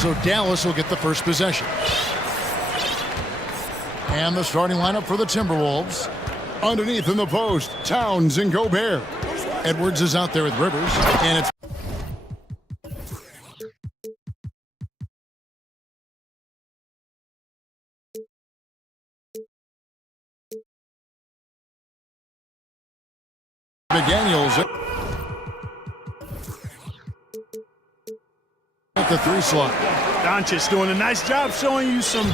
So Dallas will get the first possession. And the starting lineup for the Timberwolves. Underneath in the post, Towns and Gobert. Edwards is out there with Rivers, and it's McDaniels at the 3 slot. Doncic doing a nice job showing you some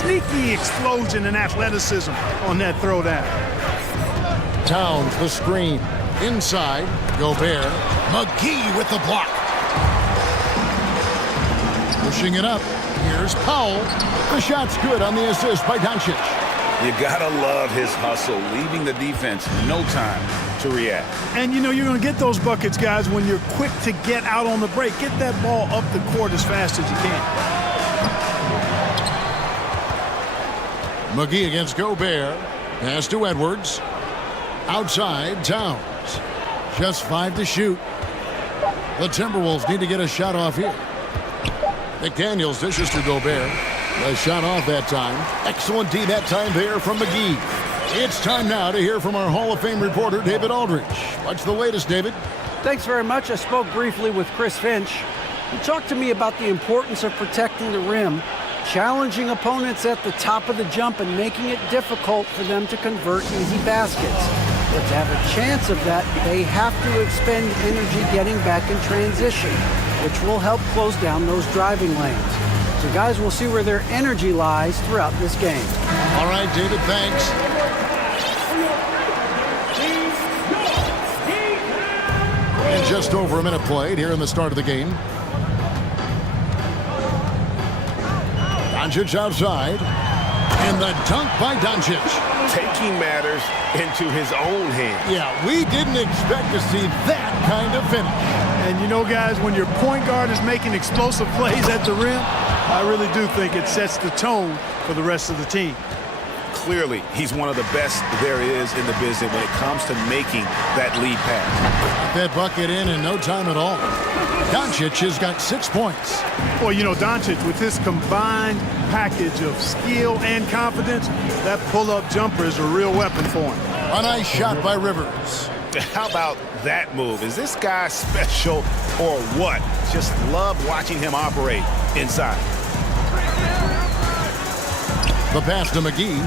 sneaky explosion and athleticism on that throwdown. Towns, the screen. Inside, Gobert. McGee with the block. Pushing it up. Here's Powell. The shot's good on the assist by Doncic. You gotta love his hustle, leaving the defense no time to react. And you know you're going to get those buckets, guys, when you're quick to get out on the break. Get that ball up the court as fast as you can. McGee against Gobert. Pass to Edwards. Outside, Towns. Just 5 to shoot. The Timberwolves need to get a shot off here. McDaniels dishes to Gobert. A shot off that time. Excellent D that time there from McGee. It's time now to hear from our Hall of Fame reporter, David Aldridge. What's the latest, David? Thanks very much. I spoke briefly with Chris Finch. He talked to me about the importance of protecting the rim, challenging opponents at the top of the jump, and making it difficult for them to convert easy baskets. But to have a chance of that, they have to expend energy getting back in transition, which will help close down those driving lanes. So guys, we'll see where their energy lies throughout this game. All right, David, thanks. And just over a minute played here in the start of the game. Doncic outside. And the dunk by Doncic. Taking matters into his own hands. Yeah, we didn't expect to see that kind of finish. And you know, guys, when your point guard is making explosive plays at the rim, I really do think it sets the tone for the rest of the team. Clearly, he's one of the best there is in the business when it comes to making that lead pass. That bucket in no time at all. Doncic has got 6 points. Well, you know, Doncic, with his combined package of skill and confidence, that pull-up jumper is a real weapon for him. A nice shot by Rivers. How about that move? Is this guy special or what? Just love watching him operate inside. The pass to McGee.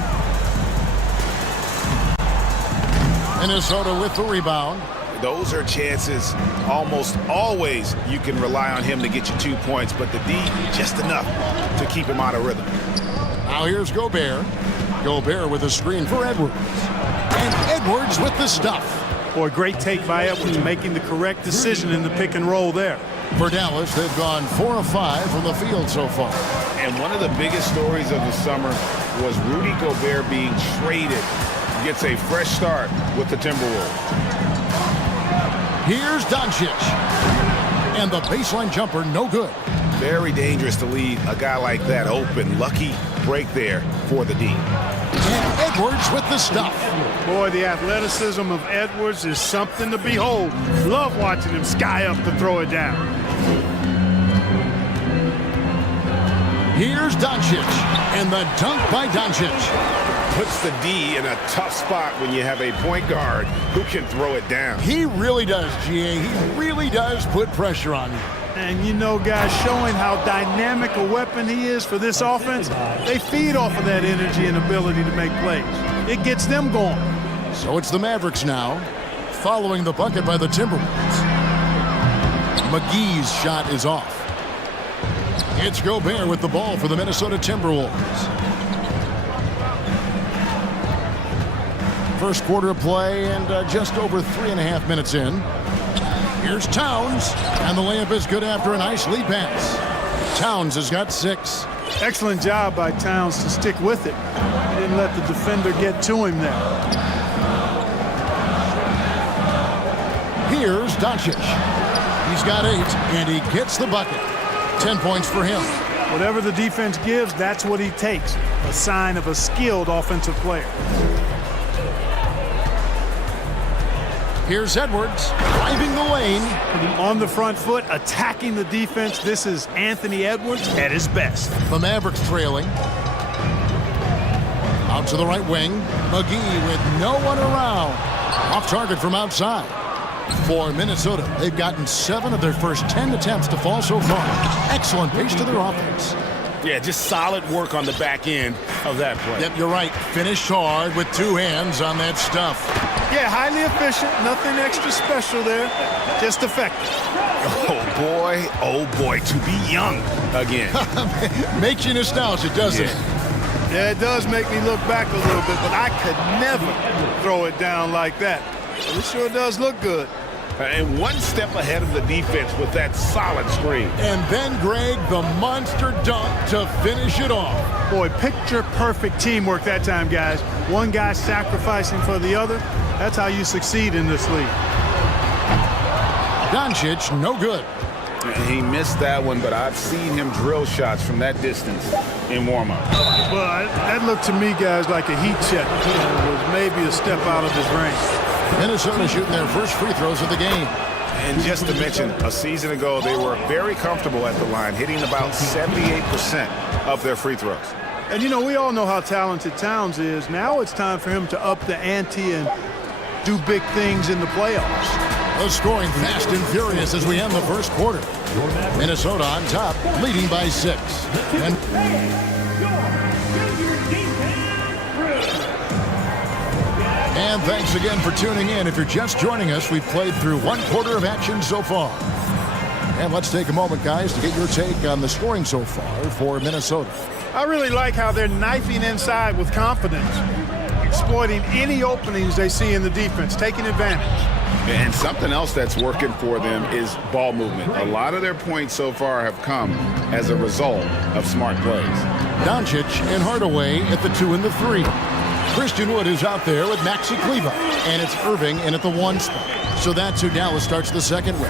Minnesota with the rebound. Those are chances almost always you can rely on him to get you 2 points, but the D, just enough to keep him out of rhythm. Now here's Gobert. Gobert with a screen for Edwards. And Edwards with the stuff. Boy, great take by Edwards, making the correct decision in the pick and roll there. For Dallas, they've gone 4 of 5 from the field so far. And one of the biggest stories of the summer was Rudy Gobert being traded. Gets a fresh start with the Timberwolves. Here's Doncic. And the baseline jumper, no good. Very dangerous to leave a guy like that open. Lucky break there for the D. And Edwards with the stuff. Boy, the athleticism of Edwards is something to behold. Love watching him sky up to throw it down. Here's Doncic. And the dunk by Doncic. Puts the D in a tough spot when you have a point guard who can throw it down. He really does, GA. He really does put pressure on you. And you know, guys, showing how dynamic a weapon he is for this offense, they feed off of that energy and ability to make plays. It gets them going. So it's the Mavericks now, following the bucket by the Timberwolves. McGee's shot is off. It's Gobert with the ball for the Minnesota Timberwolves. First quarter of play and just over 3.5 minutes in. Here's Towns, and the layup is good after a nice lead pass. Towns has got 6. Excellent job by Towns to stick with it. He didn't let the defender get to him there. Here's Doncic. He's got 8, and he gets the bucket. 10 points for him. Whatever the defense gives, that's what he takes. A sign of a skilled offensive player. Here's Edwards, driving the lane. On the front foot, attacking the defense. This is Anthony Edwards at his best. The Mavericks trailing. Out to the right wing. McGee with no one around. Off target from outside. For Minnesota, they've gotten 7 of their first 10 attempts to fall so far. Excellent pace to their offense. Yeah, just solid work on the back end of that play. Yep, you're right. Finished hard with 2 hands on that stuff. Yeah, highly efficient. Nothing extra special there. Just effective. Oh boy, to be young again. Makes you nostalgic, doesn't it? Yeah, it does make me look back a little bit, but I could never throw it down like that. But it sure does look good. And one step ahead of the defense with that solid screen. And then, Greg, the monster dunk to finish it off. Boy, picture-perfect teamwork that time, guys. One guy sacrificing for the other. That's how you succeed in this league. Doncic, no good. He missed that one, but I've seen him drill shots from that distance in warm-up. Well, that looked to me, guys, like a heat check. It was maybe a step out of his range. Minnesota shooting their first free throws of the game. And just to mention, a season ago, they were very comfortable at the line, hitting about 78% of their free throws. And, you know, we all know how talented Towns is. Now it's time for him to up the ante and do big things in the playoffs. The scoring fast and furious as we end the first quarter. Minnesota on top, leading by 6. And thanks again for tuning in. If you're just joining us, we've played through 1 quarter of action so far. And let's take a moment, guys, to get your take on the scoring so far for Minnesota. I really like how they're knifing inside with confidence, exploiting any openings they see in the defense, taking advantage. And something else that's working for them is ball movement. A lot of their points so far have come as a result of smart plays. Doncic and Hardaway at the 2 and the 3. Christian Wood is out there with Maxi Kleber, and it's Irving in at the 1 spot. So that's who Dallas starts the second with.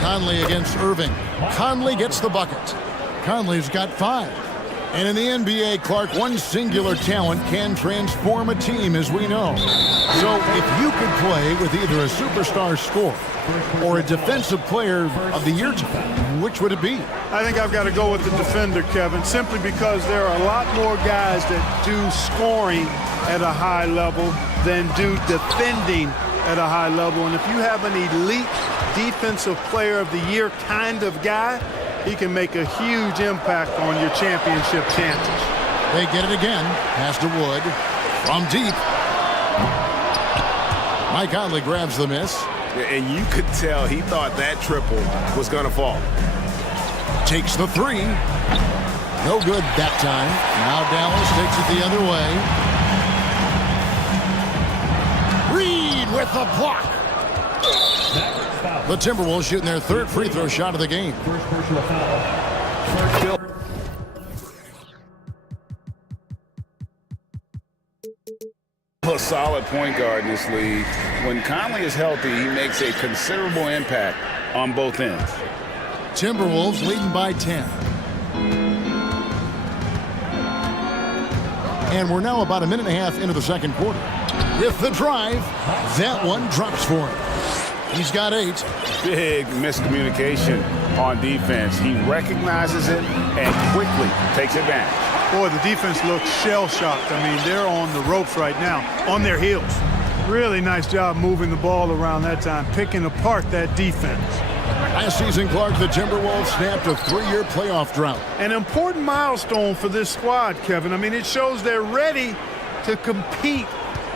Conley against Irving. Conley gets the bucket. Conley's got 5. And in the NBA, Clark, one singular talent can transform a team, as we know. So if you could play with either a superstar scorer or a defensive player of the year, which would it be? I think I've got to go with the defender, Kevin, simply because there are a lot more guys that do scoring at a high level than do defending at a high level. And if you have an elite defensive player of the year kind of guy, he can make a huge impact on your championship chances. They get it again. Pass to Wood from deep. Mike Conley grabs the miss. And you could tell he thought that triple was going to fall. Takes the 3. No good that time. Now Dallas takes it the other way. Reed with the block. The Timberwolves shooting their 3rd free throw shot of the game. First personal foul. A solid point guard in this league. When Conley is healthy, he makes a considerable impact on both ends. Timberwolves leading by 10. And we're now about a minute and a half into the second quarter. With the drive, that one drops for him. He's got 8. Big miscommunication on defense. He recognizes it and quickly takes advantage. Boy, the defense looks shell-shocked. I mean, they're on the ropes right now, on their heels. Really nice job moving the ball around that time, picking apart that defense. Last season, Clark, the Timberwolves snapped a 3-year playoff drought. An important milestone for this squad, Kevin. I mean, it shows they're ready to compete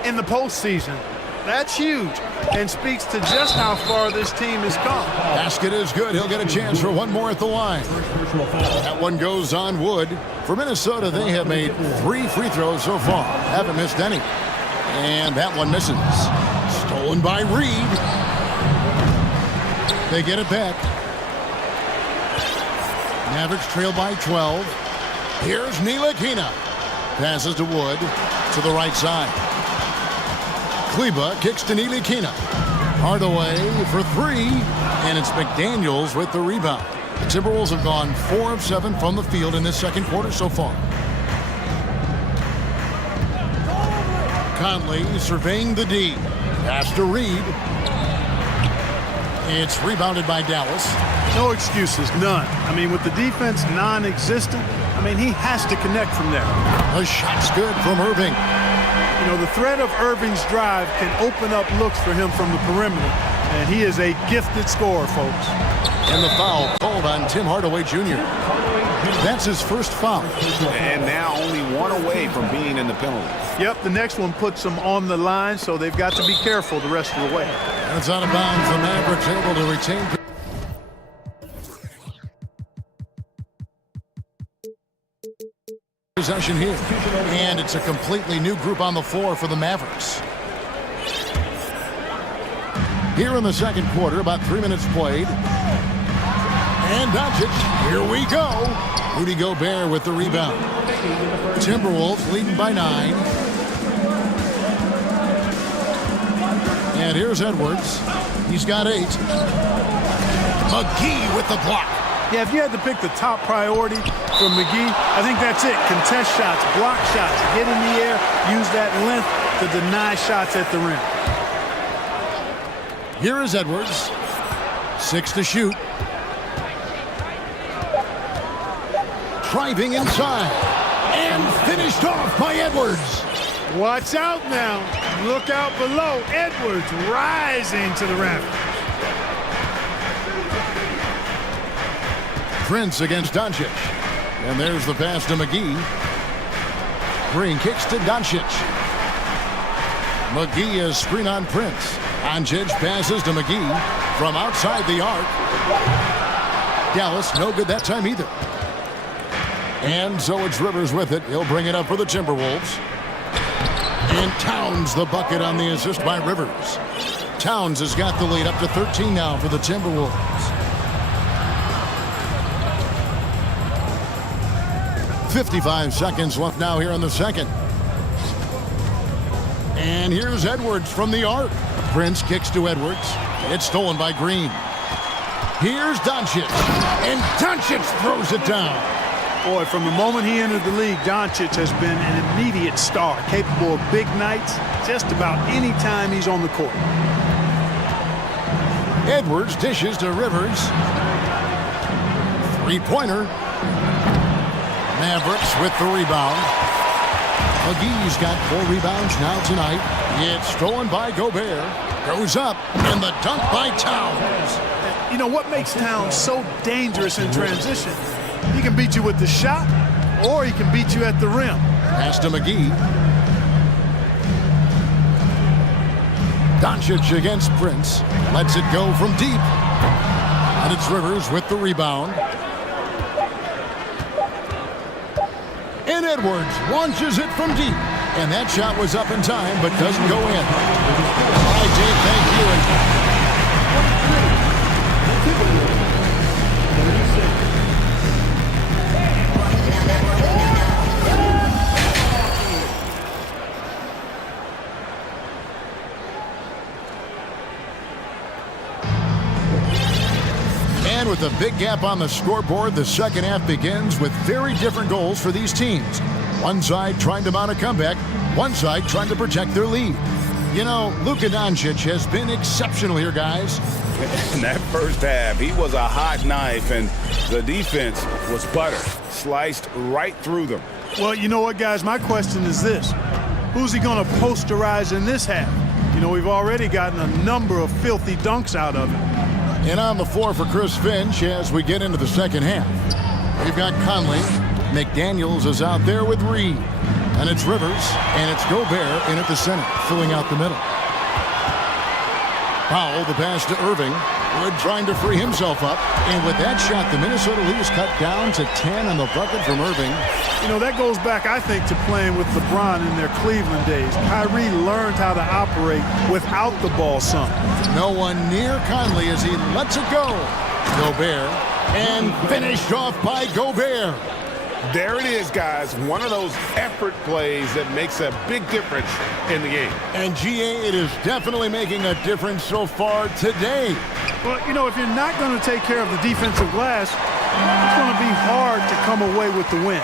in the postseason. That's huge and speaks to just how far this team has come. Basket is good. He'll get a chance for one more at the line. That one goes on Wood. For Minnesota, they have made 3 free throws so far. Haven't missed any. And that one misses. Stolen by Reed. They get it back. Mavericks trail by 12. Here's Ntilikina. Passes to Wood to the right side. Kleber kicks to Ntilikina. Hardaway for 3, and it's McDaniels with the rebound. The Timberwolves have gone 4 of 7 from the field in this second quarter so far. Conley surveying the D. Pass to Reed. It's rebounded by Dallas. No excuses, none. I mean, with the defense non-existent, I mean, he has to connect from there. The shot's good from Irving. You know, the threat of Irving's drive can open up looks for him from the perimeter, and he is a gifted scorer, folks. And the foul called on Tim Hardaway Jr. That's his first foul. And now only one away from being in the penalty. Yep, the next one puts them on the line, so they've got to be careful the rest of the way. And it's out of bounds. The Mavericks able to retain possession here. And it's a completely new group on the floor for the Mavericks. Here in the second quarter, about 3 minutes played. And Doncic, here we go. Rudy Gobert with the rebound. Timberwolves leading by 9. And here's Edwards. He's got 8. McGee with the block. Yeah, if you had to pick the top priority from McGee, I think that's it. Contest shots, block shots, get in the air, use that length to deny shots at the rim. Here is Edwards. 6 to shoot. Driving inside. And finished off by Edwards. Watch out now. Look out below. Edwards rising to the rafters. Prince against Doncic. And there's the pass to McGee. Green kicks to Doncic. McGee is screen on Prince. Doncic passes to McGee from outside the arc. Dallas no good that time either. And so it's Rivers with it. He'll bring it up for the Timberwolves. And Towns the bucket on the assist by Rivers. Towns has got the lead up to 13 now for the Timberwolves. 55 seconds left now here in the second. And here's Edwards from the arc. Prince kicks to Edwards. It's stolen by Green. Here's Doncic. And Doncic throws it down. Boy, from the moment he entered the league, Doncic has been an immediate star, capable of big nights just about any time he's on the court. Edwards dishes to Rivers. Three-pointer. Mavericks with the rebound. McGee's got 4 rebounds now tonight. It's stolen by Gobert. Goes up, and the dunk by Towns. You know what makes Towns so dangerous in transition? He can beat you with the shot, or he can beat you at the rim. Pass to McGee. Doncic against Prince. Lets it go from deep. And it's Rivers with the rebound. And Edwards launches it from deep. And that shot was up in time, but doesn't go in. All right, Dave, thank you. And with a big gap on the scoreboard, the second half begins with very different goals for these teams. One side trying to mount a comeback, one side trying to protect their lead. You know, Luka Doncic has been exceptional here, guys. In that first half, he was a hot knife, and the defense was butter, sliced right through them. Well, you know what, guys? My question is this. Who's he going to posterize in this half? You know, we've already gotten a number of filthy dunks out of him. And on the floor for Chris Finch as we get into the second half. We've got Conley. McDaniels is out there with Reed. And it's Rivers, and it's Gobert in at the center, filling out the middle. Powell, the pass to Irving. Wood trying to free himself up. And with that shot, the Minnesota lead is cut down to 10 on the bucket from Irving. You know, that goes back, I think, to playing with LeBron in their Cleveland days. Kyrie learned how to operate without the ball some. No one near Conley as he lets it go. Gobert. And finished off by Gobert. There it is, guys. One of those effort plays that makes a big difference in the game. And GA, it is definitely making a difference so far today. Well, you know, if you're not going to take care of the defensive glass, it's going to be hard to come away with the win.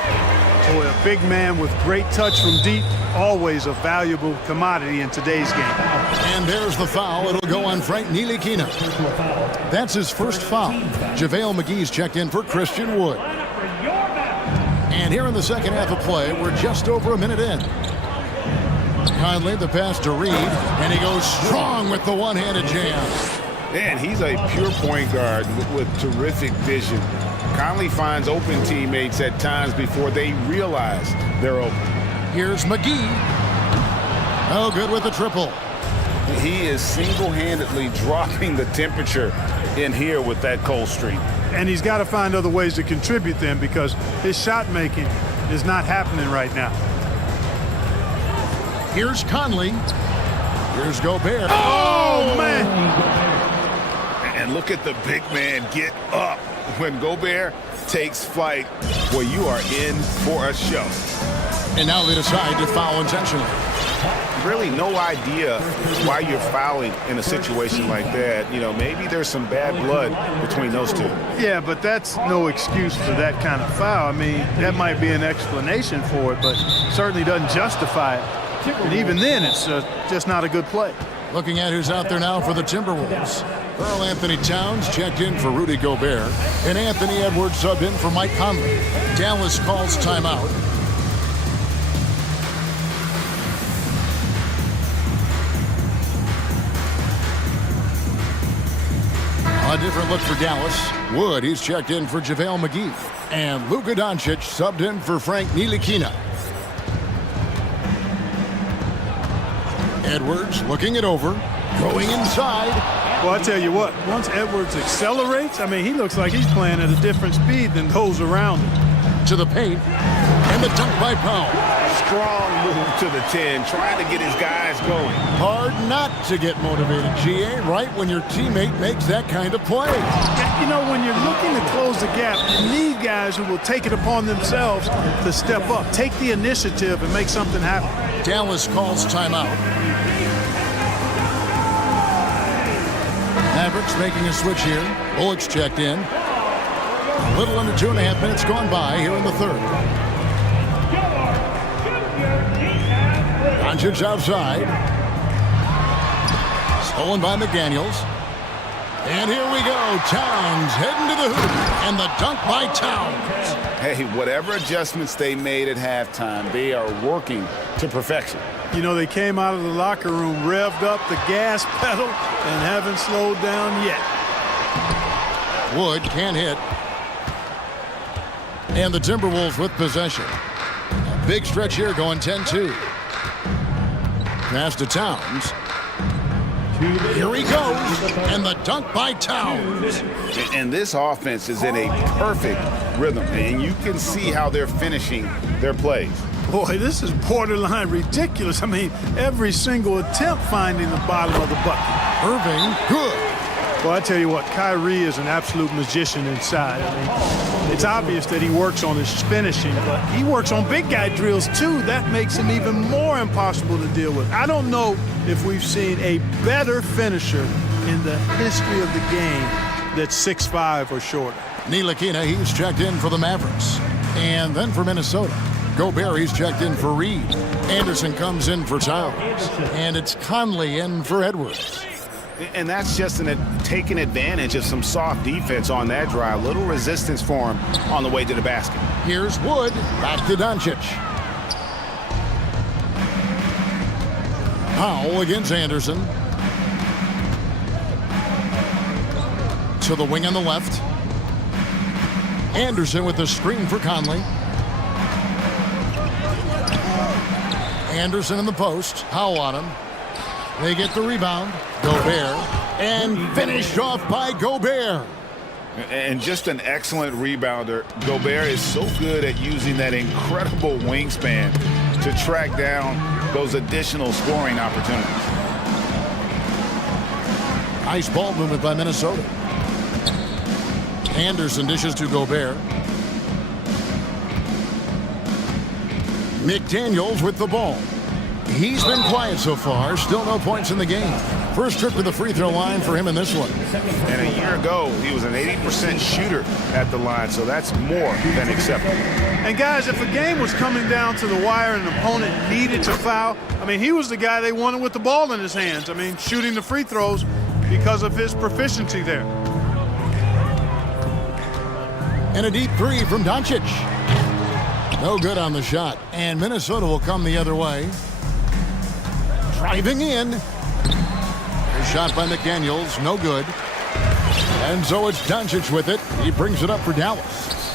Boy, a big man with great touch from deep, always a valuable commodity in today's game. And there's the foul. It'll go on Frank Ntilikina. That's his first foul. JaVale McGee's checked in for Christian Wood. And here in the second half of play, we're just over a minute in. Conley, the pass to Reed, and he goes strong with the one-handed jam. Man, he's a pure point guard with terrific vision. Conley finds open teammates at times before they realize they're open. Here's McGee. Oh, good with the triple. He is single-handedly dropping the temperature in here with that cold streak. And he's got to find other ways to contribute then, because his shot making is not happening right now. Here's Conley. Here's Gobert. Oh, man! And look at the big man get up when Gobert takes flight. Well, you are in for a show. And now they decide to foul intentionally. Really no idea why you're fouling in a situation like that. You know, maybe there's some bad blood between those two. Yeah, but that's no excuse for that kind of foul. I mean, that might be an explanation for it, but certainly doesn't justify it. And even then, it's just not a good play. Looking at who's out there now for the Timberwolves. Karl Anthony Towns checked in for Rudy Gobert. And Anthony Edwards subbed in for Mike Conley. Dallas calls timeout. A different look for Dallas. Wood, he's checked in for JaVale McGee. And Luka Doncic subbed in for Frank Ntilikina. Edwards looking it over, going inside. Well, I tell you what, once Edwards accelerates, I mean, he looks like he's playing at a different speed than those around him. To the paint, and the dunk by Powell. Strong move to the 10, trying to get his guys going. Hard not to get motivated, GA, right when your teammate makes that kind of play. You know, when you're looking to close the gap, you need guys who will take it upon themselves to step up, take the initiative and make something happen. Dallas calls timeout. Mavericks making a switch here. Bullock's checked in. A little under 2.5 minutes gone by here in the third. Doncic outside. Stolen by McDaniels. And here we go. Towns heading to the hoop. And the dunk by Towns. Hey, whatever adjustments they made at halftime, they are working to perfection. You know, they came out of the locker room, revved up the gas pedal, and haven't slowed down yet. Wood can't hit. And the Timberwolves with possession. A big stretch here going 10-2. Pass to Towns. Here he goes. And the dunk by Towns. And this offense is in a perfect rhythm. And you can see how they're finishing their plays. Boy, this is borderline ridiculous. I mean, every single attempt finding the bottom of the bucket. Irving, good. Well, I tell you what, Kyrie is an absolute magician inside. I mean, it's obvious that he works on his finishing, but he works on big guy drills too. That makes him even more impossible to deal with. I don't know if we've seen a better finisher in the history of the game that's 6'5" or shorter. Ntilikina, he's checked in for the Mavericks. And then for Minnesota. Gobert, he's checked in for Reed. Anderson comes in for Towns. And it's Conley in for Edwards. And that's just taking advantage of some soft defense on that drive. Little resistance for him on the way to the basket. Here's Wood. Back to Doncic. Powell against Anderson. To the wing on the left. Anderson with the screen for Conley. Anderson in the post. Powell on him. They get the rebound. Gobert. And finished off by Gobert. And just an excellent rebounder. Gobert is so good at using that incredible wingspan to track down those additional scoring opportunities. Nice ball movement by Minnesota. Anderson dishes to Gobert. McDaniels with the ball. He's been quiet so far. Still no points in the game. First trip to the free throw line for him in this one. And a year ago, he was an 80% shooter at the line, so that's more than acceptable. And guys, if a game was coming down to the wire and an opponent needed to foul, I mean, he was the guy they wanted with the ball in his hands. I mean, shooting the free throws because of his proficiency there. And a deep three from Doncic. No good on the shot. And Minnesota will come the other way. Driving in. A shot by McDaniels, no good. And so it's Doncic with it. He brings it up for Dallas.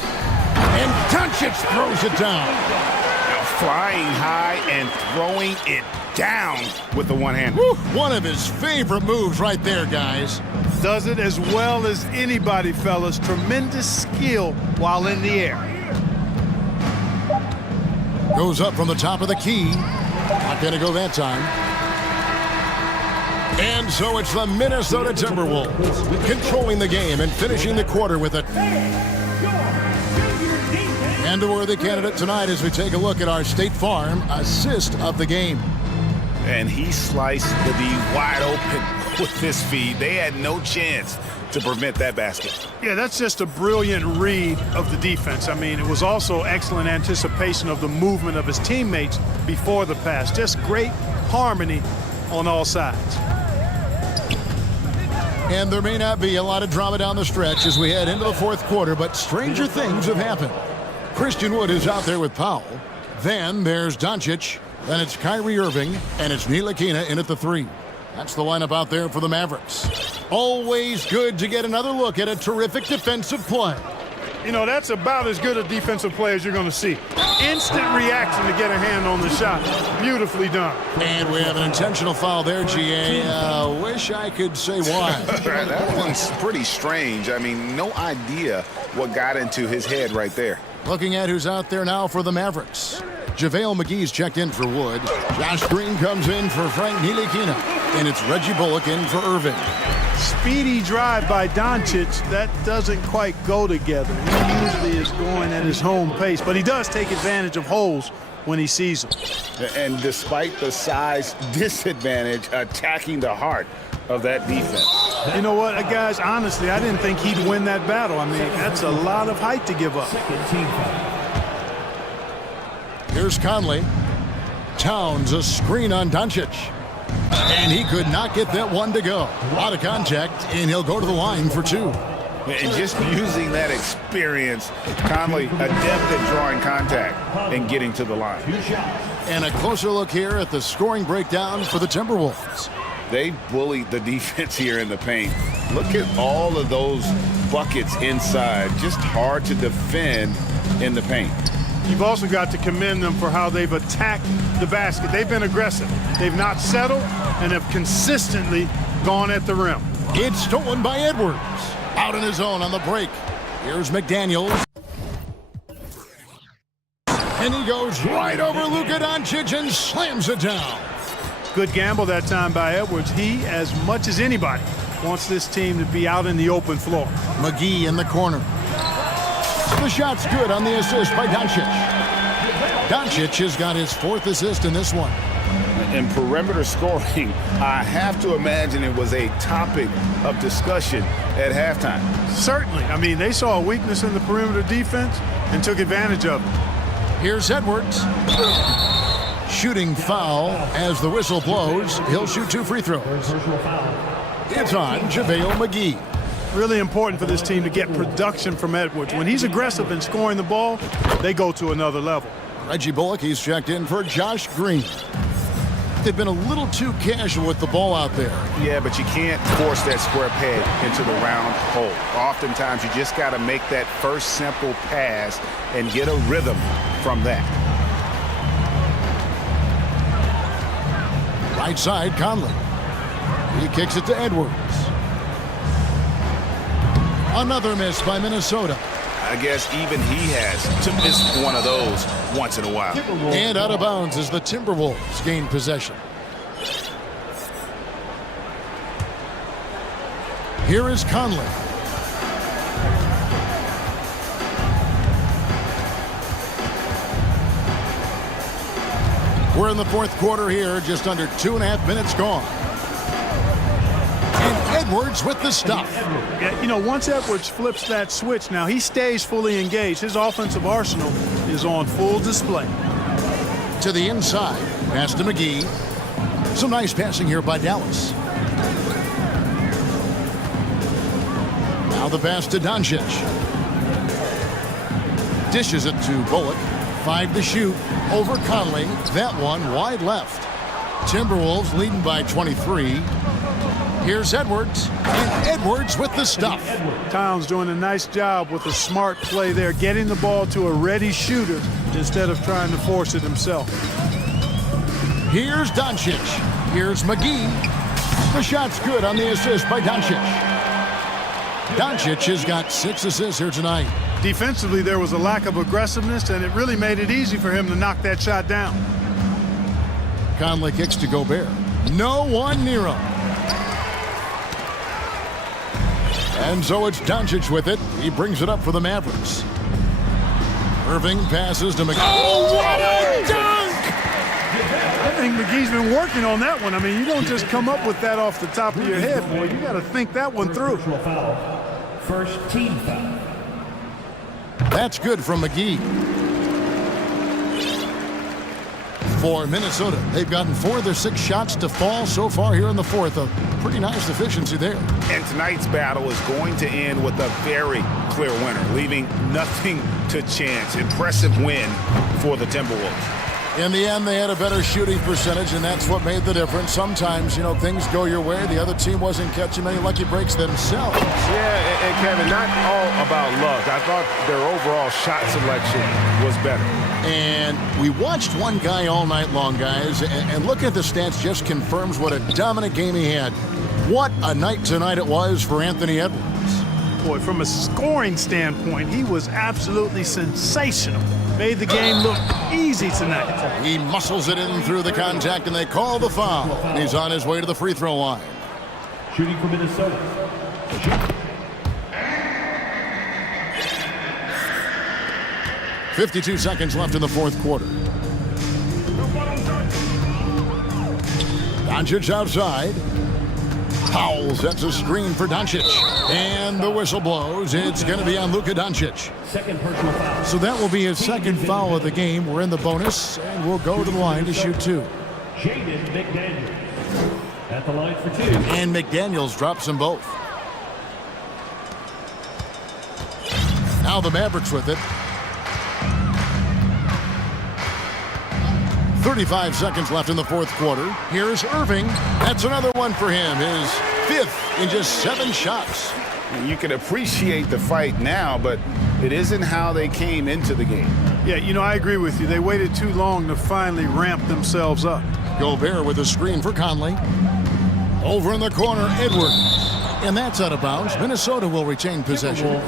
And Doncic throws it down. Now flying high and throwing it down with the one-hander. One of his favorite moves right there, guys. Does it as well as anybody, fellas. Tremendous skill while in the air. Goes up from the top of the key. Not going to go that time. And so it's the Minnesota Timberwolves controlling the game and finishing the quarter with it. And a worthy candidate tonight as we take a look at our State Farm assist of the game. And he sliced the D wide open with his feed. They had no chance to prevent that basket. Yeah, that's just a brilliant read of the defense. I mean, it was also excellent anticipation of the movement of his teammates before the pass. Just great harmony on all sides. And there may not be a lot of drama down the stretch as we head into the fourth quarter, but stranger things have happened. Christian Wood is out there with Powell. Then there's Doncic. Then it's Kyrie Irving, and it's Ntilikina in at the three. That's the lineup out there for the Mavericks. Always good to get another look at a terrific defensive play. You know, that's about as good a defensive play as you're going to see. Instant reaction to get a hand on the shot. Beautifully done. And we have an intentional foul there, GA. Wish I could say why. That one's pretty strange. I mean, no idea what got into his head right there. Looking at who's out there now for the Mavericks. JaVale McGee's checked in for Wood. Josh Green comes in for Frank Ntilikina. And it's Reggie Bullock in for Irving. Speedy drive by Doncic. That doesn't quite go together. He usually is going at his home pace, but he does take advantage of holes when he sees them. And despite the size disadvantage, attacking the heart of that defense. You know what, guys, honestly, I didn't think he'd win that battle. I mean, that's a lot of height to give up. Here's Conley. Towns a screen on Doncic. And he could not get that one to go. Out of contact, and he'll go to the line for two. And just using that experience, Conley adept at drawing contact and getting to the line. And a closer look here at the scoring breakdown for the Timberwolves. They bullied the defense here in the paint. Look at all of those buckets inside. Just hard to defend in the paint. You've also got to commend them for how they've attacked the basket. They've been aggressive. They've not settled and have consistently gone at the rim. It's stolen by Edwards. Out in his own on the break. Here's McDaniels. And he goes right over Luka Doncic and slams it down. Good gamble that time by Edwards. He, as much as anybody, wants this team to be out in the open floor. McGee in the corner. The shot's good on the assist by Doncic. Doncic has got his fourth assist in this one. In perimeter scoring, I have to imagine it was a topic of discussion at halftime. Certainly. I mean, they saw a weakness in the perimeter defense and took advantage of it. Here's Edwards. Shooting foul as the whistle blows. He'll shoot two free throws. It's on JaVale McGee. Really important for this team to get production from Edwards. When he's aggressive in scoring the ball, they go to another level. Reggie Bullock, he's checked in for Josh Green. They've been a little too casual with the ball out there. Yeah, but you can't force that square peg into the round hole. Oftentimes, you just got to make that first simple pass and get a rhythm from that. Right side, Conley. He kicks it to Edwards. Another miss by Minnesota. I guess even he has to miss one of those once in a while. And out of bounds as the Timberwolves gain possession. Here is Conley. We're in the fourth quarter here, just under 2.5 minutes gone. Edwards with the stuff. Yeah, you know, once Edwards flips that switch, now he stays fully engaged. His offensive arsenal is on full display. To the inside, pass to McGee. Some nice passing here by Dallas. Now the pass to Doncic. Dishes it to Bullock. 5 to shoot over Conley. That one wide left. Timberwolves leading by 23. Here's Edwards, and Edwards with the stuff. Towns doing a nice job with a smart play there, getting the ball to a ready shooter instead of trying to force it himself. Here's Doncic. Here's McGee. The shot's good on the assist by Doncic. Doncic has got 6 assists here tonight. Defensively, there was a lack of aggressiveness, and it really made it easy for him to knock that shot down. Conley kicks to Gobert. No one near him. And so it's Doncic with it. He brings it up for the Mavericks. Irving passes to McGee. Oh, what a dunk! I think McGee's been working on that one. I mean, you don't just come up with that off the top of your head, boy. You got to think that one through. First team foul. That's good from McGee. For Minnesota, they've gotten 4 of their 6 shots to fall so far here in the fourth. A pretty nice efficiency there. And tonight's battle is going to end with a very clear winner, leaving nothing to chance. Impressive win for the Timberwolves. In the end, they had a better shooting percentage, and that's what made the difference. Sometimes, you know, things go your way. The other team wasn't catching many lucky breaks themselves. Yeah, and Kevin, not all about luck. I thought their overall shot selection was better. And we watched one guy all night long, guys, and looking at the stats just confirms what a dominant game he had. What a night tonight it was for Anthony Edwards. Boy, from a scoring standpoint, he was absolutely sensational. Made the game look easy tonight. He muscles it in through the contact, and they call the foul. And he's on his way to the free throw line. Shooting for Minnesota. 52 seconds left in the fourth quarter. Doncic outside. Powell sets a screen for Doncic. And the whistle blows. It's going to be on Luka Doncic. Second personal foul. So that will be his second foul of the game. We're in the bonus, and we'll go to the line to shoot 2. Jaden McDaniels at the line for 2. And McDaniels drops them both. Now the Mavericks with it. 35 seconds left in the fourth quarter. Here's Irving. That's another one for him. His 5th in just 7 shots. You can appreciate the fight now, but it isn't how they came into the game. Yeah, you know, I agree with you. They waited too long to finally ramp themselves up. Gobert with a screen for Conley. Over in the corner, Edwards. And that's out of bounds. Minnesota will retain possession.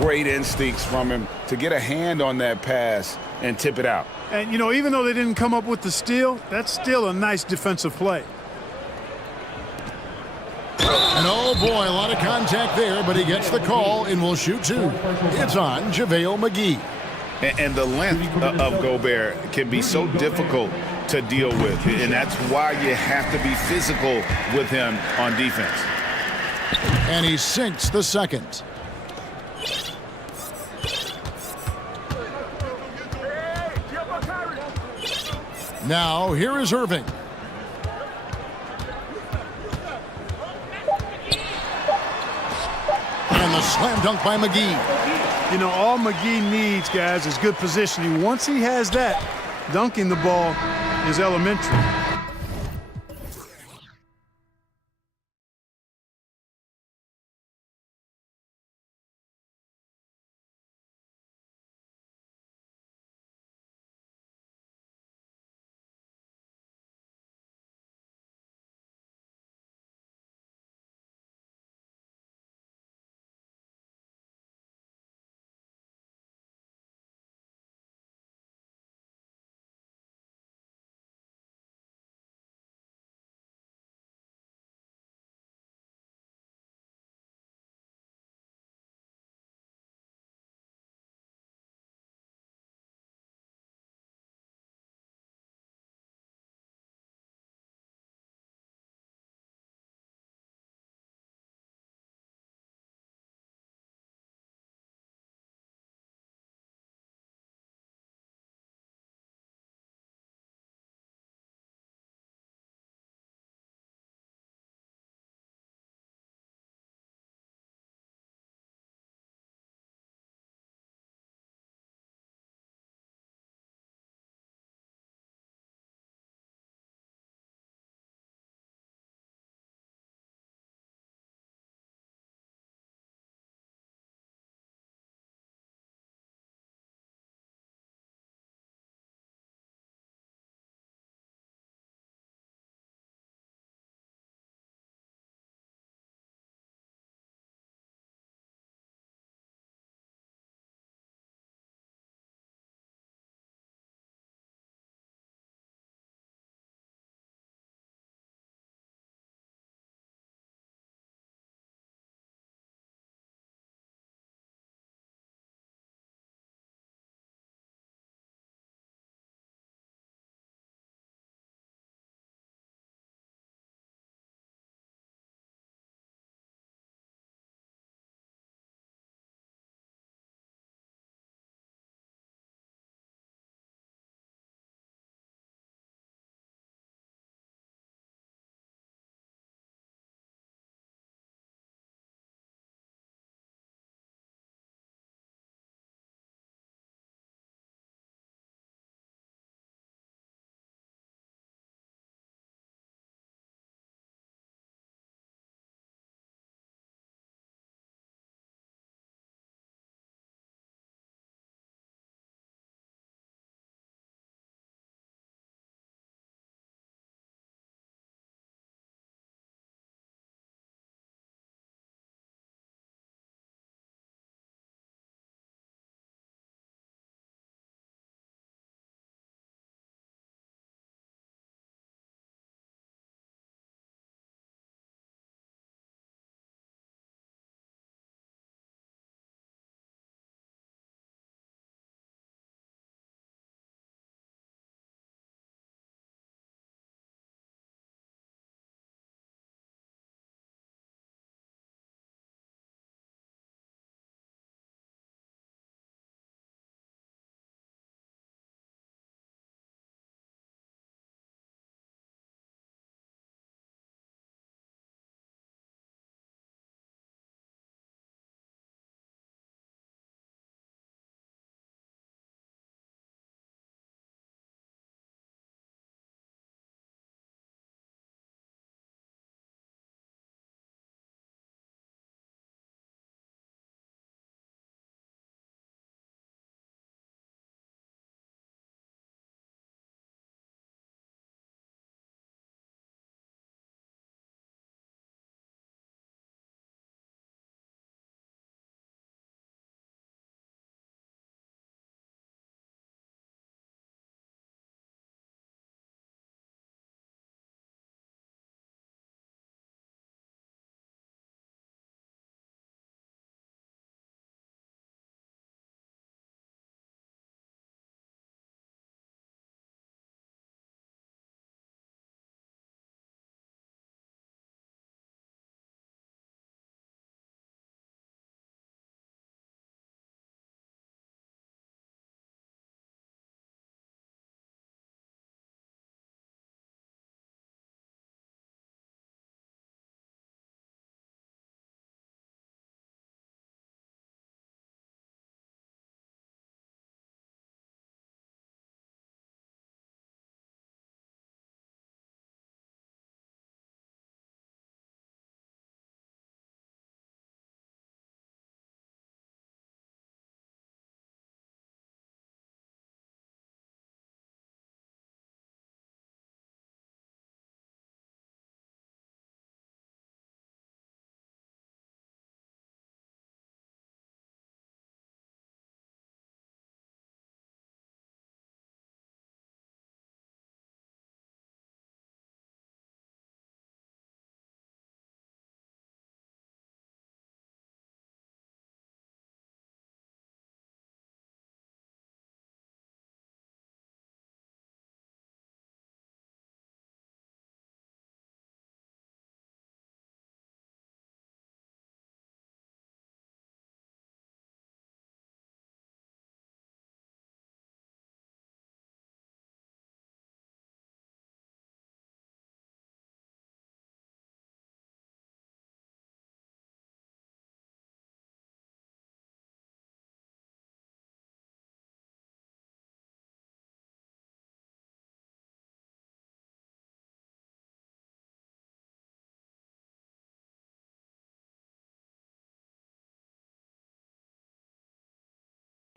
Great instincts from him to get a hand on that pass and tip it out. And, you know, even though they didn't come up with the steal, that's still a nice defensive play. And oh boy, a lot of contact there, but he gets the call and will shoot 2. It's on JaVale McGee. And the length of Gobert can be so difficult to deal with, and that's why you have to be physical with him on defense. And he sinks the second. Now, here is Irving. And the slam dunk by McGee. You know, all McGee needs, guys, is good positioning. Once he has that, dunking the ball is elementary.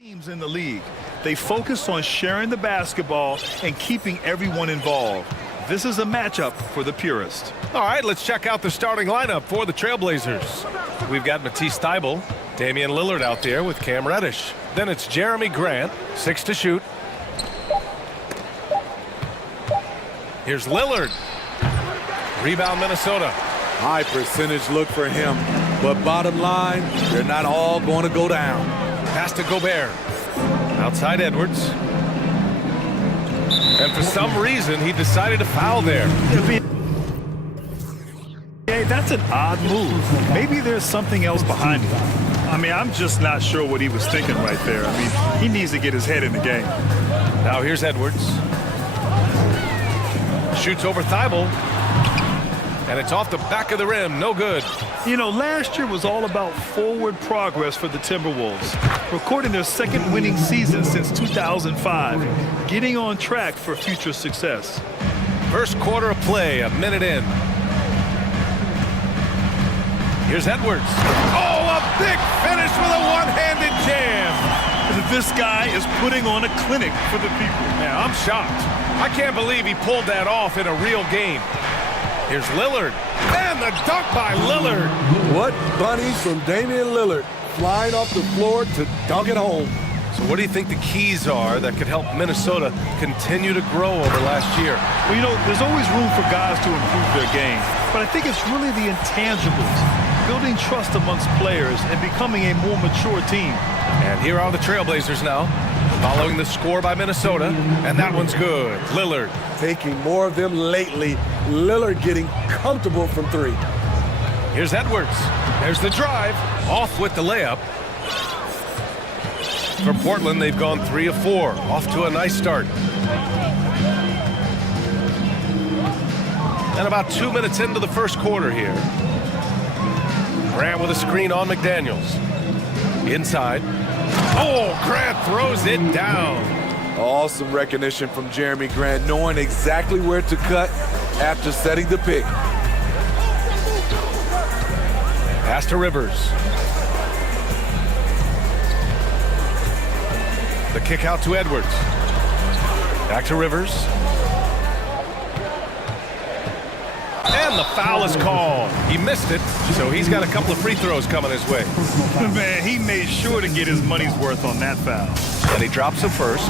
Teams in the league. They focus on sharing the basketball and keeping everyone involved. This is a matchup for the purist. All right, let's check out the starting lineup for the Trailblazers. We've got Matisse Thybulle, Damian Lillard out there with Cam Reddish. Then it's Jeremy Grant, 6 to shoot. Here's Lillard. Rebound Minnesota. High percentage look for him, but bottom line, they're not all going to go down. Pass to Gobert. Outside Edwards. And for some reason, he decided to foul there. Hey, that's an odd move. Maybe there's something else behind it. I mean, I'm just not sure what he was thinking right there. I mean, he needs to get his head in the game. Now here's Edwards. Shoots over Thybulle. And it's off the back of the rim. No good. You know, last year was all about forward progress for the Timberwolves, recording their second winning season since 2005, getting on track for future success. First quarter of play, a minute in. Here's Edwards. Oh, a big finish with a one-handed jam. This guy is putting on a clinic for the people. Yeah, I'm shocked. I can't believe he pulled that off in a real game. Here's Lillard. And the dunk by Lillard. What bunnies from Damian Lillard, flying off the floor to dunk it home. So what do you think the keys are that could help Minnesota continue to grow over last year? Well, you know, there's always room for guys to improve their game, but I think it's really the intangibles, building trust amongst players and becoming a more mature team. And here are the Trailblazers now, following the score by Minnesota, and that one's good. Lillard. Taking more of them lately. Lillard getting comfortable from three. Here's Edwards. There's the drive. Off with the layup. For Portland, they've gone 3 of 4. Off to a nice start. And about 2 minutes into the first quarter here. Grant with a screen on McDaniels. Inside. Oh, Grant throws it down. Awesome recognition from Jeremy Grant, knowing exactly where to cut after setting the pick. Pass to Rivers. The kick out to Edwards. Back to Rivers. And the foul is called. He missed it, so he's got a couple of free throws coming his way. Man, he made sure to get his money's worth on that foul. And he drops it first.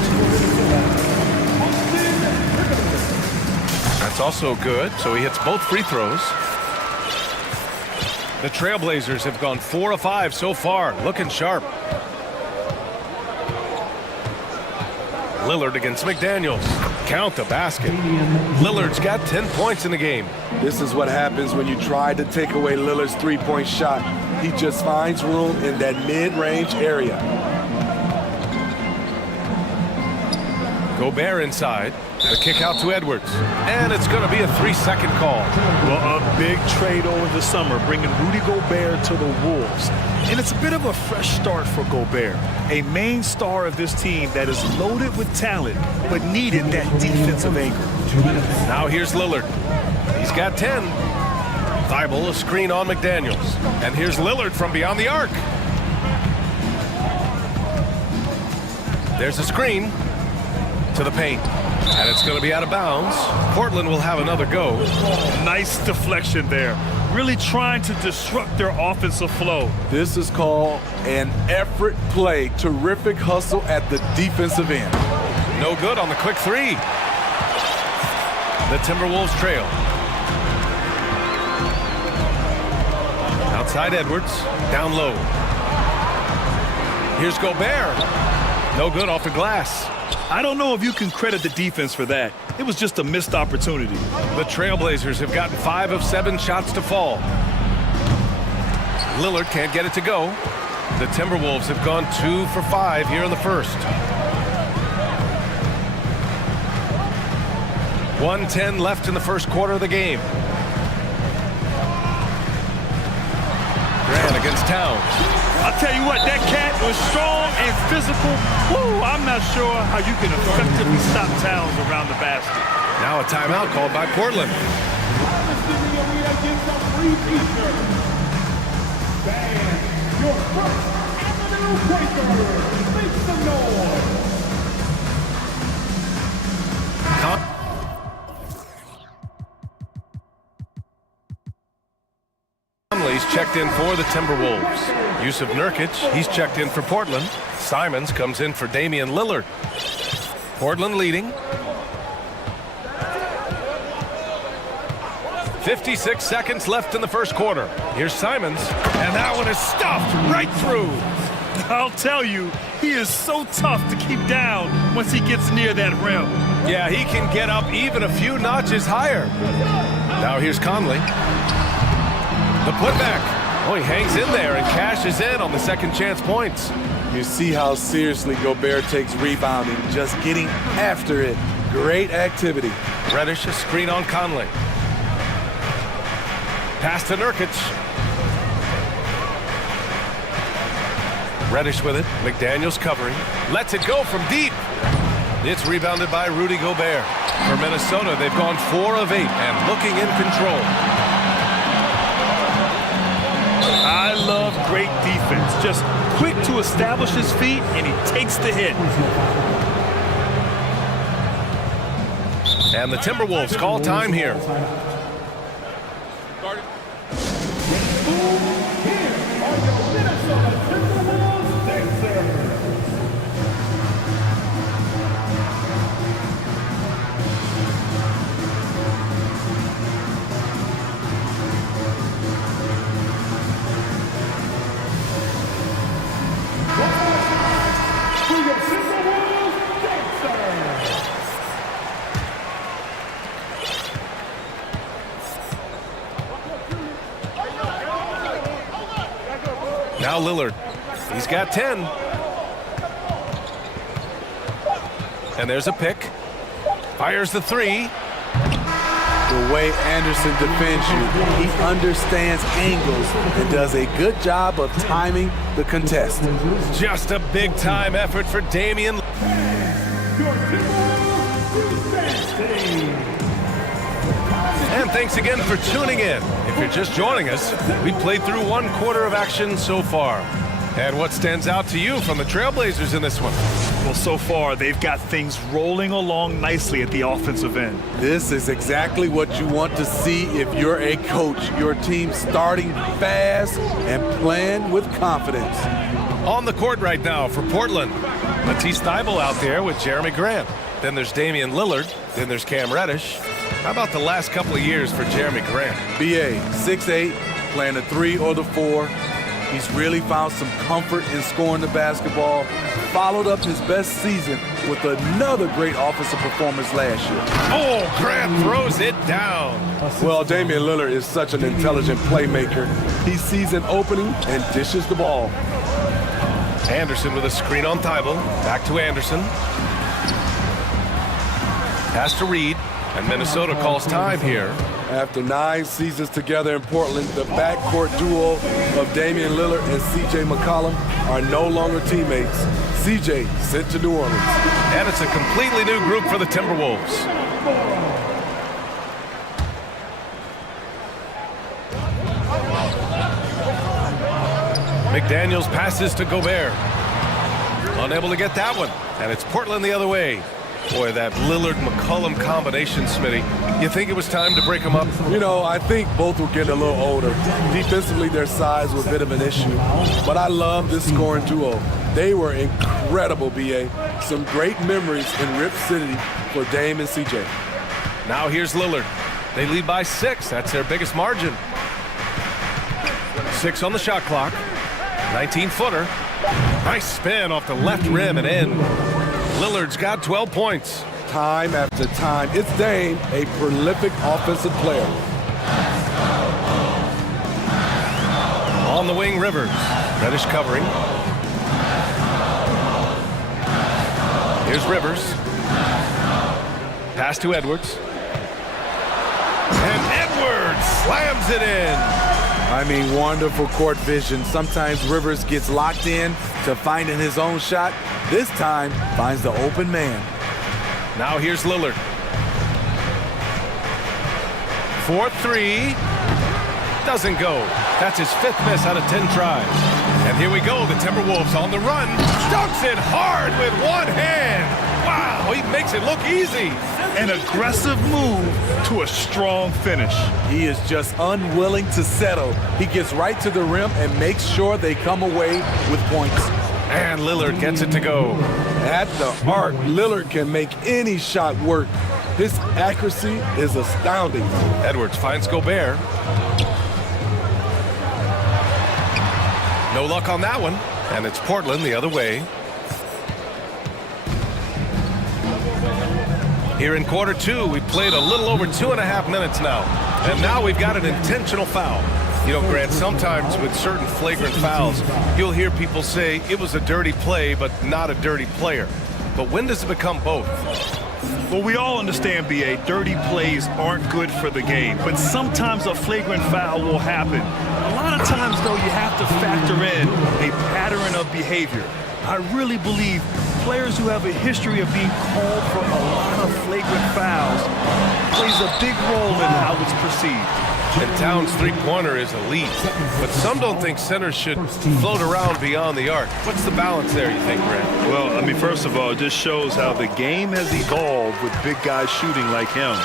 That's also good, so he hits both free throws. The Trailblazers have gone 4 of 5 so far, looking sharp. Lillard against McDaniels. Count the basket. Lillard's got 10 points in the game. This is what happens when you try to take away Lillard's three-point shot. He just finds room in that mid-range area. Gobert inside. The kick out to Edwards. And it's going to be a 3-second call. Well, a big trade over the summer, bringing Rudy Gobert to the Wolves. And it's a bit of a fresh start for Gobert, a main star of this team that is loaded with talent, but needed that defensive anchor. Now here's Lillard. He's got 10. Thybulle, a screen on McDaniels. And here's Lillard from beyond the arc. There's a screen to the paint. And it's going to be out of bounds. Portland will have another go. Nice deflection there. Really trying to disrupt their offensive flow. This is called an effort play. Terrific hustle at the defensive end. No good on the quick three. The Timberwolves trail. Outside Edwards. Down low. Here's Gobert. No good off the glass. I don't know if you can credit the defense for that. It was just a missed opportunity. The Trailblazers have gotten 5 of 7 shots to fall. Lillard can't get it to go. The Timberwolves have gone 2 for 5 here in the first. 1:10 left in the first quarter of the game. Grant against Towns. I'll tell you what, that cat was strong and physical. Woo, I'm not sure how you can effectively stop Towns around the basket. Now a timeout called by Portland. Your first Avenue Quaker, Conley's checked in for the Timberwolves. Yusuf Nurkic, he's checked in for Portland. Simons comes in for Damian Lillard. Portland leading. 56 seconds left in the first quarter. Here's Simons, and that one is stuffed right through. I'll tell you, he is so tough to keep down once he gets near that rim. Yeah, he can get up even a few notches higher. Now here's Conley. The putback. Oh, he hangs in there and cashes in on the second chance points. You see how seriously Gobert takes rebounding, just getting after it. Great activity. Reddish, a screen on Conley. Pass to Nurkic. Reddish with it. McDaniels covering. Lets it go from deep. It's rebounded by Rudy Gobert. For Minnesota, they've gone 4 of 8 and looking in control. I love great defense. Just quick to establish his feet, and he takes the hit. And the Timberwolves call time here. Now Lillard, he's got 10. And there's a pick. Fires the 3. The way Anderson defends you, he understands angles and does a good job of timing the contest. Just a big-time effort for Damian. And thanks again for tuning in. If you're just joining us, we played through 1 quarter of action so far. And what stands out to you from the Trailblazers in this one? Well, so far, they've got things rolling along nicely at the offensive end. This is exactly what you want to see if you're a coach. Your team starting fast and playing with confidence. On the court right now for Portland. Matisse Thybulle out there with Jeremy Grant. Then there's Damian Lillard. Then there's Cam Reddish. How about the last couple of years for Jeremy Grant? BA, 6'8", playing the 3 or the 4. He's really found some comfort in scoring the basketball. Followed up his best season with another great offensive performance last year. Oh, Grant throws it down. Well, Damian Lillard is such an intelligent playmaker. He sees an opening and dishes the ball. Anderson with a screen on Thybulle. Back to Anderson. Pass to Reed. And Minnesota calls time here. After 9 seasons together in Portland, the backcourt duo of Damian Lillard and C.J. McCollum are no longer teammates. C.J. sent to New Orleans. And it's a completely new group for the Timberwolves. McDaniels passes to Gobert. Unable to get that one. And it's Portland the other way. Boy, that Lillard-McCollum combination, Smitty. You think it was time to break them up? You know, I think both were getting a little older. Defensively, their size was a bit of an issue. But I love this scoring duo. They were incredible, B.A. Some great memories in Rip City for Dame and C.J. Now here's Lillard. They lead by 6. That's their biggest margin. 6 on the shot clock. 19-footer. Nice spin off the left rim and in. Lillard's got 12 points. Time after time, it's Dame, a prolific offensive player. On the wing, Rivers. Reddish covering. Here's Rivers. Pass to Edwards. And Edwards slams it in. I mean, wonderful court vision. Sometimes Rivers gets locked in to finding his own shot. This time, finds the open man. Now here's Lillard. 4-3. Doesn't go. That's his 5th miss out of 10 tries. And here we go. The Timberwolves on the run. Dunks it hard with one hand. Wow, he makes it look easy. An aggressive move to a strong finish. He is just unwilling to settle. He gets right to the rim and makes sure they come away with points. And Lillard gets it to go. At the arc, Lillard can make any shot work. His accuracy is astounding. Edwards finds Gobert. No luck on that one. And it's Portland the other way. Here in quarter 2, we played a little over 2.5 minutes now. And now we've got an intentional foul. You know, Grant, sometimes with certain flagrant fouls, you'll hear people say it was a dirty play, but not a dirty player. But when does it become both? Well, we all understand, B.A., dirty plays aren't good for the game, but sometimes a flagrant foul will happen. A lot of times, though, you have to factor in a pattern of behavior. I really believe players who have a history of being called for a lot of flagrant fouls plays a big role in how it's perceived. And Towns' three-pointer is elite, but some don't think centers should float around beyond the arc. What's the balance there, you think, Grant? Well, I mean, first of all, it just shows how the game has evolved with big guys shooting like him.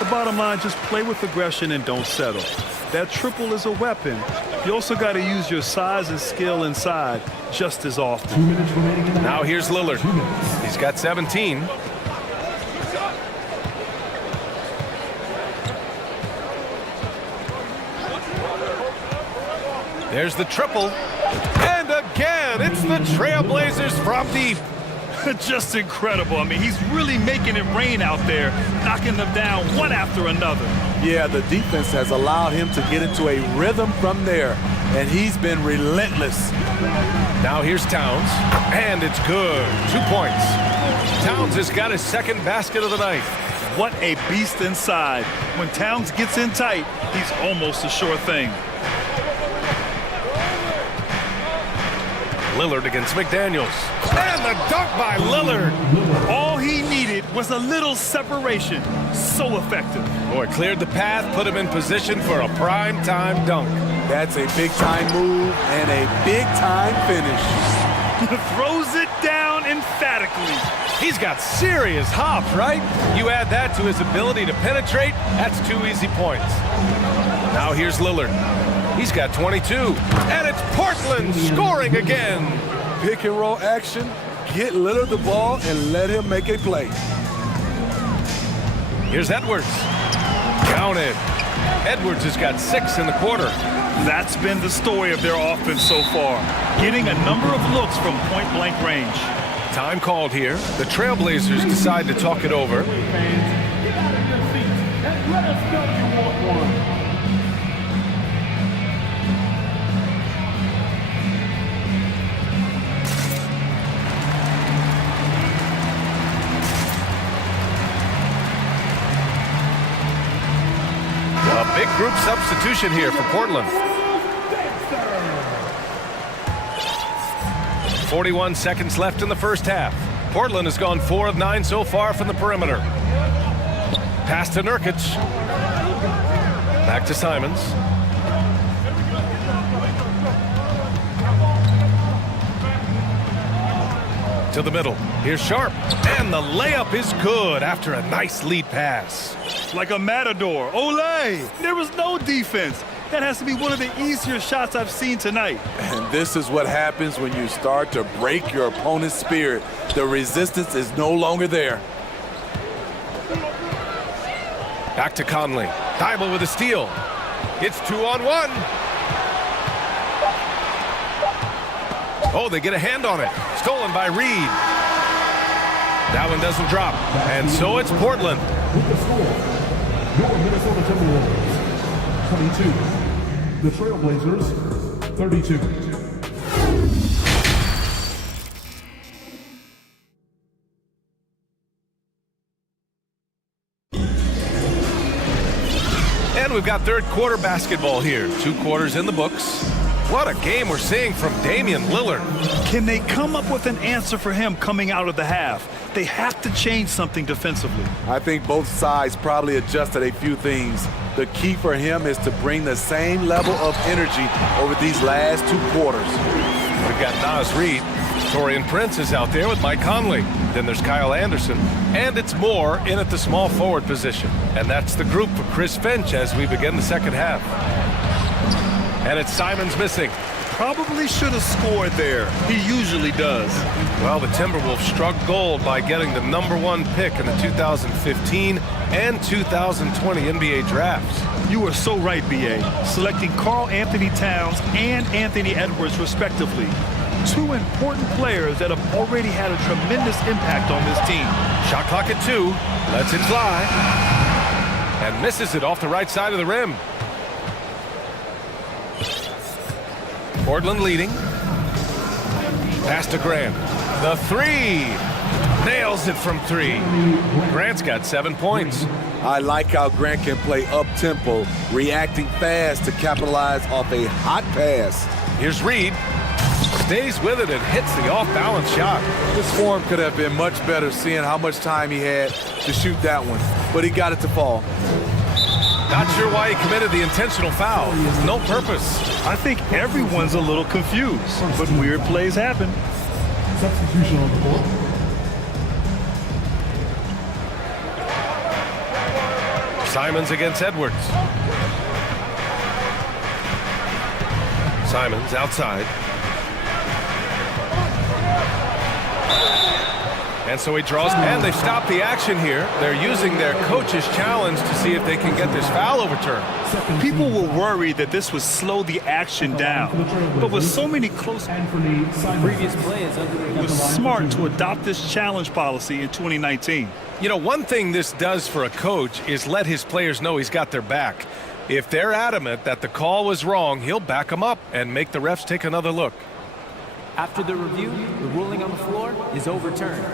The bottom line, just play with aggression and don't settle. That triple is a weapon. You also got to use your size and skill inside just as often. Now here's Lillard. He's got 17. There's the triple. And again, it's the Trailblazers from deep. Just incredible. I mean, he's really making it rain out there, knocking them down one after another. Yeah, the defense has allowed him to get into a rhythm from there, and he's been relentless. Now here's Towns, and it's good. 2 points. Towns has got his 2nd basket of the night. What a beast inside. When Towns gets in tight, he's almost a sure thing. Lillard against McDaniels. And the dunk by Lillard. All he needed was a little separation. So effective. Boy, cleared the path, put him in position for a prime-time dunk. That's a big-time move and a big-time finish. Throws it down emphatically. He's got serious hops, right? You add that to his ability to penetrate, that's 2 easy points. Now here's Lillard. He's got 22. And it's Portland scoring again. Pick and roll action. Get Lillard the ball and let him make a play. Here's Edwards. Counted. Edwards has got 6 in the quarter. That's been the story of their offense so far. Getting a number of looks from point-blank range. Time called here. The Trailblazers decide to talk it over. A big group substitution here for Portland. 41 seconds left in the first half. Portland has gone 4 of 9 so far from the perimeter. Pass to Nurkic. Back to Simons. To the middle. Here's Sharp. And the layup is good after a nice lead pass. Like a matador. Olay! There was no defense. That has to be one of the easier shots I've seen tonight. And this is what happens when you start to break your opponent's spirit. The resistance is no longer there. Back to Conley. Thibault with a steal. It's 2-on-1. Oh, they get a hand on it. Stolen by Reed. That one doesn't drop. And so it's Portland. With the score, your Minnesota Timberwolves, 22. The Trailblazers, 32. And we've got third quarter basketball here. 2 quarters in the books. What a game we're seeing from Damian Lillard. Can they come up with an answer for him coming out of the half? they have to change something defensively. I think both sides probably adjusted a few things. The key for him is to bring the same level of energy over these last 2 quarters. We've got Nas Reed. Torian Prince is out there with Mike Conley. Then there's Kyle Anderson. And it's Moore in at the small forward position. And that's the group for Chris Finch as we begin the second half. And it's Simons missing. Probably should have scored there. He usually does. Well, the Timberwolves struck gold by getting the #1 pick in the 2015 and 2020 NBA drafts. You are so right, B.A. Selecting Karl Anthony Towns and Anthony Edwards, respectively. 2 important players that have already had a tremendous impact on this team. Shot clock at 2. Lets it fly. And misses it off the right side of the rim. Portland leading. Pass to Grant. The 3. Nails it from 3. Grant's got 7 points. I like how Grant can play up-tempo, reacting fast to capitalize off a hot pass. Here's Reed. Stays with it and hits the off-balance shot. His form could have been much better seeing how much time he had to shoot that one, but he got it to fall. Not sure why he committed the intentional foul. No purpose. I think everyone's a little confused, but weird plays happen. Substitution on the court. Simons against Edwards. Simons outside. And so he draws, and they've stopped the action here. They're using their coach's challenge to see if they can get this foul overturned. People were worried that this would slow the action down, but with so many close previous plays, it was smart to adopt this challenge policy in 2019. You know, one thing this does for a coach is let his players know he's got their back. If they're adamant that the call was wrong, he'll back them up and make the refs take another look. After the review, the ruling on the floor is overturned.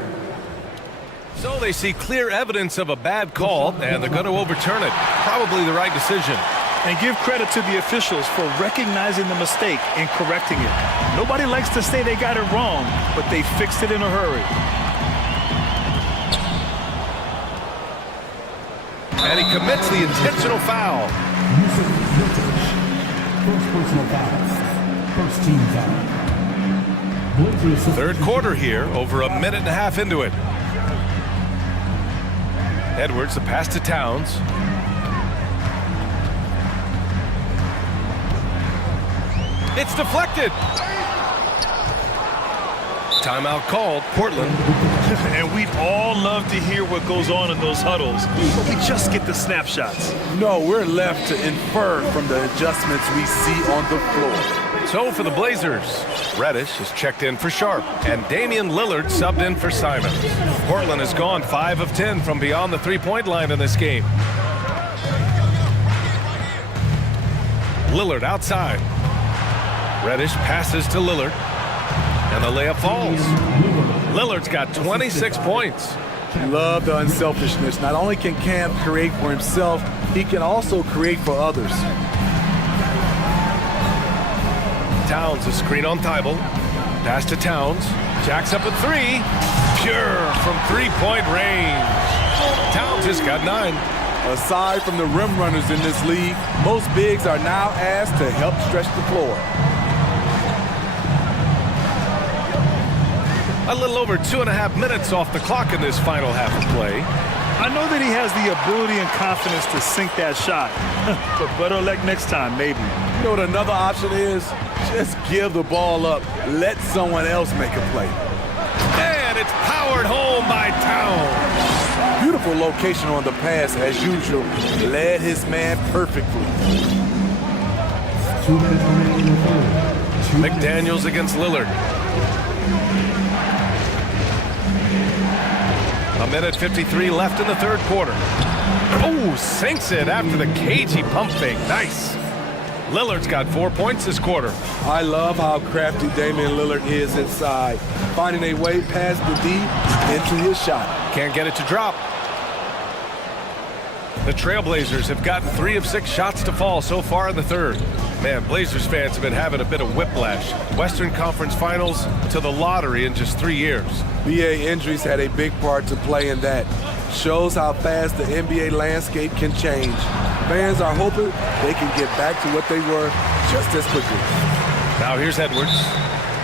So they see clear evidence of a bad call, and they're going to overturn it. Probably the right decision. And give credit to the officials for recognizing the mistake and correcting it. Nobody likes to say they got it wrong, but they fixed it in a hurry. And he commits the intentional foul. First personal foul. First team foul. Third quarter here, over 1.5 minutes into it. Edwards, the pass to Towns. It's deflected. Timeout called. Portland. And we'd all love to hear what goes on in those huddles, but we just get the snapshots. No, we're left to infer from the adjustments we see on the floor. So for the Blazers, Reddish is checked in for Sharp, and Damian Lillard subbed in for Simons. Portland has gone 5 of 10 from beyond the three-point line in this game. Lillard outside. Reddish passes to Lillard, and the layup falls. Lillard's got 26 points. Love the unselfishness. Not only can Cam create for himself, he can also create for others. Towns, a screen on Thibault. Pass to Towns. Jacks up a 3. Pure from three-point range. Towns has got 9. Aside from the rim runners in this league, most bigs are now asked to help stretch the floor. A little over 2.5 minutes off the clock in this final half of play. I know that he has the ability and confidence to sink that shot, but better luck next time, maybe. You know what another option is? Just give the ball up. Let someone else make a play. And it's powered home by Towns. Beautiful location on the pass, as usual. Led his man perfectly. 2 minutes remaining in the third. McDaniels against Lillard. 1:53 left in the third quarter. Oh, sinks it after the cagey pump fake. Nice. Lillard's got 4 points this quarter. I love how crafty Damian Lillard is inside, finding a way past the D into his shot. Can't get it to drop. The Trailblazers have gotten 3 of 6 shots to fall so far in the third. Man, Blazers fans have been having a bit of whiplash. Western Conference Finals to the lottery in just 3 years. BA injuries had a big part to play in that. Shows how fast the NBA landscape can change. Fans are hoping they can get back to what they were just as quickly. Now here's Edwards.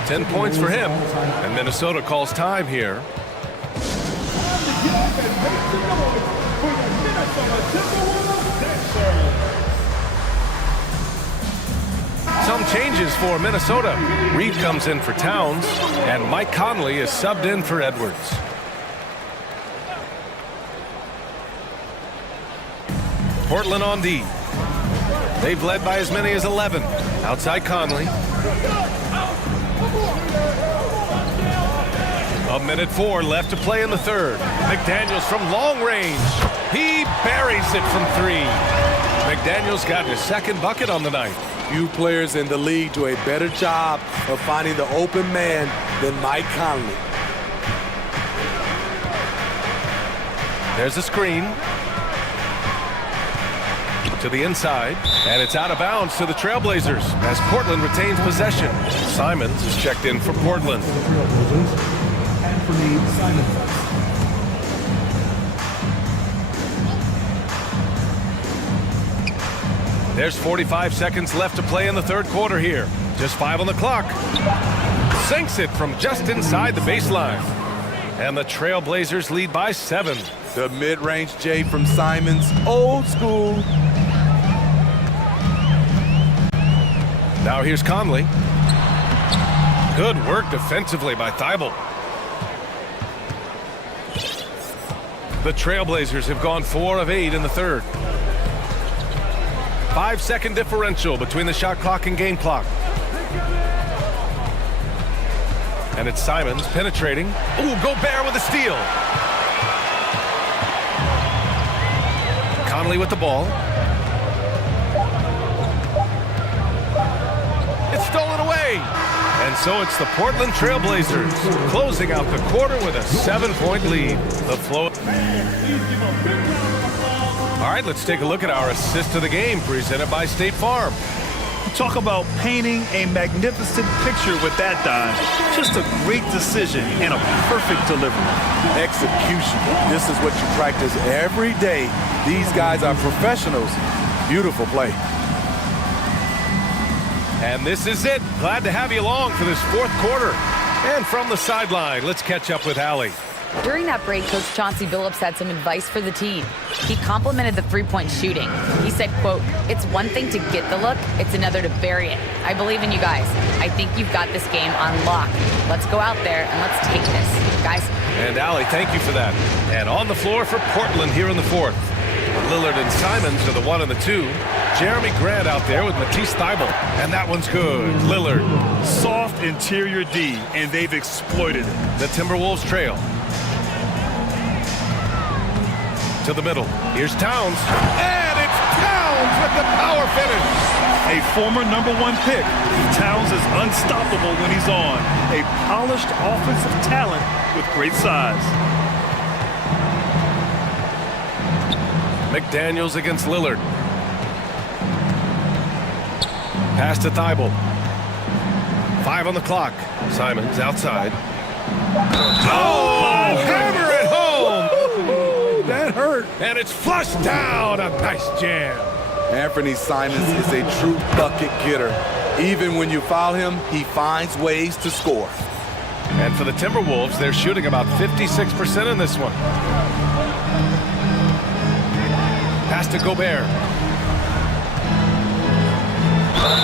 10 points for him. And Minnesota calls time here. Some changes for Minnesota. Reed comes in for Towns, and Mike Conley is subbed in for Edwards. Portland on D. They've led by as many as 11. Outside Conley. A minute 4 left to play in the third. McDaniels from long range. He buries it from 3. McDaniels got his second bucket on the night. Few players in the league do a better job of finding the open man than Mike Conley. There's a screen. To the inside, and it's out of bounds to the Trailblazers as Portland retains possession. Simons is checked in for Portland. There's 45 seconds left to play in the third quarter here. Just 5 on the clock. Sinks it from just inside the baseline. And the Trailblazers lead by 7. The mid-range J from Simons, old school. Now here's Conley. Good work defensively by Thibault. The Trailblazers have gone 4 of 8 in the third. 5-second differential between the shot clock and game clock. And it's Simons penetrating. Ooh, Gobert with a steal. Conley with the ball. It's stolen away. And so it's the Portland Trailblazers closing out the quarter with a 7-point lead. The flow. All right, let's take a look at our assist of the game presented by State Farm. Talk about painting a magnificent picture with that dime. Just a great decision and a perfect delivery. Execution. This is what you practice every day. These guys are professionals. Beautiful play. And this is it. Glad to have you along for this fourth quarter. And from the sideline, let's catch up with Allie. During that break, Coach Chauncey Billups had some advice for the team. He complimented the three-point shooting. He said, quote, "It's one thing to get the look, it's another to bury it. I believe in you guys. I think you've got this game on lock. Let's go out there and let's take this, guys." And Allie, thank you for that. And on the floor for Portland here in the fourth. Lillard and Simons are the 1 and the 2. Jeremy Grant out there with Matisse Thybulle. And that one's good. Lillard. Soft interior D, and they've exploited it. The Timberwolves trail. To the middle. Here's Towns. And it's Towns with the power finish. A former #1 pick. Towns is unstoppable when he's on. A polished offensive talent with great size. McDaniels against Lillard. Pass to Thybulle. 5 on the clock. Simons outside. Oh, hammer it home. That hurt. And it's flushed down. A nice jam. Anthony Simons is a true bucket getter. Even when you foul him, he finds ways to score. And for the Timberwolves, they're shooting about 56% in this one. Pass to Gobert.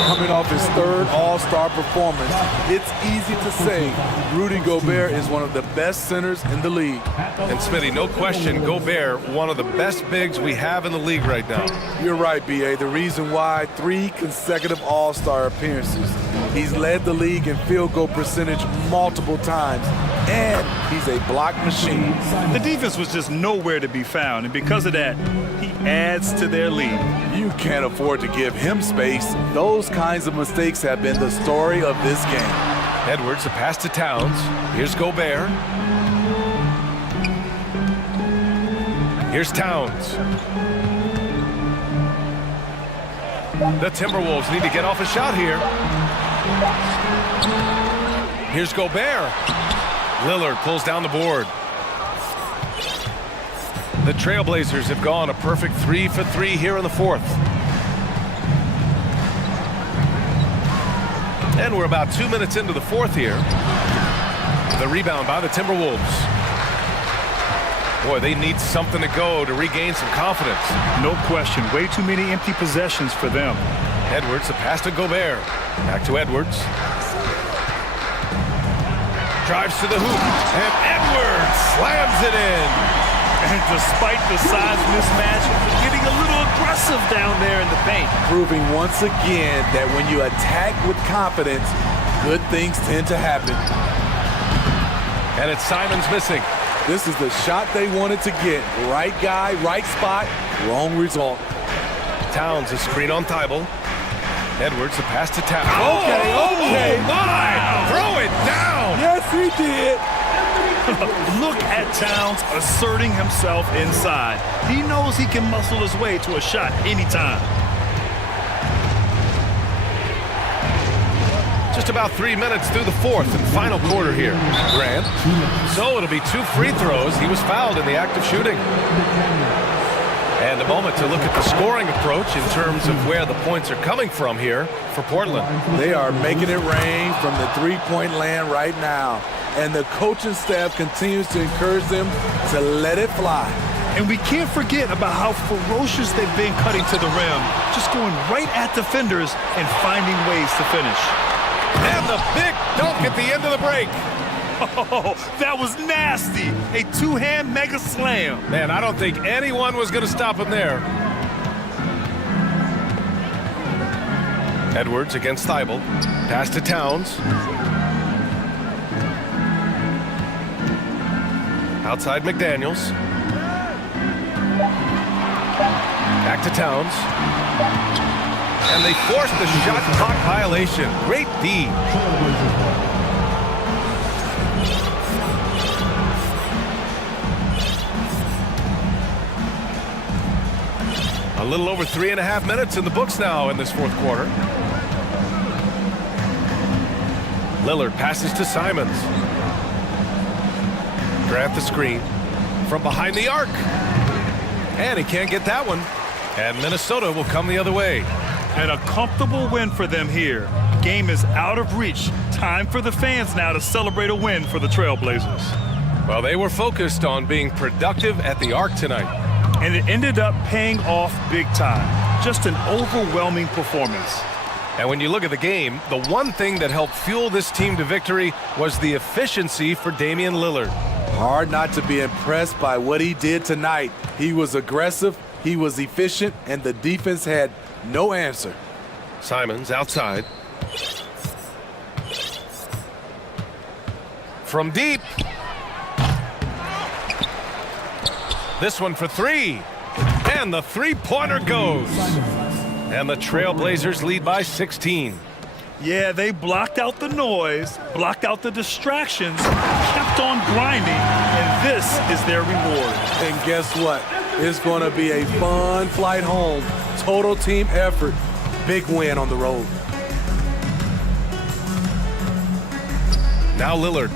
Coming off his third All-Star performance, it's easy to say Rudy Gobert is one of the best centers in the league. And Smitty, no question, Gobert, one of the best bigs we have in the league right now. You're right, B.A. The reason why 3 consecutive All-Star appearances. He's led the league in field goal percentage multiple times, and he's a block machine. The defense was just nowhere to be found, and because of that, he adds to their lead. You can't afford to give him space. Those kinds of mistakes have been the story of this game. Edwards, a pass to Towns. Here's Gobert. Here's Towns. The Timberwolves need to get off a shot here. Here's Gobert. Lillard pulls down the board. The Trailblazers have gone a perfect 3 for 3 here in the fourth. And we're about 2 minutes into the fourth here. The rebound by the Timberwolves. Boy, they need something to go to regain some confidence. No question. Way too many empty possessions for them. Edwards, the pass to Gobert. Back to Edwards. Drives to the hoop. And Edwards slams it in. And despite the size mismatch, getting a little aggressive down there in the paint. Proving once again that when you attack with confidence, good things tend to happen. And it's Simons missing. This is the shot they wanted to get. Right guy, right spot, wrong result. Towns a screen on Thibault. Edwards, the pass to Towns. Okay. Oh my! Throw it down! Yes, he did. Look at Towns asserting himself inside. He knows he can muscle his way to a shot anytime. Just about 3 minutes through the fourth and final quarter here. Grant. So it'll be 2 free throws. He was fouled in the act of shooting. And a moment to look at the scoring approach in terms of where the points are coming from here for Portland. They are making it rain from the three-point land right now. And the coaching staff continues to encourage them to let it fly. And we can't forget about how ferocious they've been cutting to the rim, just going right at defenders and finding ways to finish. And the big dunk at the end of the break. Oh, that was nasty. A two-hand mega slam. Man, I don't think anyone was going to stop him there. Edwards against Thibault. Pass to Towns. Outside McDaniels. Back to Towns. And they forced the shot clock violation. Great D. A little over 3.5 minutes in the books now in this fourth quarter. Lillard passes to Simons. Grant the screen from behind the arc. And he can't get that one. And Minnesota will come the other way. And a comfortable win for them here. Game is out of reach. Time for the fans now to celebrate a win for the Trailblazers. Well, they were focused on being productive at the arc tonight. And it ended up paying off big time. Just an overwhelming performance. And when you look at the game, the one thing that helped fuel this team to victory was the efficiency for Damian Lillard. Hard not to be impressed by what he did tonight. He was aggressive, he was efficient, and the defense had no answer. Simons outside. From deep. This one for three. And the three-pointer goes. And the Trailblazers lead by 16. Yeah, they blocked out the noise, blocked out the distractions, kept on grinding, and this is their reward. And guess what? It's going to be a fun flight home. Total team effort. Big win on the road. Now Lillard.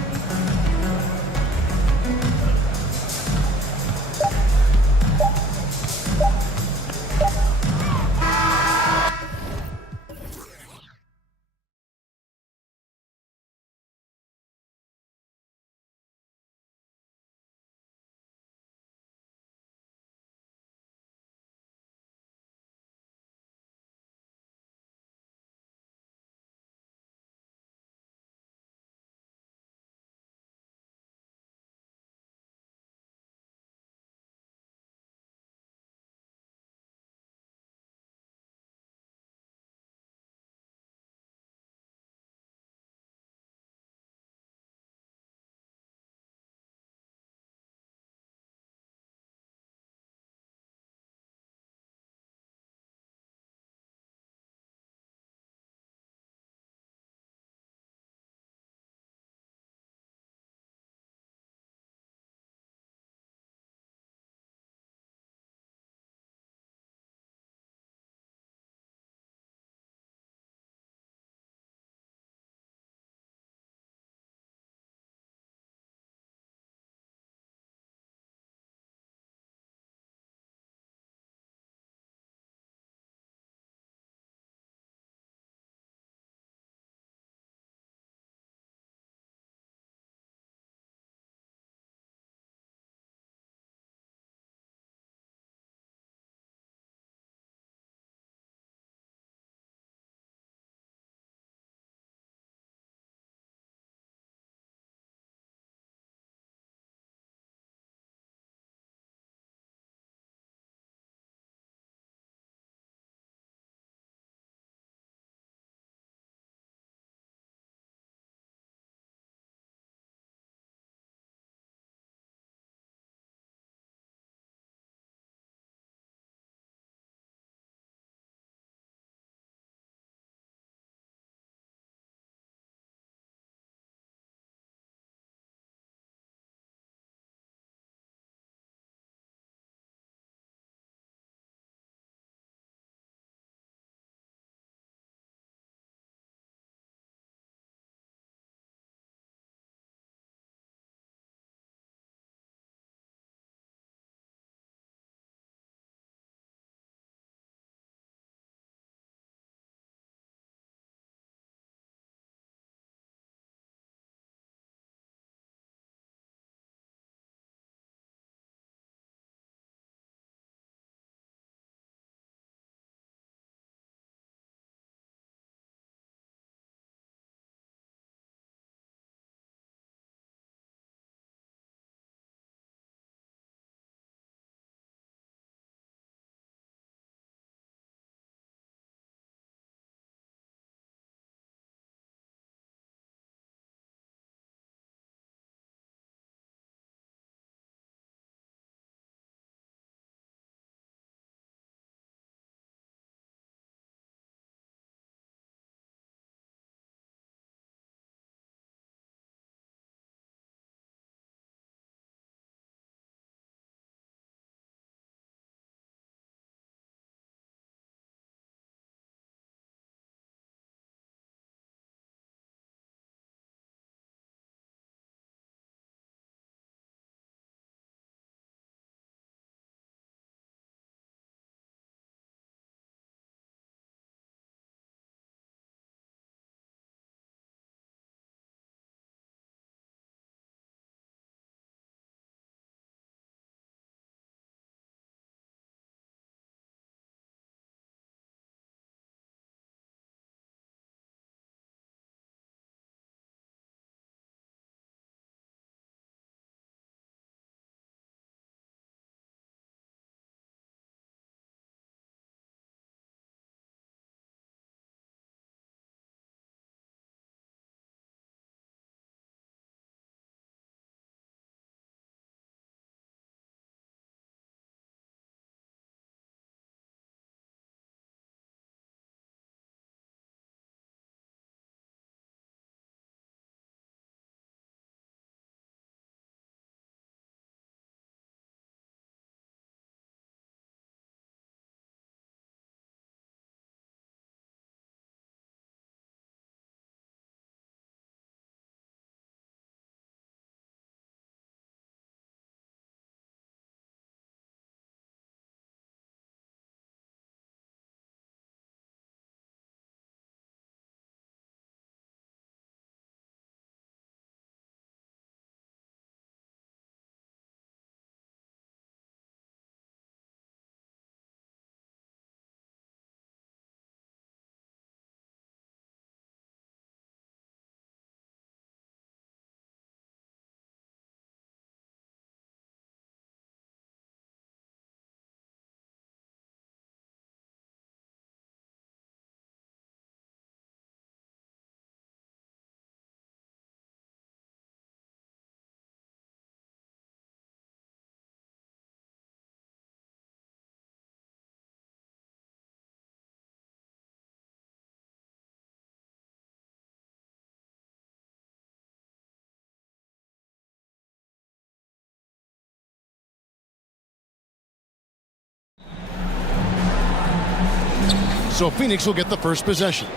So Phoenix will get the first possession.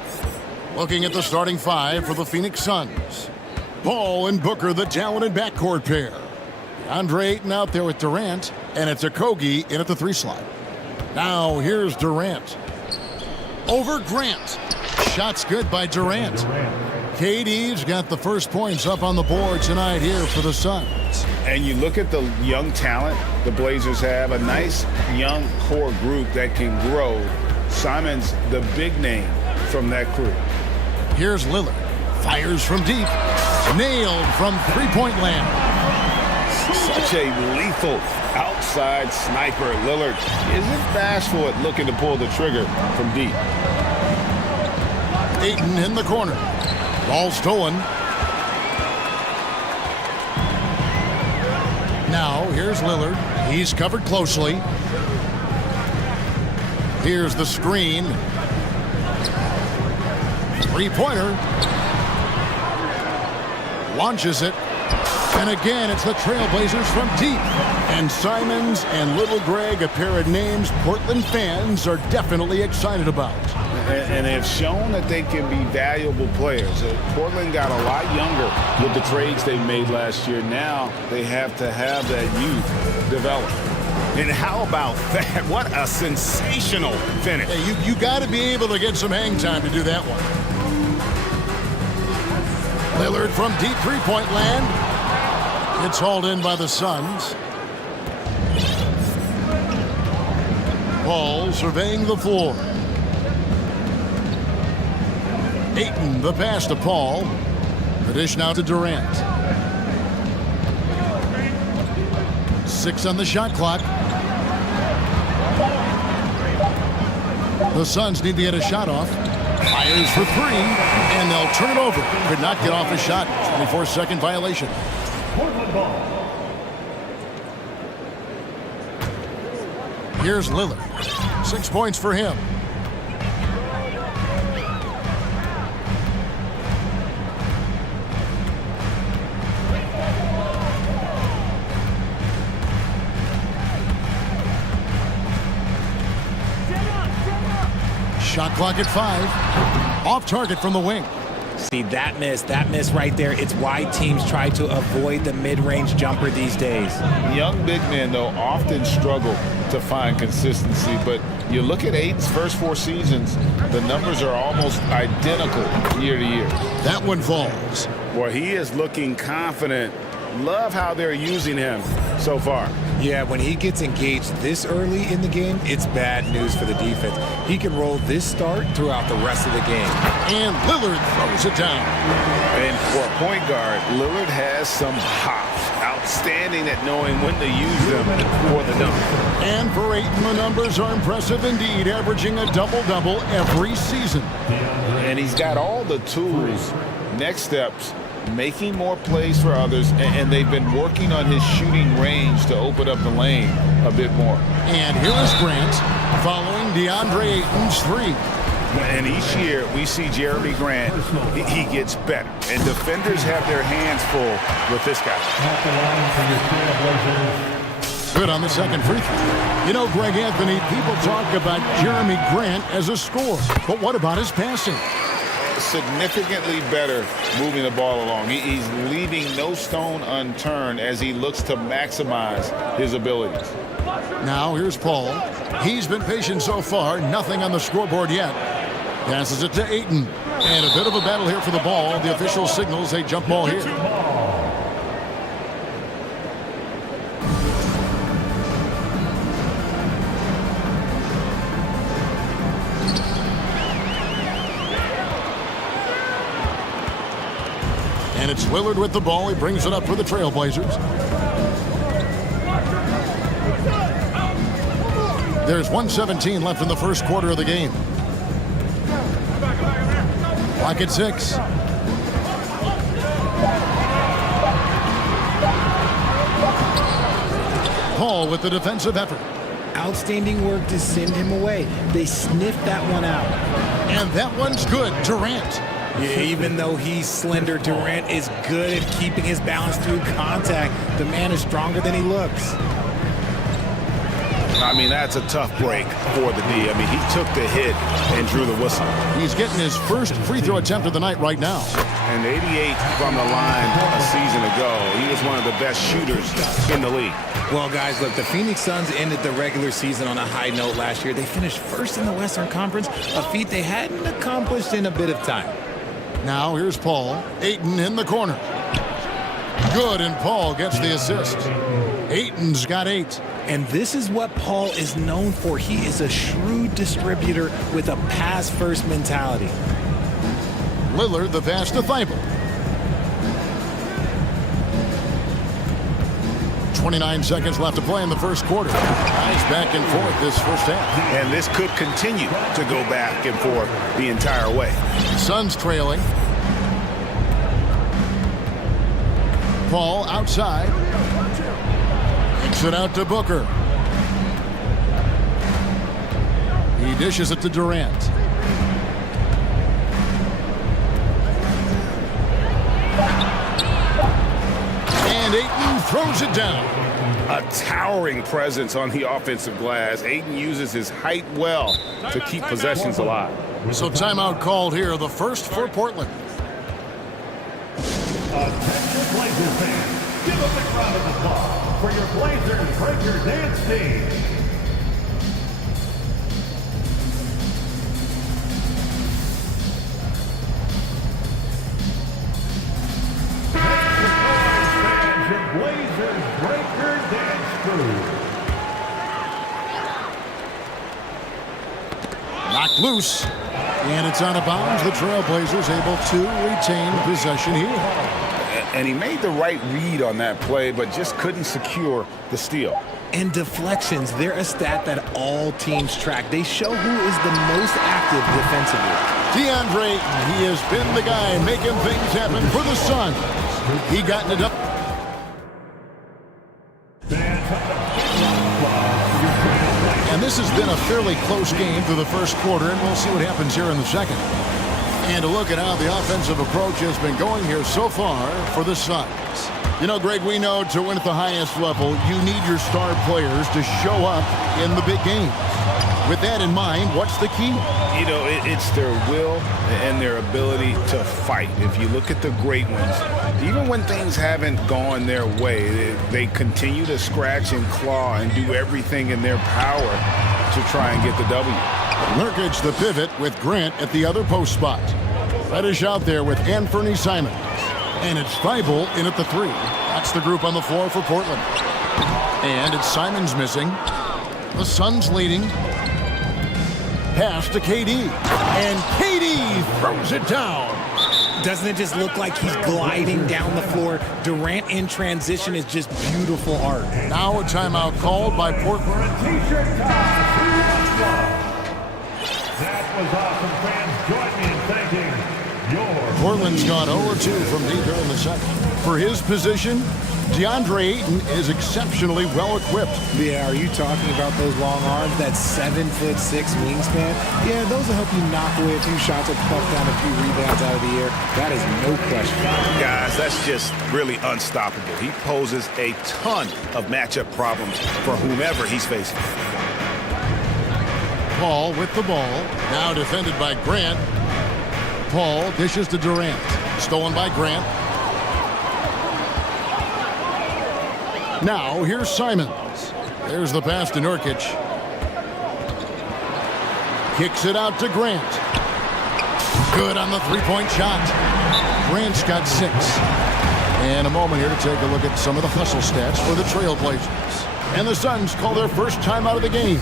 Looking at the starting five for the Phoenix Suns. Ball and Booker, the talented backcourt pair. Andre Ayton out there with Durant, and it's Okogie in at the 3 slot. Now here's Durant. Over Grant. Shot's good by Durant. KD's got the first points up on the board tonight here for the Suns. And you look at the young talent the Blazers have, a nice young core group that can grow. Simon's the big name from that crew. Here's Lillard. Fires from deep. Nailed from three-point land. Such a lethal outside sniper. Lillard isn't bashful at looking to pull the trigger from deep. Ayton in the corner. Ball stolen. Now here's Lillard. He's covered closely. Here's the screen. Three-pointer. Launches it. And again, it's the Trailblazers from deep. And Simons and Little Greg, a pair of names Portland fans are definitely excited about. And they've shown that they can be valuable players. Portland got a lot younger with the trades they made last year. Now they have to have that youth develop. And how about that? What a sensational finish. Hey, you got to be able to get some hang time to do that one. Lillard from deep three-point land. It's hauled in by the Suns. Paul surveying the floor. Ayton, the pass to Paul. The dish now to Durant. 6 on the shot clock. The Suns need to get a shot off. Fires for 3, and they'll turn it over. Could not get off a shot. 24-second violation. Portland ball. Here's Lillard. 6 points for him. Shot clock at 5. Off target from the wing. See, that miss right there, it's why teams try to avoid the mid-range jumper these days. Young big men, though, often struggle to find consistency, but you look at Ayton's first 4 seasons, the numbers are almost identical year to year. That one falls. Well, he is looking confident. Love how they're using him so far. Yeah, when he gets engaged this early in the game, it's bad news for the defense. He can roll this start throughout the rest of the game. And Lillard throws it down. And for a point guard, Lillard has some hops. Outstanding at knowing when to use them for the dunk. And for Ayton, the numbers are impressive indeed, averaging a double-double every season. And he's got all the tools. Next steps, making more plays for others, and they've been working on his shooting range to open up the lane a bit more. And here is Grant following DeAndre Ayton's 3. And each year we see Jeremy Grant, he gets better. And defenders have their hands full with this guy. Good on the second free throw. You know, Greg Anthony, people talk about Jeremy Grant as a scorer, but what about his passing? Significantly better moving the ball along. He's leaving no stone unturned as he looks to maximize his abilities. Now here's Paul. He's been patient so far, nothing on the scoreboard yet. Passes it to Ayton. And a bit of a battle here for the ball. The official signals a jump ball here. And it's Lillard with the ball. He brings it up for the Trailblazers. There's 1:17 left in the first quarter of the game. Clock at 6. Paul with the defensive effort. Outstanding work to send him away. They sniffed that one out. And that one's good. Durant. Yeah, even though he's slender, Durant is good at keeping his balance through contact. The man is stronger than he looks. I mean, that's a tough break for the D. I mean, he took the hit and drew the whistle. He's getting his first free throw attempt of the night right now. And 88 from the line a season ago. He was one of the best shooters in the league. Well, guys, look, the Phoenix Suns ended the regular season on a high note last year. They finished first in the Western Conference, a feat they hadn't accomplished in a bit of time. Now here's Paul. Ayton in the corner. Good, and Paul gets the assist. Ayton's got 8. And this is what Paul is known for. He is a shrewd distributor with a pass-first mentality. Lillard the pass to Thibault. 29 seconds left to play in the first quarter. Nice back and forth this first half. And this could continue to go back and forth the entire way. Suns trailing. Paul outside. Kicks it out to Booker. He dishes it to Durant. And Ayton throws it down. A towering presence on the offensive glass. Ayton uses his height well to keep possessions alive. So timeout called here, the first for Portland. Attention Blazers fans, give a big round of applause for your Blazers Breaker Dance team. Blazers Breaker Dance Crew. Knocked loose. And it's out of bounds. The Trailblazers able to retain possession here. And he made the right read on that play, but just couldn't secure the steal. And deflections, they're a stat that all teams track. They show who is the most active defensively. DeAndre, he has been the guy making things happen for the Suns. He gotten it up. And this has been a fairly close game through the first quarter, and we'll see what happens here in the second. And to look at how the offensive approach has been going here so far for the Suns. You know, Greg, we know to win at the highest level, you need your star players to show up in the big games. With that in mind, what's the key? You know, it's their will and their ability to fight. If you look at the great ones, even when things haven't gone their way, they continue to scratch and claw and do everything in their power to try and get the W. Nurkic the pivot with Grant at the other post spot. Reddish out there with Anthony Simons. And it's Thibault in at the 3. That's the group on the floor for Portland. And it's Simons missing. The Suns leading. Pass to KD. And KD throws it down. Doesn't it just look like he's gliding down the floor? Durant in transition is just beautiful art. Now a timeout called by Portland. That was awesome, fans. Join me in thanking Portland's gone 0-2 from deep here in the second. For his position, DeAndre Ayton is exceptionally well equipped. Yeah, are you talking about those long arms, that 7'6" wingspan? Yeah, those will help you knock away a few shots or puff down a few rebounds out of the air. That is no question. Guys, that's just really unstoppable. He poses a ton of matchup problems for whomever he's facing. Paul with the ball, now defended by Grant. Paul dishes to Durant, stolen by Grant. Now here's Simons. There's the pass to Nurkic. Kicks it out to Grant. Good on the three-point shot. Grant's got 6. And a moment here to take a look at some of the hustle stats for the Trailblazers. And the Suns call their first time out of the game.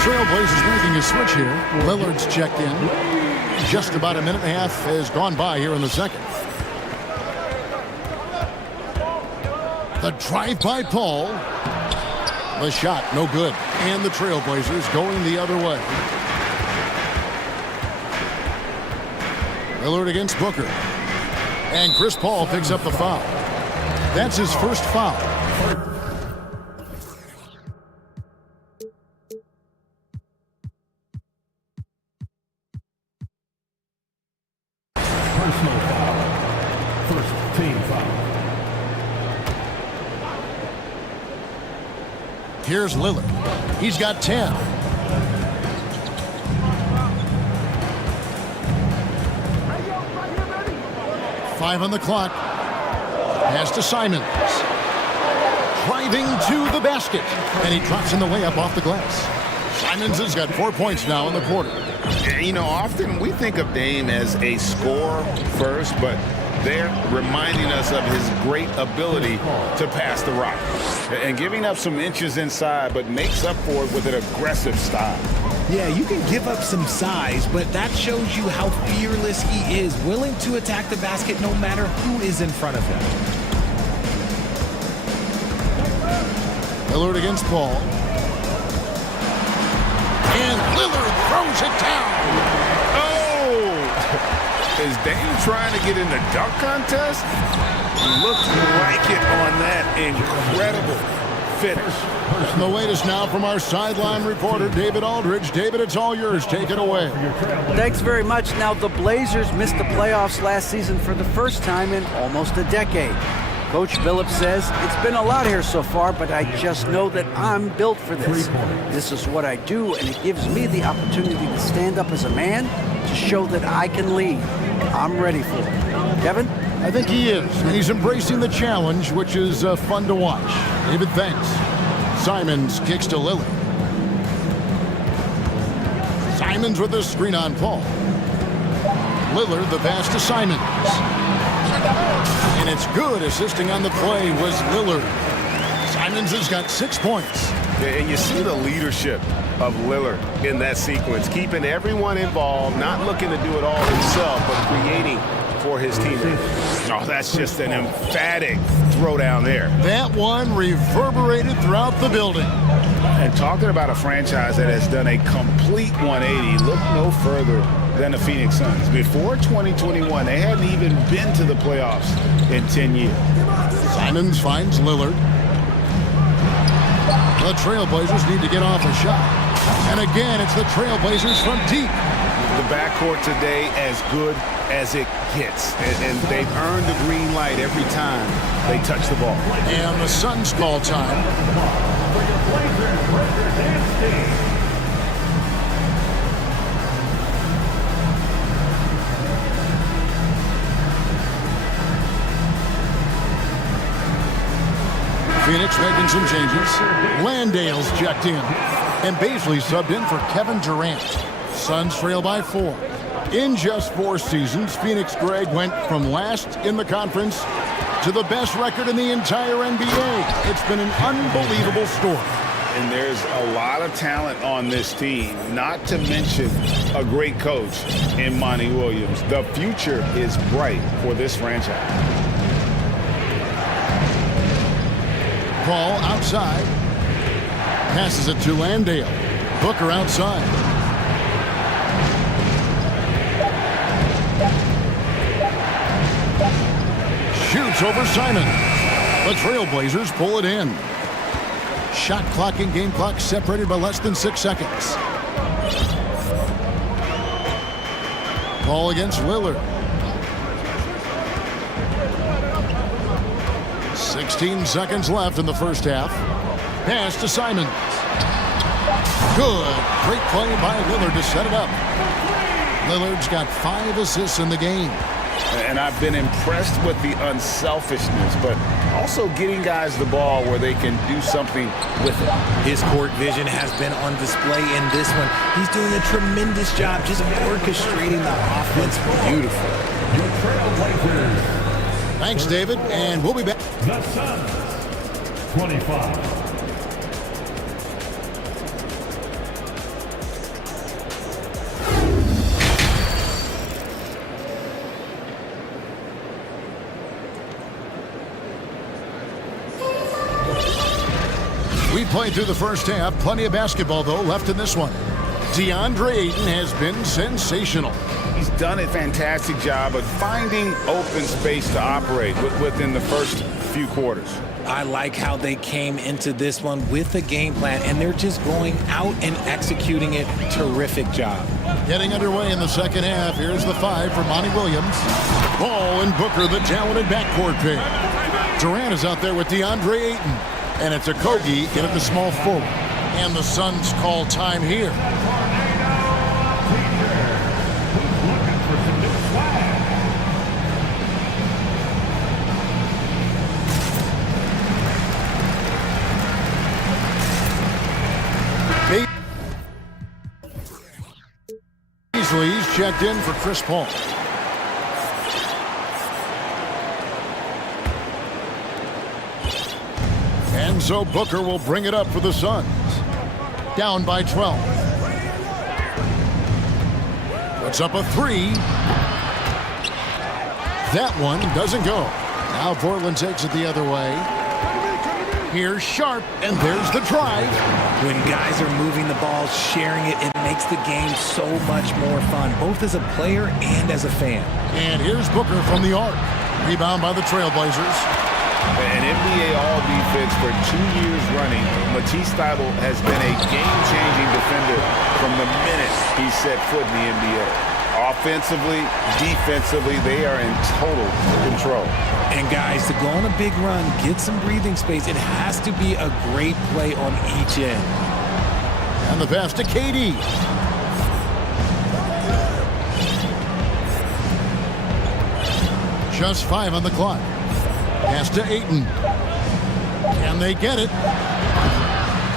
Trailblazers making a switch here. Lillard's checked in. Just about a minute and a half has gone by here in the second. The drive by Paul. The shot, no good. And the Trailblazers going the other way. Lillard against Booker. And Chris Paul picks up the foul. That's his first foul. personal foul. First team foul. Here's Lillard. He's got 10. Five on the clock. Pass to Simons. Driving to the basket. And he drops in the layup off the glass. Simons has got 4 points now in the quarter. You know, often we think of Dame as a scorer first, but they're reminding us of his great ability to pass the rock. And giving up some inches inside, but makes up for it with an aggressive style. Yeah, you can give up some size, but that shows you how fearless he is, willing to attack the basket no matter who is in front of him. Lillard against Paul. And Lillard throws it down. Oh! Is Dame trying to get in the dunk contest? Looked like it on that incredible finish. The latest now from our sideline reporter, David Aldridge. David, it's all yours. Take it away. Thanks very much. Now, the Blazers missed the playoffs last season for the first time in almost a decade. Coach Billups says, it's been a lot here so far, but I just know that I'm built for this. This is what I do, and it gives me the opportunity to stand up as a man to show that I can lead. I'm ready for it. Kevin? I think he is, and he's embracing the challenge, which is fun to watch. David, thanks. Simons kicks to Lillard. Simons with a screen on Paul. Lillard the pass to Simons. And it's good. Assisting on the play was Lillard. Simons has got 6 points. And you see the leadership of Lillard in that sequence, keeping everyone involved, not looking to do it all himself, but creating for his teammates. Oh, that's just an emphatic throwdown there. That one reverberated throughout the building. And talking about a franchise that has done a complete 180, look no further than the Phoenix Suns. Before 2021, they hadn't even been to the playoffs in 10 years. Simons finds Lillard. The Trailblazers need to get off a shot. And again, it's the Trailblazers from deep. The backcourt today as good as it gets. And they've earned the green light every time they touch the ball. And the Suns call time. For your Blazers Breakers dance team. Phoenix making some changes. Landale's checked in. And Baisley subbed in for Kevin Durant. Suns trail by 4. In just 4 seasons, Phoenix, Greg, went from last in the conference to the best record in the entire NBA. It's been an unbelievable story. And there's a lot of talent on this team, not to mention a great coach in Monty Williams. The future is bright for this franchise. Paul outside. Passes it to Landale. Booker outside. Shoots over Simon. The Trailblazers pull it in. Shot clock and game clock separated by less than 6 seconds. Ball against Lillard. 16 seconds left in the first half. Pass to Simons. Good. Great play by Lillard to set it up. Lillard's got 5 assists in the game. And I've been impressed with the unselfishness, but also getting guys the ball where they can do something with it. His court vision has been on display in this one. He's doing a tremendous job just orchestrating the offense beautifully. Your Trailblazers. Thanks, David, and we'll be back. The Suns, 25. We played through the first half. Plenty of basketball, though, left in this one. DeAndre Ayton has been sensational. He's done a fantastic job of finding open space to operate within the first few quarters. I like how they came into this one with a game plan, and they're just going out and executing it. Terrific job. Getting underway in the second half. Here's the 5 for Monty Williams. Ball and Booker, the talented backcourt pair. Durant is out there with DeAndre Ayton. And it's Okogie in at the small forward. And the Suns call time here. Beasley's checked in for Chris Paul. And so Booker will bring it up for the Suns. Down by 12. Puts up a 3. That one doesn't go. Now Portland takes it the other way. Here's Sharp, and there's the drive. When guys are moving the ball, sharing it, it makes the game so much more fun, both as a player and as a fan. And here's Booker from the arc. Rebound by the Trailblazers. An NBA All-Defense for 2 years running. Matisse Thybulle has been a game-changing defender from the minute he set foot in the NBA. Offensively, defensively, they are in total control. And guys, to go on a big run, get some breathing space, it has to be a great play on each end. And the pass to KD. Just 5 on the clock. Pass to Ayton. Can they get it?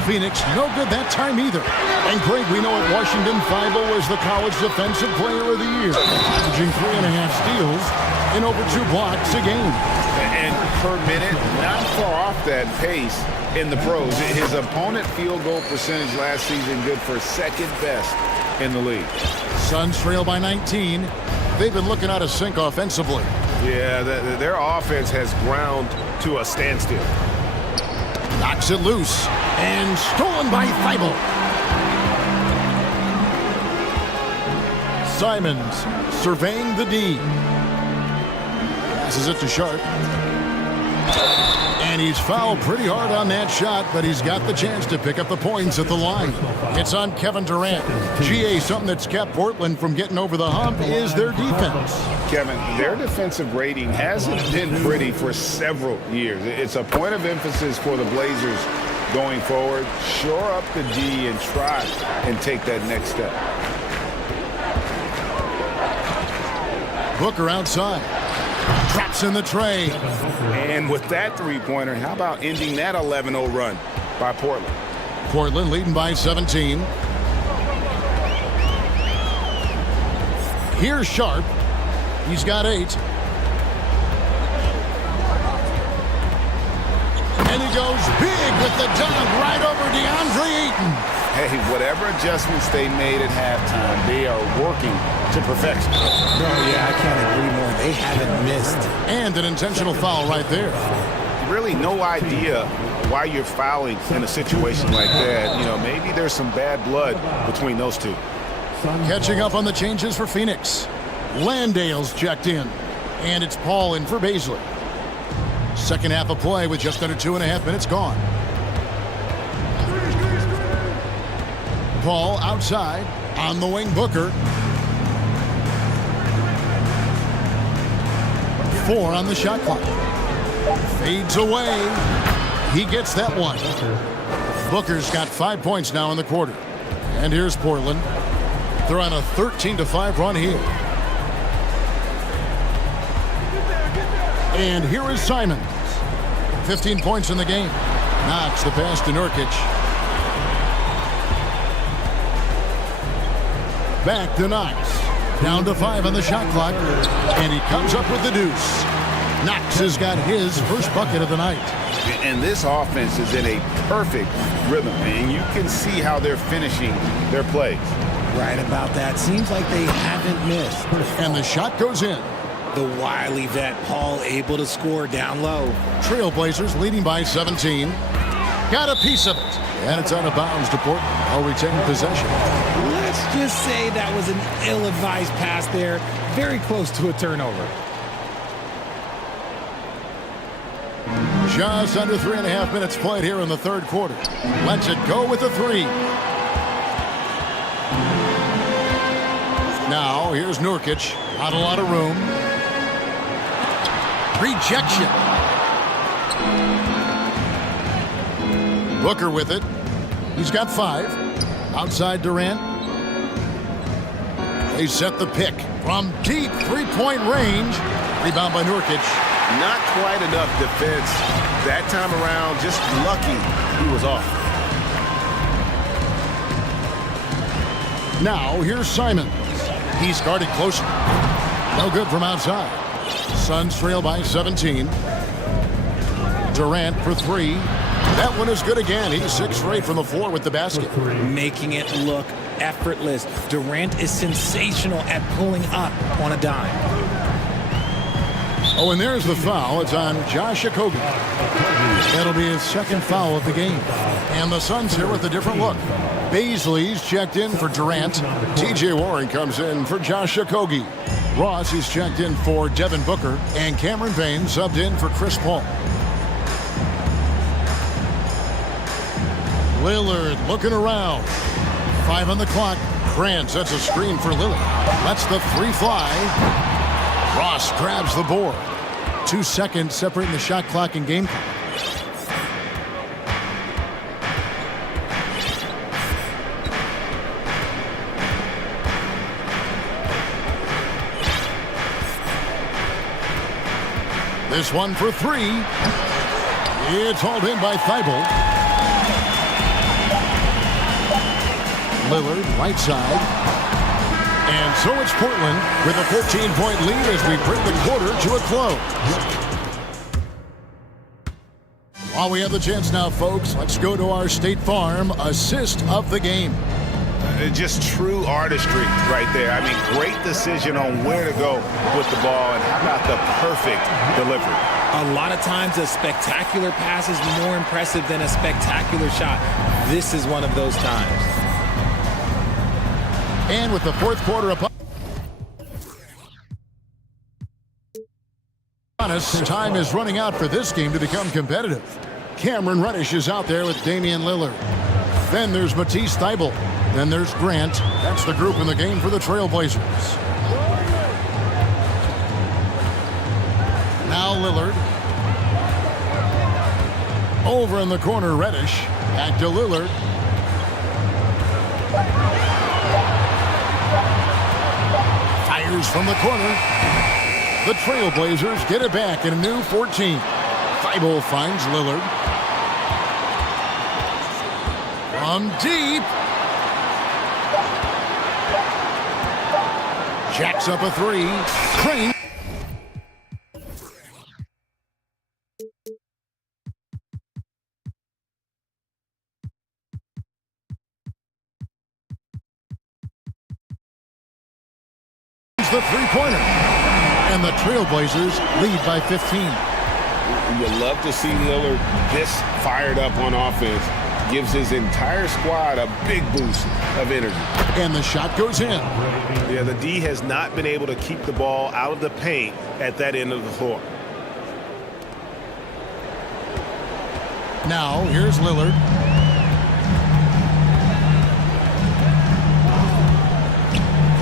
Phoenix, no good that time either. And Greg, we know at Washington, Thybulle was the college defensive player of the year, averaging 3.5 steals and over 2 blocks a game. And per minute, not far off that pace in the pros. His opponent field goal percentage last season good for second best in the league. Suns trail by 19. They've been looking out of sync offensively. Yeah, their offense has ground to a standstill. Knocks it loose and stolen by Thybulle. Simons surveying the D. Passes it to Sharp. And he's fouled pretty hard on that shot, but he's got the chance to pick up the points at the line. It's on Kevin Durant. GA, something that's kept Portland from getting over the hump is their defense. Kevin, their defensive rating hasn't been pretty for several years. It's a point of emphasis for the Blazers going forward. Shore up the D and try and take that next step. Booker outside. Drops in the tray. And with that three-pointer, how about ending that 11-0 run by Portland? Portland leading by 17. Here's Sharp. He's got 8. And he goes big with the dunk right over DeAndre Ayton. Hey, whatever adjustments they made at halftime, they are working to perfection. Oh, yeah, I can't agree more. They haven't missed. And an intentional foul right there. Really no idea why you're fouling in a situation like that. You know, maybe there's some bad blood between those two. Catching up on the changes for Phoenix. Landale's checked in. And it's Paul in for Beasley. Second half of play with just under 2.5 minutes gone. Paul outside. On the wing, Booker. 4 on the shot clock. Fades away. He gets that one. Booker's got 5 points now in the quarter. And here's Portland. They're on a 13-5 run here. And here is Simons. 15 points in the game. Knocks the pass to Nurkic. Back to Knox. Down to 5 on the shot clock. And he comes up with the deuce. Knox has got his first bucket of the night. And this offense is in a perfect rhythm. And you can see how they're finishing their plays. Right about that. Seems like they haven't missed. And the shot goes in. The wily vet Paul able to score down low. Trailblazers leading by 17. Got a piece of it. And it's out of bounds to Portland. I'll retain possession. Let's just say that was an ill-advised pass there. Very close to a turnover. Just under 3.5 minutes played here in the third quarter. Lets it go with the three. Now, here's Nurkic. Not a lot of room. Rejection. Booker with it. He's got 5. Outside Durant. They set the pick from deep three-point range. Rebound by Nurkic. Not quite enough defense that time around. Just lucky he was off. Now, here's Simon. He's guarded closer. No good from outside. Suns trail by 17. Durant for 3. That one is good again. He's 6 straight from the floor with the basket. Making it look effortless. Durant is sensational at pulling up on a dime. Oh, and there's the foul. It's on Josh Okogie. That'll be his second foul of the game. And the Suns here with a different look. Baisley's checked in for Durant. TJ Warren comes in for Josh Okogie. Ross is checked in for Devin Booker. And Cameron Payne subbed in for Chris Paul. Lillard looking around. 5 on the clock. Grant sets a screen for Lillard. Lets the 3 fly. Ross grabs the board. 2 seconds separating the shot clock and game clock. This one for 3. It's hauled in by Thibault. Lillard, right side. And so it's Portland with a 14-point lead as we bring the quarter to a close. While we have the chance now, folks, let's go to our State Farm assist of the game. Just true artistry right there. I mean, great decision on where to go with the ball, and how about the perfect delivery. A lot of times a spectacular pass is more impressive than a spectacular shot. This is one of those times. And with the fourth quarter upon us, time is running out for this game to become competitive. Cameron Reddish is out there with Damian Lillard. Then there's Matisse Thybulle. Then there's Grant. That's the group in the game for the Trailblazers. Now Lillard. Over in the corner, Reddish. Back to Lillard. Fires from the corner. The Trailblazers get it back in a new 14. Thybulle finds Lillard. From deep. Jacks up a 3. Crane. The three-pointer. And the Trailblazers lead by 15. You'd love to see Lillard this fired up on offense. Gives his entire squad a big boost of energy. And the shot goes in. Yeah, the D has not been able to keep the ball out of the paint at that end of the floor. Now, here's Lillard.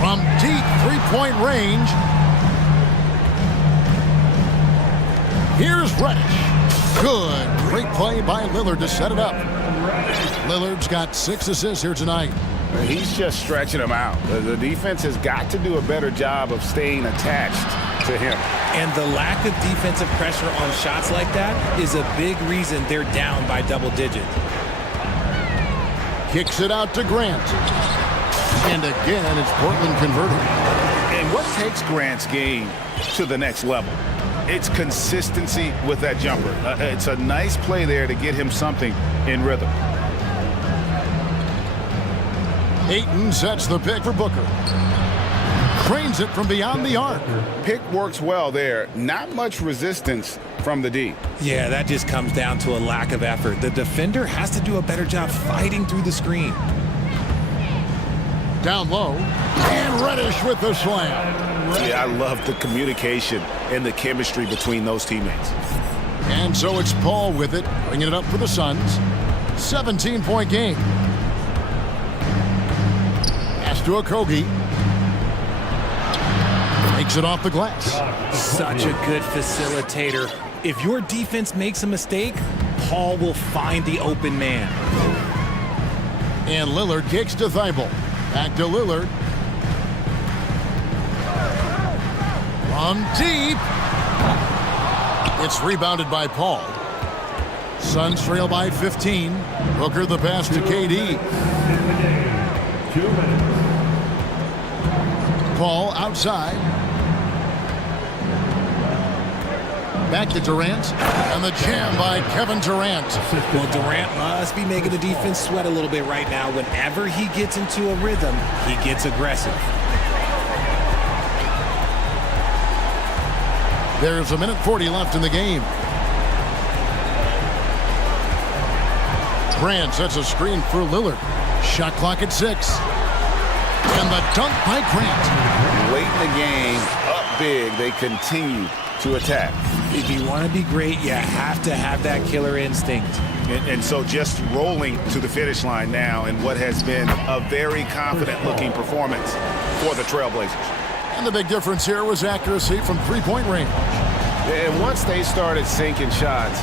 From deep three-point range. Here's Reddish. Good. Great play by Lillard to set it up. Lillard's got 6 assists here tonight. He's just stretching them out. The defense has got to do a better job of staying attached to him. And the lack of defensive pressure on shots like that is a big reason they're down by double digits. Kicks it out to Grant. And again, it's Portland converting. And what takes Grant's game to the next level? It's consistency with that jumper. It's a nice play there to get him something in rhythm. Ayton sets the pick for Booker. Cranes it from beyond the arc. Pick works well there. Not much resistance from the D. Yeah, that just comes down to a lack of effort. The defender has to do a better job fighting through the screen. Down low. And Reddish with the slam. Yeah, I love the communication and the chemistry between those teammates. And so it's Paul with it, bringing it up for the Suns. 17-point game. Pass to Okogie. Takes it off the glass. Such a good facilitator. If your defense makes a mistake, Paul will find the open man. And Lillard kicks to Thibault. Back to Lillard. From deep. It's rebounded by Paul. Suns trail by 15. Booker the pass to KD. 2 minutes. Paul outside. Back to Durant. And the jam by Kevin Durant. Well, Durant must be making the defense sweat a little bit right now. Whenever he gets into a rhythm, he gets aggressive. There's 1:40 left in the game. Grant sets a screen for Lillard. Shot clock at 6. And the dunk by Grant. Late in the game, up big, they continue to attack. If you want to be great, you have to have that killer instinct. And so just rolling to the finish line now in what has been a very confident-looking performance for the Trailblazers. And the big difference here was accuracy from three-point range. And once they started sinking shots,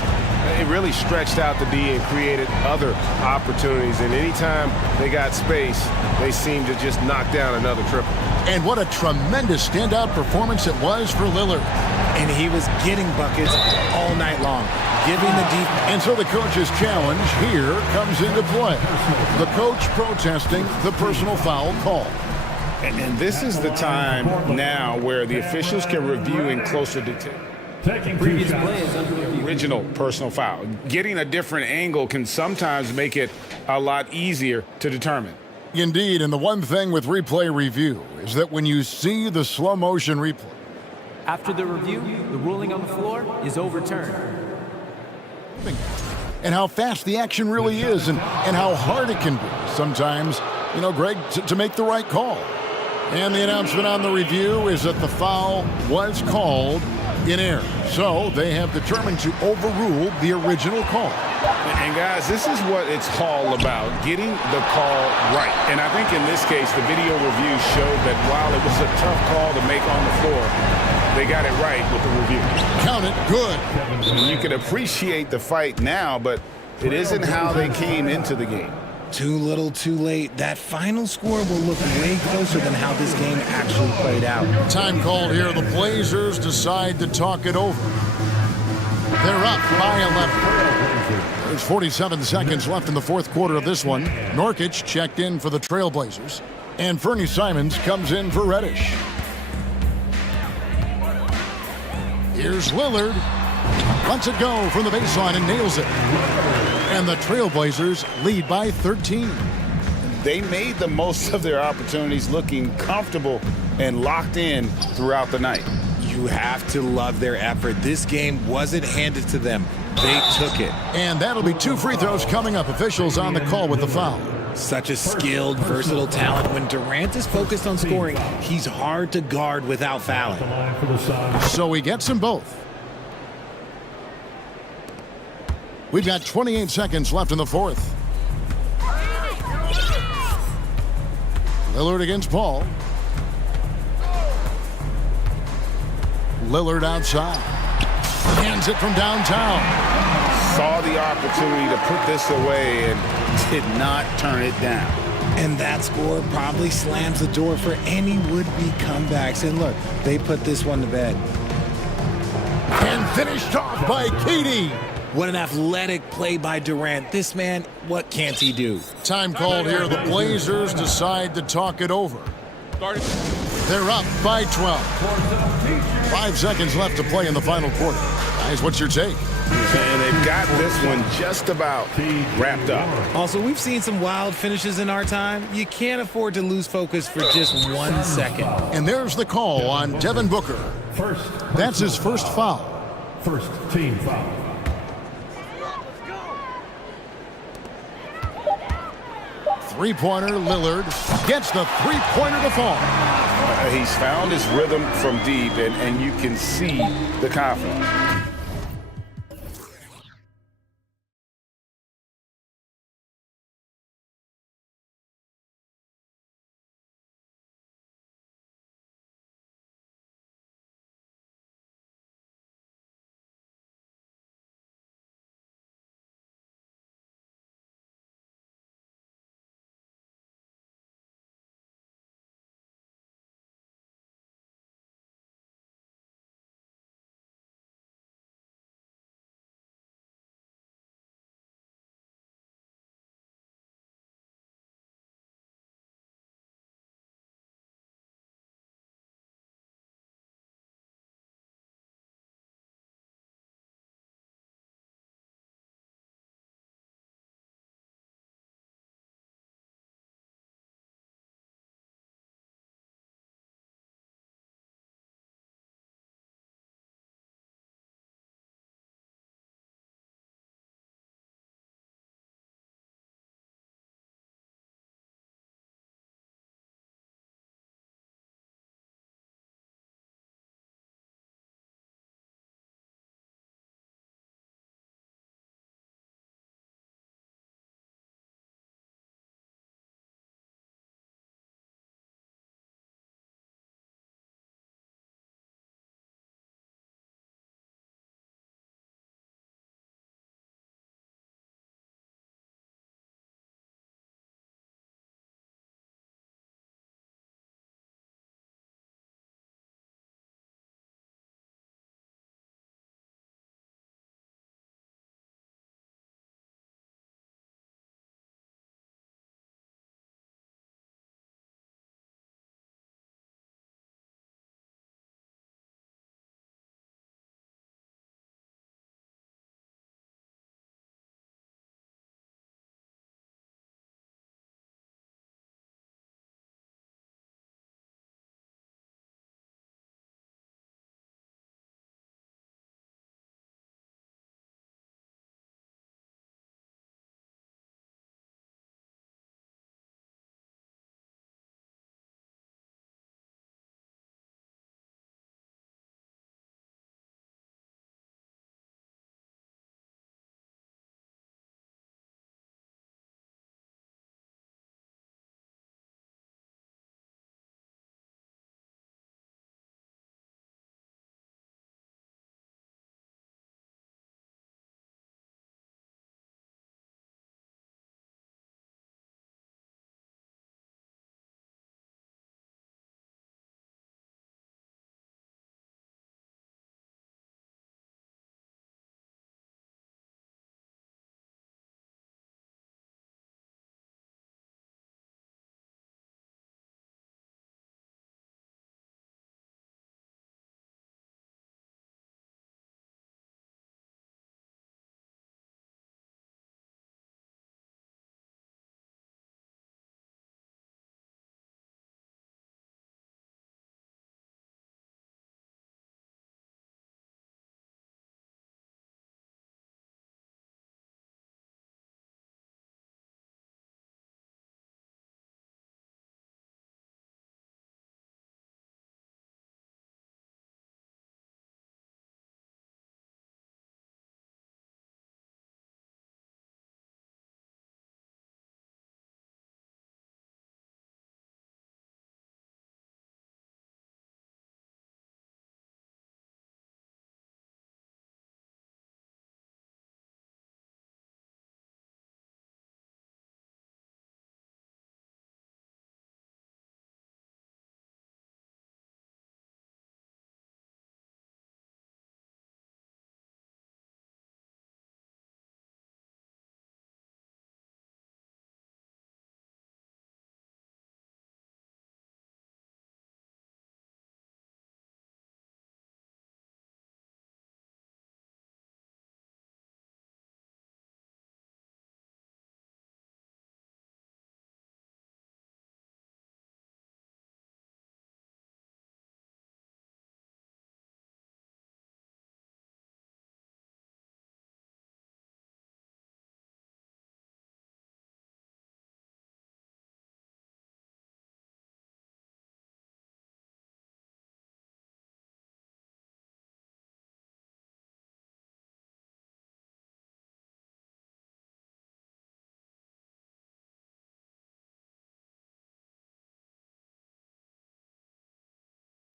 it really stretched out the D and created other opportunities. And anytime they got space, they seemed to just knock down another triple. And what a tremendous standout performance it was for Lillard. And he was getting buckets all night long, giving the defense. And so the coach's challenge here comes into play. The coach protesting the personal foul call. And this is the time now where the officials can review in closer detail. Previous play is under review. Original personal foul. Getting a different angle can sometimes make it a lot easier to determine. Indeed, and the one thing with replay review is that when you see the slow motion replay, After the review, the ruling on the floor is overturned. and how fast the action really is and how hard it can be sometimes, you know, Greg, to make the right call. And the announcement on the review is that the foul was called in error. So they have determined to overrule the original call. And guys, this is what it's all about, getting the call right. And I think in this case, the video review showed that while it was a tough call to make on the floor, they got it right with the review. Count it, good. And you can appreciate the fight now, but it isn't how they came into the game. Too little, too late. That final score will look way closer than how this game actually played out. Time called here. The Blazers decide to talk it over. They're up by 11. There's 47 seconds left in the fourth quarter of this one. Nurkic checked in for the Trailblazers. And Fernie Simons comes in for Reddish. Here's Lillard. Lets it go from the baseline and nails it. And the Trailblazers lead by 13. They made the most of their opportunities, looking comfortable and locked in throughout the night. You have to love their effort. This game wasn't handed to them. They took it. And that'll be 2 free throws coming up. Officials on the call with the foul. Such a skilled, versatile talent. When Durant is focused on scoring, he's hard to guard without fouling. So he gets them both. We've got 28 seconds left in the fourth. Lillard against Paul. Lillard outside. Hands it from downtown. Saw the opportunity to put this away and did not turn it down. And that score probably slams the door for any would-be comebacks. And look, they put this one to bed. And finished off by KD. What an athletic play by Durant. This man, what can't he do? Time called here. The Blazers decide to talk it over. They're up by 12. 5 seconds left to play in the final quarter. Guys, what's your take? And they've got this one just about wrapped up. Also, we've seen some wild finishes in our time. You can't afford to lose focus for just 1 second. And there's the call on Devin Booker. That's his first foul. First team foul. Three-pointer, Lillard gets the three-pointer to fall. He's found his rhythm from deep, and you can see the confidence.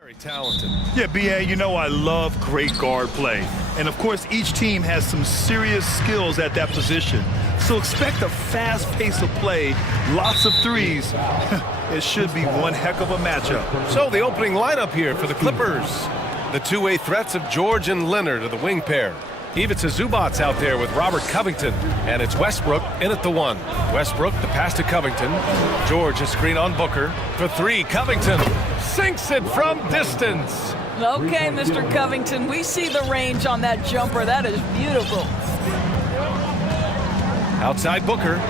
Very talented. Yeah, BA, you know I love great guard play. And of course, each team has some serious skills at that position. So expect a fast pace of play, lots of threes. It should be one heck of a matchup. So the opening lineup here for the Clippers. The two-way threats of George and Leonard are the wing pair. Ivica Zubac's out there with Robert Covington, and it's Westbrook in at the one. Westbrook, the pass to Covington. George, a screen on Booker. For three, Covington sinks it from distance. Okay, Mr. Covington, we see the range on that jumper. That is beautiful. Outside Booker.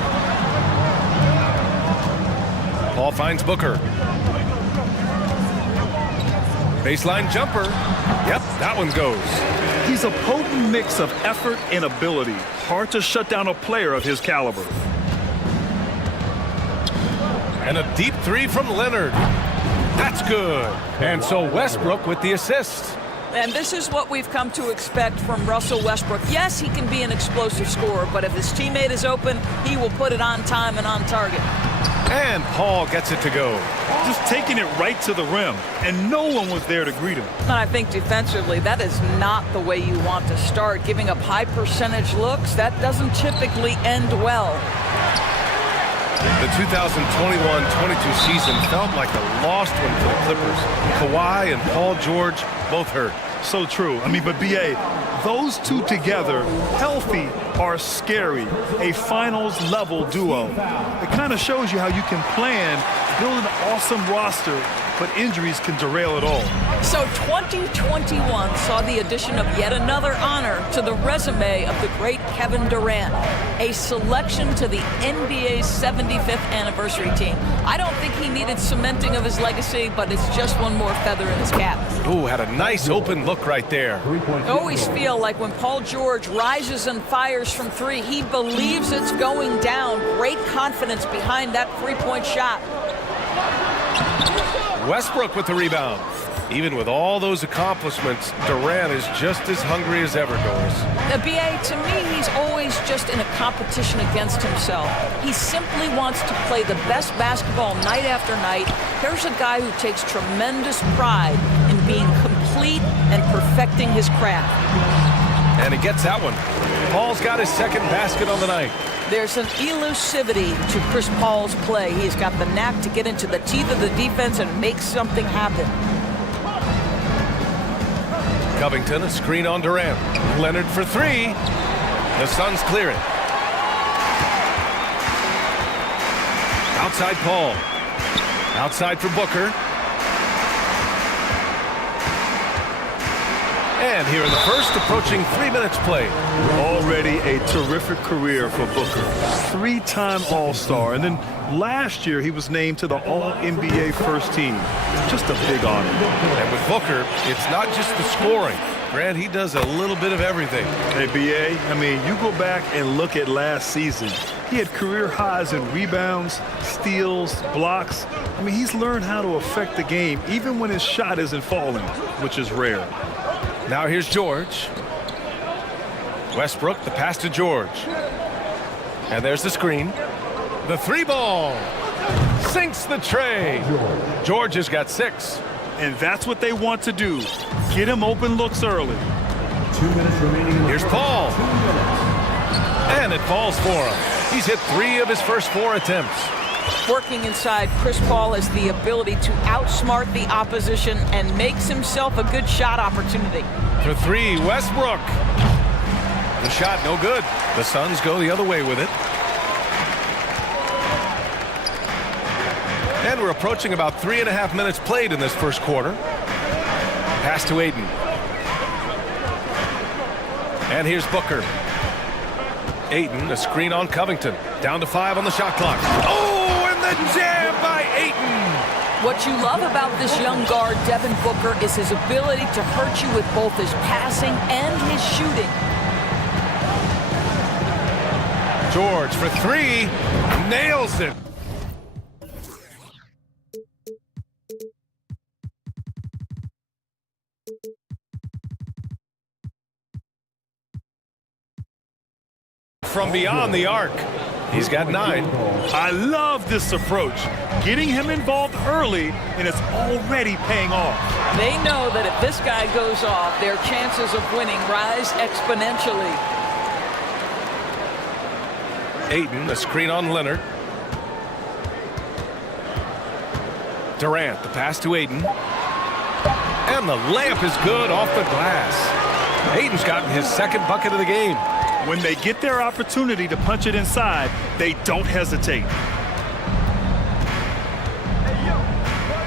Paul finds Booker. Baseline jumper. Yep, that one goes. He's a potent mix of effort and ability. Hard to shut down a player of his caliber. And a deep three from Leonard. That's good. And so Westbrook with the assist. And this is what we've come to expect from Russell Westbrook. Yes, he can be an explosive scorer, but if his teammate is open, he will put it on time and on target. And Paul gets it to go. Just taking it right to the rim, and no one was there to greet him. And I think defensively, that is not the way you want to start. Giving up high percentage looks, that doesn't typically end well. The 2021-22 season felt like a lost one for the Clippers. Kawhi and Paul George both hurt. So true. I mean, but BA, those two together, healthy, are scary. A finals-level duo. It kind of shows you how you can plan, build an awesome roster, but injuries can derail it all. So 2021 saw the addition of yet another honor to the resume of the great Kevin Durant, a selection to the NBA's 75th anniversary team. I don't think he needed cementing of his legacy, but it's just one more feather in his cap. Ooh, had a nice open look right there. I always feel like when Paul George rises and fires from three, he believes it's going down. Great confidence behind that three-point shot. Westbrook with the rebound. Even with all those accomplishments, Durant is just as hungry as ever, Doris. The BA, to me, he's always just in a competition against himself. He simply wants to play the best basketball night after night. Here's a guy who takes tremendous pride in being complete and perfecting his craft. And he gets that one. Paul's got his second basket on the night. There's an elusivity to Chris Paul's play. He's got the knack to get into the teeth of the defense and make something happen. Covington, a screen on Durant. Leonard for three. The Suns clear it. Outside Paul. Outside for Booker. And here in the first, approaching 3 minutes played. Already a terrific career for Booker. Three-time All-Star, and then last year he was named to the All-NBA first team. Just a big honor. And with Booker, it's not just the scoring. Grant, he does a little bit of everything. Hey, BA, I mean, you go back and look at last season. He had career highs in rebounds, steals, blocks. I mean, he's learned how to affect the game even when his shot isn't falling, which is rare. Now here's George. Westbrook, the pass to George. And there's the screen. The three ball. Sinks the tray. George has got 6. And that's what they want to do. Get him open looks early. 2 minutes remaining. Here's Paul. And it falls for him. He's hit 3 of his first 4 attempts. Working inside, Chris Paul has the ability to outsmart the opposition and makes himself a good shot opportunity. For 3, Westbrook. The shot no good. The Suns go the other way with it. And we're approaching about 3.5 minutes played in this first quarter. Pass to Aiden. And here's Booker. Aiden, a screen on Covington. Down to 5 on the shot clock. Oh, and the jam by Aiden. What you love about this young guard, Devin Booker, is his ability to hurt you with both his passing and his shooting. George for 3. Nails it. From beyond the arc. He's got 9. I love this approach. Getting him involved early, and it's already paying off. They know that if this guy goes off, their chances of winning rise exponentially. Ayton, a screen on Leonard. Durant, the pass to Ayton. And the layup is good off the glass. Ayton's gotten his second bucket of the game. When they get their opportunity to punch it inside, they don't hesitate.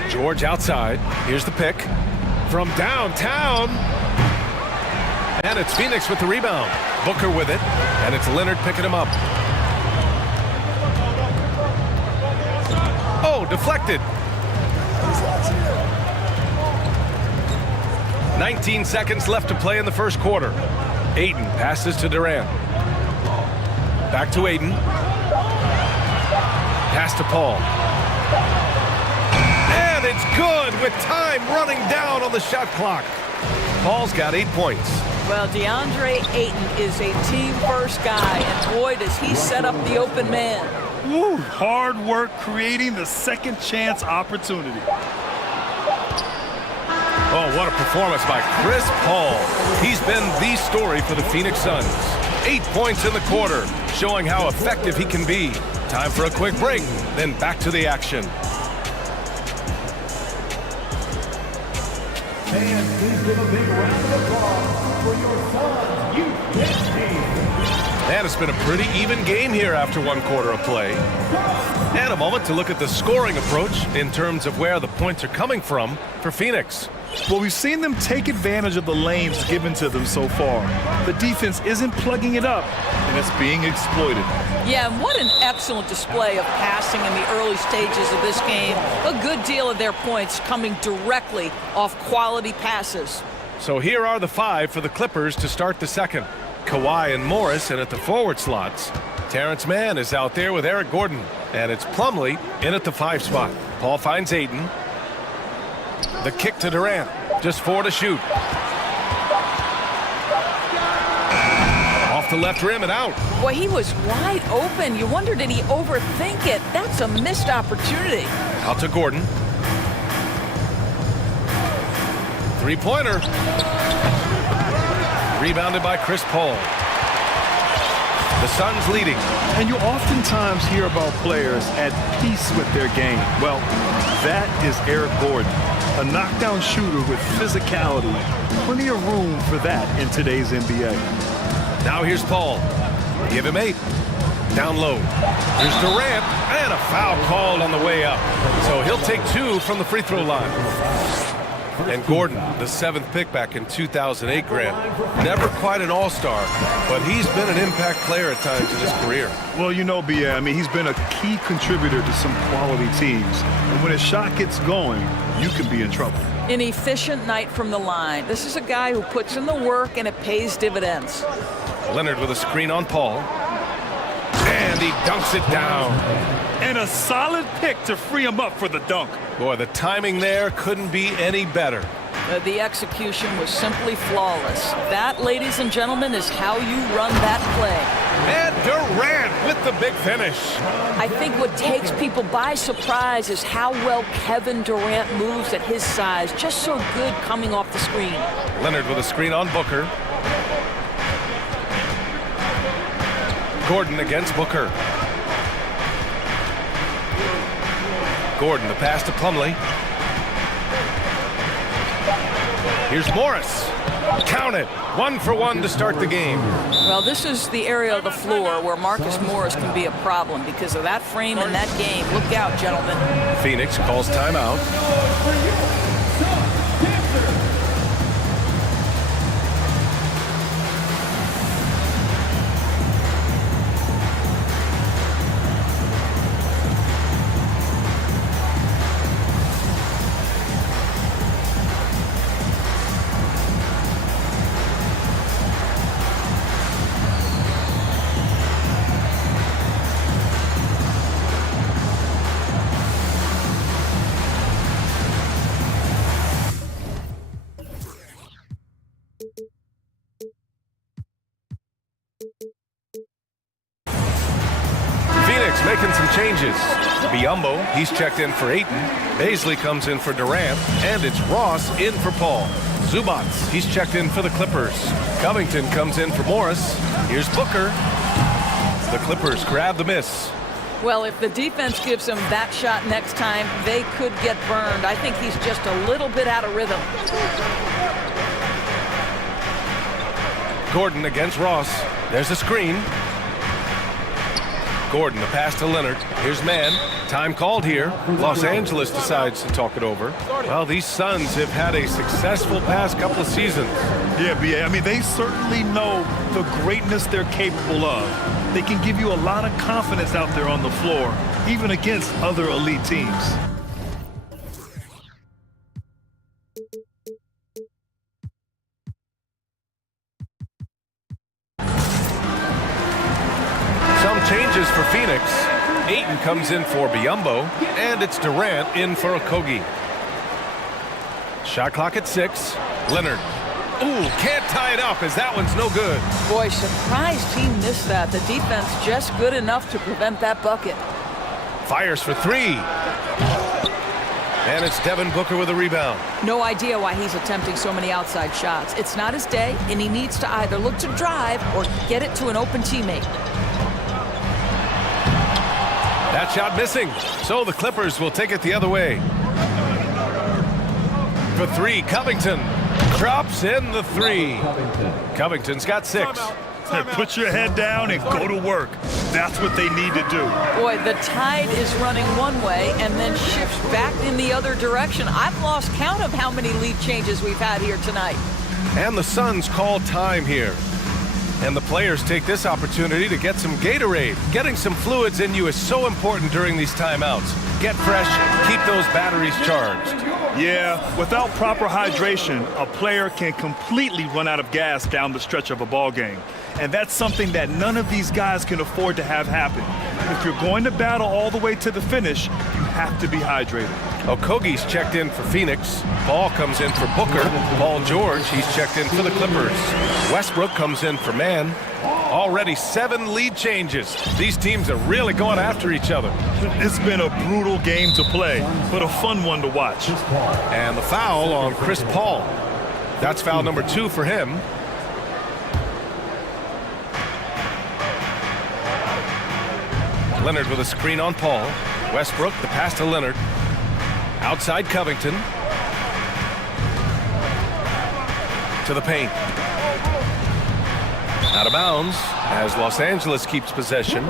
George outside. Here's the pick. From downtown. And it's Phoenix with the rebound. Booker with it. And it's Leonard picking him up. Oh, deflected. 19 seconds left to play in the first quarter. Ayton passes to Durant. Back to Ayton. Pass to Paul. And it's good with time running down on the shot clock. Paul's got 8 points. Well, DeAndre Ayton is a team-first guy, and boy, does he set up the open man. Woo, hard work creating the second chance opportunity. Oh, what a performance by Chris Paul. He's been the story for the Phoenix Suns. 8 points in the quarter, showing how effective he can be. Time for a quick break, then back to the action. And please give a big round of applause for your Suns youth team. And it's been a pretty even game here after 1 quarter of play. And a moment to look at the scoring approach in terms of where the points are coming from for Phoenix. Well, we've seen them take advantage of the lanes given to them so far. The defense isn't plugging it up, and it's being exploited. Yeah, and what an excellent display of passing in the early stages of this game. A good deal of their points coming directly off quality passes. So here are the 5 for the Clippers to start the second. Kawhi and Morris in at the forward slots. Terrence Mann is out there with Eric Gordon. And it's Plumlee in at the 5 spot. Paul finds Ayton. The kick to Durant. Just 4 to shoot. Off the left rim and out. Boy, he was wide open. You wonder, did he overthink it? That's a missed opportunity. Out to Gordon. 3-pointer. Rebounded by Chris Paul. The Suns leading. And you oftentimes hear about players at peace with their game. Well, that is Eric Gordon, a knockdown shooter with physicality. Plenty of room for that in today's NBA. Now here's Paul. Give him 8. Down low. There's Durant, and a foul called on the way up. So he'll take 2 from the free throw line. And Gordon, the 7th pick back in 2008, Grant. Never quite an all-star, but he's been an impact player at times in his career. Well, you know, B.A., I mean, he's been a key contributor to some quality teams. And when his shot gets going, you can be in trouble. An efficient night from the line. This is a guy who puts in the work, and it pays dividends. Leonard with a screen on Paul. And he dunks it down. And a solid pick to free him up for the dunk. Boy, the timing there couldn't be any better. The execution was simply flawless. That, ladies and gentlemen, is how you run that play. And Durant with the big finish. I think what takes people by surprise is how well Kevin Durant moves at his size. Just so good coming off the screen. Leonard with a screen on Booker. Gordon against Booker. Gordon, the pass to Plumlee. Here's Morris. Count it. 1 for 1 to start the game. Well, this is the area of the floor where Marcus Morris can be a problem because of that frame in that game. Look out, gentlemen. Phoenix calls timeout. changes. Biyombo, he's checked in for Ayton. Baisley comes in for Durant. And it's Ross in for Paul. Zubats, he's checked in for the Clippers. Covington comes in for Morris. Here's Booker. The Clippers grab the miss. Well, if the defense gives him that shot next time, they could get burned. I think he's just a little bit out of rhythm. Gordon against Ross. There's a screen. Gordon, the pass to Leonard. Here's Mann. Time called here. Los Angeles decides to talk it over. Well, these Suns have had a successful past couple of seasons. Yeah, BA. I mean, they certainly know the greatness they're capable of. They can give you a lot of confidence out there on the floor, even against other elite teams. Some changes for Phoenix. Ayton comes in for Biyombo, and it's Durant in for Okogie. Shot clock at 6. Leonard. Ooh, can't tie it up as that one's no good. Boy, surprised he missed that. The defense just good enough to prevent that bucket. Fires for 3. And it's Devin Booker with a rebound. No idea why he's attempting so many outside shots. It's not his day, and he needs to either look to drive or get it to an open teammate. That shot missing. So the Clippers will take it the other way. For 3, Covington. Drops in the 3. Covington's got 6. Put your head down and go to work. That's what they need to do. Boy, the tide is running one way and then shifts back in the other direction. I've lost count of how many lead changes we've had here tonight. And the Suns call time here. And the players take this opportunity to get some Gatorade. Getting some fluids in you is so important during these timeouts. Get fresh, keep those batteries charged. Yeah, without proper hydration, a player can completely run out of gas down the stretch of a ball game. And that's something that none of these guys can afford to have happen. If you're going to battle all the way to the finish, you have to be hydrated. Okogie's checked in for Phoenix. Paul comes in for Booker. Paul George, he's checked in for the Clippers. Westbrook comes in for Mann. Already 7 lead changes. These teams are really going after each other. It's been a brutal game to play, but a fun one to watch. And the foul on Chris Paul. That's foul number 2 for him. Leonard with a screen on Paul. Westbrook, the pass to Leonard. Outside Covington. To the paint. Out of bounds as Los Angeles keeps possession.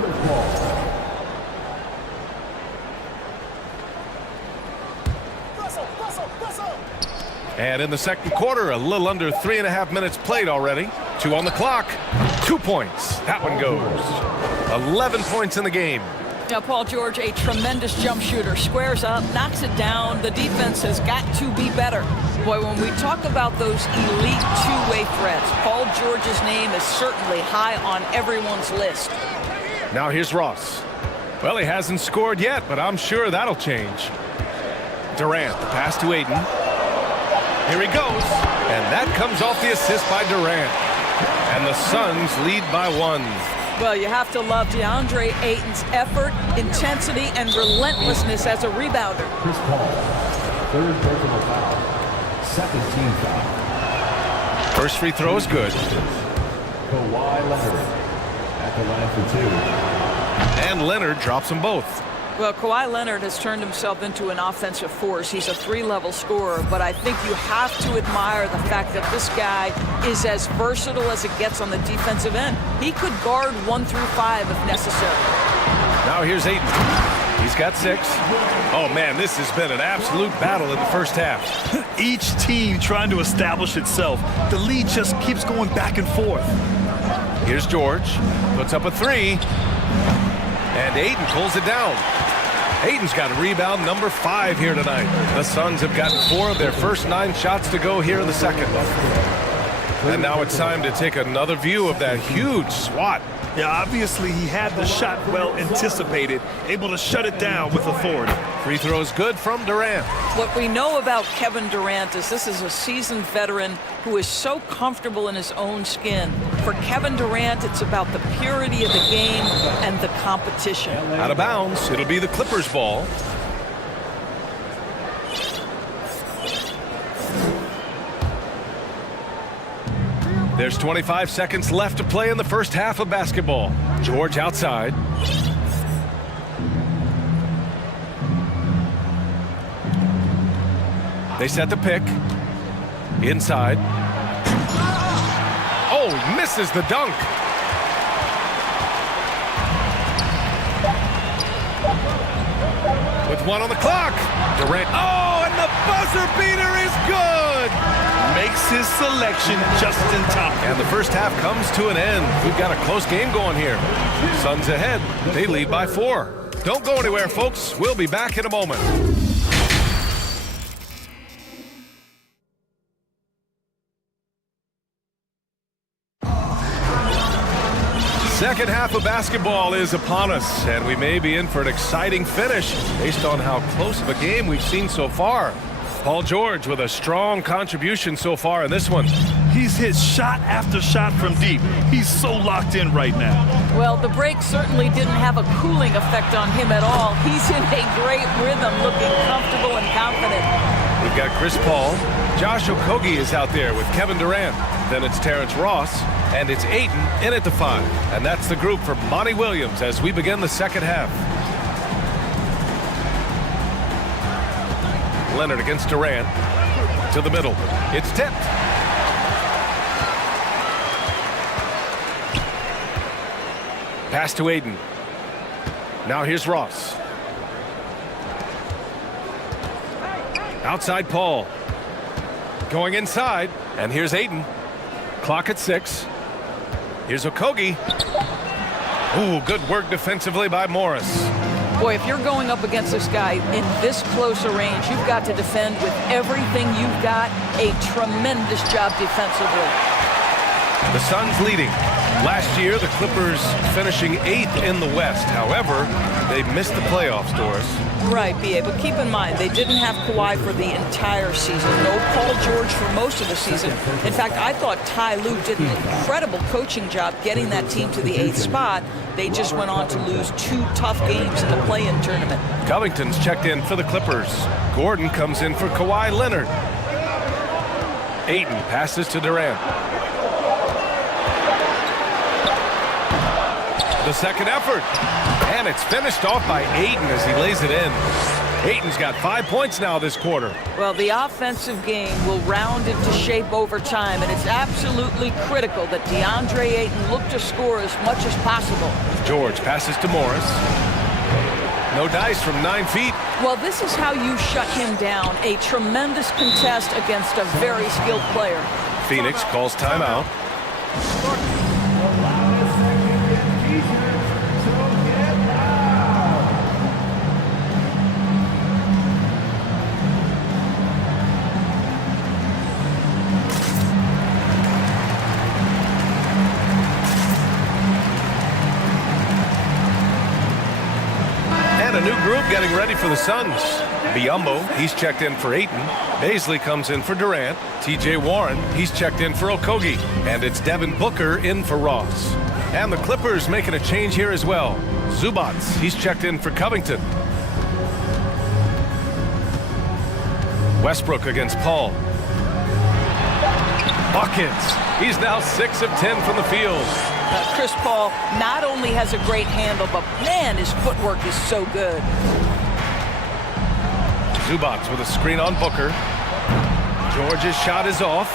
And in the second quarter, a little under 3.5 minutes played already. 2 on the clock. 2 points. That one goes. 11 points in the game. Now, Paul George, a tremendous jump shooter, squares up, knocks it down. The defense has got to be better. Boy, when we talk about those elite two-way threats, Paul George's name is certainly high on everyone's list. Now here's Ross. Well, he hasn't scored yet, but I'm sure that'll change. Durant, the pass to Ayton. Here he goes. And that comes off the assist by Durant. And the Suns lead by 1. Well, you have to love DeAndre Ayton's effort, intensity, and relentlessness as a rebounder. Chris Paul, 3rd personal foul, 2nd team foul. First free throw is good. Kawhi Leonard at the line for 2. And Leonard drops them both. Well, Kawhi Leonard has turned himself into an offensive force. He's a 3-level scorer, but I think you have to admire the fact that this guy is as versatile as it gets on the defensive end. He could guard 1 through 5 if necessary. Now here's Ayton. He's got 6. Oh, man, this has been an absolute battle in the first half. Each team trying to establish itself. The lead just keeps going back and forth. Here's George. Puts up a 3. And Ayton pulls it down. Ayton's got rebound number 5 here tonight. The Suns have gotten 4 of their first 9 shots to go here in the second. And now it's time to take another view of that huge swat. Yeah, obviously he had the shot well anticipated, able to shut it down with authority. Free throw is good from Durant. What we know about Kevin Durant is this is a seasoned veteran who is so comfortable in his own skin. For Kevin Durant, it's about the purity of the game and the competition. Out of bounds, it'll be the Clippers' ball. There's 25 seconds left to play in the first half of basketball. George outside. They set the pick. Inside. Oh, misses the dunk. With one on the clock. Durant. Oh, and the buzzer beater is good. Makes his selection just in time. And the first half comes to an end. We've got a close game going here. Suns ahead. They lead by 4. Don't go anywhere, folks. We'll be back in a moment. Second half of basketball is upon us, and we may be in for an exciting finish based on how close of a game we've seen so far. Paul George with a strong contribution so far in this one. He's hit shot after shot from deep. He's so locked in right now. Well, the break certainly didn't have a cooling effect on him at all. He's in a great rhythm, looking comfortable and confident. We've got Chris Paul. Josh Okogie is out there with Kevin Durant. Then it's Terrence Ross. And it's Ayton in at the 5. And that's the group for Monty Williams as we begin the second half. Leonard against Durant. To the middle. It's tipped. Pass to Ayton. Now here's Ross. Outside Paul. Going inside. And here's Ayton. Clock at 6. Here's Okogie. Ooh, good work defensively by Morris. Boy, if you're going up against this guy in this close a range, you've got to defend with everything you've got. A tremendous job defensively. The Suns leading. Last year, the Clippers finishing 8th in the West. However, they missed the playoffs, Doris. Right, B.A., but keep in mind, they didn't have Kawhi for the entire season. No Paul George for most of the season. In fact, I thought Ty Lue did an incredible coaching job getting that team to the 8th spot. They just went on to lose 2 tough games in the play-in tournament. Covington's checked in for the Clippers. Gordon comes in for Kawhi Leonard. Ayton passes to Durant. The second effort. And it's finished off by Ayton as he lays it in. Ayton's got 5 points now this quarter. Well, the offensive game will round into shape over time, and it's absolutely critical that DeAndre Ayton look to score as much as possible. George passes to Morris. No dice from 9 feet. Well, this is how you shut him down. A tremendous contest against a very skilled player. Phoenix calls timeout. A new group getting ready for the Suns. Biyombo, he's checked in for Ayton. Baisley comes in for Durant. TJ Warren, he's checked in for Okogie. And it's Devin Booker in for Ross. And the Clippers making a change here as well. Zubac, he's checked in for Covington. Westbrook against Paul. Buckets. He's now 6 of 10 from the field. Chris Paul not only has a great handle, but man, his footwork is so good. Zubac with a screen on Booker. George's shot is off.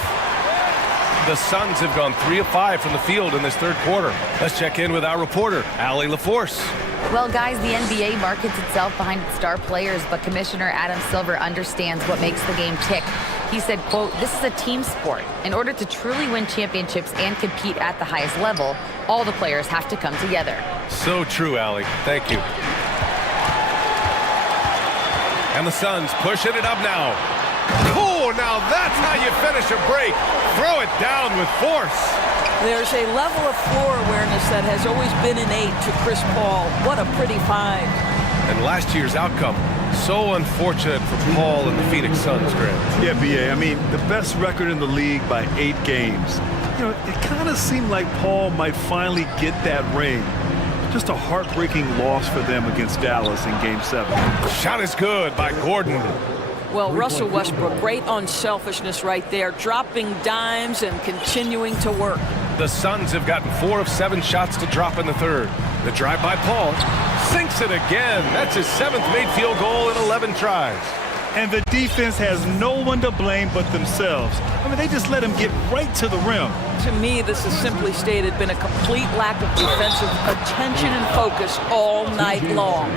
The Suns have gone 3 of 5 from the field in this third quarter. Let's check in with our reporter, Allie LaForce. Well, guys, the NBA markets itself behind its star players, but Commissioner Adam Silver understands what makes the game tick. He said, quote, "This is a team sport. In order to truly win championships and compete at the highest level, all the players have to come together." So true, Allie. Thank you. And the Suns pushing it up now. Oh, now that's how you finish a break. Throw it down with force. There's a level of floor awareness that has always been innate to Chris Paul. What a pretty find. And last year's outcome, so unfortunate for Paul and the Phoenix Suns, Grant. Yeah, B.A., I mean, the best record in the league by 8 games. You know, it kind of seemed like Paul might finally get that ring. Just a heartbreaking loss for them against Dallas in Game 7. Shot is good by Gordon. Well, Russell Westbrook, great unselfishness right there, dropping dimes and continuing to work. The Suns have gotten 4 of 7 shots to drop in the third. The drive by Paul sinks it again. That's his 7th made field goal in 11 tries. And the defense has no one to blame but themselves. I mean, they just let him get right to the rim. To me, this is simply stated been a complete lack of defensive attention and focus all night long.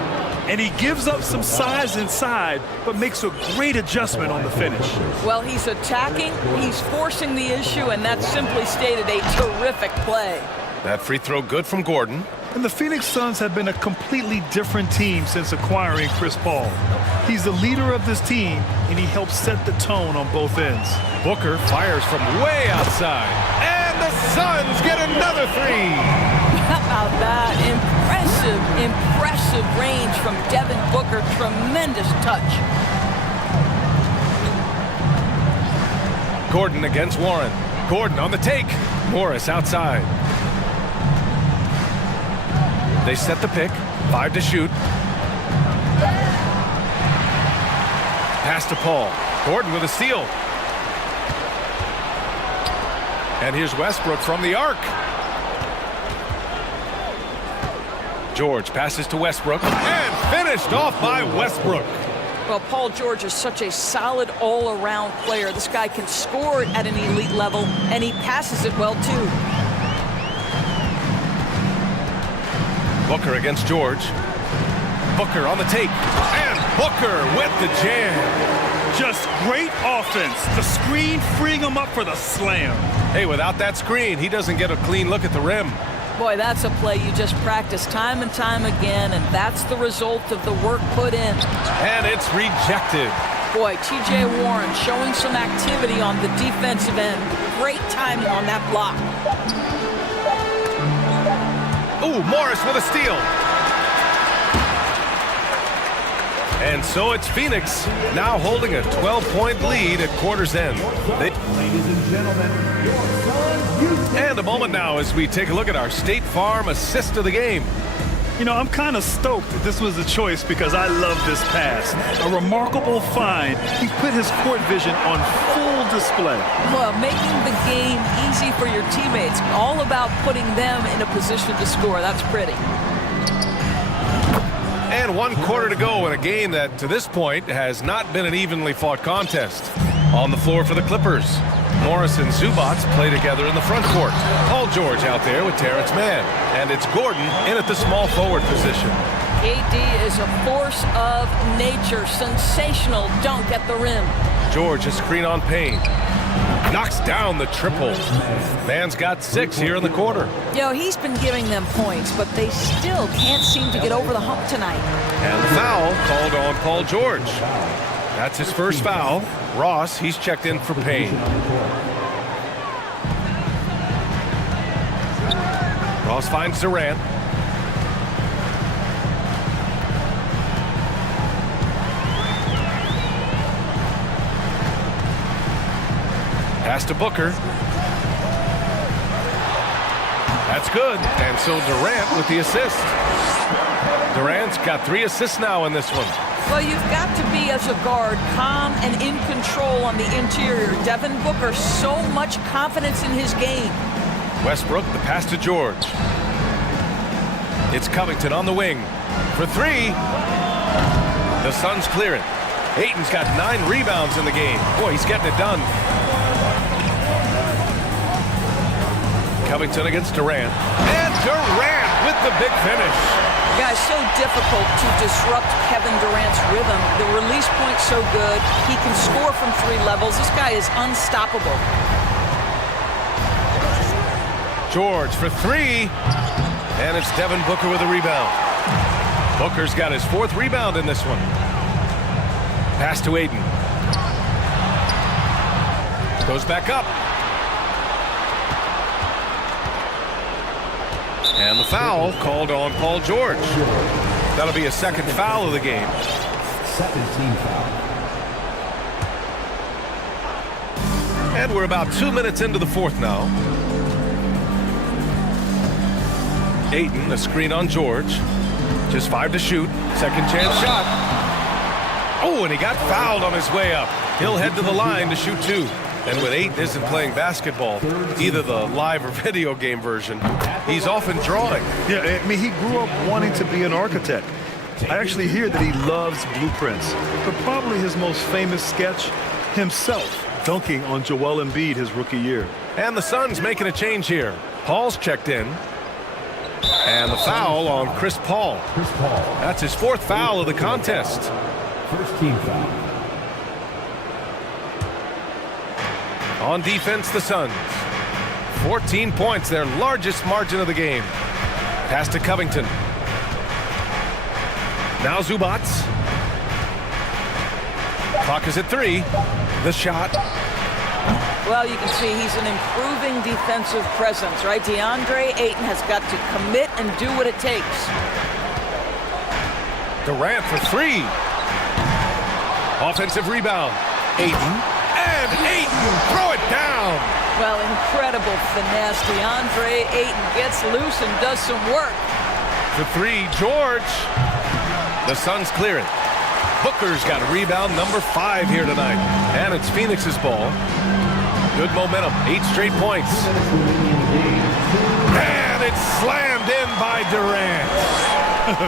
And he gives up some size inside, but makes a great adjustment on the finish. Well, he's attacking, he's forcing the issue, and that's simply stated a terrific play. That free throw good from Gordon. And the Phoenix Suns have been a completely different team since acquiring Chris Paul. He's the leader of this team, and he helps set the tone on both ends. Booker fires from way outside, and the Suns get another three. How about that? Impressive range from Devin Booker. Tremendous touch. Gordon against Warren. Gordon on the take. Morris outside. They set the pick. 5 to shoot. Pass to Paul. Gordon with a steal. And here's Westbrook from the arc. George passes to Westbrook and finished off by Westbrook. Well, Paul George is such a solid all-around player. This guy can score at an elite level, and he passes it well, too. Booker against George. Booker on the take. And Booker with the jam. Just great offense. The screen freeing him up for the slam. Hey, without that screen, he doesn't get a clean look at the rim. Boy, that's a play you just practice time and time again, and that's the result of the work put in. And it's rejected. Boy, T.J. Warren showing some activity on the defensive end. Great timing on that block. Ooh, Morris with a steal. And so it's Phoenix now holding a 12-point lead at quarter's end. Ladies and gentlemen, your Suns. And a moment now as we take a look at our State Farm assist of the game. You know, I'm kind of stoked that this was the choice because I love this pass. A remarkable find. He put his court vision on full display. Well, making the game easy for your teammates. All about putting them in a position to score. That's pretty. And 1 quarter to go in a game that, to this point, has not been an evenly fought contest. On the floor for the Clippers, Morris and Zubats play together in the front court. Paul George out there with Terrence Mann. And it's Gordon in at the small forward position. AD is a force of nature. Sensational dunk at the rim. George, a screen on Payne. Knocks down the triple. Mann's got 6 here in the quarter. You know, he's been giving them points, but they still can't seem to get over the hump tonight. And the foul called on Paul George. That's his first foul. Ross, he's checked in for Payne. Ross finds Durant. Pass to Booker. That's good. And so Durant with the assist. Durant's got 3 assists now in this one. Well, you've got to be, as a guard, calm and in control on the interior. Devin Booker, so much confidence in his game. Westbrook, the pass to George. It's Covington on the wing for 3. The Suns clear it. Ayton's got 9 rebounds in the game. Boy, he's getting it done. Covington against Durant. And Durant with the big finish. Guys, so difficult to disrupt Kevin Durant's rhythm. The release point's so good. He can score from 3 levels. This guy is unstoppable. George for 3. And it's Devin Booker with a rebound. Booker's got his 4th rebound in this one. Pass to Ayton. Goes back up. And the foul called on Paul George. That'll be a 2nd foul of the game. 17 foul. And we're about 2 minutes into the 4th now. Ayton, a screen on George. Just 5 to shoot. Second chance shot. Oh, and he got fouled on his way up. He'll head to the line to shoot 2. And when Ayton isn't playing basketball, either the live or video game version, he's often drawing. Yeah, I mean, he grew up wanting to be an architect. I actually hear that he loves blueprints, but probably his most famous sketch, himself dunking on Joel Embiid his rookie year. And the Suns making a change here. Paul's checked in. And the foul on Chris Paul. That's his 4th foul of the contest. First team foul. On defense, the Suns. 14 points, their largest margin of the game. Pass to Covington. Now Zubats. Clock is at 3. The shot. Well, you can see he's an improving defensive presence, right? DeAndre Ayton has got to commit and do what it takes. Durant for 3. Offensive rebound. Ayton. And Ayton, throw it down. Well, incredible finesse. DeAndre Ayton gets loose and does some work. For 3, George. The Suns clear it. Booker's got a rebound number 5 here tonight. And it's Phoenix's ball. Good momentum, 8 straight points. And it's slammed in by Durant.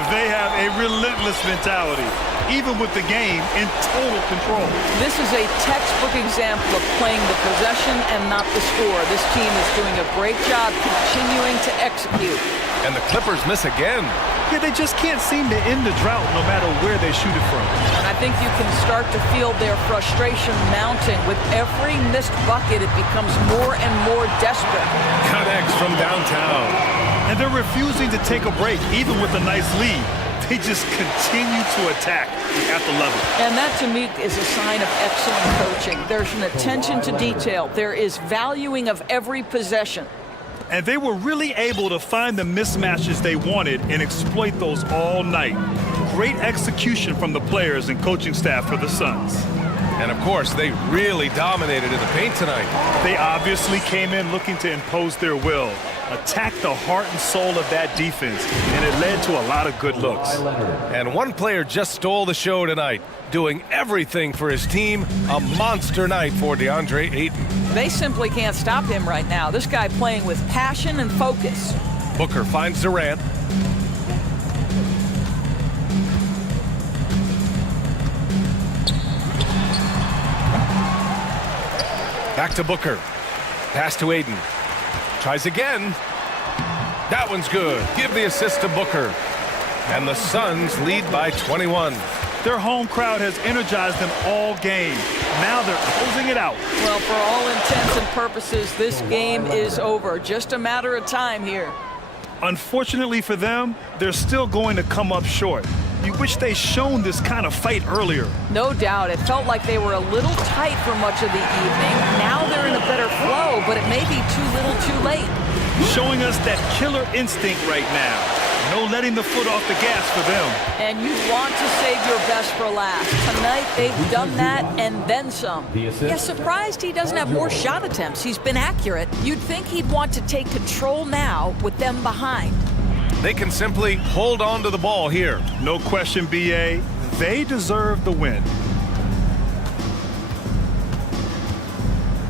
They have a relentless mentality, even with the game in total control. This is a textbook example of playing the possession and not the score. This team is doing a great job continuing to execute. And the Clippers miss again. Yeah, they just can't seem to end the drought no matter where they shoot it from. I think you can start to feel their frustration mounting. With every missed bucket, it becomes more and more desperate. Connects from downtown. And they're refusing to take a break, even with a nice lead. They just continue to attack at the level. And that, to me, is a sign of excellent coaching. There's an attention to detail. There is valuing of every possession. And they were really able to find the mismatches they wanted and exploit those all night. Great execution from the players and coaching staff for the Suns. And of course, they really dominated in the paint tonight. They obviously came in looking to impose their will, attack the heart and soul of that defense, and it led to a lot of good looks. And one player just stole the show tonight, doing everything for his team. A monster night for DeAndre Ayton. They simply can't stop him right now. This guy playing with passion and focus. Booker finds Durant. Back to Booker. Pass to Ayton. Tries again. That one's good. Give the assist to Booker. And the Suns lead by 21. Their home crowd has energized them all game. Now they're closing it out. Well, for all intents and purposes, this game is over. Just a matter of time here. Unfortunately for them, they're still going to come up short. You wish they'd shown this kind of fight earlier. No doubt. It felt like they were a little tight for much of the evening. Now they're in a better flow, but it may be too little too late. Showing us that killer instinct right now. No letting the foot off the gas for them. And you want to save your best for last. Tonight, they've done that and then some. Yeah, surprised he doesn't have more shot attempts. He's been accurate. You'd think he'd want to take control now with them behind. They can simply hold on to the ball here. No question, B.A. They deserve the win.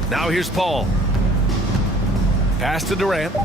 Now here's Paul. Pass to Durant.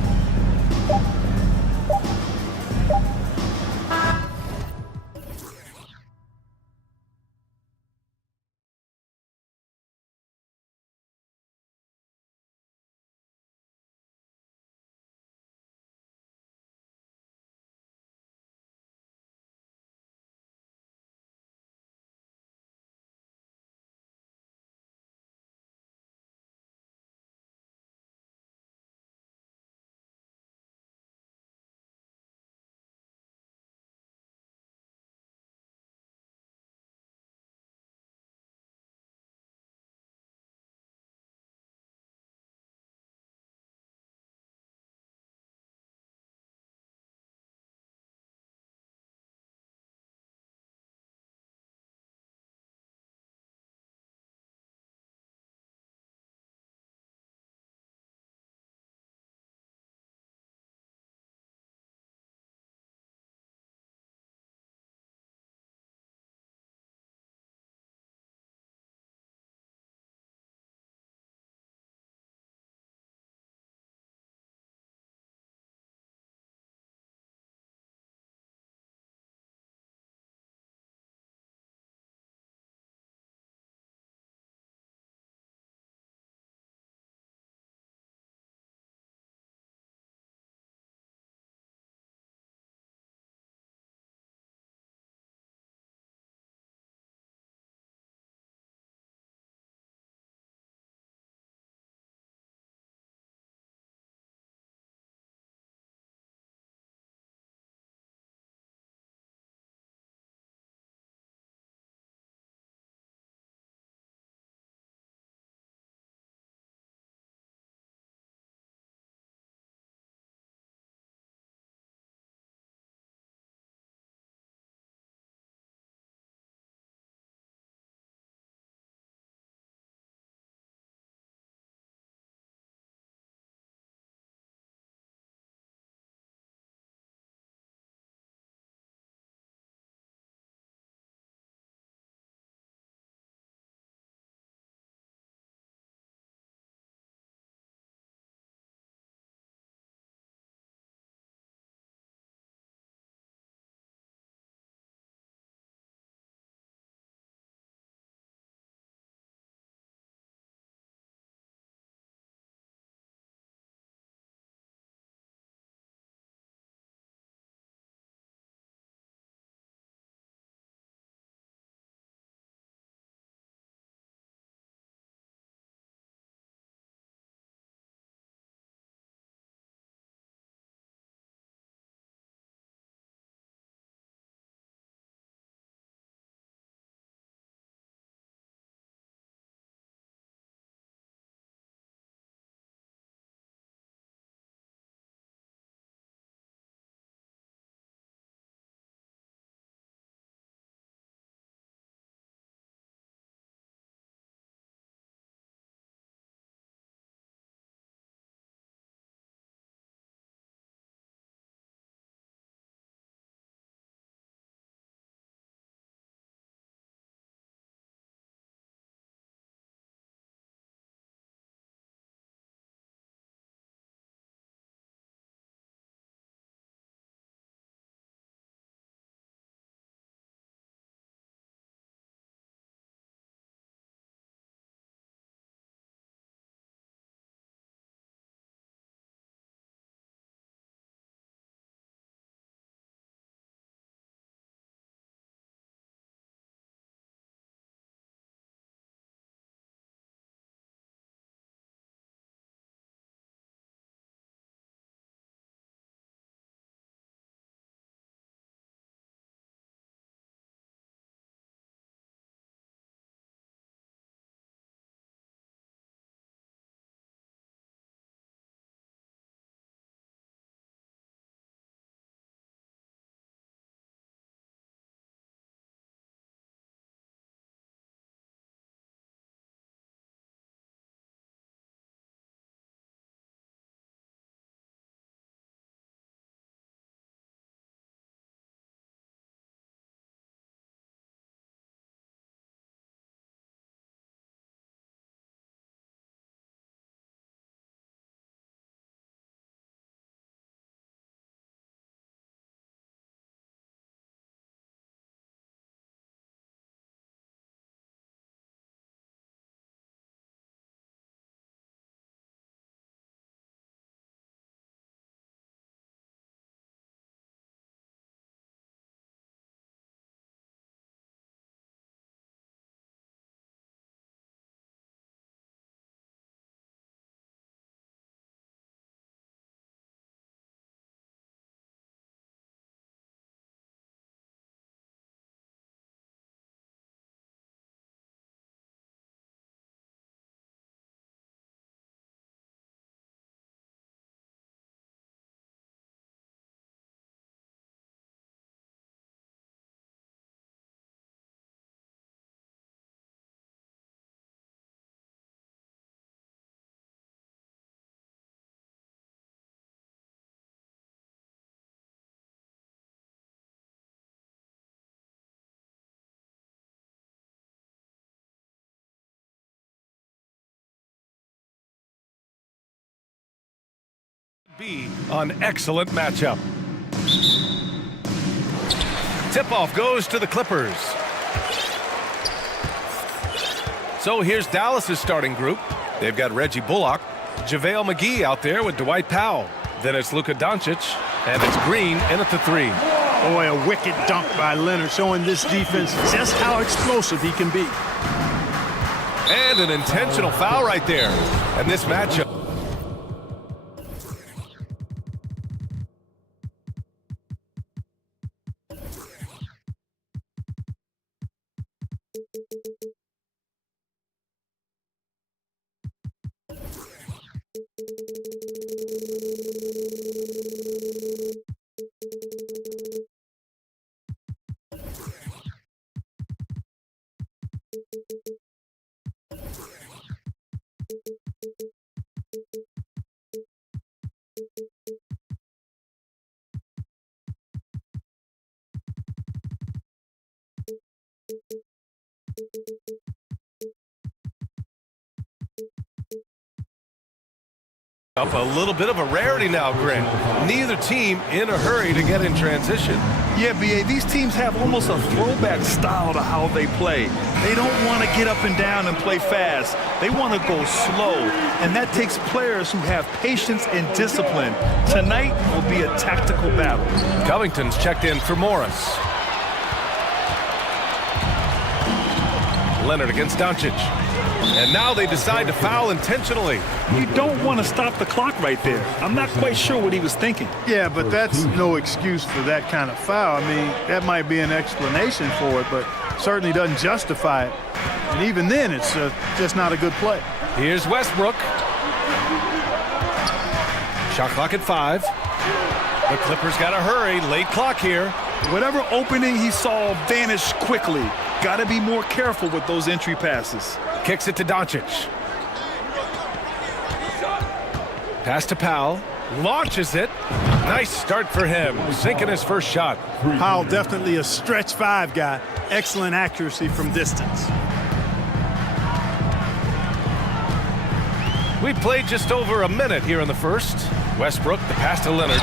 be an excellent matchup. Tip-off goes to the Clippers. So here's Dallas's starting group. They've got Reggie Bullock, JaVale McGee out there with Dwight Powell. Then it's Luka Doncic, and it's Green in at the 3. Boy, a wicked dunk by Leonard, showing this defense just how explosive he can be. And an intentional foul right there. And this matchup. Up a little bit of a rarity now, Grant. Neither team in a hurry to get in transition. Yeah, B.A., these teams have almost a throwback style to how they play. They don't want to get up and down and play fast. They want to go slow, and that takes players who have patience and discipline. Tonight will be a tactical battle. Covington's checked in for Morris. Leonard against Doncic. And now they decide to foul intentionally. You don't want to stop the clock right there. I'm not quite sure what he was thinking. Yeah, but that's no excuse for that kind of foul. I mean, that might be an explanation for it, but certainly doesn't justify it. And even then, it's just not a good play. Here's Westbrook. Shot clock at 5. The Clippers got to hurry. Late clock here. Whatever opening he saw vanished quickly. Got to be more careful with those entry passes. Kicks it to Doncic. Pass to Powell. Launches it. Nice start for him. Sinking his first shot. Powell definitely a stretch 5 guy. Excellent accuracy from distance. We played just over a minute here in the first. Westbrook, the pass to Leonard.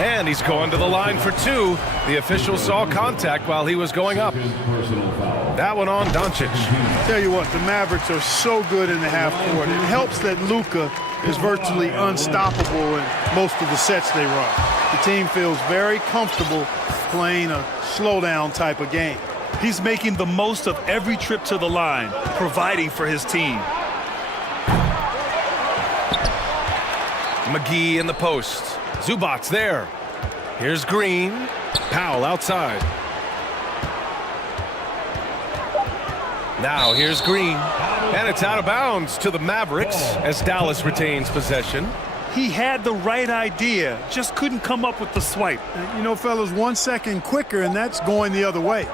And he's going to the line for 2. The official saw contact while he was going up. That one on Doncic. Tell you what, the Mavericks are so good in the half court. It helps that Luka is virtually unstoppable in most of the sets they run. The team feels very comfortable playing a slowdown type of game. He's making the most of every trip to the line, providing for his team. McGee in the post. Zubac's there. Here's Green. Powell outside. Now here's Green. And it's out of bounds to the Mavericks as Dallas retains possession. He had the right idea, just couldn't come up with the swipe. You know, fellas, 1 second quicker, and that's going the other way.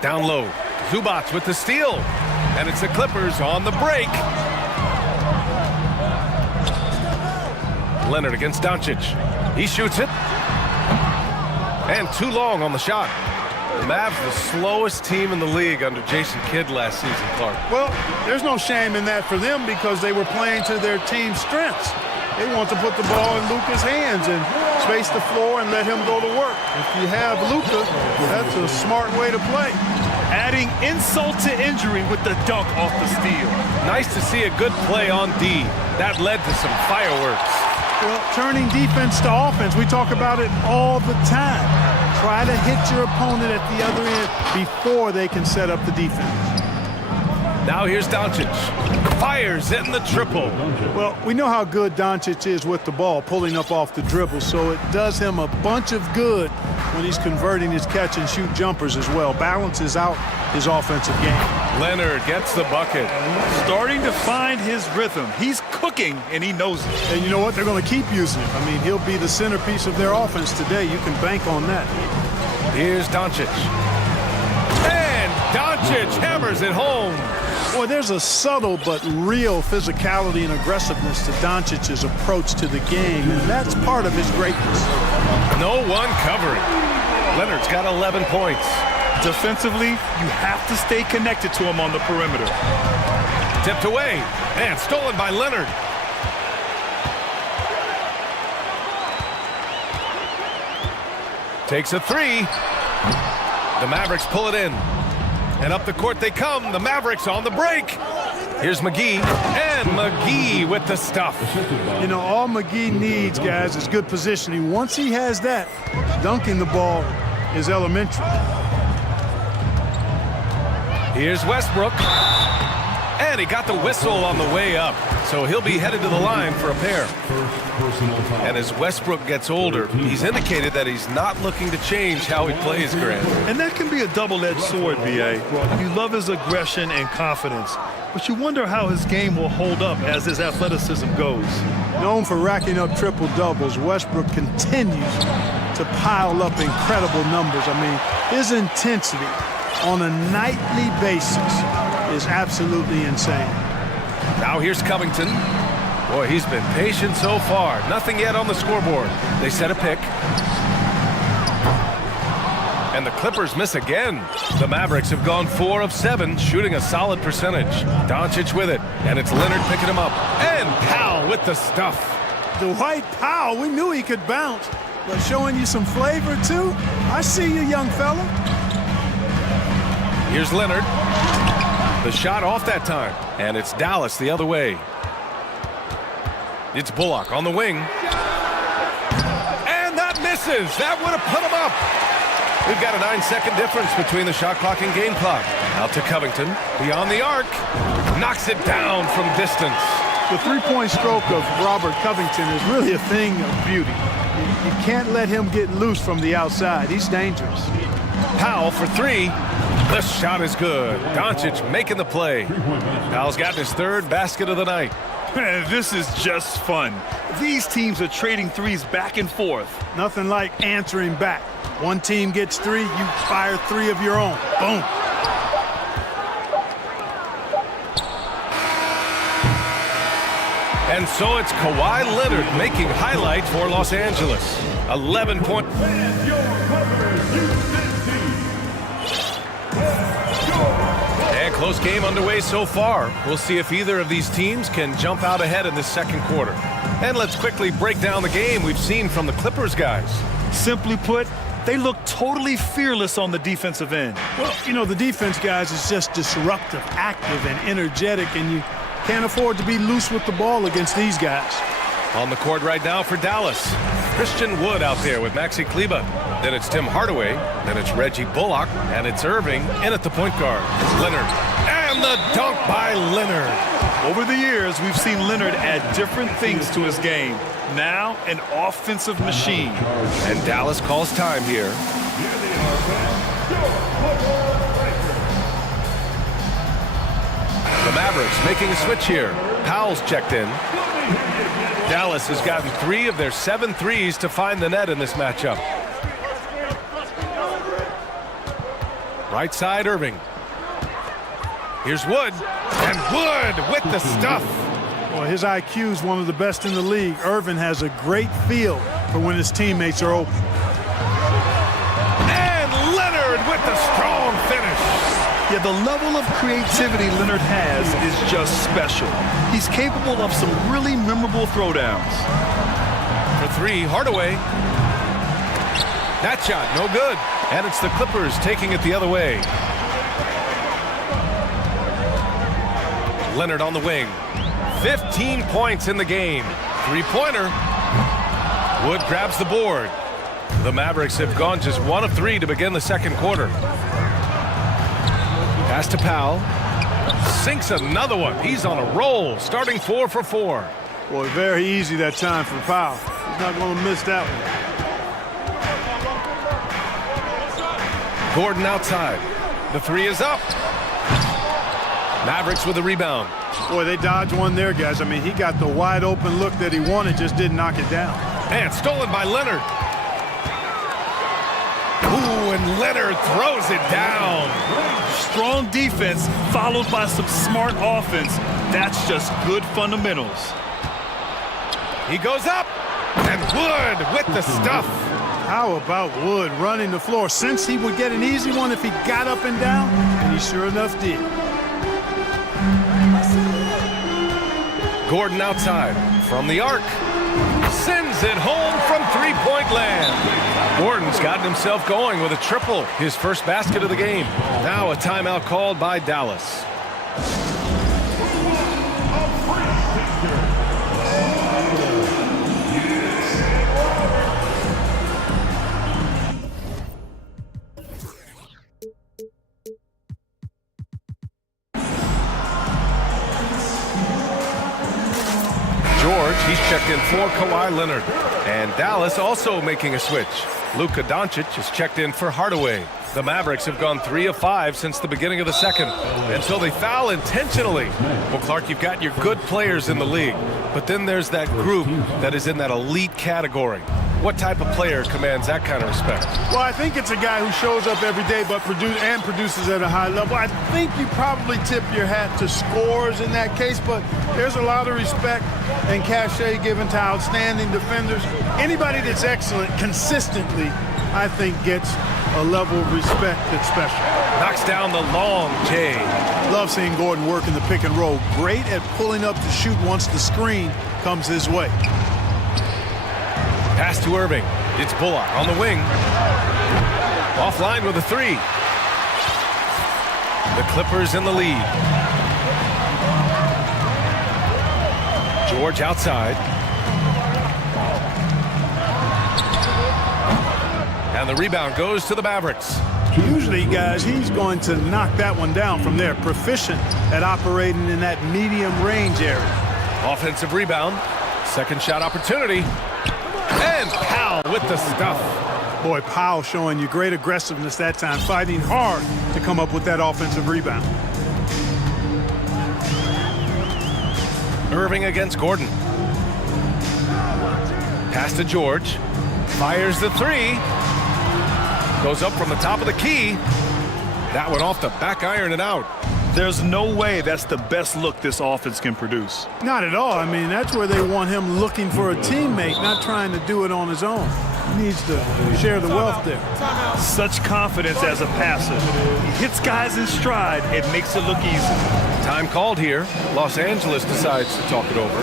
Down low. Zubac with the steal. And it's the Clippers on the break. Leonard against Doncic. He shoots it. And too long on the shot. The Mavs, the slowest team in the league under Jason Kidd last season, Clark. Well, there's no shame in that for them because they were playing to their team's strengths. They want to put the ball in Luka's hands and space the floor and let him go to work. If you have Luka, that's a smart way to play. Adding insult to injury with the dunk off the steal. Nice to see a good play on D. That led to some fireworks. Well, turning defense to offense, we talk about it all the time. Try to hit your opponent at the other end before they can set up the defense. Now here's Doncic. Fires in the triple. Well, we know how good Doncic is with the ball, pulling up off the dribble, so it does him a bunch of good when he's converting his catch-and-shoot jumpers as well. Balances out his offensive game. Leonard gets the bucket. Starting to find his rhythm. He's cooking, and he knows it. And you know what? They're going to keep using him. I mean, he'll be the centerpiece of their offense today. You can bank on that. Here's Doncic. And Doncic hammers it home. Boy, there's a subtle but real physicality and aggressiveness to Doncic's approach to the game, and that's part of his greatness. No one covering. Leonard's got 11 points. Defensively, you have to stay connected to him on the perimeter. Tipped away and stolen by Leonard. Takes a three. The Mavericks pull it in. And up the court they come. The Mavericks on the break. Here's McGee. And McGee with the stuff. You know, all McGee needs, guys, is good positioning. Once he has that, dunking the ball is elementary. Here's Westbrook. And he got the whistle on the way up. So he'll be headed to the line for a pair. And as Westbrook gets older, he's indicated that he's not looking to change how he plays, Grant. And that can be a double-edged sword, B.A. You love his aggression and confidence, but you wonder how his game will hold up as his athleticism goes. Known for racking up triple-doubles, Westbrook continues to pile up incredible numbers. I mean, his intensity on a nightly basis is absolutely insane. Now here's Covington. Boy, he's been patient so far. Nothing yet on the scoreboard. They set a pick. And the Clippers miss again. The Mavericks have gone 4 of 7, shooting a solid percentage. Doncic with it, and it's Leonard picking him up. And Powell with the stuff. Dwight Powell, we knew he could bounce, but showing you some flavor too? I see you, young fella. Here's Leonard. The shot off that time, and it's Dallas the other way. It's Bullock on the wing. And that misses. That would have put him up. We've got a 9-second difference between the shot clock and game clock. Out to Covington. Beyond the arc. Knocks it down from distance. The three-point stroke of Robert Covington is really a thing of beauty. You can't let him get loose from the outside. He's dangerous. Powell for three. The shot is good. Doncic making the play. Powell's got his third basket of the night. Man, this is just fun. These teams are trading threes back and forth. Nothing like answering back. One team gets three, you fire three of your own. Boom. And so it's Kawhi Leonard making highlight for Los Angeles. 11 points. And close game underway so far. We'll see if either of these teams can jump out ahead in this second quarter. And let's quickly break down the game we've seen from the Clippers guys. Simply put, they look totally fearless on the defensive end. Well, you know, the defense, guys, is just disruptive, active, and energetic, and you can't afford to be loose with the ball against these guys. On the court right now for Dallas. Christian Wood out there with Maxi Kleber. Then it's Tim Hardaway. Then it's Reggie Bullock. And it's Irving in at the point guard. Leonard. And the dunk by Leonard. Over the years, we've seen Leonard add different things to his game. Now, an offensive machine. And Dallas calls time here. The Mavericks making a switch here. Powell's checked in. Dallas has gotten 3 of their 7 threes to find the net in this matchup. Right side, Irving. Here's Wood. And Wood with the stuff. Well, his IQ is one of the best in the league. Irving has a great feel for when his teammates are open. And Leonard with the strong finish. Yeah, the level of creativity Leonard has is just special. He's capable of some really memorable throwdowns. For 3, Hardaway. That shot, no good. And it's the Clippers taking it the other way. Leonard on the wing. 15 points in the game. 3-pointer. Wood grabs the board. The Mavericks have gone just 1 of 3 to begin the second quarter. Pass to Powell. Sinks another one. He's on a roll, starting 4 for 4. Boy, very easy that time for Powell. He's not going to miss that one. Gordon outside. The 3 is up. Mavericks with the rebound. Boy, they dodged one there, guys. I mean, he got the wide open look that he wanted, just didn't knock it down. And stolen by Leonard. Ooh, and Leonard throws it down. Strong defense followed by some smart offense. That's just good fundamentals. He goes up, and Wood with the stuff. How about Wood running the floor? Since he would get an easy one if he got up and down, and he sure enough did. Gordon outside from the arc. Sends it home from 3-point land. Gordon's gotten himself going with a triple, his first basket of the game. Now a timeout called by Dallas. George, he's checked in for Kawhi Leonard. And Dallas also making a switch. Luka Doncic is checked in for Hardaway. The Mavericks have gone 3 of 5 since the beginning of the second until they foul intentionally. Well, Clark, you've got your good players in the league, but then there's that group that is in that elite category. What type of player commands that kind of respect? Well, I think it's a guy who shows up every day but produces at a high level. I think you probably tip your hat to scores in that case, but there's a lot of respect and cachet given to outstanding defenders. Anybody that's excellent consistently, I think, gets a level of respect that's special. Knocks down the long J. Love seeing Gordon work in the pick and roll. Great at pulling up to shoot once the screen comes his way. Pass to Irving. It's Bullock on the wing. Offline with a three. The Clippers in the lead. George outside. And the rebound goes to the Mavericks. Usually, guys, he's going to knock that one down from there. Proficient at operating in that medium range area. Offensive rebound. Second shot opportunity. And Powell with the stuff. Boy, Powell showing you great aggressiveness that time, fighting hard to come up with that offensive rebound. Irving against Gordon. Pass to George. Fires the three. Goes up from the top of the key. That one off the back iron and out. There's no way that's the best look this offense can produce. Not at all. I mean, that's where they want him looking for a teammate, not trying to do it on his own. He needs to share the wealth there. Such confidence as a passer. He hits guys in stride and makes it look easy. Time called here. Los Angeles decides to talk it over.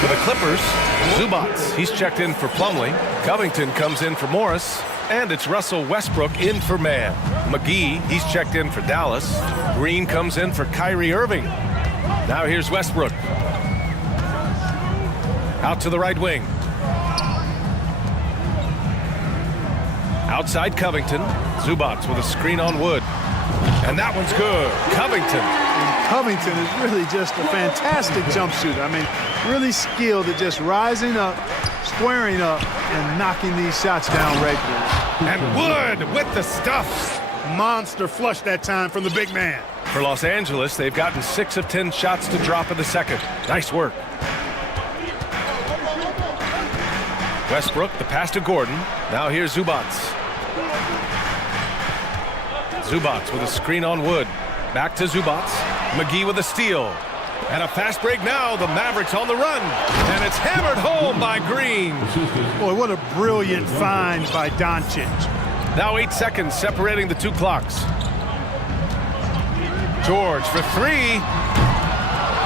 For the Clippers, Zubats, he's checked in for Plumlee. Covington comes in for Morris. And it's Russell Westbrook in for Mann. McGee, he's checked in for Dallas. Green comes in for Kyrie Irving. Now here's Westbrook. Out to the right wing. Outside Covington. Zubats with a screen on Wood. And that one's good. Covington. Covington is really just a fantastic jump shooter. I mean, really skilled at just rising up, squaring up, and knocking these shots down regularly. And Wood with the stuff. Monster flush that time from the big man. For Los Angeles, they've gotten 6 of 10 shots to drop in the second. Nice work. Westbrook, the pass to Gordon. Now here's Zubats. Zubats with a screen on Wood. Back to Zubats. McGee with a steal. And a fast break now. The Mavericks on the run. And it's hammered home by Green. Boy, what a brilliant find by Doncic. Now 8 seconds separating the two clocks. George for three.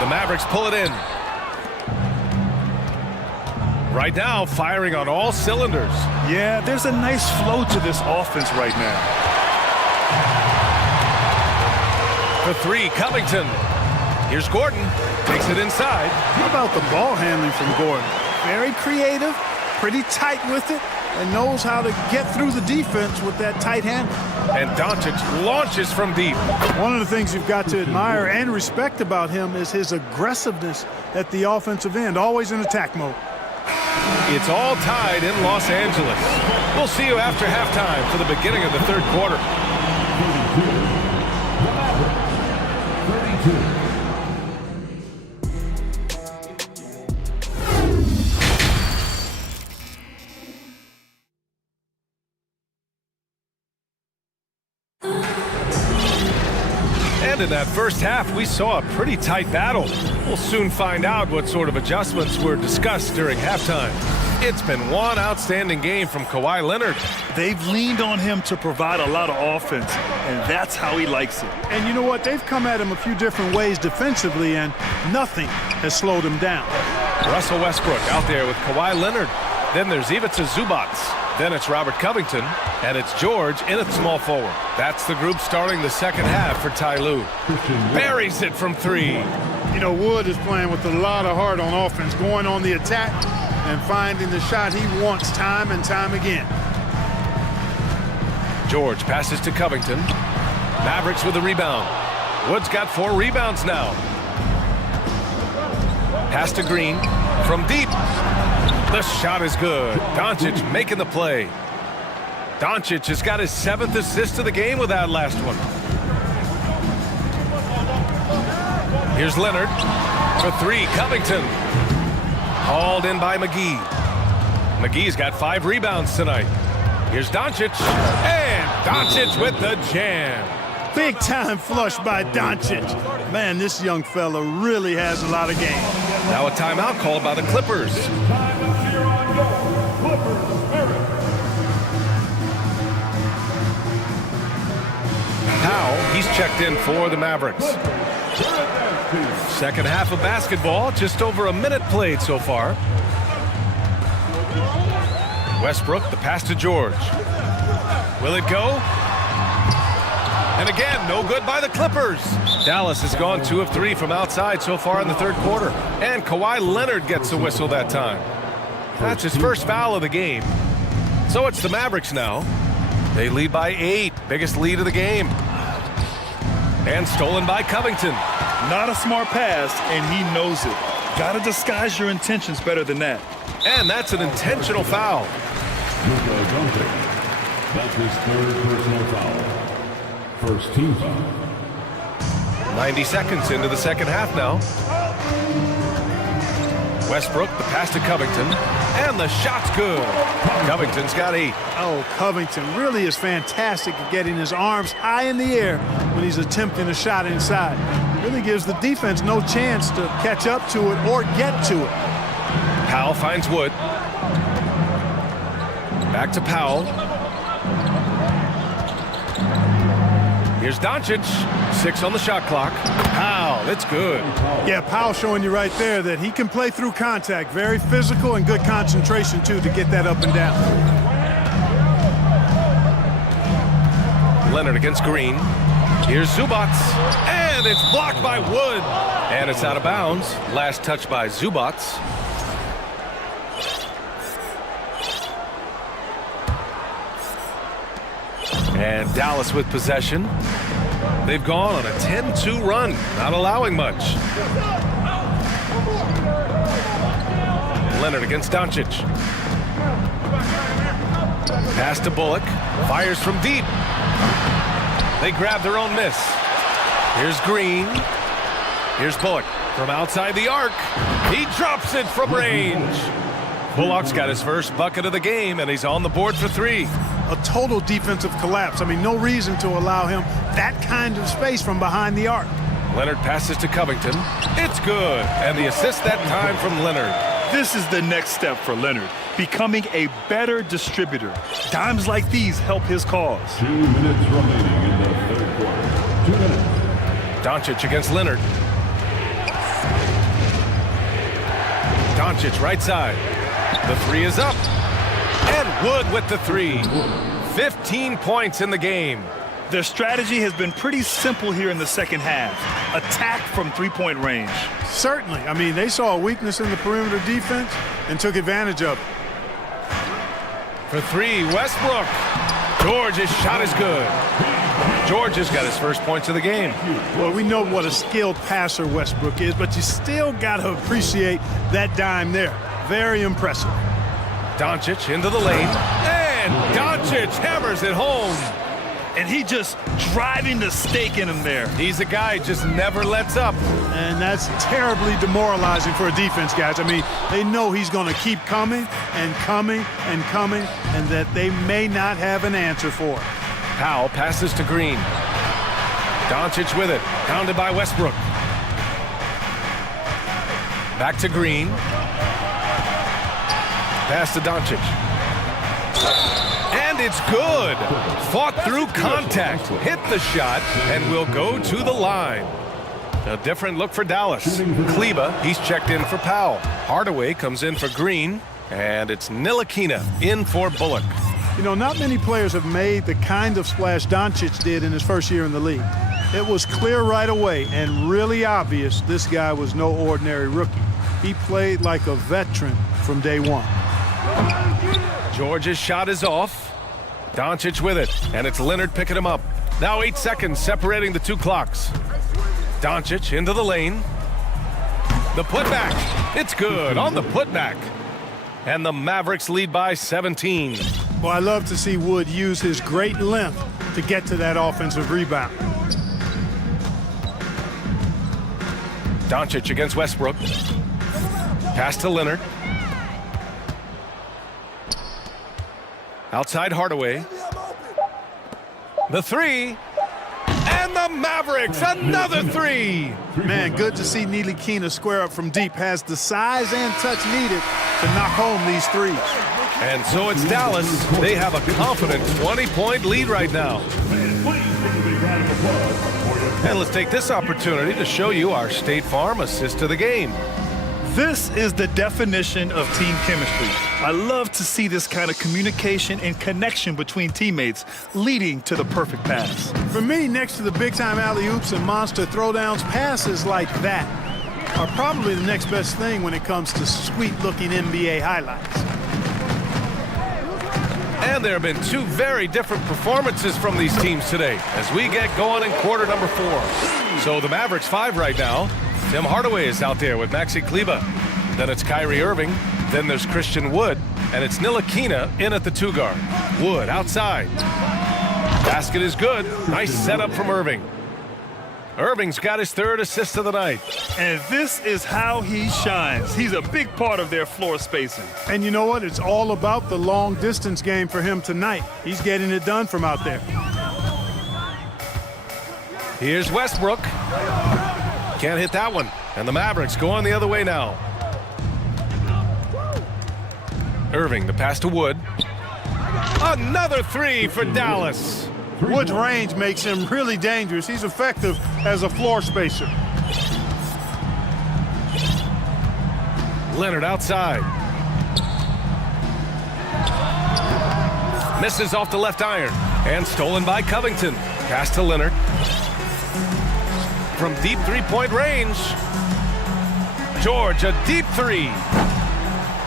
The Mavericks pull it in. Right now, firing on all cylinders. Yeah, there's a nice flow to this offense right now. For three, Covington. Here's Gordon. Takes it inside. How about the ball handling from Gordon? Very creative, pretty tight with it, and knows how to get through the defense with that tight handle. And Doncic launches from deep. One of the things you've got to admire and respect about him is his aggressiveness at the offensive end, always in attack mode. It's all tied in Los Angeles. We'll see you after halftime for the beginning of the third quarter. And in that first half, we saw a pretty tight battle. We'll soon find out what sort of adjustments were discussed during halftime. It's been one outstanding game from Kawhi Leonard. They've leaned on him to provide a lot of offense, and that's how he likes it. And you know what? They've come at him a few different ways defensively, and nothing has slowed him down. Russell Westbrook out there with Kawhi Leonard. Then there's Ivica Zubac. Then it's Robert Covington, and it's George in at small forward. That's the group starting the second half for Ty Lue. Buries it from three. You know, Wood is playing with a lot of heart on offense, going on the attack and finding the shot he wants time and time again. George passes to Covington. Mavericks with a rebound. Wood's got 4 rebounds now. Pass to Green from deep. The shot is good. Doncic making the play. Doncic has got his 7th assist of the game with that last one. Here's Leonard for 3. Covington. Hauled in by McGee. McGee's got 5 rebounds tonight. Here's Doncic. And Doncic with the jam. Big time flush by Doncic. Man, this young fella really has a lot of game. Now a timeout called by the Clippers. Powell, he's checked in for the Mavericks. Second half of basketball, just over a minute played so far. Westbrook, the pass to George. Will it go? And again, no good by the Clippers. Dallas has gone 2 of 3 from outside so far in the third quarter. And Kawhi Leonard gets the whistle that time. That's his first foul of the game. So it's the Mavericks now. They lead by 8, biggest lead of the game. And stolen by Covington. Not a smart pass, and he knows it. Gotta disguise your intentions better than that. And that's an intentional foul. That's his 3rd personal foul. First team foul. 90 seconds into the second half now. Westbrook, the pass to Covington, and the shot's good. Covington's got 8. Oh, Covington really is fantastic at getting his arms high in the air when he's attempting a shot inside. Really gives the defense no chance to catch up to it or get to it. Powell finds Wood. Back to Powell. Here's Doncic. 6 on the shot clock. Powell, it's good. Yeah, Powell showing you right there that he can play through contact. Very physical and good concentration, too, to get that up and down. Leonard against Green. Here's Zubac. And it's blocked by Wood. And it's out of bounds. Last touch by Zubac. And Dallas with possession. They've gone on a 10-2 run, not allowing much. Leonard against Doncic. Pass to Bullock. Fires from deep. They grab their own miss. Here's Green. Here's Bullock from outside the arc. He drops it from range. Bullock's got his first bucket of the game, and he's on the board for 3. A total defensive collapse. I mean, no reason to allow him that kind of space from behind the arc. Leonard passes to Covington. It's good. And the assist that time from Leonard. This is the next step for Leonard, becoming a better distributor. Dimes like these help his cause. 2 minutes remaining in the third quarter. 2 minutes. Doncic against Leonard. Doncic right side. The 3 is up. And Wood with the 3. 15 points in the game. Their strategy has been pretty simple here in the second half. Attack from 3-point range. Certainly. I mean, they saw a weakness in the perimeter defense and took advantage of it. For 3, Westbrook. George's shot is good. George has got his first points of the game. Well, we know what a skilled passer Westbrook is, but you still got to appreciate that dime there. Very impressive. Doncic into the lane. And Doncic hammers it home. And he just driving the stake in him there. He's a guy who just never lets up. And that's terribly demoralizing for a defense, guys. I mean, they know he's going to keep coming and coming and coming, and that they may not have an answer for it. Powell passes to Green. Doncic with it. Pounded by Westbrook. Back to Green. Pass to Doncic. And it's good. Fought through contact. Hit the shot and will go to the line. A different look for Dallas. Kleba, he's checked in for Powell. Hardaway comes in for Green. And it's Ntilikina in for Bullock. You know, not many players have made the kind of splash Doncic did in his first year in the league. It was clear right away and really obvious this guy was no ordinary rookie. He played like a veteran from day one. George's shot is off. Doncic with it, and it's Leonard picking him up. Now 8 seconds separating the two clocks. Doncic into the lane. The putback. It's good on the putback. And the Mavericks lead by 17. Well, I love to see Wood use his great length to get to that offensive rebound. Doncic against Westbrook. Pass to Leonard. Outside Hardaway. The three. And the Mavericks, another three. Man, good to see Ntilikina square up from deep. Has the size and touch needed to knock home these threes. And so it's Dallas. They have a confident 20-point lead right now. And let's take this opportunity to show you our State Farm assist to the game. This is the definition of team chemistry. I love to see this kind of communication and connection between teammates leading to the perfect pass. For me, next to the big-time alley-oops and monster throwdowns, passes like that are probably the next best thing when it comes to sweet-looking NBA highlights. And there have been two very different performances from these teams today as we get going in quarter number 4. So the Mavericks 5 right now. Tim Hardaway is out there with Maxi Kleba. Then it's Kyrie Irving. Then there's Christian Wood. And it's Ntilikina in at the 2 guard. Wood outside. Basket is good. Nice setup from Irving. Irving's got his 3rd assist of the night. And this is how he shines. He's a big part of their floor spacing. And you know what? It's all about the long distance game for him tonight. He's getting it done from out there. Here's Westbrook. Can't hit that one. And the Mavericks go on the other way now. Irving, the pass to Wood. Another 3 for Dallas. Wood's range makes him really dangerous. He's effective as a floor spacer. Leonard outside. Misses off the left iron. And stolen by Covington. Pass to Leonard. From deep 3-point range. George, a deep 3.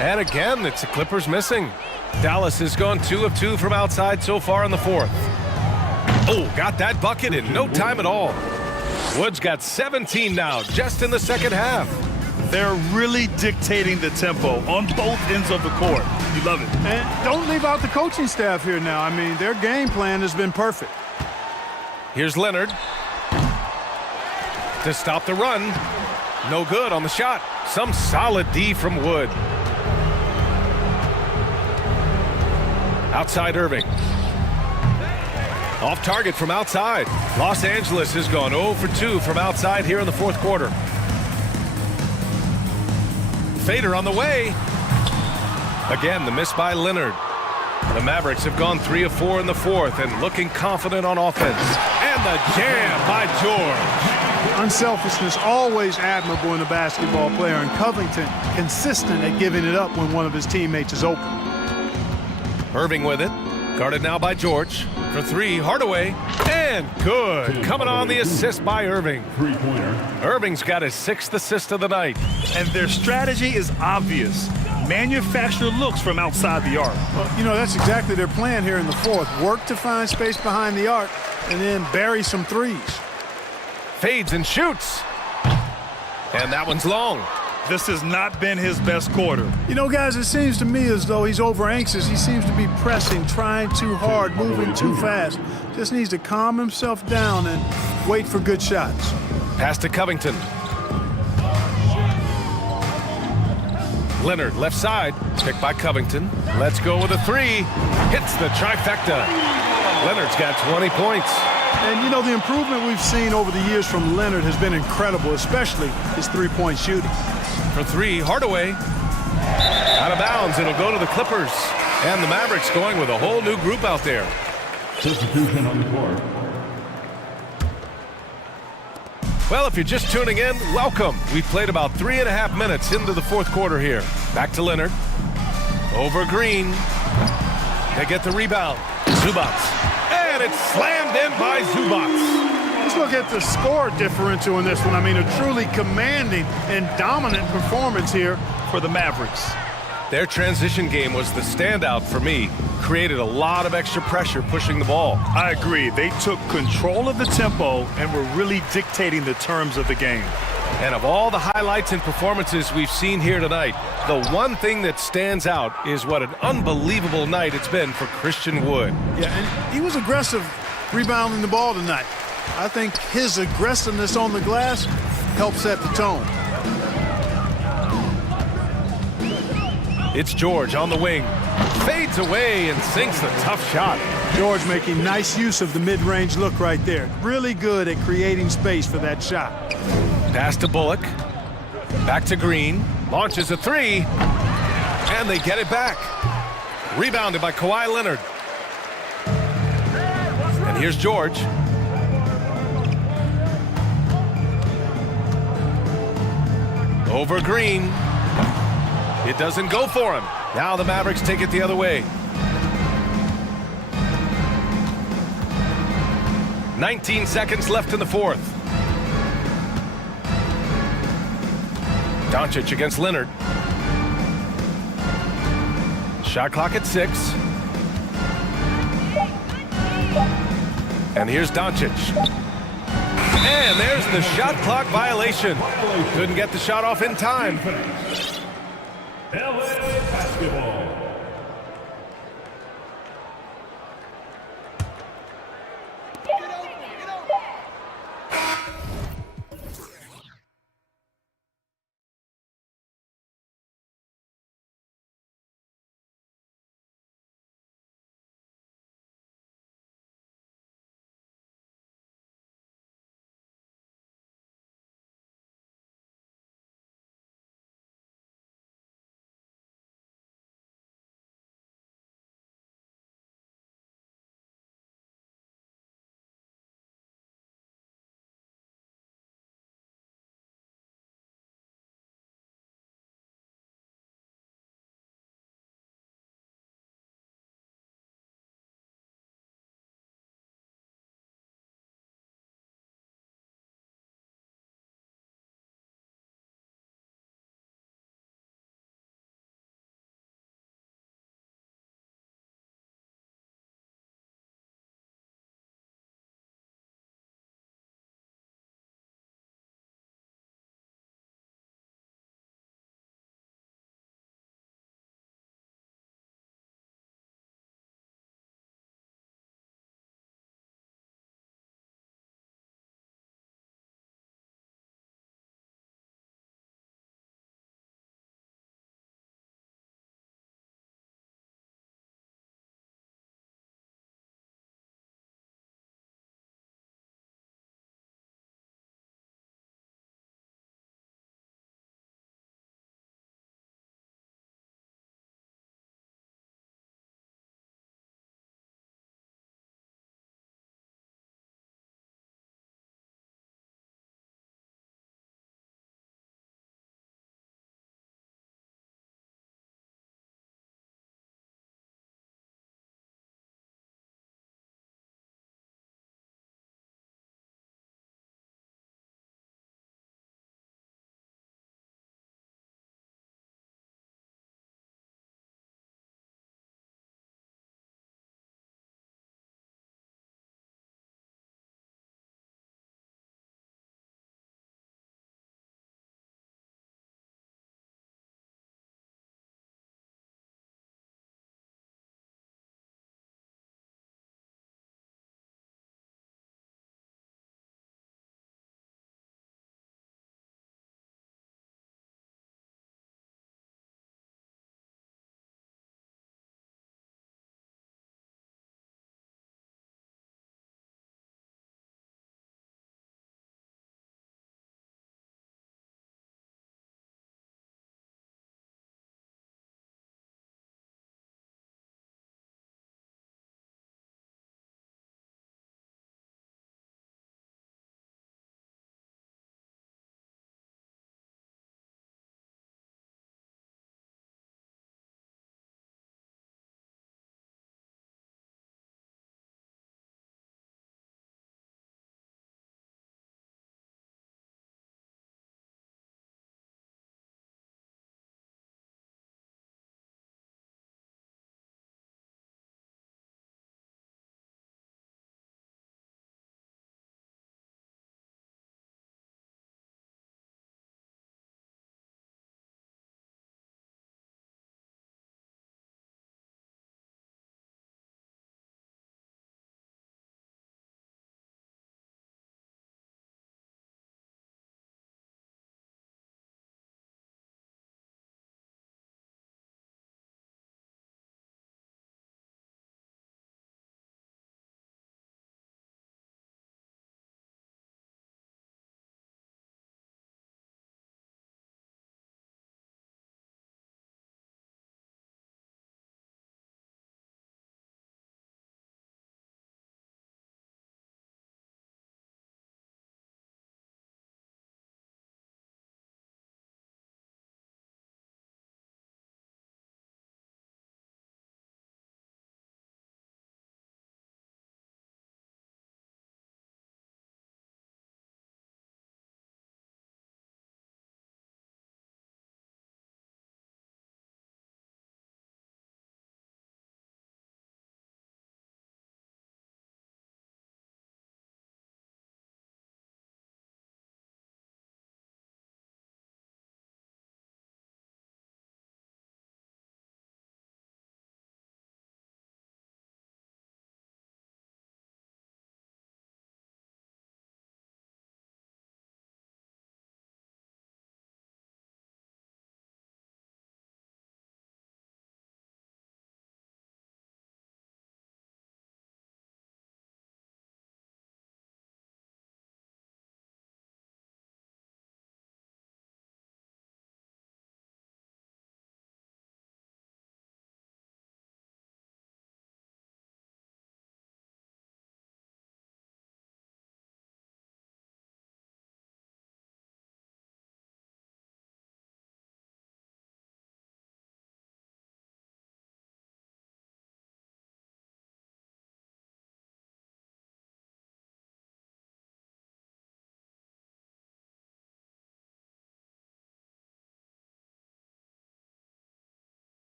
And again, it's the Clippers missing. Dallas has gone 2 of 2 from outside so far in the 4th. Oh, got that bucket in no time at all. Wood's got 17 now, just in the second half. They're really dictating the tempo on both ends of the court. You love it. And don't leave out the coaching staff here now. I mean, their game plan has been perfect. Here's Leonard. To stop the run. No good on the shot. Some solid D from Wood. Outside Irving. Off target from outside. Los Angeles has gone 0 for 2 from outside here in the 4th quarter. Fader on the way. Again, the miss by Leonard. The Mavericks have gone 3 of 4 in the 4th and looking confident on offense. And the jam by George. Unselfishness always admirable in a basketball player, and Covington consistent at giving it up when one of his teammates is open. Irving with it. Guarded now by George. For 3, Hardaway. And good. Coming on the assist by Irving. Irving's got his 6th assist of the night. And their strategy is obvious. Manufacture looks from outside the arc. Well, you know, that's exactly their plan here in the 4th. Work to find space behind the arc and then bury some threes. Fades and shoots. And that one's long. This has not been his best quarter. You know, guys, it seems to me as though he's over anxious. He seems to be pressing, trying too hard, moving too fast. Just needs to calm himself down and wait for good shots. Pass to Covington. Leonard, left side, picked by Covington. Let's go with a 3. Hits the trifecta. Leonard's got 20 points. And, you know, the improvement we've seen over the years from Leonard has been incredible, especially his 3-point shooting. For 3, Hardaway. Out of bounds, it'll go to the Clippers. And the Mavericks going with a whole new group out there. Substitution on the court. Well, if you're just tuning in, welcome. We've played about 3.5 minutes into the fourth quarter here. Back to Leonard. Over Green. They get the rebound. Zubats. And it's slammed in by Zubats. Let's look at the score differential in this one. I mean, a truly commanding and dominant performance here for the Mavericks. Their transition game was the standout for me. Created a lot of extra pressure pushing the ball. I agree. They took control of the tempo and were really dictating the terms of the game. And of all the highlights and performances we've seen here tonight, the one thing that stands out is what an unbelievable night it's been for Christian Wood. Yeah, and he was aggressive rebounding the ball tonight. I think his aggressiveness on the glass helped set the tone. It's George on the wing. Fades away and sinks a tough shot. George making nice use of the mid-range look right there. Really good at creating space for that shot. Pass to Bullock. Back to Green. Launches a three. And they get it back. Rebounded by Kawhi Leonard. And here's George. Over Green. It doesn't go for him. Now the Mavericks take it the other way. 19 seconds left in the fourth. Doncic against Leonard. Shot clock at 6. And here's Doncic. And there's the shot clock violation. Couldn't get the shot off in time. LA Basketball.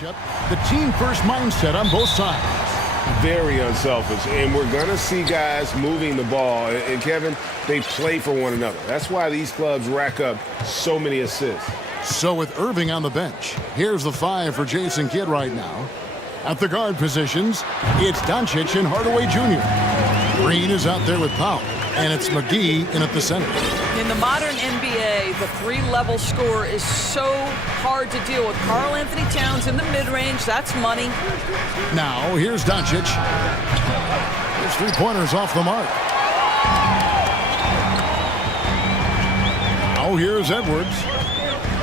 matchup. The team-first mindset on both sides. Very unselfish, and we're going to see guys moving the ball. And, Kevin, they play for one another. That's why these clubs rack up so many assists. So with Irving on the bench, here's the 5 for Jason Kidd right now. At the guard positions, it's Doncic and Hardaway Jr. Green is out there with Powell, and it's McGee in at the center. In the modern NBA, the three-level score is so hard to deal with. Karl Anthony Towns in the mid-range, that's money. Now, here's Doncic. His three-pointers off the mark. Now, here's Edwards.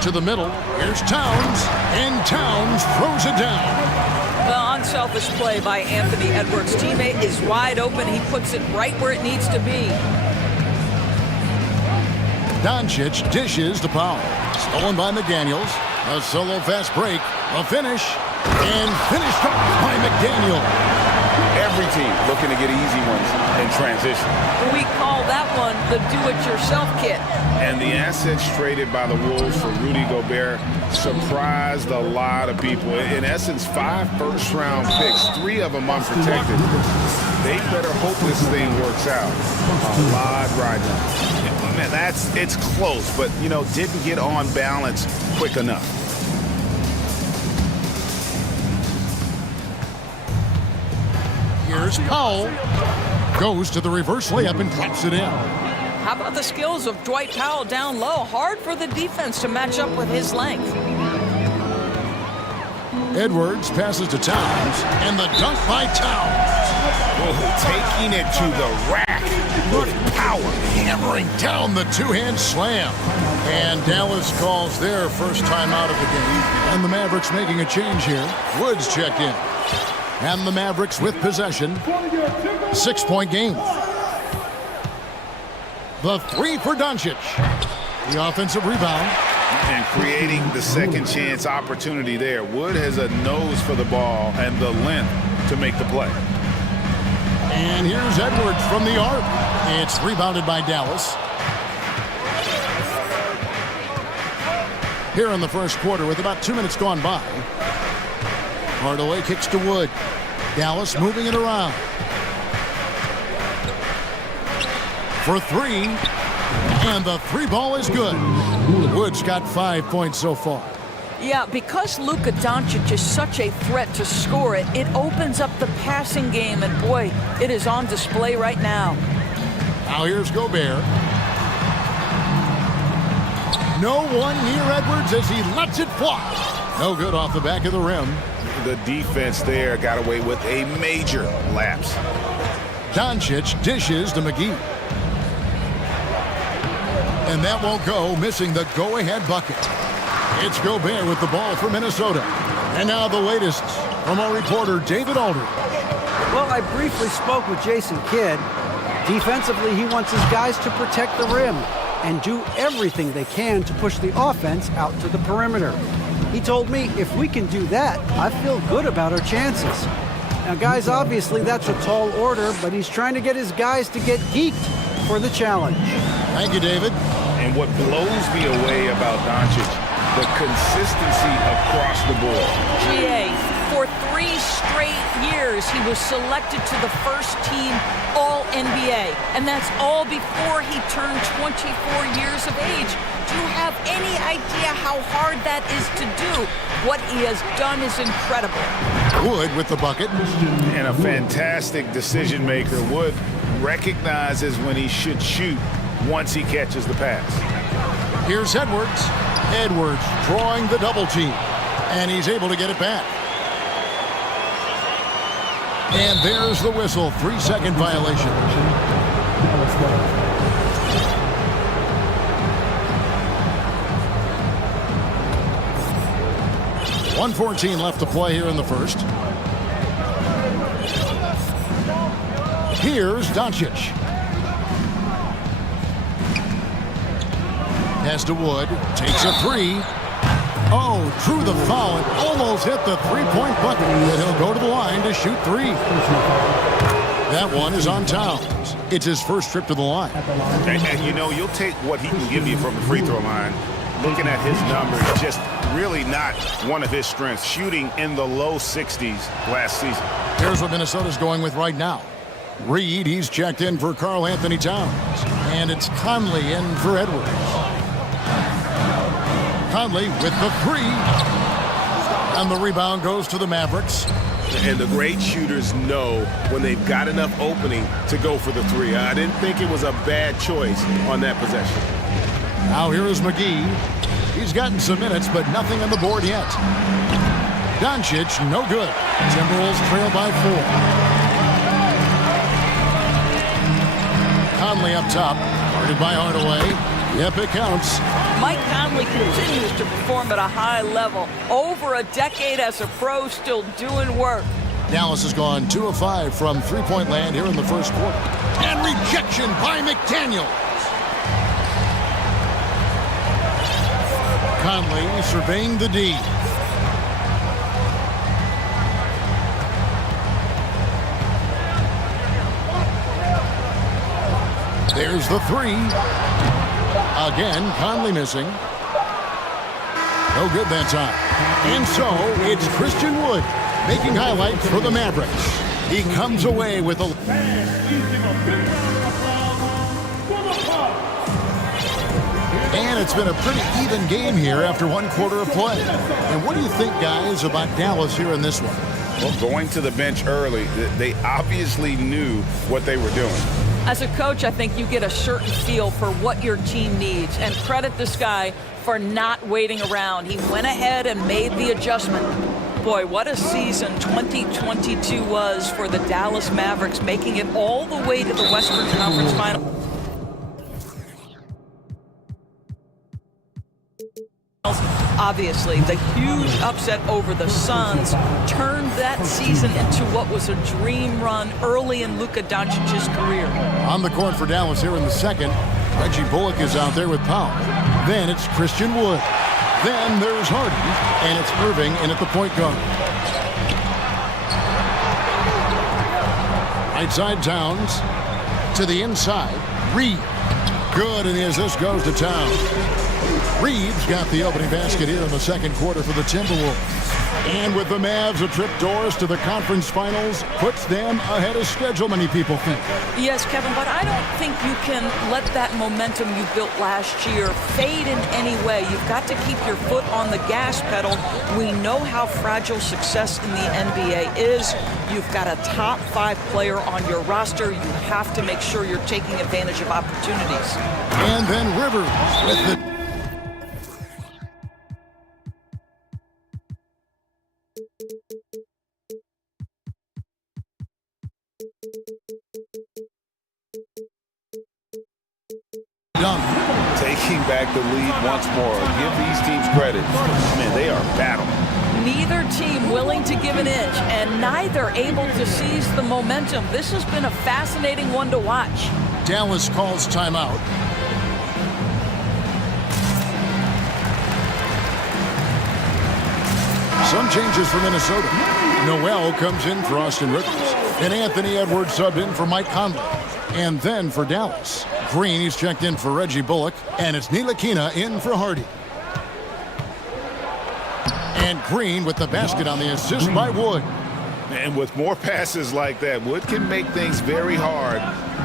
To the middle, here's Towns, and Towns throws it down. Well, unselfish play by Anthony Edwards. Teammate is wide open. He puts it right where it needs to be. Doncic dishes to Powell. Stolen by McDaniels. A solo fast break. A finish. And finished up by McDaniel. Every team looking to get easy ones in transition. We call that one the do-it-yourself kit. And the assets traded by the Wolves for Rudy Gobert surprised a lot of people. In essence, 5 first-round picks, 3 of them unprotected. They better hope this thing works out. A lot right now. Man, it's close, but, didn't get on balance quick enough. Here's Powell. Goes to the reverse layup and drops it in. How about the skills of Dwight Powell down low? Hard for the defense to match up with his length. Edwards passes to Towns, and the dunk by Towns. Taking it to the rack with power. Hammering down the two-hand slam. And Dallas calls their first time out of the game. And the Mavericks making a change here. Woods checked in. And the Mavericks with possession. 6-point game. The 3 for Doncic. The offensive rebound. And creating the second chance opportunity there. Wood has a nose for the ball and the length to make the play. And here's Edwards from the arc. It's rebounded by Dallas. Here in the first quarter with about 2 minutes gone by. Hardaway kicks to Wood. Dallas moving it around. For 3. And the 3 ball is good. Wood's got 5 points so far. Yeah, because Luka Doncic is such a threat to score it, it opens up the passing game, and boy, it is on display right now. Now here's Gobert. No one near Edwards as he lets it fly. No good off the back of the rim. The defense there got away with a major lapse. Doncic dishes to McGee. And that won't go, missing the go-ahead bucket. It's Gobert with the ball for Minnesota. And now the latest from our reporter, David Aldridge. Well, I briefly spoke with Jason Kidd. Defensively, he wants his guys to protect the rim and do everything they can to push the offense out to the perimeter. He told me if we can do that, I feel good about our chances. Now, guys, obviously that's a tall order, but he's trying to get his guys to get geeked for the challenge. Thank you, David. And what blows me away about Doncic, the consistency across the board. GA, for 3 straight years, he was selected to the first team All-NBA. And that's all before he turned 24 years of age. Do you have any idea how hard that is to do? What he has done is incredible. Wood with the bucket. And a fantastic decision maker. Wood recognizes when he should shoot once he catches the pass. Here's Edwards. Edwards drawing the double team. And he's able to get it back. And there's the whistle. 3-second violation. 1:14 left to play here in the first. Here's Doncic. Pass to Wood. Takes a 3. Oh, drew the foul and almost hit the three-point bucket. But he'll go to the line to shoot 3. That one is on Towns. It's his first trip to the line. And you'll take what he can give you from the free throw line. looking at his numbers, just really not one of his strengths. Shooting in the low 60s last season. Here's what Minnesota's going with right now. Reed, he's checked in for Karl Anthony Towns. And it's Conley in for Edwards. Conley with the three. And the rebound goes to the Mavericks. And the great shooters know when they've got enough opening to go for the three. I didn't think it was a bad choice on that possession. Now here is McGee. He's gotten some minutes, but nothing on the board yet. Doncic, no good. Timberwolves trail by 4. Conley up top, guarded by Hardaway. Yep, it counts. Mike Conley continues to perform at a high level. Over a decade as a pro, still doing work. Dallas has gone 2 of 5 from three-point land here in the first quarter. And rejection by McDaniels. Conley surveying the D. There's the three. Again, Conley missing. No good that time. And so, it's Christian Wood making highlights for the Mavericks. He comes away with a... And it's been a pretty even game here after one quarter of play. And what do you think, guys, about Dallas here in this one? Well, going to the bench early, they obviously knew what they were doing. As a coach, I think you get a certain feel for what your team needs, and credit this guy for not waiting around. He went ahead and made the adjustment. Boy, what a season 2022 was for the Dallas Mavericks, making it all the way to the Western Conference Final. Obviously, the huge upset over the Suns turned that season into what was a dream run early in Luka Doncic's career. On the court for Dallas here in the second, Reggie Bullock is out there with Powell. Then it's Christian Wood. Then there's Harden, and it's Irving in at the point guard. Right side Towns to the inside. Reed. Good, and as this goes to Towns. Reeves got the opening basket here in the second quarter for the Timberwolves. And with the Mavs a trip doors to the conference finals, puts them ahead of schedule, many people think. Yes, Kevin, but I don't think you can let that momentum you built last year fade in any way. You've got to keep your foot on the gas pedal. We know how fragile success in the NBA is. You've got a top 5 player on your roster. You have to make sure you're taking advantage of opportunities. And then Rivers with the... Taking back the lead once more. Give these teams credit. Man, they are battling. Neither team willing to give an inch, and neither able to seize the momentum. This has been a fascinating one to watch. Dallas calls timeout. Some changes for Minnesota. Noel comes in for Austin Rivers. And Anthony Edwards subbed in for Mike Conley. And then for Dallas, Green, he's checked in for Reggie Bullock. And it's Ntilikina in for Hardy. And Green with the basket on the assist by Wood. And with more passes like that, Wood can make things very hard.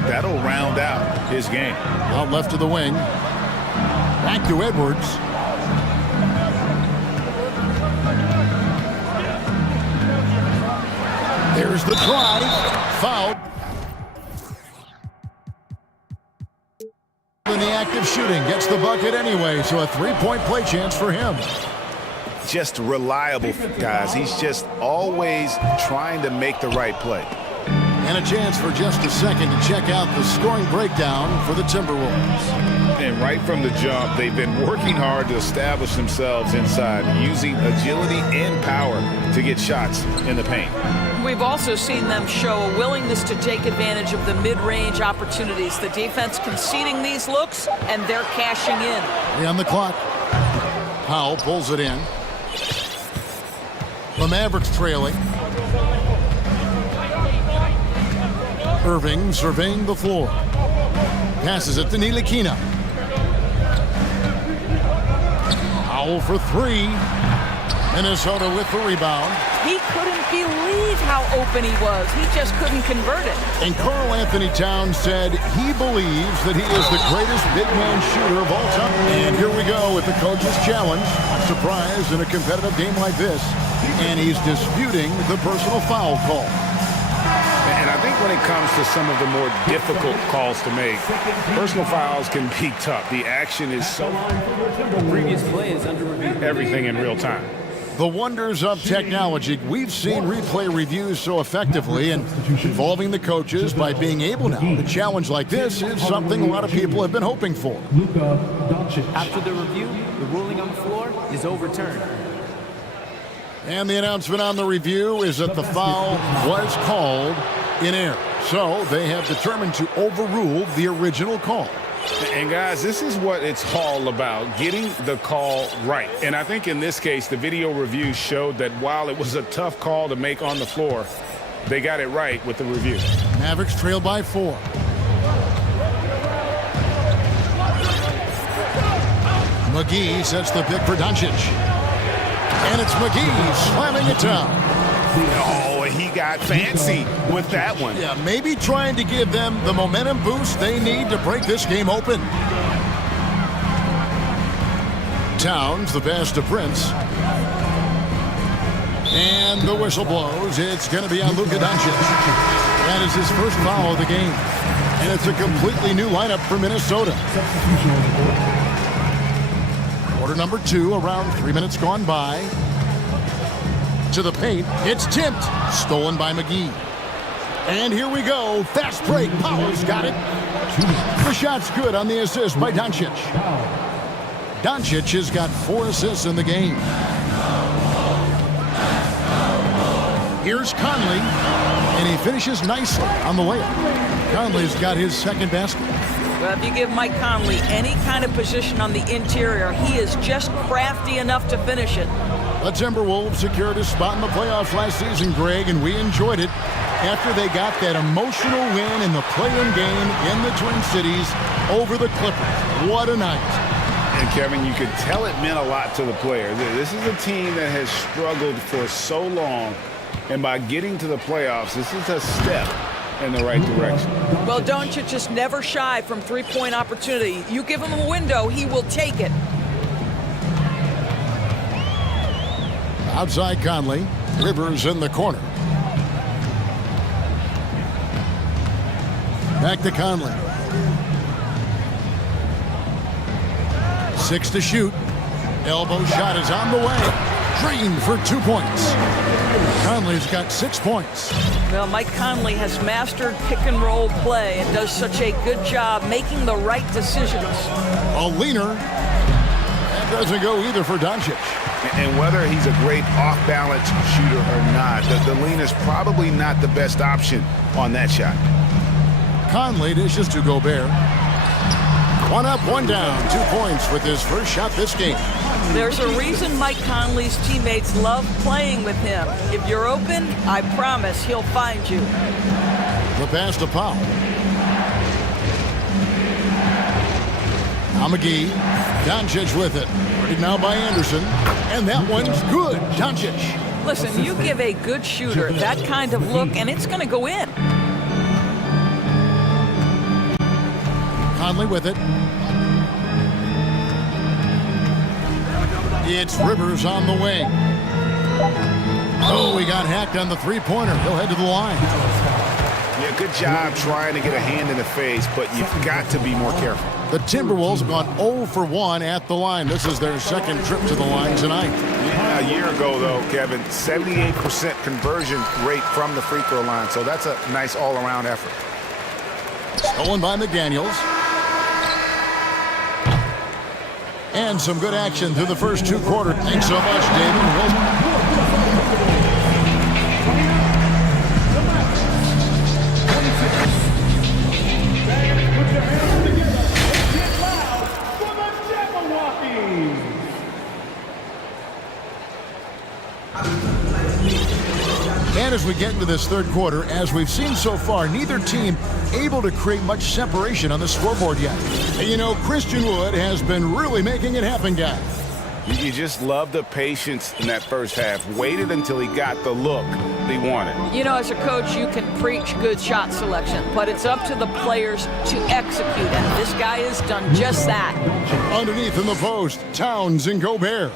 That'll round out his game. Out left to the wing. Back to Edwards. There's the drive. Foul. In the act of shooting, gets the bucket anyway, so a three-point play chance for him. Just reliable, guys. He's just always trying to make the right play. And a chance for just a second to check out the scoring breakdown for the Timberwolves. And right from the jump, they've been working hard to establish themselves inside, using agility and power to get shots in the paint. We've also seen them show a willingness to take advantage of the mid-range opportunities. The defense conceding these looks, and they're cashing in. 3 on the clock. Powell pulls it in. The Mavericks trailing. Irving surveying the floor. Passes it to Ntilikina. Powell for three. Minnesota with the rebound. He couldn't believe how open he was. He just couldn't convert it. And Karl Anthony Towns said he believes that he is the greatest big man shooter of all time. And here we go with the coach's challenge. Surprise in a competitive game like this. And he's disputing the personal foul call. And I think when it comes to some of the more difficult calls to make, personal fouls can be tough. The action is so... The previous play is under review. Everything in real time. The wonders of technology. We've seen replay reviews so effectively, and involving the coaches by being able now to challenge like this is something a lot of people have been hoping for. After the review, the ruling on the floor is overturned. And the announcement on the review is that the foul was called in error. So they have determined to overrule the original call. And guys, this is what it's all about, getting the call right. And I think in this case, the video review showed that while it was a tough call to make on the floor, they got it right with the review. Mavericks trail by 4. McGee sets the pick for Doncic. And it's McGee slamming it down. Oh, he got fancy with that one. Yeah, maybe trying to give them the momentum boost they need to break this game open. Towns, the pass to Prince. And the whistle blows. It's going to be on Luka Doncic. That is his first foul of the game. And it's a completely new lineup for Minnesota. Quarter number 2, around 3 minutes gone by. To the paint, it's tipped, stolen by McGee. And here we go, fast break, Powell's got it. The shot's good on the assist by Doncic. Doncic has got 4 assists in the game. Here's Conley, and he finishes nicely on the layup. Conley's got his second basket. Well, if you give Mike Conley any kind of position on the interior, he is just crafty enough to finish it. The Timberwolves secured a spot in the playoffs last season, Greg, and we enjoyed it after they got that emotional win in the play-in game in the Twin Cities over the Clippers. What a night. And Kevin, you could tell it meant a lot to the players. This is a team that has struggled for so long, and by getting to the playoffs, this is a step in the right direction. Well, Doncic just never shy from three-point opportunity. You give him a window, he will take it. Outside Conley, Rivers in the corner. Back to Conley. 6 to shoot. Elbow shot is on the way. Green for 2 points. Conley's got 6 points. Well, Mike Conley has mastered pick-and-roll play and does such a good job making the right decisions. A leaner. That doesn't go either for Doncic. And whether he's a great off-balance shooter or not, the lean is probably not the best option on that shot. Conley dishes to Gobert. 1 up, 1 down. 2 points with his first shot this game. There's a reason Mike Conley's teammates love playing with him. If you're open, I promise he'll find you. The pass to Powell. Now McGee. Doncic with it. Ready now by Anderson. And that one's good. Doncic. Listen, you give a good shooter that kind of look, and it's going to go in. Conley with it. It's Rivers on the wing. Oh, he got hacked on the three-pointer. He'll head to the line. Yeah, good job trying to get a hand in the face, but you've got to be more careful. The Timberwolves have gone 0 for 1 at the line. This is their second trip to the line tonight. Yeah, a year ago, though, Kevin, 78% conversion rate from the free throw line, so that's a nice all-around effort. Stolen by McDaniels. And some good action through the first 2 quarters. Thanks so much, David. And as we get into this third quarter, as we've seen so far, neither team able to create much separation on the scoreboard yet. And you know, Christian Wood has been really making it happen, guys. You just love the patience in that first half. Waited until he got the look he wanted. You know, as a coach, you can preach good shot selection, but it's up to the players to execute, and this guy has done just that. Underneath in the post, Towns and Gobert.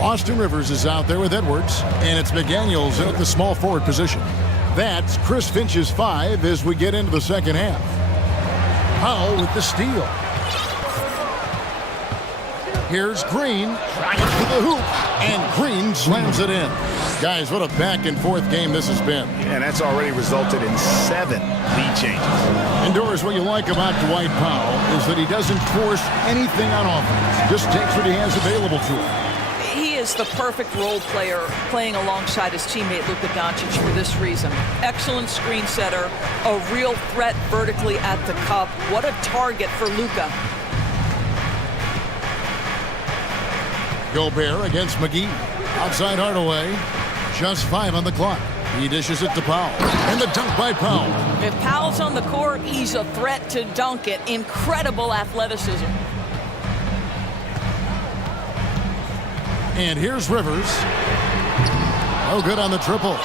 Austin Rivers is out there with Edwards, and it's McDaniels in at the small forward position. That's Chris Finch's 5 as we get into the second half. Powell with the steal. Here's Green, trying to the hoop, and Green slams it in. Guys, what a back-and-forth game this has been. And that's already resulted in 7 lead changes. And Doris, what you like about Dwight Powell is that he doesn't force anything on offense. Just takes what he has available to him. He is the perfect role player playing alongside his teammate Luka Doncic for this reason. Excellent screen setter, a real threat vertically at the cup. What a target for Luka. Gobert against McGee. Outside Hardaway. Just 5 on the clock. He dishes it to Powell. And the dunk by Powell. If Powell's on the court, he's a threat to dunk it. Incredible athleticism. And here's Rivers. No good on the triple.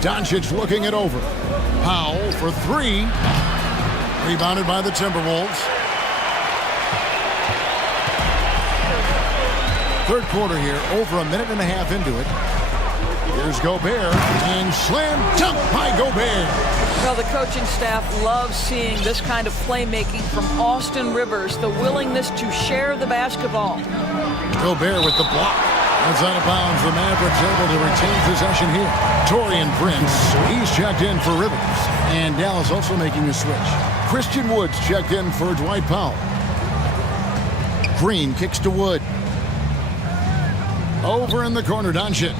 Doncic looking it over. Powell for 3. Rebounded by the Timberwolves. Third quarter here, over a minute and a half into it. Here's Gobert, and slam dunk by Gobert. Well, the coaching staff loves seeing this kind of playmaking from Austin Rivers, the willingness to share the basketball. Gobert with the block. Outside of bounds, the Mavericks able to retain possession here. Taurean Prince, he's checked in for Rivers. And Dallas also making a switch. Christian Woods checked in for Dwight Powell. Green kicks to Wood. Over in the corner, Doncic.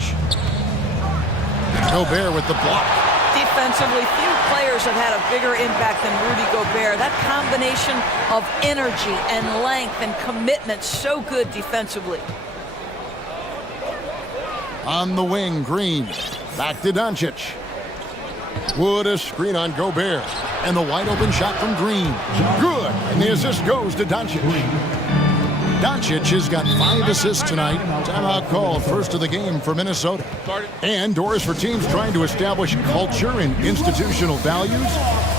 Gobert with the block. Defensively, few players have had a bigger impact than Rudy Gobert. That combination of energy and length and commitment, so good defensively. On the wing, Green. Back to Doncic. Wood a screen on Gobert. And the wide open shot from Green. Good. And the assist goes to Doncic. Doncic has got 5 assists tonight. Timeout call, first of the game for Minnesota. And Doris, for teams trying to establish culture and institutional values,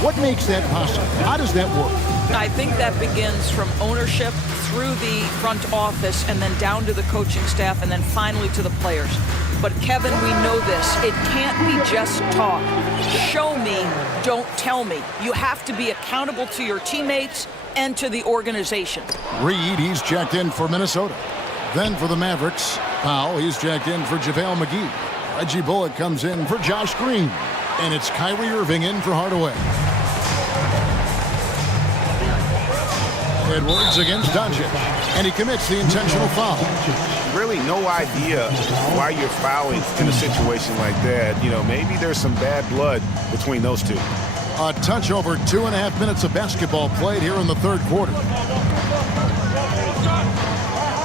what makes that possible? How does that work? I think that begins from ownership through the front office and then down to the coaching staff and then finally to the players. But Kevin, we know this. It can't be just talk. Show me, don't tell me. You have to be accountable to your teammates and to the organization. Reed, he's checked in for Minnesota. Then for the Mavericks, Powell, he's checked in for JaVale McGee. Reggie Bullock comes in for Josh Green. And it's Kyrie Irving in for Hardaway. Edwards against Doncic. And he commits the intentional foul. Really no idea why you're fouling in a situation like that. You know, maybe there's some bad blood between those two. A touch over 2.5 minutes of basketball played here in the third quarter.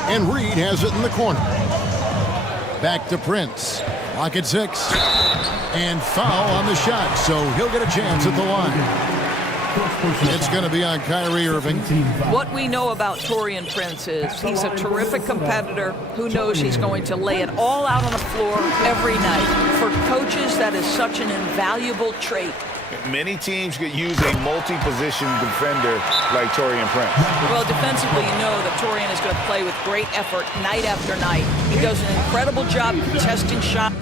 And Reed has it in the corner. Back to Prince. Lock at 6. And foul on the shot, so he'll get a chance at the line. It's going to be on Kyrie Irving. What we know about Taurean Prince is he's a terrific competitor who knows he's going to lay it all out on the floor every night. For coaches, that is such an invaluable trait. Many teams could use a multi-position defender like Taurean Prince. Well, defensively, you know that Taurean is going to play with great effort night after night. He does an incredible job contesting shots.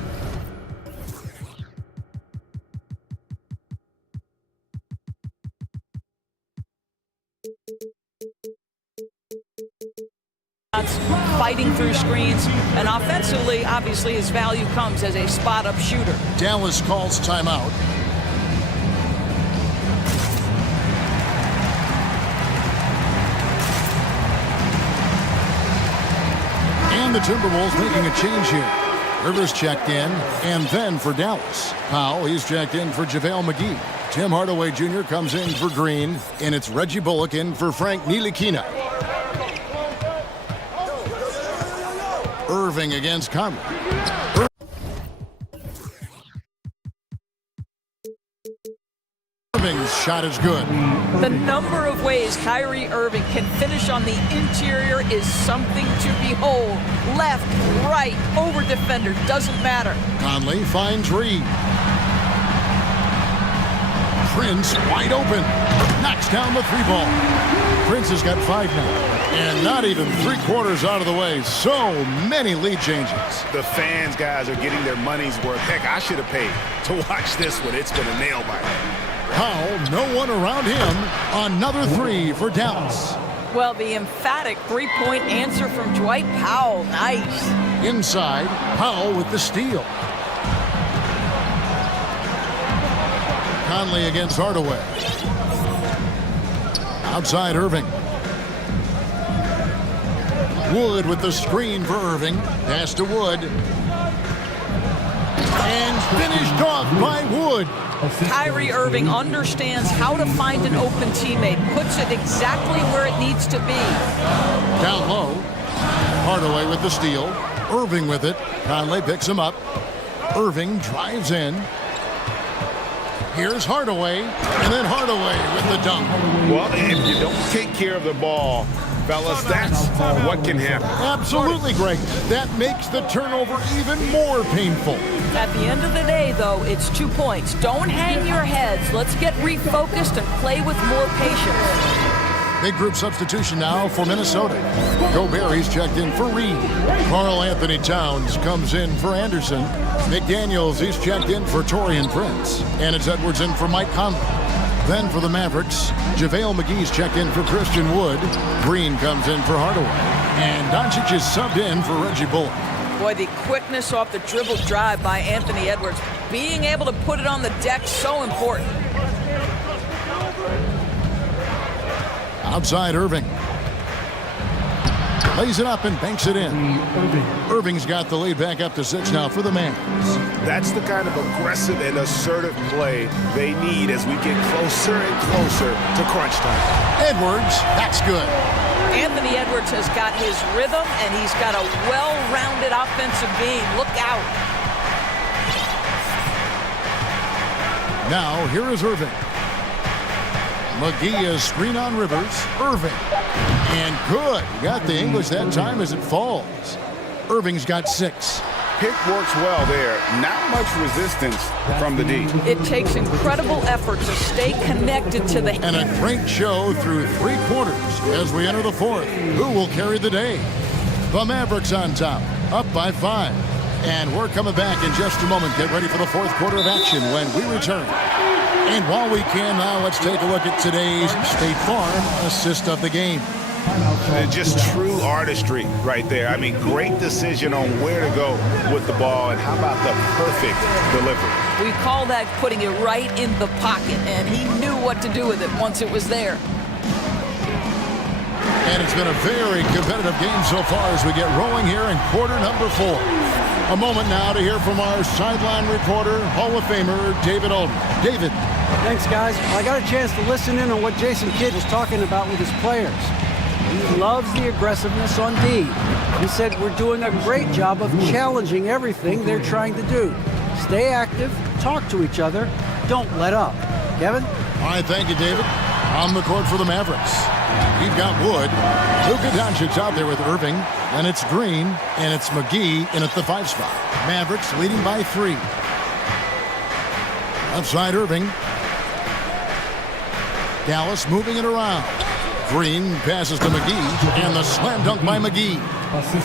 Fighting through screens, and offensively, obviously, his value comes as a spot-up shooter. Dallas calls timeout. And the Timberwolves making a change here. Rivers checked in, and then for Dallas. Powell, he's checked in for JaVale McGee. Tim Hardaway Jr. comes in for Green, and it's Reggie Bullock in for Frank Ntilikina. Irving against Conley. Irving's shot is good. The number of ways Kyrie Irving can finish on the interior is something to behold. Left, right, over defender, doesn't matter. Conley finds Reed. Prince wide open. Knocks down the three ball. Prince has got 5 now. And not even 3/4 out of the way. So many lead changes. The fans, guys, are getting their money's worth. Heck, I should have paid to watch this one. It's been a nail biter. Powell, no one around him. Another 3 for Dallas. Well, the emphatic three-point answer from Dwight Powell. Nice. Inside, Powell with the steal. Conley against Hardaway. Outside Irving. Wood with the screen for Irving. Pass to Wood. And finished off by Wood. Kyrie Irving understands how to find an open teammate. Puts it exactly where it needs to be. Down low. Hardaway with the steal. Irving with it. Conley picks him up. Irving drives in. Here's Hardaway. And then Hardaway with the dunk. Well, if you don't take care of the ball, fellas, that's what can happen. Absolutely, Greg. That makes the turnover even more painful. At the end of the day, though, it's 2 points. Don't hang your heads. Let's get refocused and play with more patience. Big group substitution now for Minnesota. Gobert, he's checked in for Reed. Karl Anthony Towns comes in for Anderson. McDaniels, he's checked in for Taurean Prince. And it's Edwards in for Mike Conley. Then for the Mavericks, JaVale McGee's checked in for Christian Wood. Green comes in for Hardaway. And Doncic is subbed in for Reggie Bullock. Boy, the quickness off the dribble drive by Anthony Edwards. Being able to put it on the deck, so important. Outside Irving. Lays it up and banks it in. Irving's got the lead back up to 6 now for the Mavs. That's the kind of aggressive and assertive play they need as we get closer and closer to crunch time. Edwards, that's good. Anthony Edwards has got his rhythm, and he's got a well-rounded offensive game. Look out. Now, here is Irving. McGee is screen on Rivers. Irving. And good. He got the English that time as it falls. Irving's got 6. Pick works well there. Not much resistance from the D. It takes incredible effort to stay connected to the... And a great show through 3 quarters as we enter the 4th. Who will carry the day? The Mavericks on top, up by 5. And we're coming back in just a moment. Get ready for the 4th quarter of action when we return. And while we can now, let's take a look at today's State Farm assist of the game. Just true artistry right there. I mean, great decision on where to go with the ball, and how about the perfect delivery? We call that putting it right in the pocket, and he knew what to do with it once it was there. And it's been a very competitive game so far as we get rolling here in quarter number 4. A moment now to hear from our sideline reporter, Hall of Famer David Alden. David. Thanks, guys. I got a chance to listen in on what Jason Kidd was talking about with his players. He loves the aggressiveness on D. He said we're doing a great job of challenging everything they're trying to do. Stay active, talk to each other, don't let up. Kevin? All right, thank you, David. On the court for the Mavericks. We've got Wood. Luka Doncic out there with Irving. And it's Green, and it's McGee in at the 5 spot. Mavericks leading by 3. Outside Irving. Dallas moving it around. Green passes to McGee, and the slam dunk by McGee.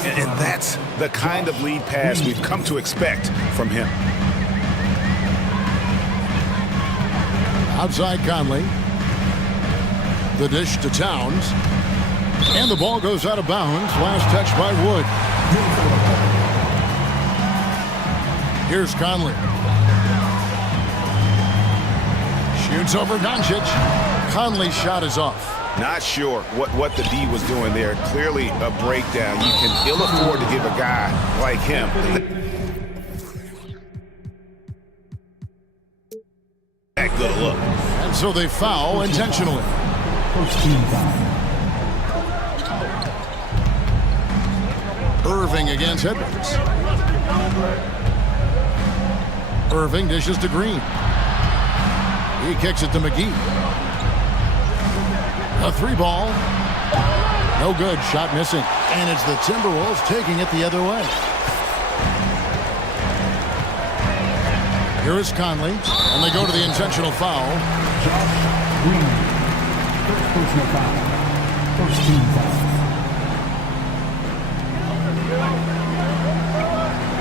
And that's the kind of lead pass we've come to expect from him. Outside Conley. The dish to Towns. And the ball goes out of bounds. Last touch by Wood. Here's Conley. Shoots over Doncic. Conley's shot is off. Not sure what the D was doing there. Clearly a breakdown. You can ill afford to give a guy like him that good look. And so they foul intentionally. Irving against Edwards. Irving dishes to Green. He kicks it to McGee. A three ball. No good. Shot missing. And it's the Timberwolves taking it the other way. Here is Conley. And they go to the intentional foul. Green. First personal foul. First team foul.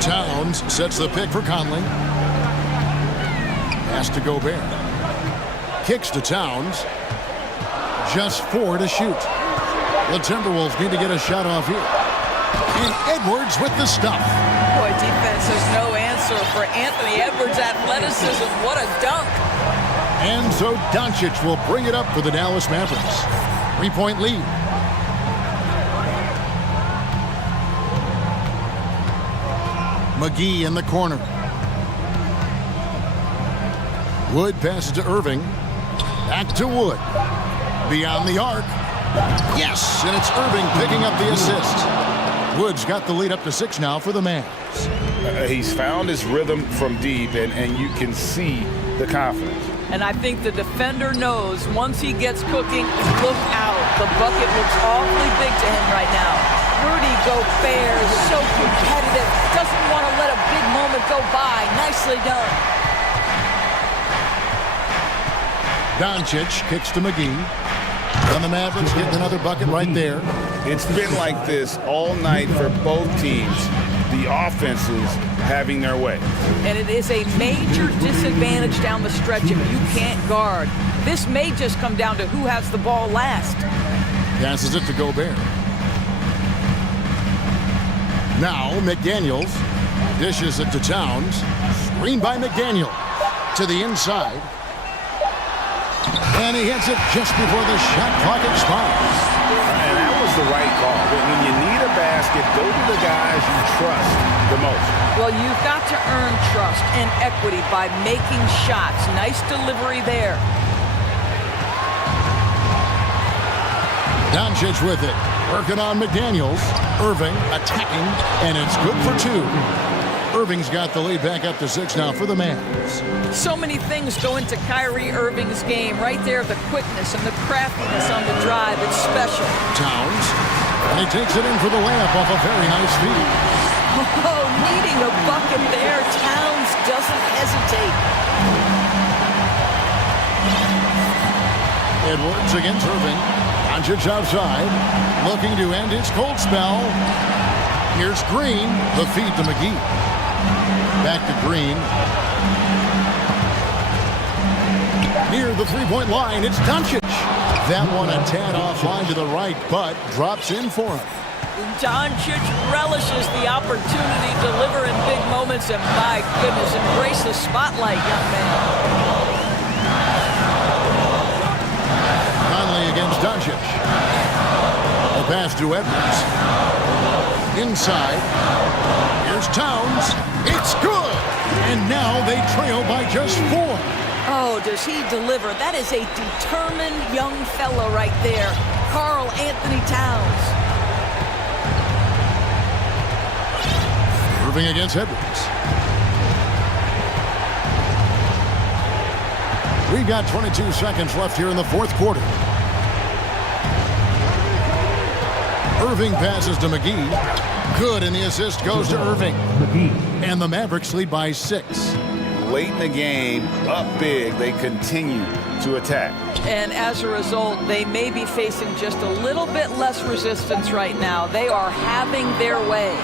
Towns sets the pick for Conley. Pass to Gobert. Kicks to Towns. Just 4 to shoot. The Timberwolves need to get a shot off here. And Edwards with the stuff. Boy, defense has no answer for Anthony Edwards' athleticism. What a dunk. And so Doncic will bring it up for the Dallas Mavericks. 3-point lead. McGee in the corner. Wood passes to Irving. Back to Wood. Beyond the arc. Yes, and it's Irving picking up the assist. Wood's got the lead up to 6 now for the Mavs. He's found his rhythm from deep, and you can see the confidence. And I think the defender knows once he gets cooking, look out. The bucket looks awfully big to him right now. Rudy Gobert is so competitive. Doesn't want to let a big moment go by. Nicely done. Doncic kicks to McGee. And the Mavericks getting another bucket right there. It's been like this all night for both teams. The offenses having their way. And it is a major disadvantage down the stretch if you can't guard. This may just come down to who has the ball last. Passes it to Gobert. Now McDaniels dishes it to Towns. Screen by McDaniel to the inside. And he hits it just before the shot clock expires. And that was the right call. When you need a basket, go to the guys you trust the most. Well, you've got to earn trust and equity by making shots. Nice delivery there. Doncic with it. Working on McDaniels. Irving attacking, and it's good for 2. Irving's got the lead back up to 6 now for the Mavs. So many things go into Kyrie Irving's game. Right there, the quickness and the craftiness on the drive. It's special. Towns. And he takes it in for the layup off a very nice feed. Oh, needing a bucket there. Towns doesn't hesitate. Edwards against Irving. Doncic outside. Looking to end his cold spell. Here's Green. The feed to McGee. Back to Green. Near the three-point line, it's Doncic. That one a tad offline to the right, but drops in for him. Doncic relishes the opportunity to deliver in big moments, and my goodness, embrace the spotlight, young man. Conley against Doncic. A pass to Edwards. Inside. Here's Towns. It's good. And now they trail by just 4. Oh, does he deliver? That is a determined young fellow right there. Karl Anthony Towns. Irving against Edwards. We've got 22 seconds left here in the 4th quarter. Irving passes to McGee. Good, and the assist goes to Irving. And the Mavericks lead by 6. Late in the game, up big, they continue to attack. And as a result, they may be facing just a little bit less resistance right now. They are having their way.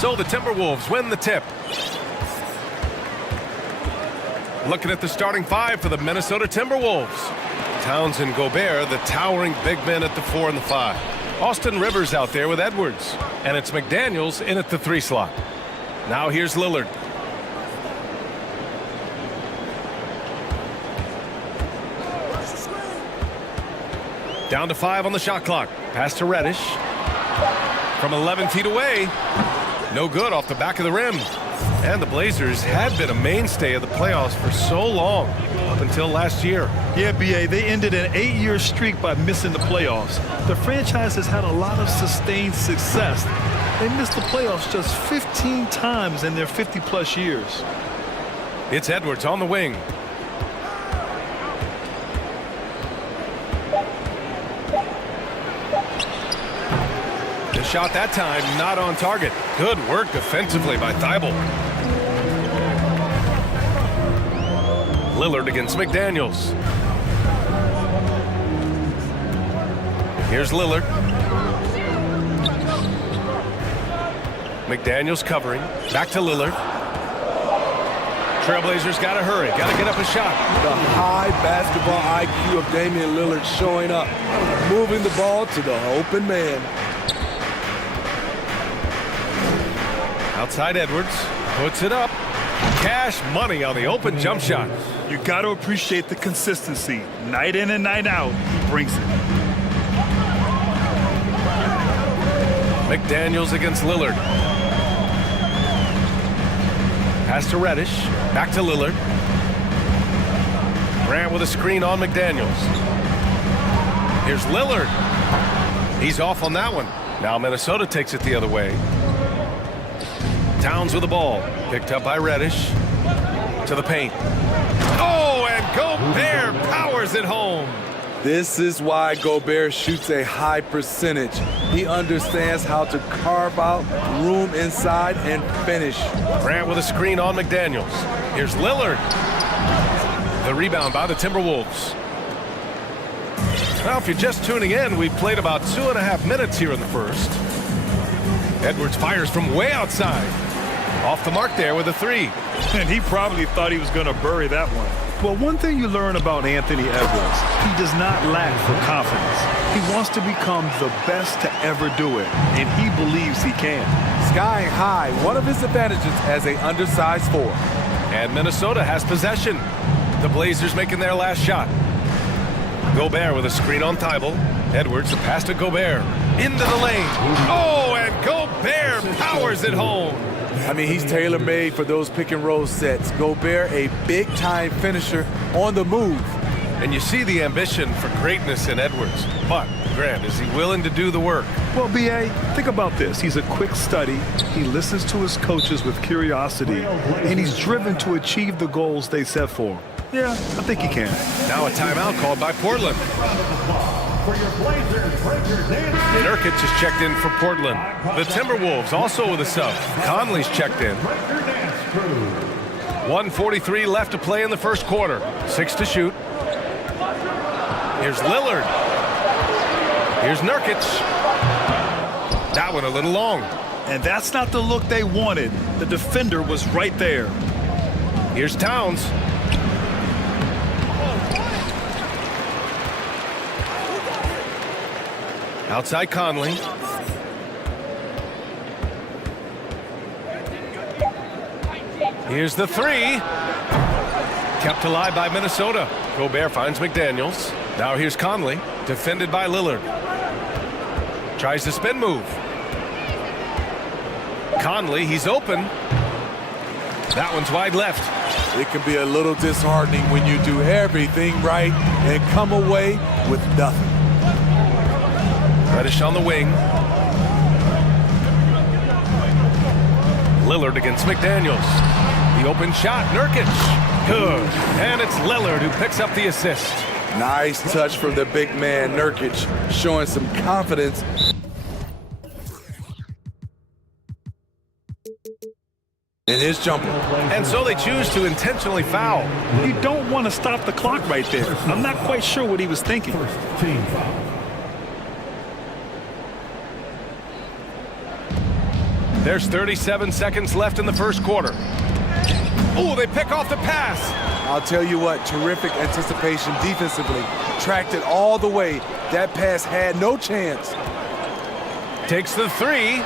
So the Timberwolves win the tip. Looking at the starting five for the Minnesota Timberwolves. Towns and Gobert, the towering big men at the 4 and the 5. Austin Rivers out there with Edwards. And it's McDaniels in at the 3 slot. Now here's Lillard. Down to 5 on the shot clock. Pass to Reddish. From 11 feet away. No good off the back of the rim. And the Blazers had been a mainstay of the playoffs for so long, up until last year. Yeah, B.A., they ended an 8-year streak by missing the playoffs. The franchise has had a lot of sustained success. They missed the playoffs just 15 times in their 50-plus years. It's Edwards on the wing. The shot that time not on target. Good work defensively by Thibault. Lillard against McDaniels. Here's Lillard. McDaniels covering. Back to Lillard. Trailblazers got to hurry. Got to get up a shot. The high basketball IQ of Damian Lillard showing up. Moving the ball to the open man. Outside Edwards. Puts it up. Cash money on the open jump shot. You got to appreciate the consistency. Night in and night out, he brings it. McDaniels against Lillard. Pass to Reddish. Back to Lillard. Grant with a screen on McDaniels. Here's Lillard. He's off on that one. Now Minnesota takes it the other way. Towns with the ball. Picked up by Reddish. To the paint. Oh, and Gobert powers it home. This is why Gobert shoots a high percentage. He understands how to carve out room inside and finish. Grant with a screen on McDaniels. Here's Lillard. The rebound by the Timberwolves. Well, if you're just tuning in, we've played about 2.5 minutes here in the first. Edwards fires from way outside. Off the mark there with a 3. And he probably thought he was going to bury that one. Well, one thing you learn about Anthony Edwards, he does not lack for confidence. He wants to become the best to ever do it, and he believes he can. Skying high, one of his advantages as an undersized 4. And Minnesota has possession. The Blazers making their last shot. Gobert with a screen on Thibault. Edwards, the pass to Gobert. Into the lane. Oh, and Gobert powers it home. I mean, he's tailor-made for those pick-and-roll sets. Gobert, a big-time finisher on the move. And you see the ambition for greatness in Edwards. But, Grant, is he willing to do the work? Well, B.A., think about this. He's a quick study. He listens to his coaches with curiosity, and he's driven to achieve the goals they set for him. Yeah, I think he can. Now a timeout called by Portland. Nurkic is checked in for Portland. The Timberwolves also with a sub. Conley's checked in. 1:43 left to play in the first quarter. 6 to shoot. Here's Lillard. Here's Nurkic. That one a little long. And that's not the look they wanted. The defender was right there. Here's Towns. Outside Conley. Here's the 3. Kept alive by Minnesota. Gobert finds McDaniels. Now here's Conley. Defended by Lillard. Tries the spin move. Conley, he's open. That one's wide left. It can be a little disheartening when you do everything right and come away with nothing. Reddish on the wing. Lillard against McDaniels. The open shot, Nurkic. Good. And it's Lillard who picks up the assist. Nice touch from the big man, Nurkic, showing some confidence. In his jumper. And so they choose to intentionally foul. You don't want to stop the clock right there. I'm not quite sure what he was thinking. Team foul. There's 37 seconds left in the first quarter. Oh, they pick off the pass. I'll tell you what, terrific anticipation defensively. Tracked it all the way. That pass had no chance. Takes the three.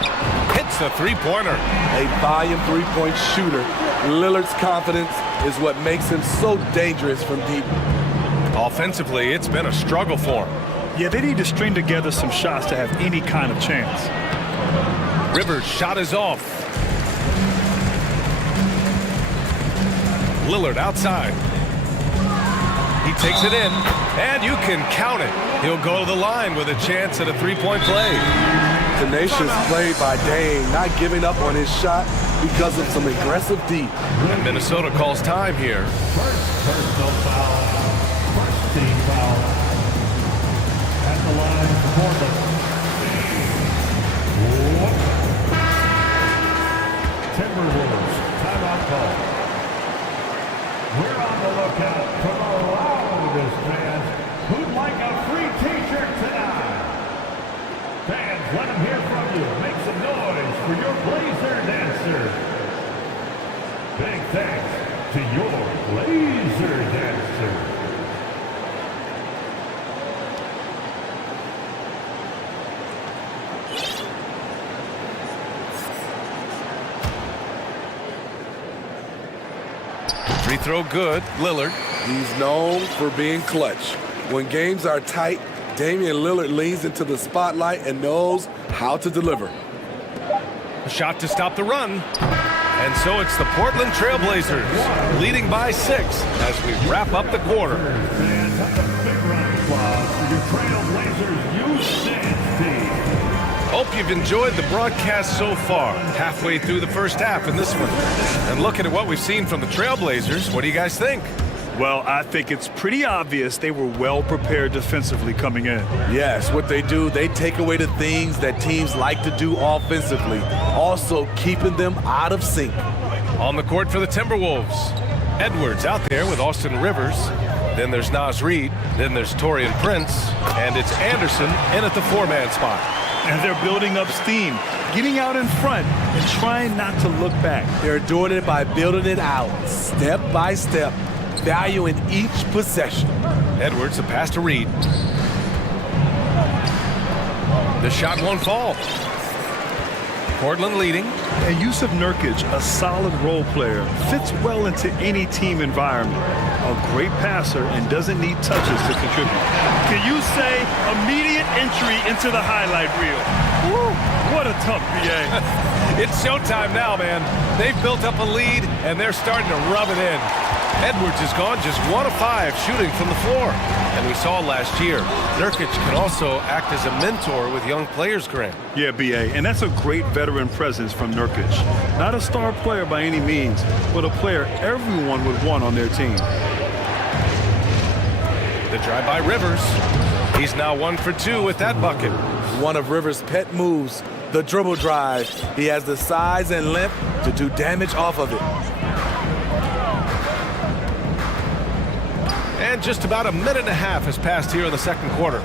Hits the three-pointer. A volume three-point shooter. Lillard's confidence is what makes him so dangerous from deep. Offensively, it's been a struggle for him. Yeah, they need to string together some shots to have any kind of chance. Rivers' shot is off. Lillard outside. He takes it in, and you can count it. He'll go to the line with a chance at a three-point play. Tenacious play by Dane, not giving up on his shot because of some aggressive deep. And Minnesota calls time here. First personal foul. First team foul. At the line for Portland. Timberwolves, timeout call. We're on the lookout for the loudest fans who'd like a free t-shirt tonight. Fans, let them hear from you. Make some noise for your Blazer dancer. Big thanks to your Blazer dancer. Free throw good, Lillard. He's known for being clutch. When games are tight, Damian Lillard leans into the spotlight and knows how to deliver. A shot to stop the run. And so it's the Portland Trailblazers leading by 6 as we wrap up the quarter. Fans, that's a big round of applause for your Trailblazers youth dance team. Hope you've enjoyed the broadcast so far. Halfway through the first half in this one. And looking at what we've seen from the Trailblazers, what do you guys think? Well, I think it's pretty obvious they were well prepared defensively coming in. Yes, what they do, they take away the things that teams like to do offensively, also keeping them out of sync. On the court for the Timberwolves, Edwards out there with Austin Rivers. Then there's Naz Reid. Then there's Taurean Prince. And it's Anderson in at the four-man spot. And they're building up steam, getting out in front and trying not to look back. They're doing it by building it out, step by step, valuing each possession. Edwards, a pass to Reid. The shot won't fall. Portland leading. And Yusuf Nurkic, a solid role player, fits well into any team environment. A great passer and doesn't need touches to contribute. Can you say immediate entry into the highlight reel? Woo, what a tough BA. It's showtime now, man. They've built up a lead, and they're starting to rub it in. Edwards has gone just 1 of 5 shooting from the floor. And we saw last year, Nurkic can also act as a mentor with young players, Grant. Yeah, BA, and that's a great veteran presence from Nurkic. Not a star player by any means, but a player everyone would want on their team. The drive by Rivers. He's now 1 for 2 with that bucket. One of Rivers' pet moves, the dribble drive. He has the size and length to do damage off of it. And just about a minute and a half has passed here in the second quarter.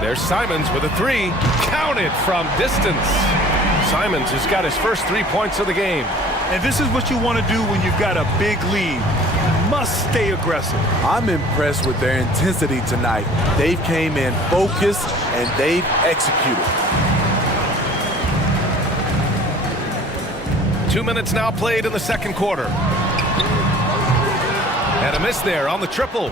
There's Simons with a 3. Counted from distance. Simons has got his first 3 points of the game. And this is what you want to do when you've got a big lead. You must stay aggressive. I'm impressed with their intensity tonight. They've came in focused and they've executed. 2 minutes now played in the second quarter. And a miss there on the triple.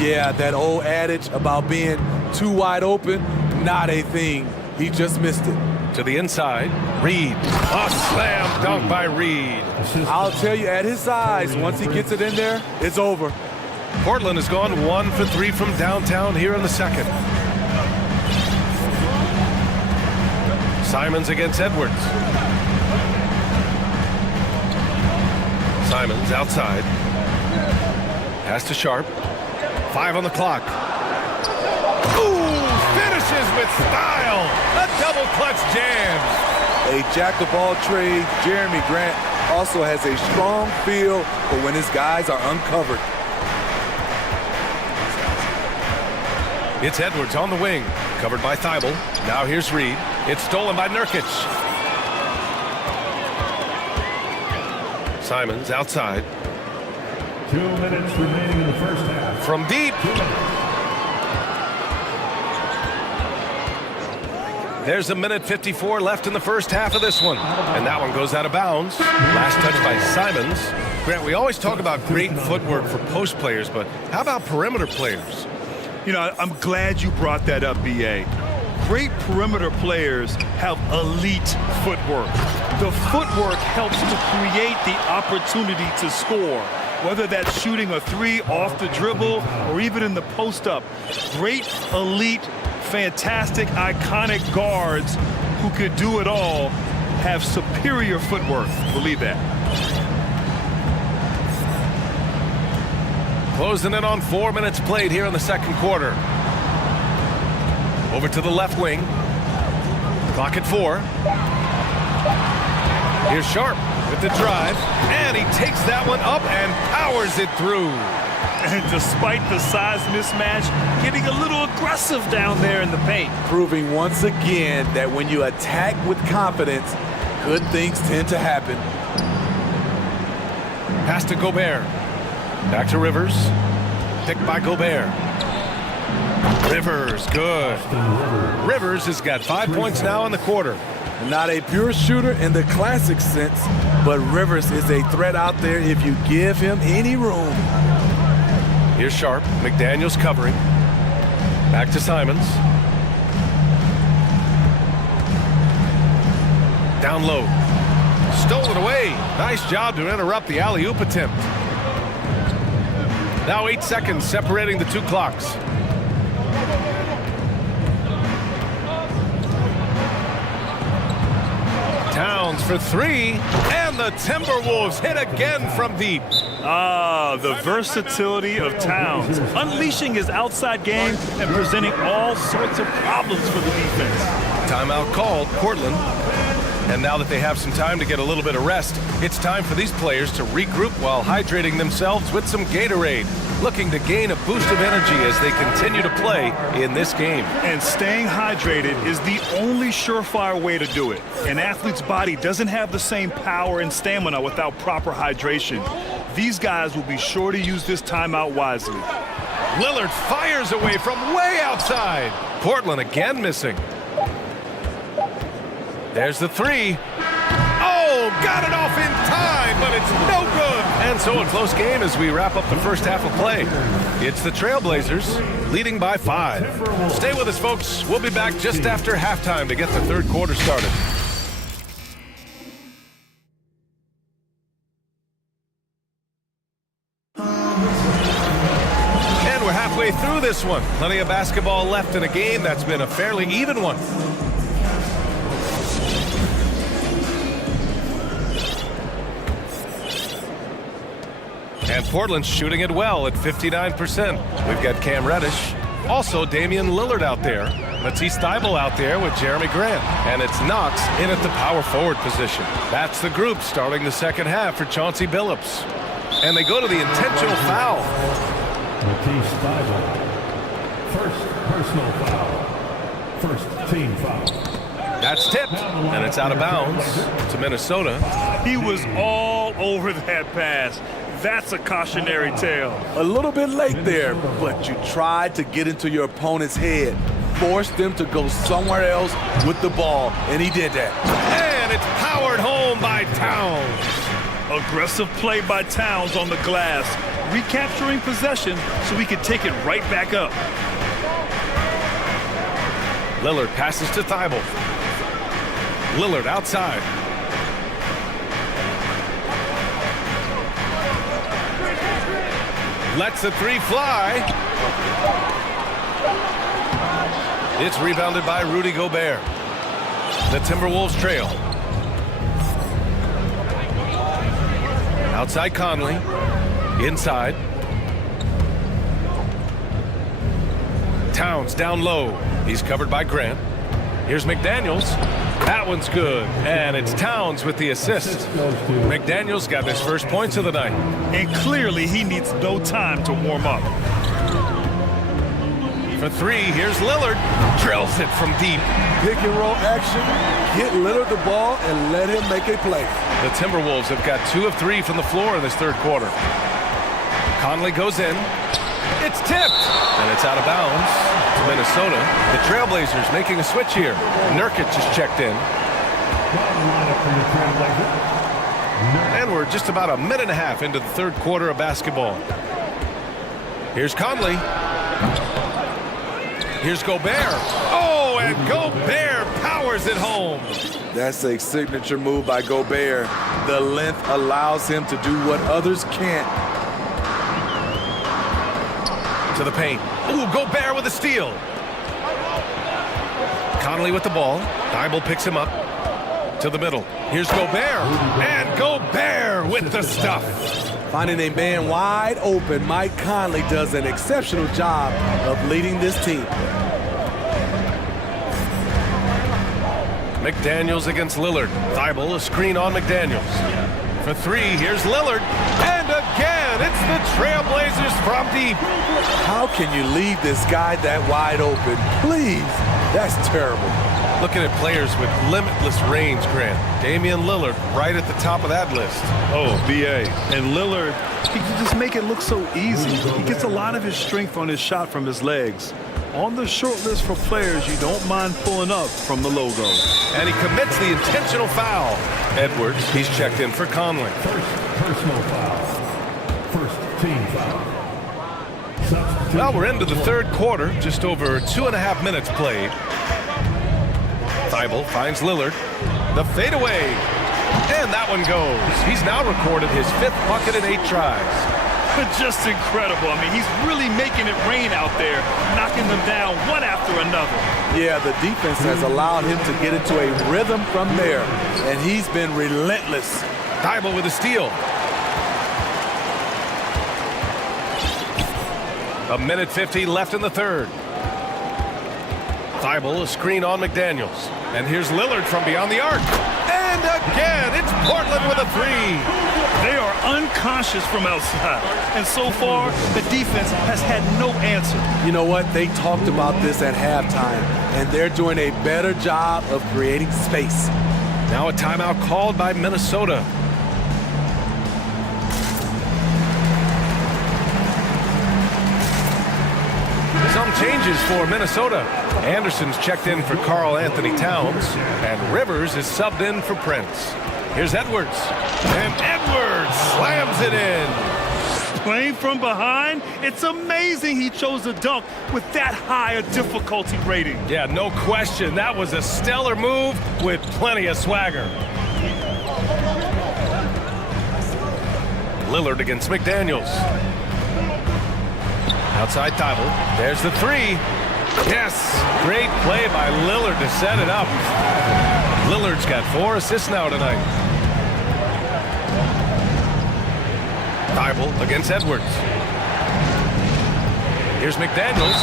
Yeah, that old adage about being too wide open, not a thing. He just missed it. To the inside, Reid. A slam dunk by Reid. I'll tell you, at his size, once he gets it in there, it's over. Portland has gone 1 for 3 from downtown here in the second. Simons against Edwards. Simons outside. Pass to Sharp. 5 on the clock. Ooh, finishes with style. A double clutch jam. A jack of all trades, Jeremy Grant also has a strong feel for when his guys are uncovered. It's Edwards on the wing, covered by Thibault. Now here's Reid. It's stolen by Nurkic. Simons outside. 2 minutes remaining in the first half. From deep. There's a minute 54 left in the first half of this one. And that one goes out of bounds. Last touch by Simons. Grant, we always talk about great footwork for post players, but how about perimeter players? You know, I'm glad you brought that up, B.A. Great perimeter players have elite footwork. The footwork helps to create the opportunity to score, whether that's shooting a three off the dribble or even in the post-up. Great, elite, fantastic, iconic guards who could do it all have superior footwork. Believe that. Closing in on 4 minutes played here in the second quarter. Over to the left wing. Clock at 4. Here's Sharp with the drive, and he takes that one up and powers it through. And despite the size mismatch, getting a little aggressive down there in the paint. Proving once again that when you attack with confidence, good things tend to happen. Pass to Gobert. Back to Rivers. Picked by Gobert. Rivers, good. Rivers has got 5 points now in the quarter. Not a pure shooter in the classic sense, but Rivers is a threat out there if you give him any room. Here's Sharp. McDaniels covering. Back to Simons. Down low. Stolen away. Nice job to interrupt the alley-oop attempt. Now 8 seconds separating the two clocks. Towns for 3, and the Timberwolves hit again from deep. Ah, the versatility of Towns, unleashing his outside game and presenting all sorts of problems for the defense. Timeout called, Portland. And now that they have some time to get a little bit of rest, it's time for these players to regroup while hydrating themselves with some Gatorade, looking to gain a boost of energy as they continue to play in this game. And staying hydrated is the only surefire way to do it. An athlete's body doesn't have the same power and stamina without proper hydration. These guys will be sure to use this timeout wisely. Lillard fires away from way outside. Portland again missing. There's the 3. Oh, got it off in time, but it's no good. And so a close game as we wrap up the first half of play. It's the Trailblazers leading by 5. Stay with us, folks. We'll be back just after halftime to get the third quarter started. And we're halfway through this one. Plenty of basketball left in a game that's been a fairly even one. And Portland's shooting it well at 59%. We've got Cam Reddish. Also Damian Lillard out there. Matisse Thybulle out there with Jeremy Grant. And it's Knox in at the power forward position. That's the group starting the second half for Chauncey Billups. And they go to the intentional foul. Matisse Thybulle. First personal foul. First team foul. That's tipped, and it's out of bounds to Minnesota. He was all over that pass. That's a cautionary tale. A little bit late there, but you tried to get into your opponent's head. Force them to go somewhere else with the ball, and he did that. And it's powered home by Towns. Aggressive play by Towns on the glass, recapturing possession so he could take it right back up. Lillard passes to Thybulle. Lillard outside. Lets the 3 fly. It's rebounded by Rudy Gobert. The Timberwolves trail. Outside Conley. Inside. Towns down low. He's covered by Grant. Here's McDaniels. That one's good. And it's Towns with the assist. McDaniels got his first points of the night. And clearly he needs no time to warm up. For three, here's Lillard. Drills it from deep. Pick and roll action. Get Lillard the ball and let him make a play. The Timberwolves have got 2 of 3 from the floor in this third quarter. Conley goes in. It's tipped, and it's out of bounds to Minnesota. The Trailblazers making a switch here. Nurkic just checked in. And we're just about a minute and a half into the third quarter of basketball. Here's Conley. Here's Gobert. Oh, and Gobert powers it home. That's a signature move by Gobert. The length allows him to do what others can't. To the paint. Ooh, Gobert with a steal. Conley with the ball. Thibault picks him up. To the middle. Here's Gobert. And Gobert with the stuff. Finding a man wide open, Mike Conley does an exceptional job of leading this team. McDaniels against Lillard. Thibault, a screen on McDaniels. For three, here's Lillard. And again, it's the Trailblazers from deep. How can you leave this guy that wide open? Please, that's terrible. Looking at players with limitless range, Grant. Damian Lillard right at the top of that list. Oh, BA. And Lillard, he can just make it look so easy. He gets a lot of his strength on his shot from his legs. On the short list for players you don't mind pulling up from the logo. And he commits the intentional foul. Edwards, he's checked in for Conley. First personal foul. First team foul. Well, we're into the third quarter. Just over 2.5 minutes played. Thibault finds Lillard. The fadeaway. And that one goes. He's now recorded his 5th bucket in 8 tries. Just incredible. I mean, he's really making it rain out there, knocking them down one after another. Yeah, the defense has allowed him to get into a rhythm from there, and he's been relentless. Thibault with a steal. A minute 50 left in the third. Thibault, a screen on McDaniels. And here's Lillard from beyond the arc. And again, it's Portland with a three. They are unconscious from outside. And so far, the defense has had no answer. You know what? They talked about this at halftime, and they're doing a better job of creating space. Now a timeout called by Minnesota. Some changes for Minnesota. Anderson's checked in for Karl Anthony Towns, and Rivers is subbed in for Prince. Here's Edwards, and Edwards slams it in. Playing from behind, it's amazing he chose to dunk with that high a difficulty rating. Yeah, no question. That was a stellar move with plenty of swagger. Lillard against McDaniels. Outside Thibault. There's the three. Yes, great play by Lillard to set it up. Lillard's got 4 assists now tonight. Thibault against Edwards. Here's McDaniels.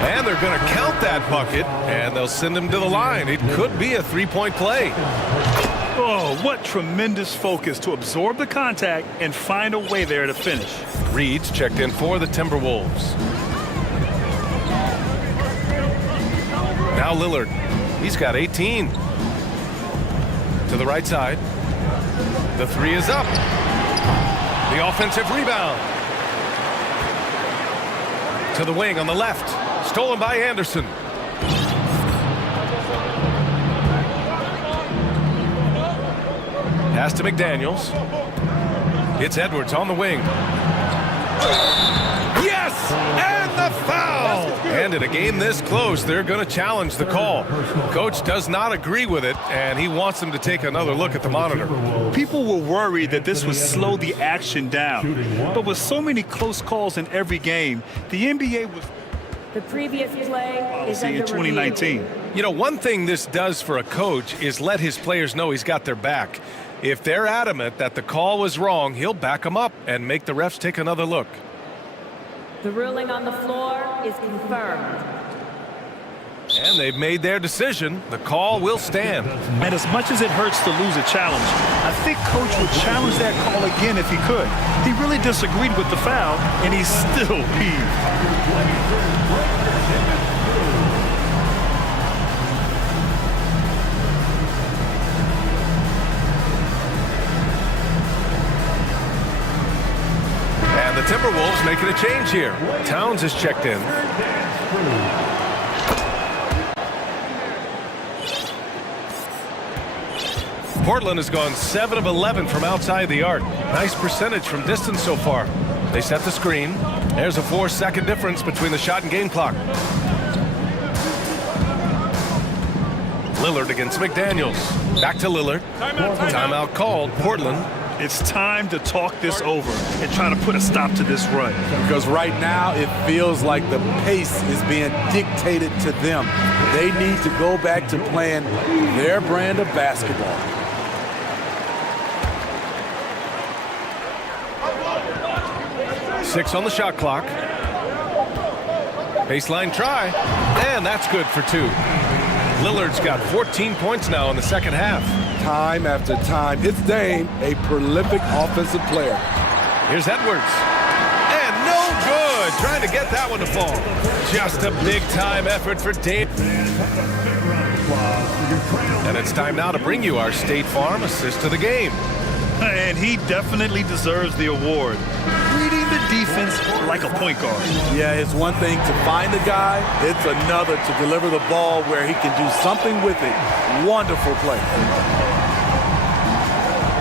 And they're going to count that bucket, and they'll send him to the line. It could be a three-point play. Oh, what tremendous focus to absorb the contact and find a way there to finish. Reed's checked in for the Timberwolves. Now Lillard. He's got 18. To the right side. The three is up. The offensive rebound. To the wing on the left. Stolen by Anderson. Pass to McDaniels. It's Edwards on the wing. Yes! And the foul! And in a game this close, they're going to challenge the call. Coach does not agree with it, and he wants them to take another look at the monitor. People were worried that this would slow the action down. But with so many close calls in every game, the NBA was... The previous play is in 2019. review. You know, one thing this does for a coach is let his players know he's got their back. If they're adamant that the call was wrong, he'll back them up and make the refs take another look. The ruling on the floor is confirmed. And they've made their decision. The call will stand. And as much as it hurts to lose a challenge, I think Coach would challenge that call again if he could. He really disagreed with the foul, and he's still peeved. And the Timberwolves making a change here. Towns is checked in. Portland has gone 7 of 11 from outside the arc. Nice percentage from distance so far. They set the screen. There's a 4-second difference between the shot and game clock. Lillard against McDaniels. Back to Lillard. Timeout called. Portland. It's time to talk this over and try to put a stop to this run. Because right now it feels like the pace is being dictated to them. They need to go back to playing their brand of basketball. Six on the shot clock. Baseline try. And that's good for 2. Lillard's got 14 points now in the second half. Time after time, it's Dame, a prolific offensive player. Here's Edwards. And no good. Trying to get that one to fall. Just a big-time effort for Dame. And it's time now to bring you our State Farm assist to the game. And he definitely deserves the award. Reading the defense like a point guard. Yeah, it's one thing to find the guy. It's another to deliver the ball where he can do something with it. Wonderful play.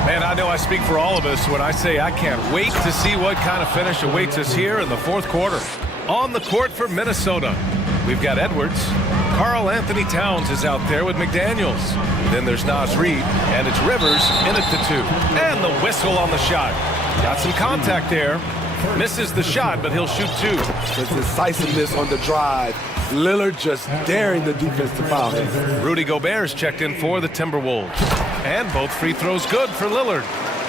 Man, I know I speak for all of us when I say I can't wait to see what kind of finish awaits us here in the fourth quarter. On the court for Minnesota, we've got Edwards. Karl Anthony Towns is out there with McDaniels. Then there's Naz Reid, and it's Rivers in at the 2. And the whistle on the shot. Got some contact there. Misses the shot, but he'll shoot 2. The decisiveness on the drive. Lillard just daring the defense to foul him. Rudy Gobert's checked in for the Timberwolves. And both free throws good for Lillard.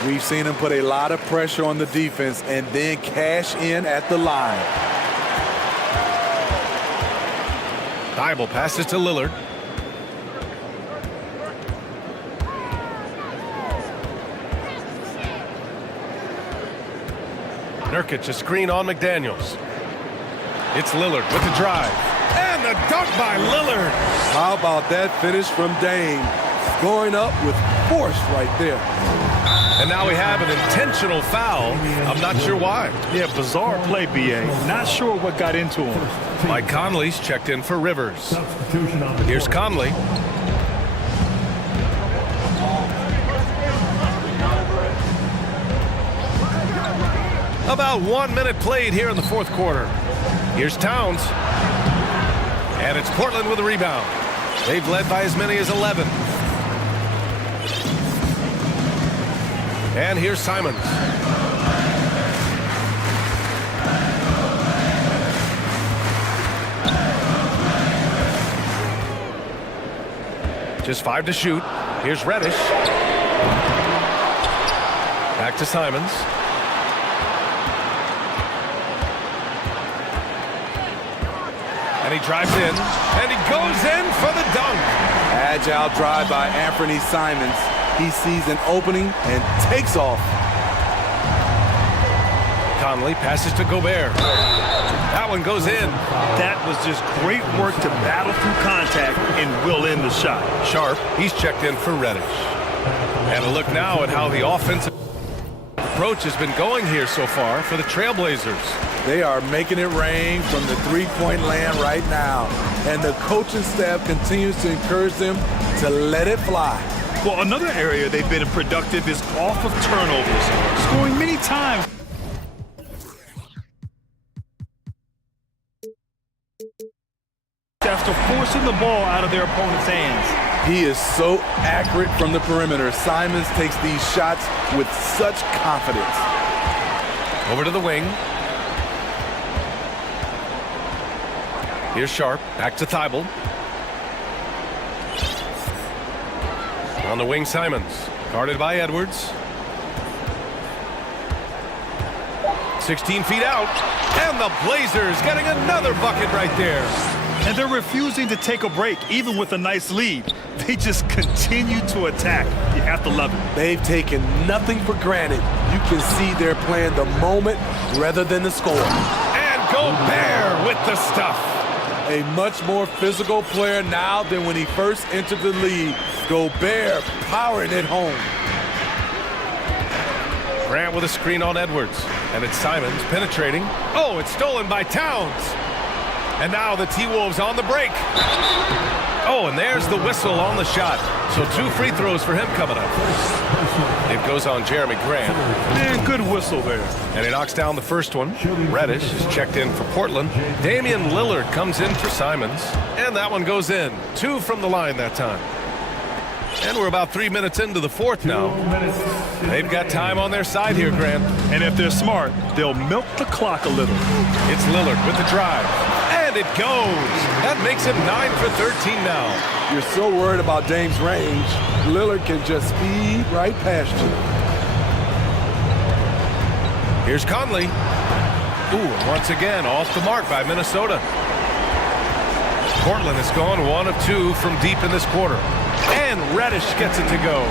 We've seen him put a lot of pressure on the defense and then cash in at the line. Thibault passes to Lillard. Nurkic, a screen on McDaniels. It's Lillard with the drive. And the dunk by Lillard. How about that finish from Dame? Scoring up with force right there. And now we have an intentional foul. I'm not sure why. Yeah, bizarre play, B.A. Not sure what got into him. Mike Conley's checked in for Rivers. Here's Conley. About 1 minute played here in the fourth quarter. Here's Towns. And it's Portland with a rebound. They've led by as many as 11. And here's Simons. Just 5 to shoot. Here's Reddish. Back to Simons. And he drives in, and he goes in for the dunk. Agile drive by Anthony Simons. He sees an opening and takes off. Conley passes to Gobert. That one goes in. That was just great work to battle through contact and will end the shot. Sharp, he's checked in for Reddish. And a look now at how the offensive approach has been going here so far for the Trailblazers. They are making it rain from the three-point land right now. And the coaching staff continues to encourage them to let it fly. Well, another area they've been productive is off of turnovers, scoring many times. After forcing the ball out of their opponent's hands. He is so accurate from the perimeter. Simons takes these shots with such confidence. Over to the wing. Here's Sharp, back to Thibault. On the wing, Simons, guarded by Edwards. 16 feet out, and the Blazers getting another bucket right there. And they're refusing to take a break, even with a nice lead. They just continue to attack. You have to love it. They've taken nothing for granted. You can see they're playing the moment rather than the score. And Gobert with the stuff. A much more physical player now than when he first entered the league. Gobert powering it home. Grant with a screen on Edwards. And it's Simons penetrating. Oh, it's stolen by Towns. And now the T-Wolves on the break. Oh, and there's the whistle on the shot. So 2 free throws for him coming up. It goes on Jeremy Grant. And good whistle there. And he knocks down the first one. Reddish is checked in for Portland. Damian Lillard comes in for Simons. And that one goes in. 2 from the line that time. And we're about 3 minutes into the fourth now. They've got time on their side here, Grant. And if they're smart, they'll milk the clock a little. It's Lillard with the drive. And it goes. That makes him 9 for 13 now. You're so worried about Dame's range. Lillard can just speed right past you. Here's Conley. Ooh, once again, off the mark by Minnesota. Portland has gone 1 of 2 from deep in this quarter. And Reddish gets it to go.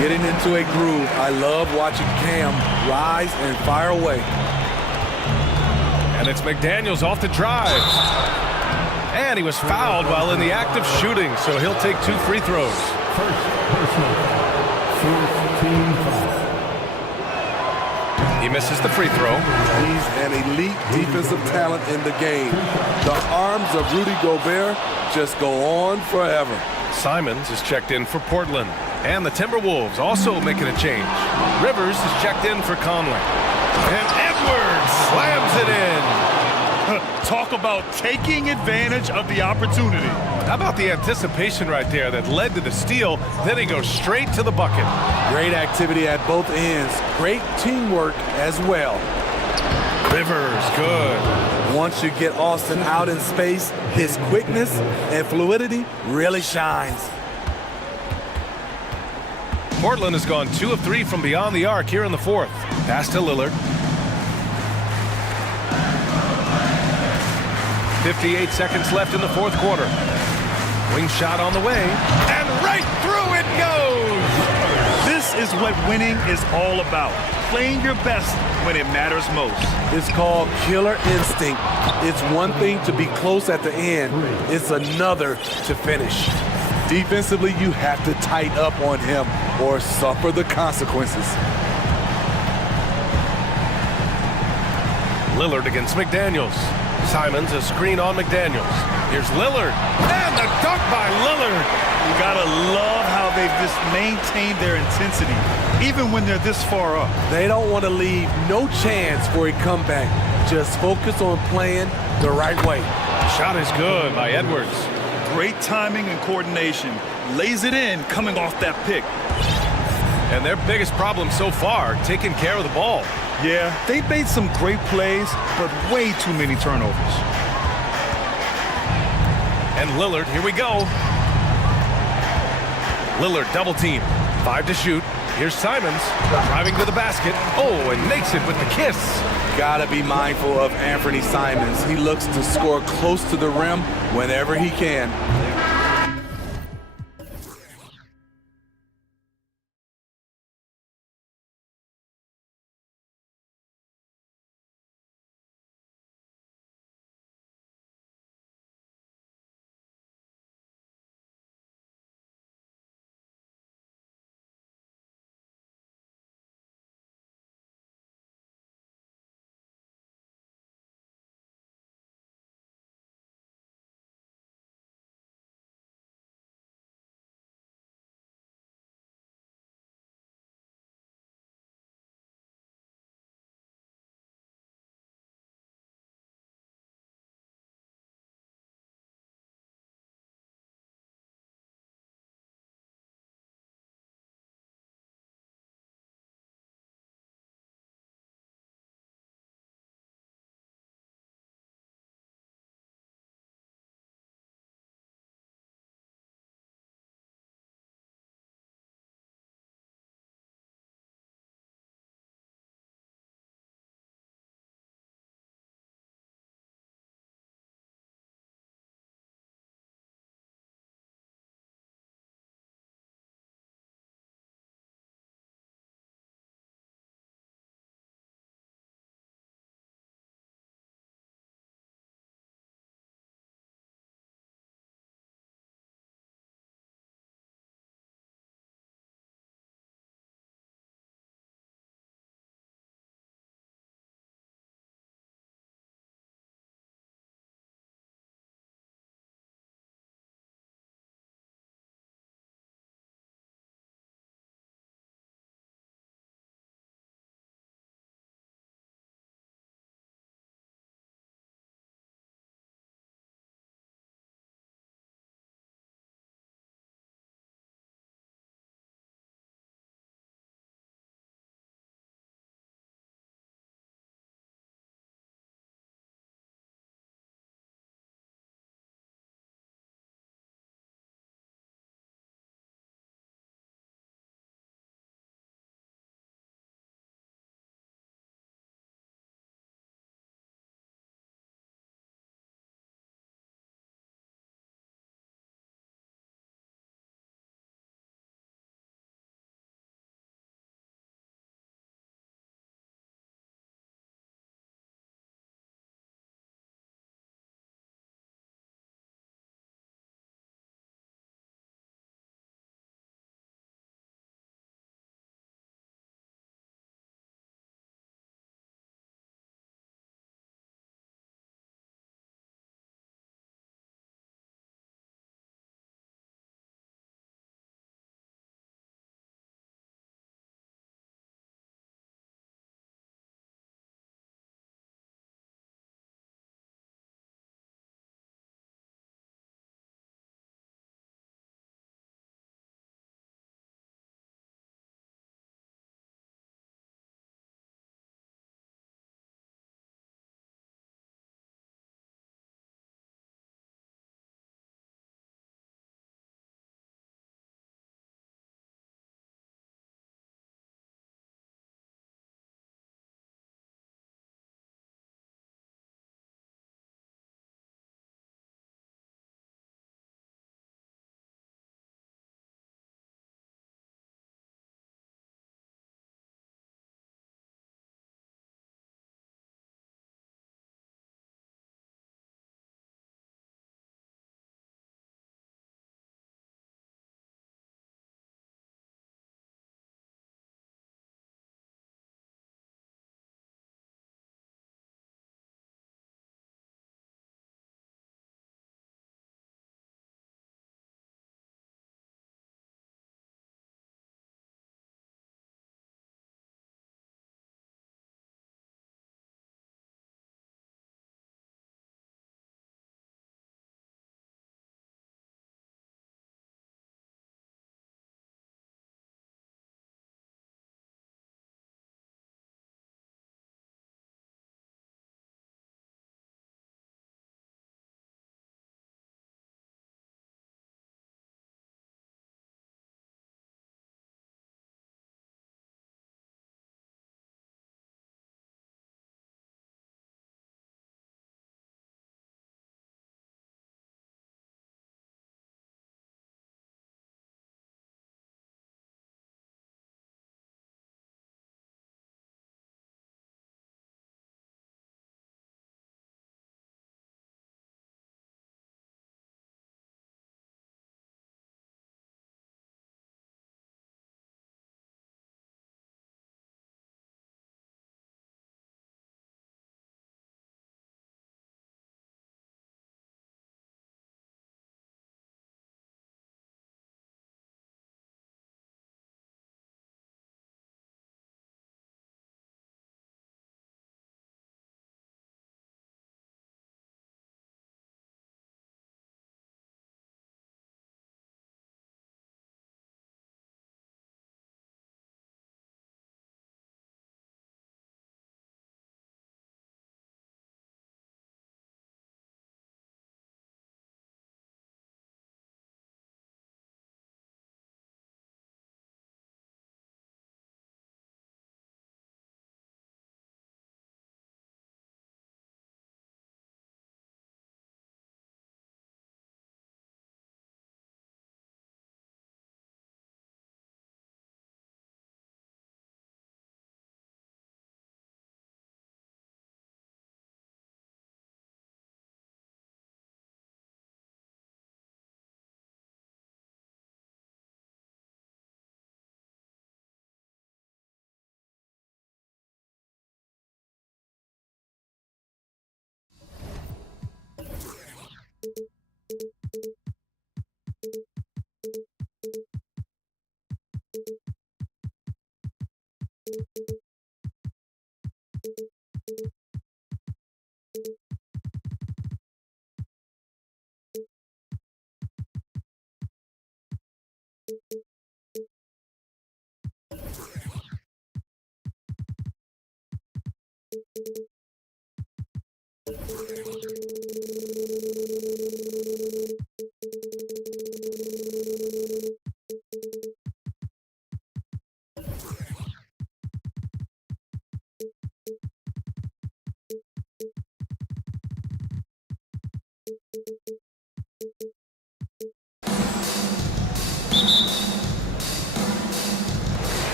Getting into a groove. I love watching Cam rise and fire away. And it's McDaniels off the drive. And he was fouled while in the act of shooting, so he'll take 2 free throws. First personal. First team foul. He misses the free throw. He's an elite defensive talent in the game. The arms of Rudy Gobert just go on forever. Simons is checked in for Portland. And the Timberwolves also making a change. Rivers is checked in for Conley. And Edwards slams it in. Talk about taking advantage of the opportunity. How about the anticipation right there that led to the steal? Then he goes straight to the bucket. Great activity at both ends. Great teamwork as well. Rivers, good. Once you get Austin out in space, his quickness and fluidity really shines. Portland has gone 2 of 3 from beyond the arc here in the fourth. Pass to Lillard. 58 seconds left in the fourth quarter. Wing shot on the way. And right through it goes! This is what winning is all about. Playing your best when it matters most. It's called killer instinct. It's one thing to be close at the end. It's another to finish. Defensively, you have to tighten up on him or suffer the consequences. Lillard against McDaniels. Simons a screen on McDaniels. Here's Lillard. And the dunk by Lillard. You gotta love how they've just maintained their intensity, even when they're this far up. They don't want to leave no chance for a comeback. Just focus on playing the right way. Shot is good by Edwards. Great timing and coordination. Lays it in coming off that pick. And their biggest problem so far, taking care of the ball. Yeah, they've made some great plays, but way too many turnovers. And Lillard, here we go. Lillard double team. 5 to shoot. Here's Simons driving to the basket. Oh, and makes it with the kiss. Gotta be mindful of Anthony Simons. He looks to score close to the rim whenever he can.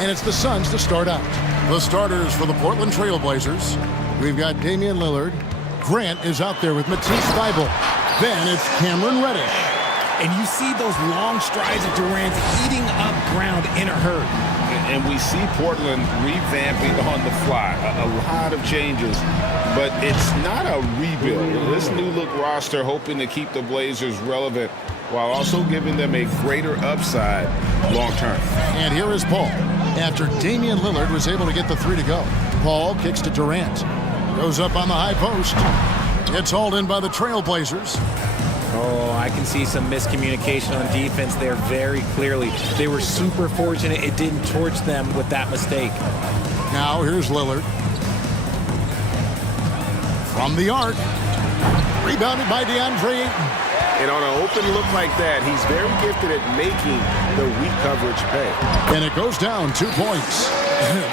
And it's the Suns to start out. The starters for the Portland Trail Blazers. We've got Damian Lillard. Grant is out there with Matisse Thybulle. Then it's Cameron Reddish. And you see those long strides of Durant eating up ground in a hurry. And we see Portland revamping on the fly. A lot of changes, but it's not a rebuild. This new look roster hoping to keep the Blazers relevant while also giving them a greater upside long term. And here is Paul. After Damian Lillard was able to get the three to go, Paul kicks to Durant. Goes up on the high post. It's hauled in by the Trailblazers. Oh, I can see some miscommunication on defense there very clearly. They were super fortunate it didn't torch them with that mistake. Now here's Lillard. From the arc. Rebounded by DeAndre Ayton. And on an open look like that, he's very gifted at making the weak coverage pay. And it goes down 2 points.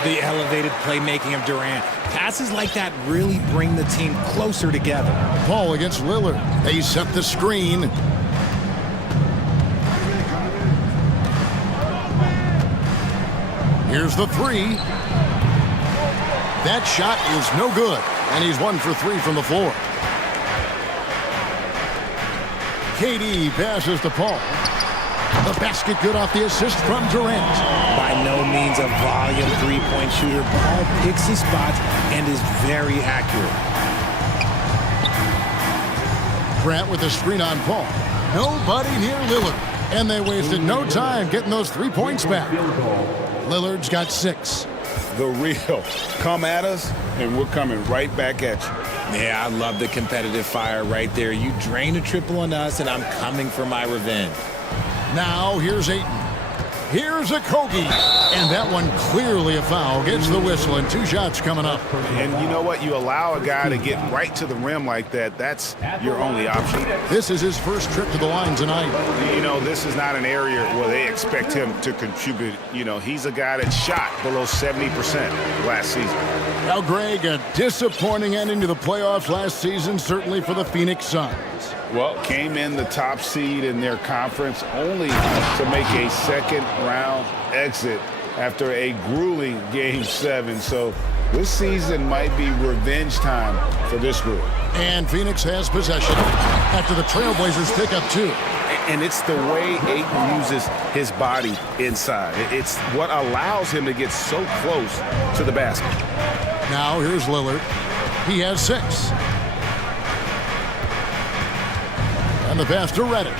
The elevated playmaking of Durant. Passes like that really bring the team closer together. Paul against Lillard. They set the screen. Here's the three. That shot is no good. And he's 1 for 3 from the floor. KD passes to Paul. The basket good off the assist from Durant. By no means a volume three-point shooter. Paul picks his spots and is very accurate. Grant with the screen on Paul. Nobody near Lillard. And they wasted no time getting those 3 points back. Lillard's got 6. The real. Come at us, and we're coming right back at you. Yeah, I love the competitive fire right there. You drain a triple on us, and I'm coming for my revenge. Now here's Ayton. Here's a Kogi. And that one clearly a foul. Gets the whistle and 2 shots coming up. And you know what? You allow a guy to get right to the rim like that. That's your only option. This is his first trip to the line tonight. You know, this is not an area where they expect him to contribute. You know, he's a guy that shot below 70% last season. Now, Greg, a disappointing ending to the playoffs last season, certainly for the Phoenix Suns. Well, came in the top seed in their conference only to make a second-round exit after a grueling Game 7. So this season might be revenge time for this group. And Phoenix has possession after the Trailblazers pick up 2. And it's the way Ayton uses his body inside. It's what allows him to get so close to the basket. Now here's Lillard. He has 6. And the pass to Reddish.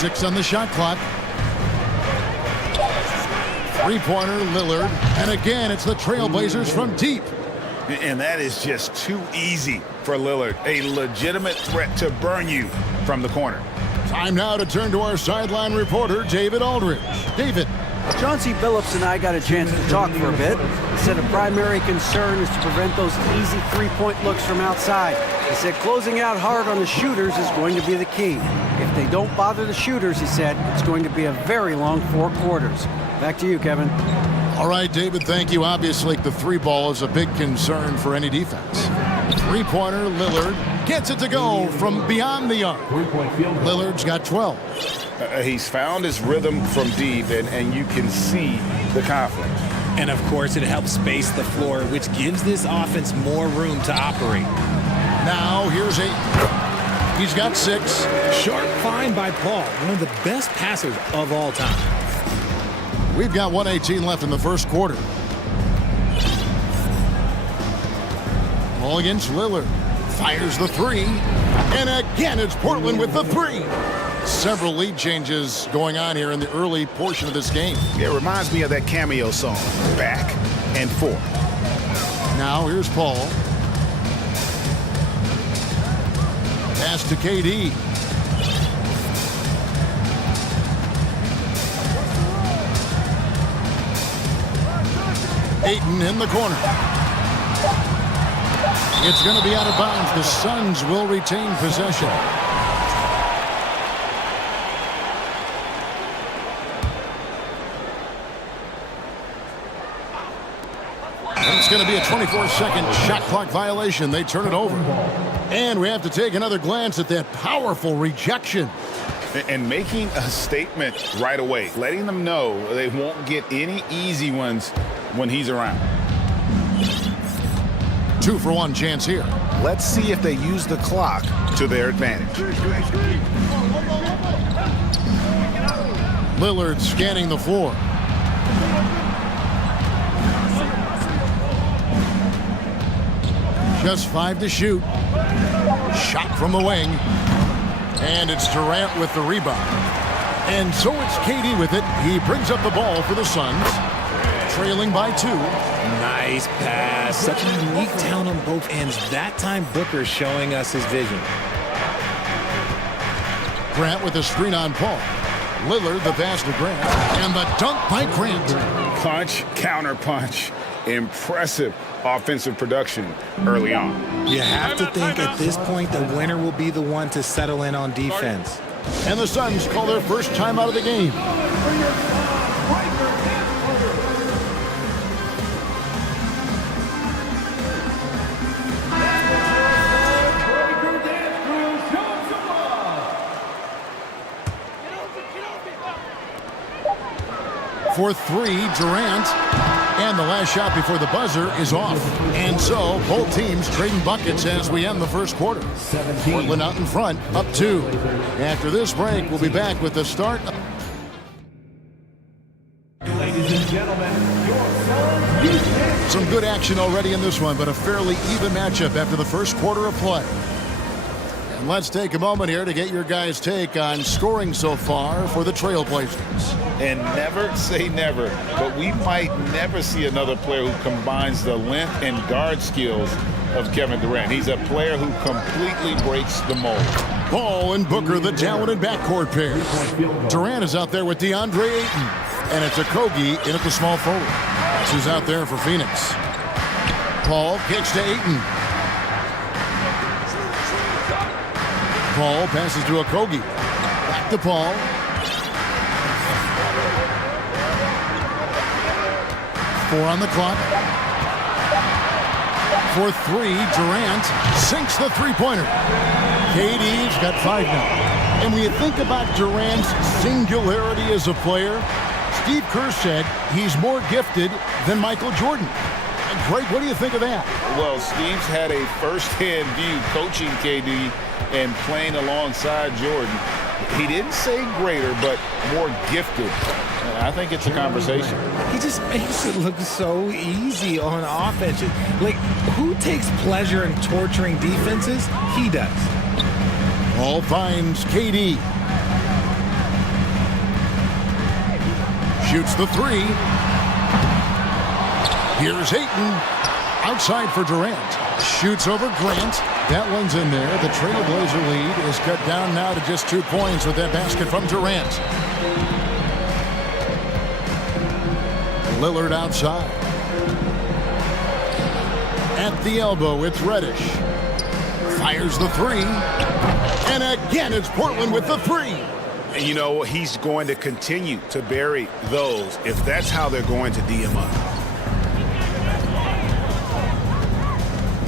6 on the shot clock. Three-pointer, Lillard. And again, it's the Trailblazers from deep. And that is just too easy for Lillard. A legitimate threat to burn you from the corner. Time now to turn to our sideline reporter, David Aldridge. David. Chauncey Billups and I got a chance to talk for a bit. He said a primary concern is to prevent those easy three-point looks from outside. He said closing out hard on the shooters is going to be the key. If they don't bother the shooters, he said, it's going to be a very long 4 quarters. Back to you, Kevin. All right, David, thank you. Obviously, the 3 ball is a big concern for any defense. Three-pointer, Lillard gets it to go from beyond the arc. Lillard's got 12. He's found his rhythm from deep, and you can see the confidence. And, of course, it helps space the floor, which gives this offense more room to operate. Now, here's Ayton. He's got 6. Sharp find by Paul, one of the best passers of all time. We've got 1:18 left in the first quarter. Ball against Lillard. Fires the three. And again, it's Portland with the three. Several lead changes going on here in the early portion of this game. It reminds me of that cameo song, Back and Forth. Now here's Paul. Pass to KD. Ayton in the corner. It's going to be out of bounds. The Suns will retain possession. And it's going to be a 24-second shot clock violation. They turn it over. And we have to take another glance at that powerful rejection. And making a statement right away, letting them know they won't get any easy ones when he's around. 2-for-1 chance here. Let's see if they use the clock to their advantage. Lillard scanning the floor. Just 5 to shoot. Shot from the wing. And it's Durant with the rebound. And so it's KD with it. He brings up the ball for the Suns. Trailing by 2. Nice pass. Such a unique talent on both ends. That time Booker showing us his vision. Grant with a screen on Paul. Lillard the pass to Grant. And the dunk by Grant. Punch, counter punch. Impressive offensive production early on. You have to think at this point the winner will be the one to settle in on defense. And the Suns call their first time out of the game. For 3, Durant. And the last shot before the buzzer is off. And so both teams trading buckets as we end the first quarter. Portland out in front, up 2. After this break, we'll be back with the start. Ladies and gentlemen, Some good action already in this one, but a fairly even matchup after the first quarter of play. And let's take a moment here to get your guys' take on scoring so far for the Trailblazers. And never say never, but we might never see another player who combines the length and guard skills of Kevin Durant. He's a player who completely breaks the mold. Paul and Booker, the talented backcourt pair. Durant is out there with DeAndre Ayton. And it's Okogie in at the small forward. That's who's out there for Phoenix. Paul kicks to Ayton. Paul passes to Okogie. Back to Paul. Four on the clock. For 3, Durant sinks the three-pointer. KD's got 5 now. And when you think about Durant's singularity as a player, Steve Kerr said he's more gifted than Michael Jordan. And Greg, what do you think of that? Well, Steve's had a first-hand view coaching KD and playing alongside Jordan. He didn't say greater, but more gifted. And I think it's a conversation. He just makes it look so easy on offense. Like, who takes pleasure in torturing defenses? He does. Paul finds KD. Shoots the 3. Here's Ayton. Outside for Durant. Shoots over Grant. That one's in there. The Trailblazer lead is cut down now to just 2 points with that basket from Durant. Lillard outside. At the elbow, it's Reddish. Fires the 3. And again, it's Portland with the 3. And you know, he's going to continue to bury those if that's how they're going to D him up.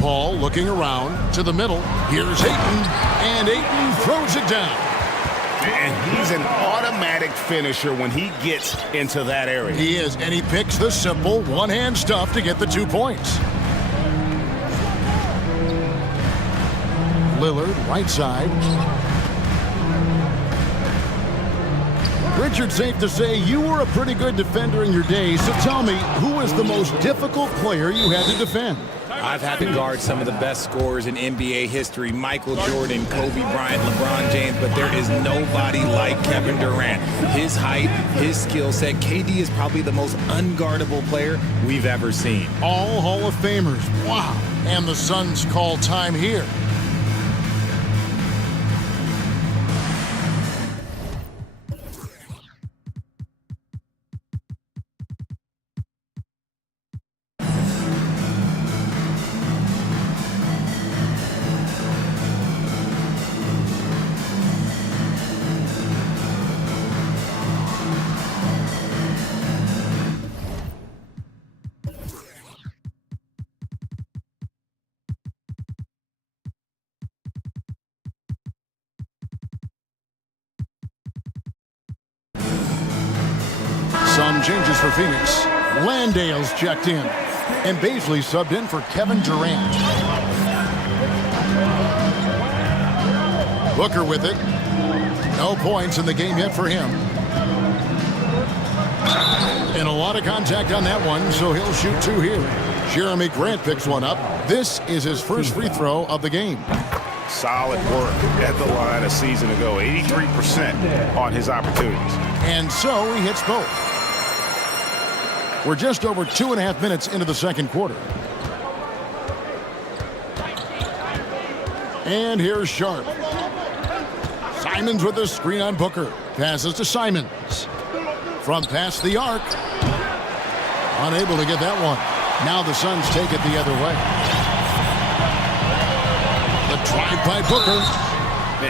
Paul looking around to the middle. Here's Ayton. And Ayton throws it down. And he's an automatic finisher when he gets into that area. He is, and he picks the simple one-hand stuff to get the 2 points. Lillard, right side. Richard, safe to say you were a pretty good defender in your day, so tell me, who is the most difficult player you had to defend? I've had to guard some of the best scorers in NBA history, Michael Jordan, Kobe Bryant, LeBron James, but there is nobody like Kevin Durant. His height, his skill set, KD is probably the most unguardable player we've ever seen. All Hall of Famers, wow. And the Suns call time here. Some changes for Phoenix. Landale's checked in. And Baisley subbed in for Kevin Durant. Booker with it. No points in the game yet for him. And a lot of contact on that one, so he'll shoot two here. Jeremy Grant picks one up. This is his first free throw of the game. Solid work at the line a season ago. 83% on his opportunities. And so he hits both. We're just over 2.5 minutes into the second quarter. And here's Sharp. Simons with the screen on Booker. Passes to Simons. From past the arc. Unable to get that one. Now the Suns take it the other way. The drive by Booker.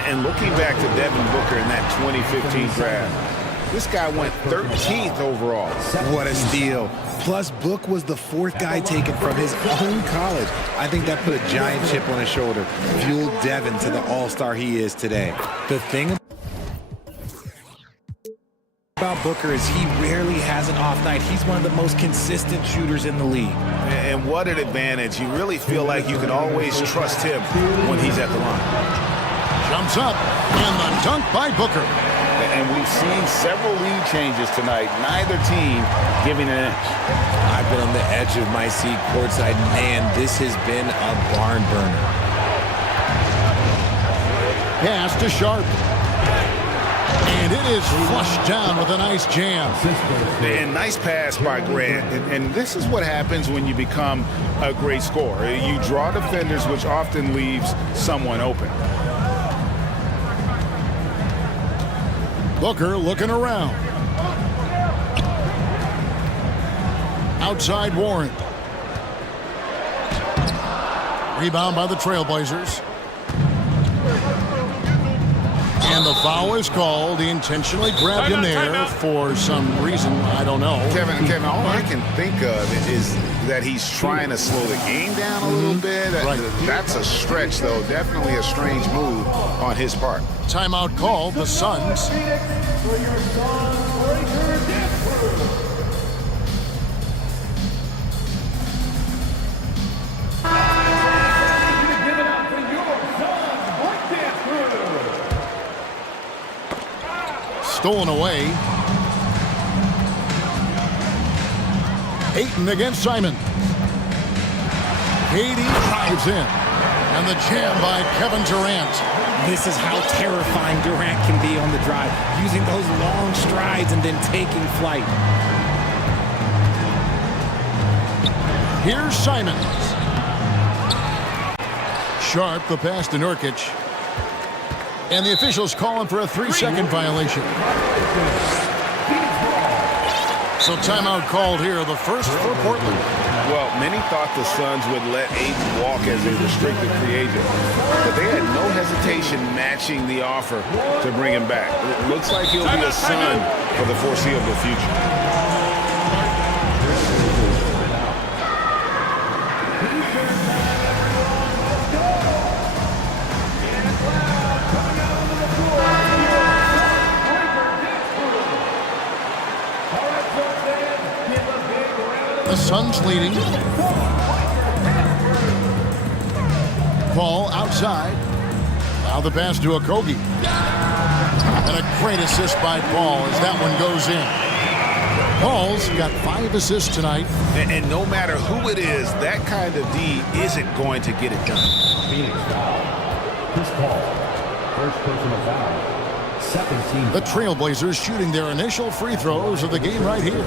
And looking back to Devin Booker in that 2015 draft, this guy went 13th overall. What a steal. Plus, Book was the fourth guy taken from his own college. I think that put a giant chip on his shoulder, fueled Devin to the all-star he is today. The thing about Booker is he rarely has an off night. He's one of the most consistent shooters in the league. And what an advantage. You really feel like you can always trust him when he's at the line. Jumps up, and the dunk by Booker. And we've seen several lead changes tonight. Neither team giving an inch. I've been on the edge of my seat courtside. Man, this has been a barn burner. Pass to Sharp. And it is flushed down with a nice jam. And nice pass by Grant. And this is what happens when you become a great scorer. You draw defenders, which often leaves someone open. Booker looking around. Outside Warren. Rebound by the Trailblazers. And the foul is called. He intentionally grabbed him there for some reason. I don't know. Kevin, all I can think of is that he's trying to slow the game down a little bit. Right. That's a stretch, though. Definitely a strange move on his part. Timeout called. The Suns. Stolen away. Ayton against Simon. KD drives in. And the jam by Kevin Durant. This is how terrifying Durant can be on the drive, using those long strides and then taking flight. Here's Simons. Sharp, the pass to Nurkic. And the officials calling for a 3-second violation. So timeout called here, the first for Portland. Well, many thought the Suns would let Ayton walk as a restricted free agent, but they had no hesitation matching the offer to bring him back. It looks like he'll be a Sun for the foreseeable future. The Suns leading. Ball outside. Now the pass to Okogie. And a great assist by Paul as that one goes in. Paul's got 5 assists tonight. And no matter who it is, that kind of D isn't going to get it done. Phoenix foul. Chris Paul. First personal foul. Second team. The Trailblazers shooting their initial free throws of the game right here.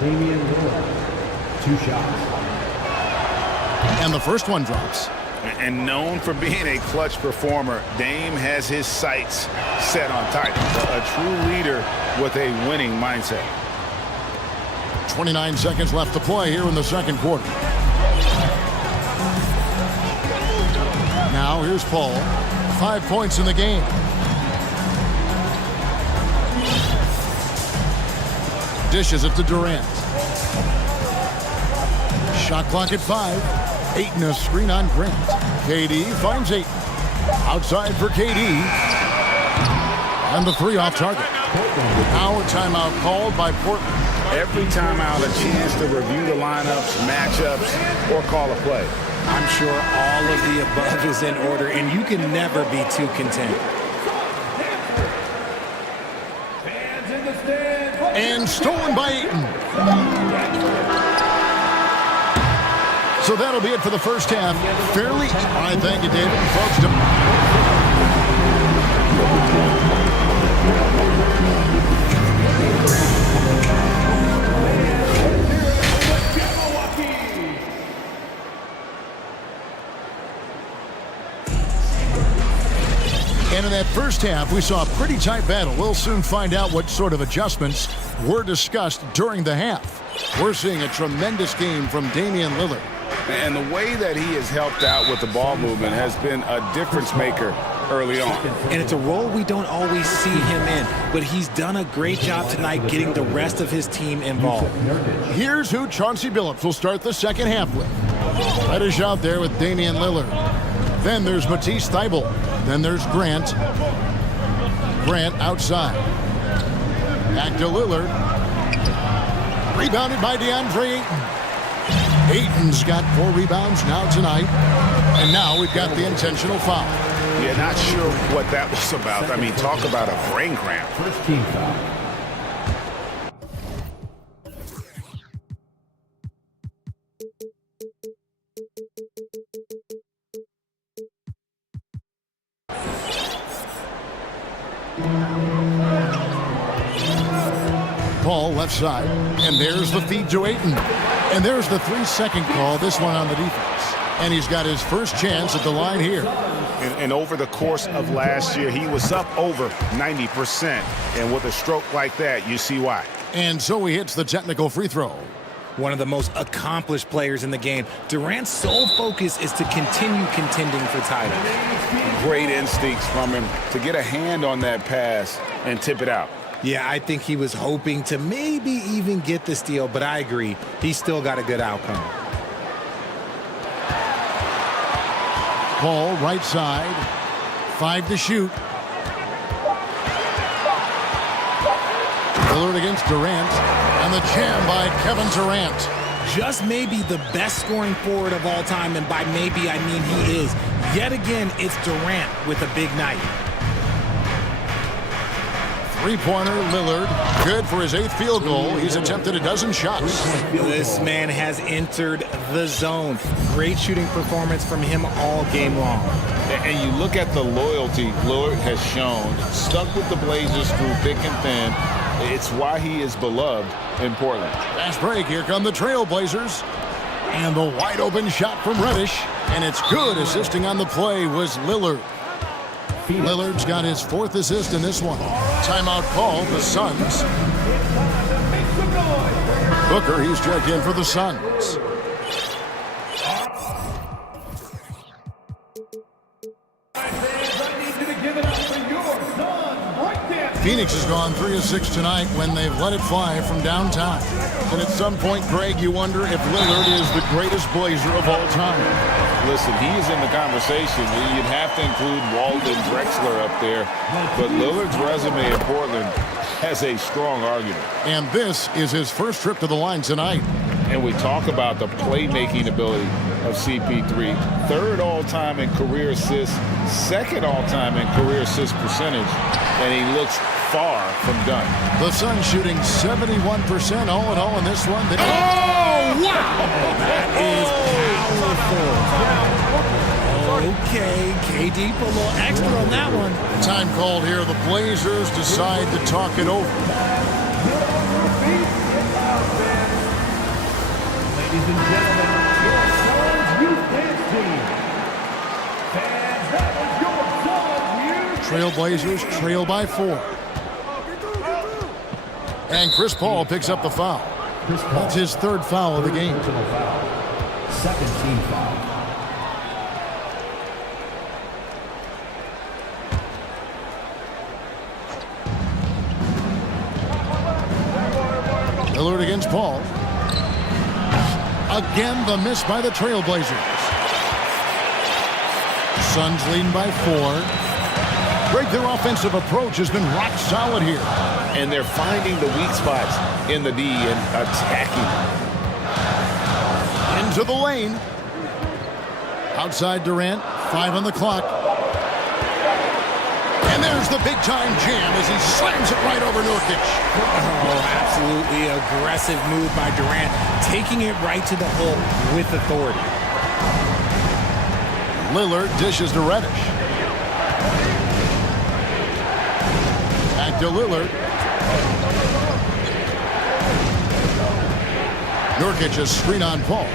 Damian Lillard. 2 shots. And the first one drops. And known for being a clutch performer, Dame has his sights set on tight. A true leader with a winning mindset. 29 seconds left to play here in the second quarter. Now here's Paul. 5 points in the game. Dishes it to Durant. Shot clock at 5. Ayton a screen on Grant. KD finds Ayton. Outside for KD. And the 3 off target. Now a timeout called by Portland. Every timeout a chance to review the lineups, matchups, or call a play. I'm sure all of the above is in order, and you can never be too content. And stolen by Ayton. So that'll be it for the first half. Fairly, I thank you, David. Folks, and in that first half, we saw a pretty tight battle. We'll soon find out what sort of adjustments were discussed during the half. We're seeing a tremendous game from Damian Lillard. And the way that he has helped out with the ball movement has been a difference maker early on. And it's a role we don't always see him in, but he's done a great job tonight getting the rest of his team involved. Here's who Chauncey Billups will start the second half with. Reddish out there with Damian Lillard. Then there's Matisse Thybulle. Then there's Grant. Grant outside. Back to Lillard. Rebounded by DeAndre Ayton. Ayton's got 4 rebounds now tonight. And now we've got the intentional foul. Yeah, not sure what that was about. I mean, talk about a brain cramp. First team foul. Paul left side. And there's the feed to Ayton. And there's the 3-second call, this one on the defense. And he's got his first chance at the line here. And over the course of last year, he was up over 90%. And with a stroke like that, you see why. And so he hits the technical free throw. One of the most accomplished players in the game. Durant's sole focus is to continue contending for titles. Great instincts from him to get a hand on that pass and tip it out. Yeah, I think he was hoping to maybe even get the steal, but I agree. He still got a good outcome. Paul, right side. 5 to shoot. Lillard against Durant. And the jam by Kevin Durant. Just maybe the best scoring forward of all time, and by maybe I mean he is. Yet again, it's Durant with a big night. 3-pointer, Lillard. Good for his 8th field goal. He's attempted a dozen shots. This man has entered the zone. Great shooting performance from him all game long. And you look at the loyalty Lillard has shown. Stuck with the Blazers through thick and thin. It's why he is beloved in Portland. Fast break. Here come the Trailblazers. And the wide open shot from Reddish. And it's good. Assisting on the play was Lillard. Lillard's got his 4th assist in this one. Timeout called, the Suns. Booker, he's checked in for the Suns. Phoenix has gone 3 of 6 tonight when they've let it fly from downtown. And at some point, Greg, you wonder if Lillard is the greatest Blazer of all time. Listen, he is in the conversation. You'd have to include Walden Drexler up there. But Lillard's resume in Portland has a strong argument. And this is his first trip to the line tonight. And we talk about the playmaking ability of CP3. Third all-time in career assists, second all-time in career assist percentage, and he looks far from done. The Suns shooting 71% all in all in this one. Oh, wow! That is powerful. Okay, KD put a little extra on that one. Time called here. The Blazers decide to talk it over. Ladies and gentlemen, your Suns Youth Dance Team. Fans, that was your Suns Youth. Trailblazers trail by 4. And Chris Paul picks up the foul. That's his third foul of the game. Second team foul. Lillard against Paul. Again, the miss by the Trailblazers. Suns leading by 4. Greg, their offensive approach has been rock solid here. And they're finding the weak spots in the D and attacking. Into the lane. Outside Durant, 5 on the clock. And there's the big-time jam as he slams it right over Nurkic. Oh, absolutely aggressive move by Durant, taking it right to the hole with authority. Lillard dishes to Reddish. Back to Lillard. Nurkic a screen on Paul.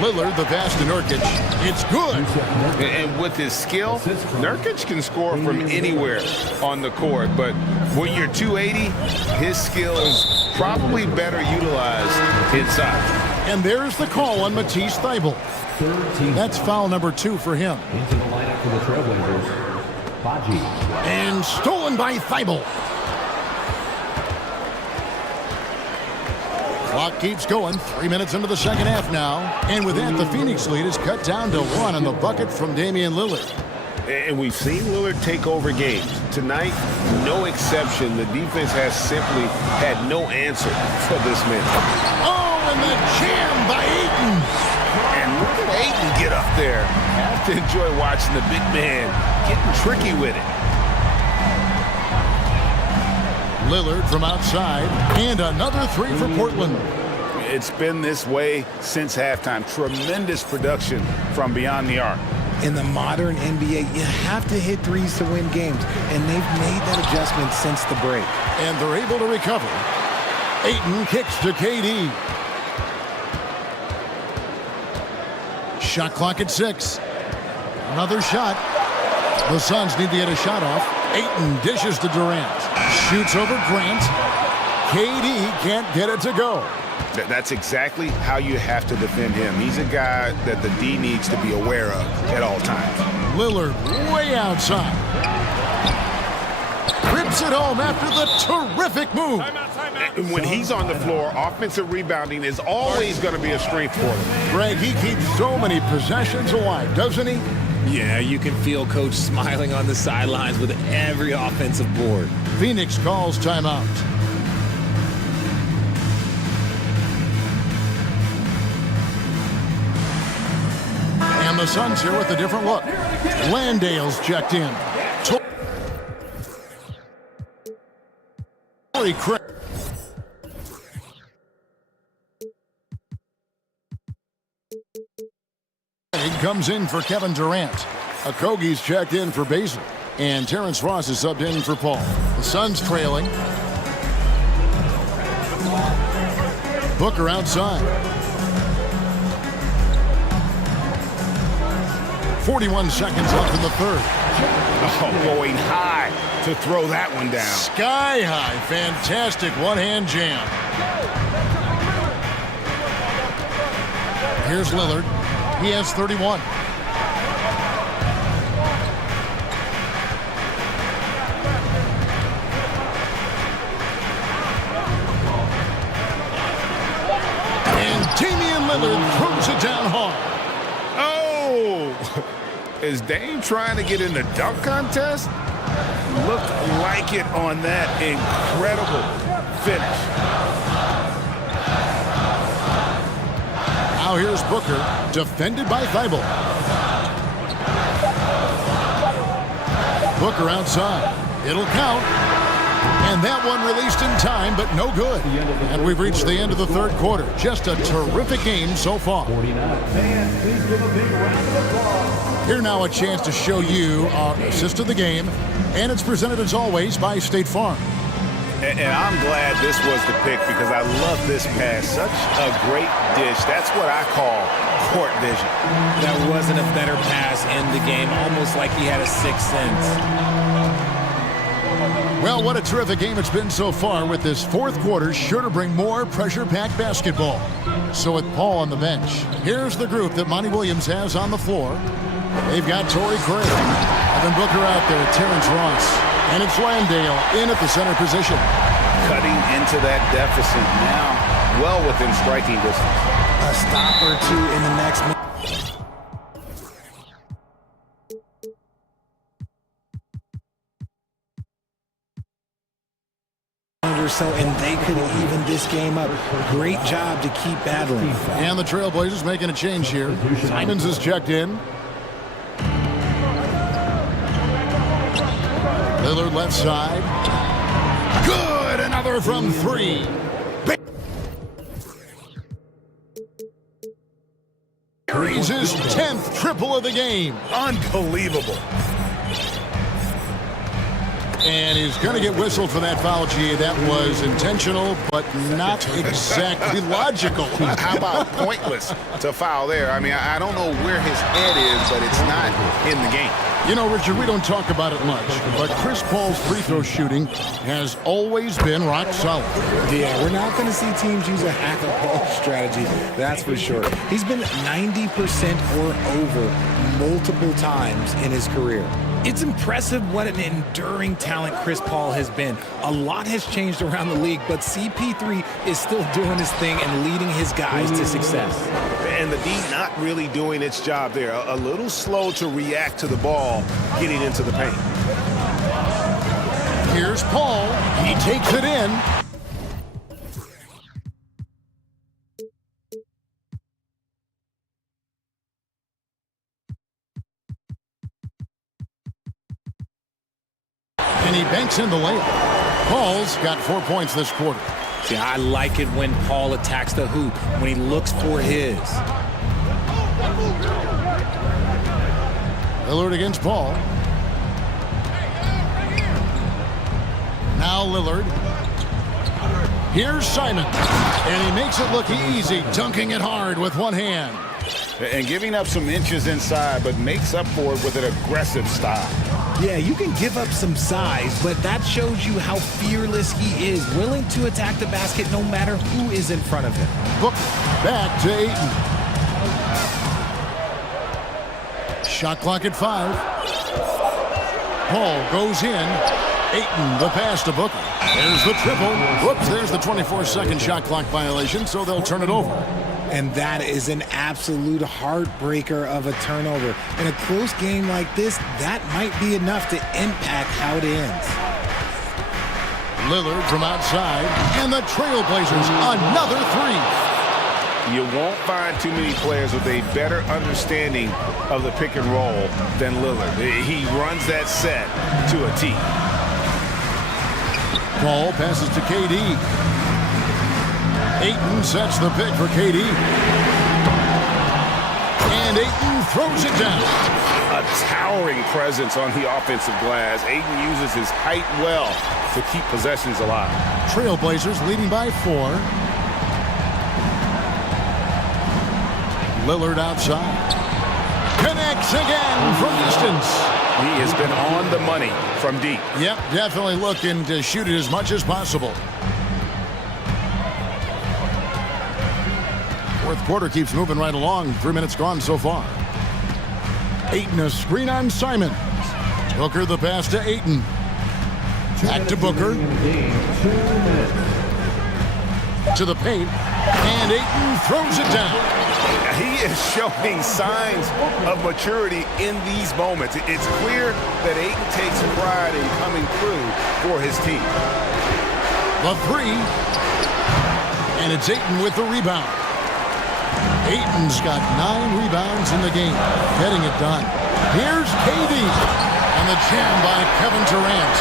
Lillard, the pass to Nurkic. It's good. And with his skill, Nurkic can score from anywhere on the court. But when you're 280, his skill is probably better utilized inside. And there's the call on Matisse Thybulle. That's foul number 2 for him. Into the lineup for the Trailblazers, Baji. And stolen by Thybulle. Clock keeps going. 3 minutes into the second half now. And with that, the Phoenix lead is cut down to 1 on the bucket from Damian Lillard. And we've seen Lillard take over games. Tonight, no exception. The defense has simply had no answer for this man. Oh, and the jam by Ayton. And look at Ayton get up there. Have to enjoy watching the big man getting tricky with it. Lillard from outside, and another 3 for Portland. It's been this way since halftime. Tremendous production from beyond the arc. In the modern NBA, you have to hit threes to win games, and they've made that adjustment since the break. And they're able to recover. Ayton kicks to KD. Shot clock at 6. Another shot. The Suns need to get a shot off. Ayton dishes to Durant. Shoots over Grant. KD can't get it to go. That's exactly how you have to defend him. He's a guy that the D needs to be aware of at all times. Lillard way outside. Rips it home after the terrific move. And when he's on the floor, offensive rebounding is always going to be a strength for him. Greg, he keeps so many possessions alive, doesn't he? Yeah, you can feel Coach smiling on the sidelines with every offensive board. Phoenix calls timeout. And the Suns here with a different look. Landale's checked in. Torrey Craig. Comes in for Kevin Durant. Okogie's checked in for Basil. And Terrence Ross is subbed in for Paul. The Suns trailing. Booker outside. 41 seconds left in the third. Oh, going high to throw that one down. Sky high. Fantastic one-hand jam. Here's Lillard. He has 31. And Damian Lillard throws it down hard. Oh! Is Dame trying to get in the dunk contest? Looked like it on that incredible finish. Now here's Booker, defended by Thibault. Booker outside. It'll count. And that one released in time, but no good. And we've reached the end of the third quarter. Just a terrific game so far. Here now a chance to show you our assist of the game. And it's presented as always by State Farm. And I'm glad this was the pick because I love this pass. Such a great dish. That's what I call court vision. That wasn't a better pass in the game, almost like he had a sixth sense. Well, what a terrific game it's been so far, with this fourth quarter sure to bring more pressure-packed basketball. So with Paul on the bench, here's the group that Monty Williams has on the floor. They've got Torrey Craig, Evan Booker out there, Terrence Ross, and it's Landale in at the center position. Cutting into that deficit now, well within striking distance. A stop or two in the next minute. Or so, and they could even this game up. Great job to keep battling. And the Trailblazers making a change here. Simons is checked in. Lillard left side. Good! Another from three. He's his 10th triple of the game. Unbelievable. And he's going to get whistled for that foul, G. That was intentional, but not exactly logical. How about pointless to foul there? I mean, I don't know where his head is, but it's not in the game. You know, Richard, we don't talk about it much, but Chris Paul's free throw shooting has always been rock solid. Yeah, we're not going to see teams use a hack-a-ball strategy, that's for sure. He's been 90% or over multiple times in his career. It's impressive what an enduring talent Chris Paul has been. A lot has changed around the league, but CP3 is still doing his thing and leading his guys to success. And the D not really doing its job there. A little slow to react to the ball getting into the paint. Here's Paul. He takes it in. And he banks in the layup. Paul's got 4 points this quarter. See, I like it when Paul attacks the hoop, when he looks for his. Lillard against Paul. Now Lillard. Here's Simon. And he makes it look easy, dunking it hard with one hand. And giving up some inches inside, but makes up for it with an aggressive style. Yeah, you can give up some size, but that shows you how fearless he is, willing to attack the basket no matter who is in front of him. Book back to Ayton. Shot clock at 5. Paul goes in. Ayton, the pass to Booker. There's the triple. Whoops, there's the 24-second shot clock violation, so they'll turn it over. And that is an absolute heartbreaker of a turnover. In a close game like this, that might be enough to impact how it ends. Lillard from outside, and the Trailblazers, another three. You won't find too many players with a better understanding of the pick and roll than Lillard. He runs that set to a T. Paul passes to KD. Ayton sets the pick for KD. And Ayton throws it down. A towering presence on the offensive glass. Ayton uses his height well to keep possessions alive. Trailblazers leading by 4. Lillard outside. Connects again from distance. He has been on the money from deep. Yep, definitely looking to shoot it as much as possible. Fourth quarter keeps moving right along. 3 minutes gone so far. Ayton, a screen on Simon. Booker the pass to Ayton. Back to Booker. To the paint. And Ayton throws it down. He is showing signs of maturity in these moments. It's clear that Ayton takes pride in coming through for his team. The 3. And it's Ayton with the rebound. Ayton's got 9 rebounds in the game, getting it done. Here's KD, and the jam by Kevin Durant.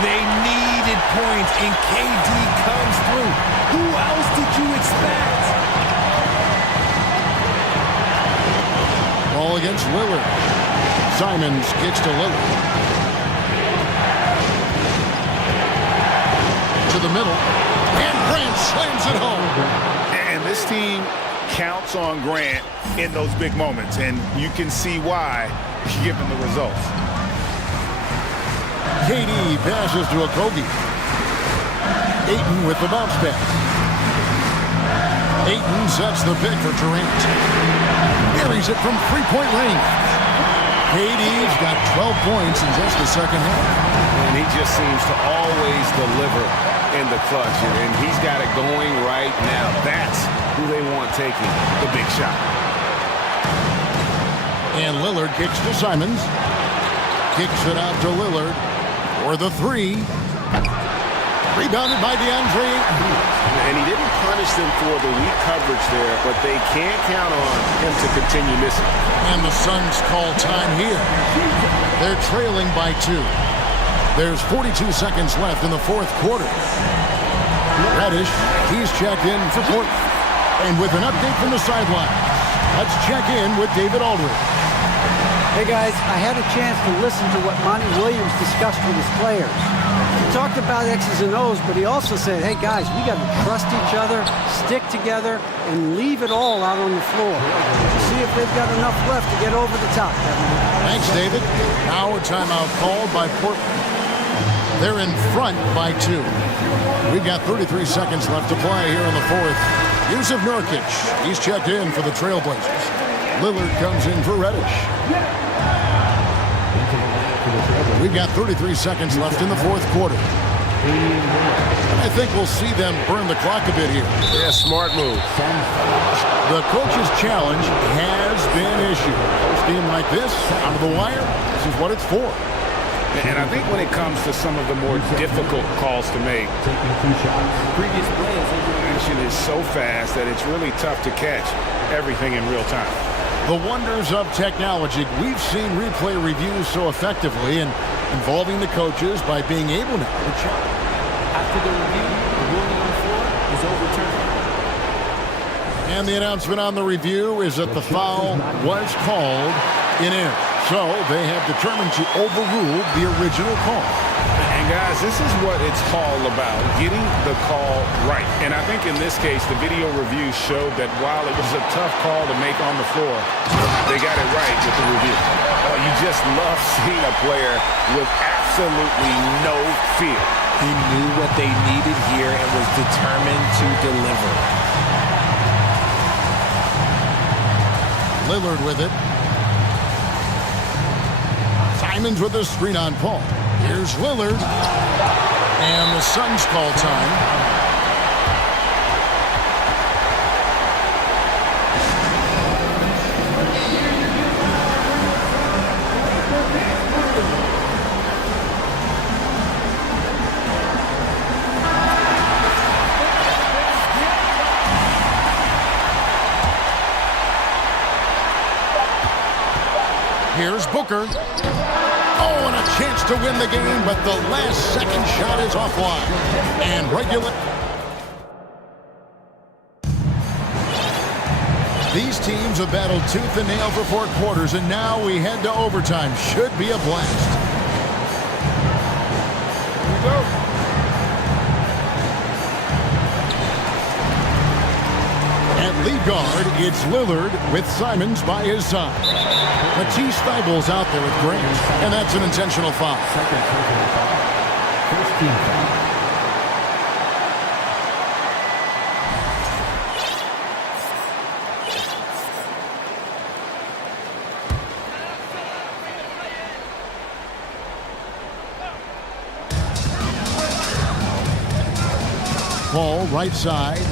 They needed points, and KD comes through. Who else did you expect? Ball against Lillard. Simons kicks to Lillard. To the middle, and Grant slams it home. And this team counts on Grant in those big moments, and you can see why, given the results. KD passes to Okogie. Ayton with the bounce pass. Ayton sets the pick for Durant. Buries it from three-point range. KD's got 12 points in just the second half. And he just seems to always deliver in the clutch, and he's got it going right now. That's who they want taking the big shot. And Lillard kicks to Simons. Kicks it out to Lillard for the three. Rebounded by DeAndre. And he didn't punish them for the weak coverage there, but they can't count on him to continue missing. And the Suns call time here. They're trailing by 2. There's 42 seconds left in the fourth quarter. Reddish, he's checked in for Portland. And with an update from the sideline, let's check in with David Aldridge. Hey guys, I had a chance to listen to what Monty Williams discussed with his players. He talked about X's and O's, but he also said, hey guys, we got to trust each other, stick together, and leave it all out on the floor. See if they've got enough left to get over the top. Thanks, David. Now a timeout called by Portland. They're in front by 2. We've got 33 seconds left to play here in the fourth. Yusuf Nurkic, he's checked in for the Trailblazers. Lillard comes in for Reddish. We've got 33 seconds left in the fourth quarter. I think we'll see them burn the clock a bit here. Yeah, smart move. The coach's challenge has been issued. A game like this, out of the wire, this is what it's for. And I think when it comes to some of the more difficult calls to make, Previous play action is so fast that it's really tough to catch everything in real time. The wonders of technology. We've seen replay reviews so effectively and involving the coaches by being able now to check. After the review, the ruling on the floor is overturned. And the announcement on the review is that the foul was called in error. So they have determined to overrule the original call. And guys, this is what it's all about, getting the call right. And I think in this case, the video review showed that while it was a tough call to make on the floor, they got it right with the review. Oh, you just love seeing a player with absolutely no fear. He knew what they needed here and was determined to deliver. Lillard with it. Simons with a screen on Paul. Here's Lillard. And the Suns call time. Here's Booker. Oh, and a chance to win the game, but the last second shot is offline. And regular. These teams have battled tooth and nail for 4 quarters, and now we head to overtime. Should be a blast. Here we go. At lead guard, it's Lillard with Simons by his side. Matisse Thybulle's out there with Grant, and that's an intentional foul. First team foul. Ball right side.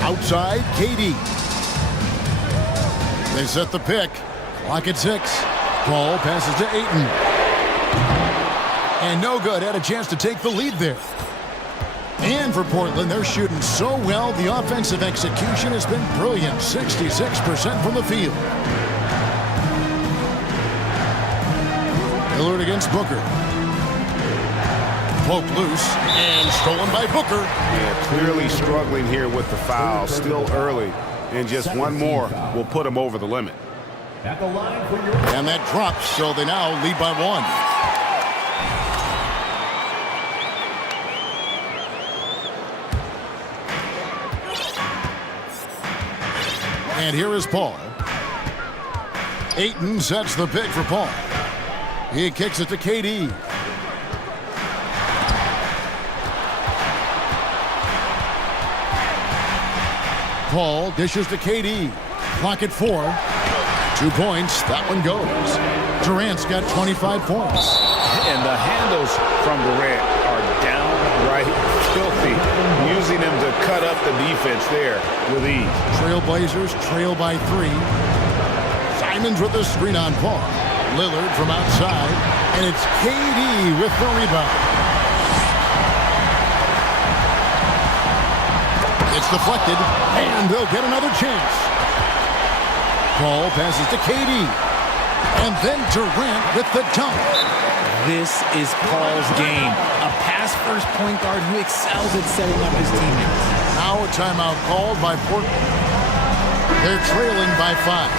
Outside, KD. They set the pick. Clock at 6. Ball passes to Ayton. And no good. Had a chance to take the lead there. And for Portland, they're shooting so well, the offensive execution has been brilliant. 66% from the field. Lillard against Booker. Poke loose and stolen by Booker. Yeah, clearly struggling here with the foul. Still early. And just one more will put him over the limit. At the line for your... And that drops, so they now lead by 1. And here is Paul. Ayton sets the pick for Paul. He kicks it to KD. Paul dishes to KD. Clock at 4. 2 points. That one goes. Durant's got 25 points. And the handles from Durant are downright filthy, using him to cut up the defense there with ease. Trailblazers trail by 3. Simons with the screen on Paul. Lillard from outside, and it's KD with the rebound. It's deflected, and they'll get another chance. Paul passes to KD, and then Durant with the dunk. This is Paul's game. A pass-first point guard who excels at setting up his teammates. Now a timeout called by Portland. They're trailing by 5.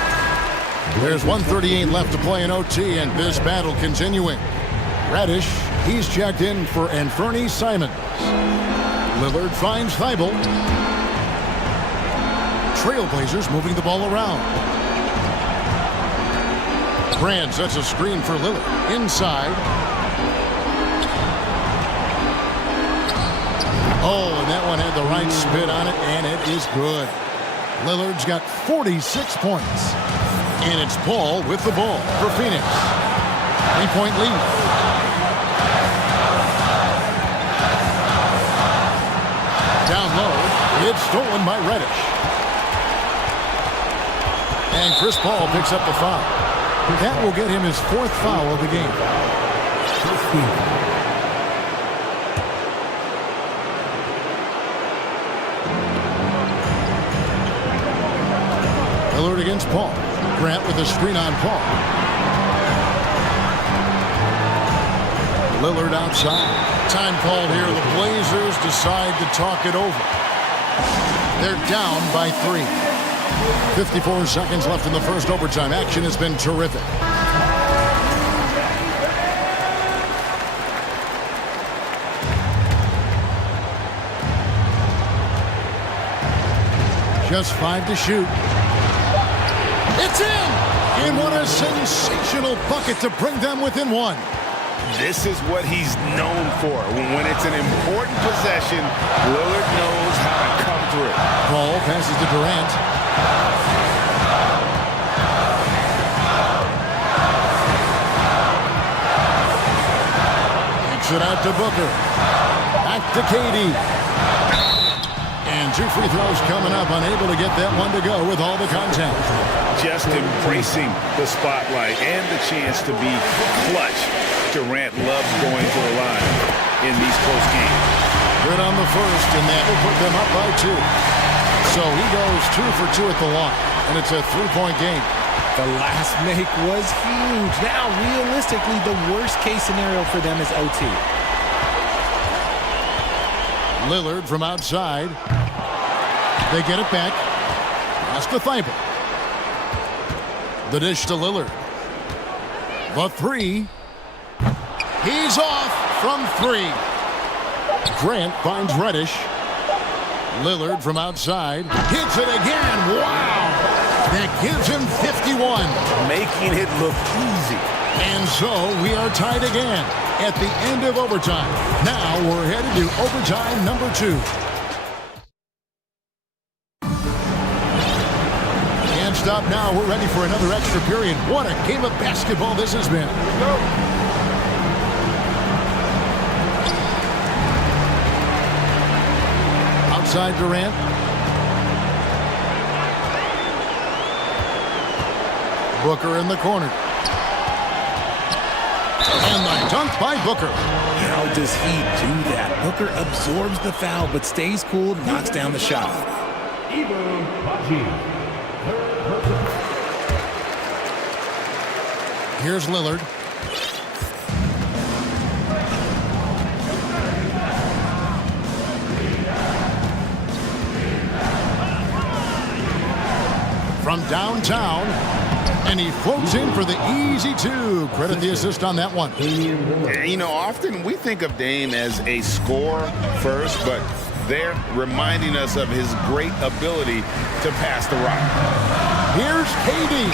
There's 1:38 left to play in OT, and this battle continuing. Reddish, he's checked in for Anthony Simons. Lillard finds Thibault. Trailblazers moving the ball around. Grant sets a screen for Lillard. Inside. Oh, and that one had the right spin on it, and it is good. Lillard's got 46 points. And it's Paul with the ball for Phoenix. 3-point lead. Down low, it's stolen by Reddish. And Chris Paul picks up the foul. That will get him his 4th foul of the game. Lillard against Paul. Grant with a screen on Paul. Lillard outside. Time called here. The Blazers decide to talk it over. They're down by 3. 54 seconds left in the first overtime. Action has been terrific. Just 5 to shoot. It's in! And what a sensational bucket to bring them within 1. This is what he's known for. When it's an important possession, Lillard knows how to come through. Paul passes to Durant. Kicks it out to Booker. Back to KD. And 2 free throws coming up, unable to get that one to go with all the contact. Just embracing the spotlight and the chance to be clutch. Durant loves going to the line in these close games. Good on the first, and that will put them up by 2. So he goes 2 for 2 at the line, and it's a 3-point game. The last make was huge. Now, realistically, the worst-case scenario for them is OT. Lillard from outside. They get it back. Pass to Thibault. The dish to Lillard. The 3. He's off from 3. Grant finds Reddish. Lillard from outside. Hits it again. Wow! That gives him 51. Making it look easy. And so we are tied again at the end of overtime. Now we're headed to overtime number 2. Can't stop now. We're ready for another extra period. What a game of basketball this has been. Outside Durant. Booker in the corner. And the dunk by Booker. How does he do that? Booker absorbs the foul, but stays cool, knocks down the shot. Here's Lillard. From downtown, and he floats in for the easy two. Credit the assist on that one. You know, often we think of Dame as a scorer first, but they're reminding us of his great ability to pass the rock. Here's KD.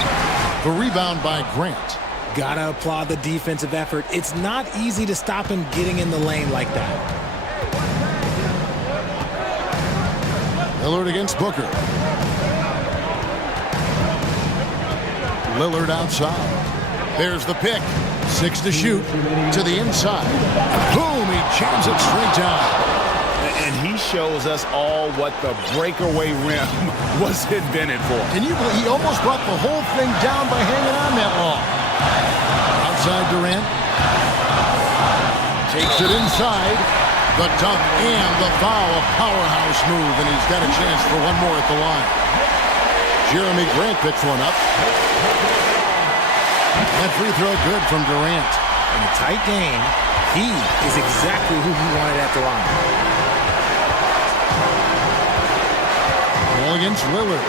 The rebound by Grant. Gotta applaud the defensive effort. It's not easy to stop him getting in the lane like that. Lillard against Booker. Lillard outside. There's the pick. 6 to shoot. To the inside. Boom! He jams it straight down. And he shows us all what the breakaway rim was invented for. Can you believe he almost brought the whole thing down by hanging on that long? Outside Durant. Takes it inside. The dunk and the foul. A powerhouse move, and he's got a chance for one more at the line. Jeremy Grant picks one up. That free throw good from Durant. In a tight game, he is exactly who he wanted at the line. Ball against Lillard.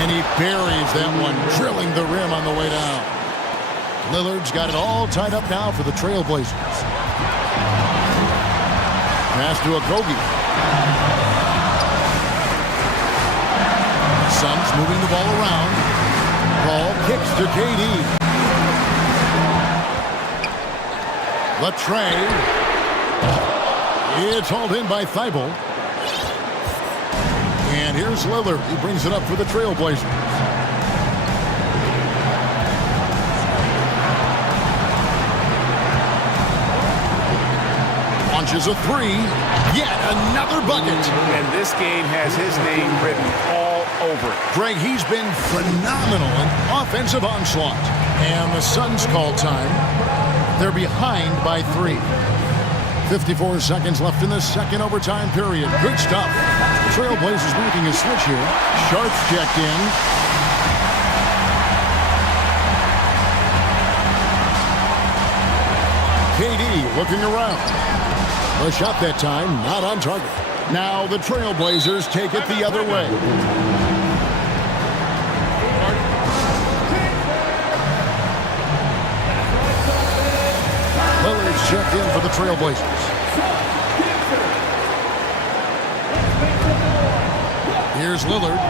And he buries that one, drilling the rim on the way down. Lillard's got it all tied up now for the Trailblazers. Pass to Okogie. Suns moving the ball around. Ball kicks to KD. The tray. It's hauled in by Thibault. And here's Lillard. He brings it up for the Trailblazers. Launches a three. Yet another bucket. And this game has his name written all over it. Greg, he's been phenomenal in offensive onslaught. And the Suns call time. They're behind by 3. 54 seconds left in the second overtime period. Good stuff. Trailblazers making a switch here. Sharp's checked in. KD looking around. A shot that time, not on target. Now the Trailblazers take it the other way. Lillard's checked in for the Trailblazers. Here's Lillard.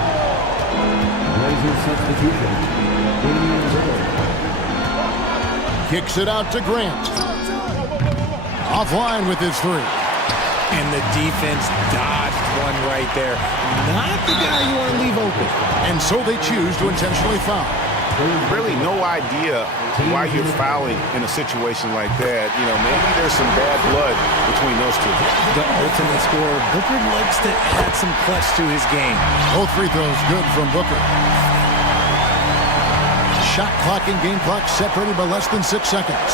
Kicks it out to Grant. Offline with his 3. And the defense dodged one right there. Not the guy you want to leave open. And so they choose to intentionally foul. Really no idea why you're fouling in a situation like that. You know, maybe there's some bad blood between those two. The ultimate scorer, Booker likes to add some clutch to his game. Both free throws good from Booker. Shot clock and game clock separated by less than 6 seconds.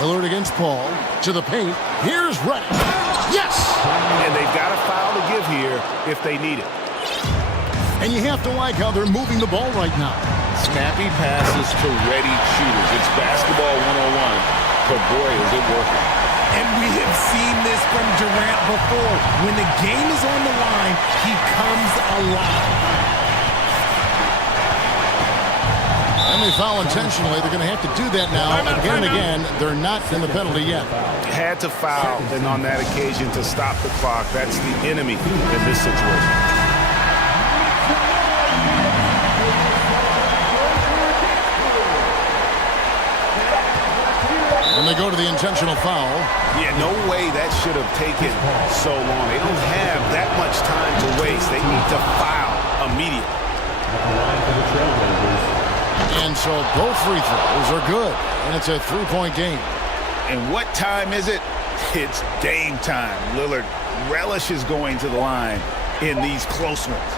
Lillard against Paul. To the paint. Here's Reddick. Yes! And they've got a foul to give here if they need it. And you have to like how they're moving the ball right now. Snappy passes to ready shooters. It's basketball 101. But boy, is it working. And we have seen this from Durant before. When the game is on the line, he comes alive. And they foul intentionally. They're going to have to do that now. Again and again, they're not in the penalty yet. Had to foul, and on that occasion to stop the clock. That's the enemy in this situation. When they go to the intentional foul. Yeah, no way that should have taken so long. They don't have that much time to waste. They need to foul immediately. And so both free throws are good. And it's a 3-point game. And what time is it? It's game time. Lillard relishes going to the line in these close ones.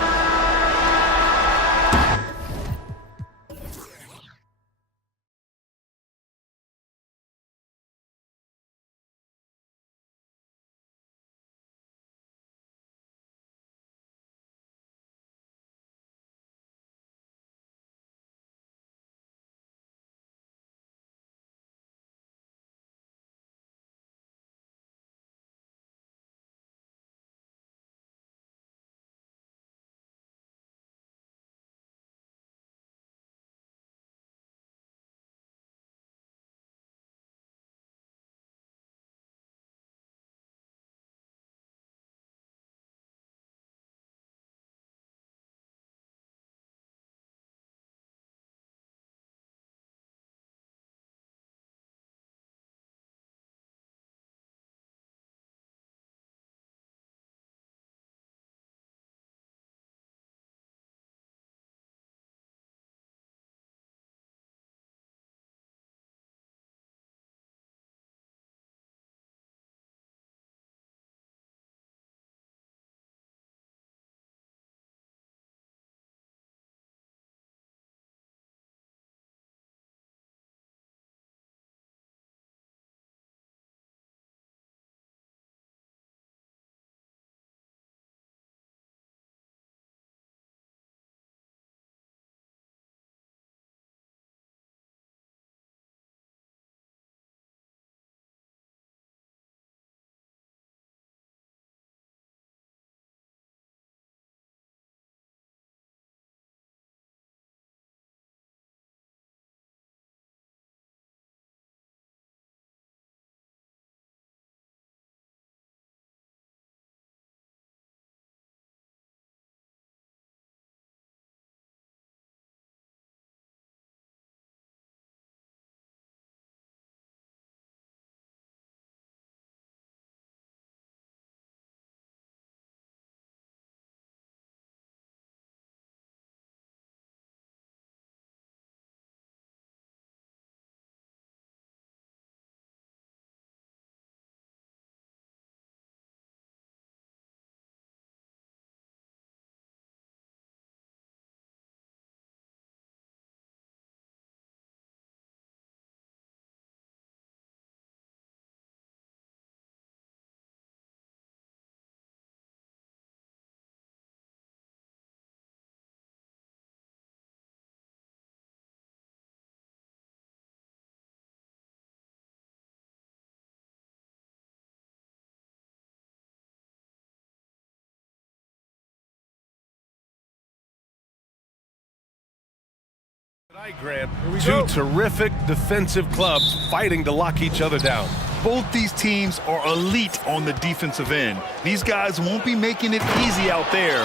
Tonight, Grant, two terrific defensive clubs fighting to lock each other down. Both these teams are elite on the defensive end. These guys won't be making it easy out there.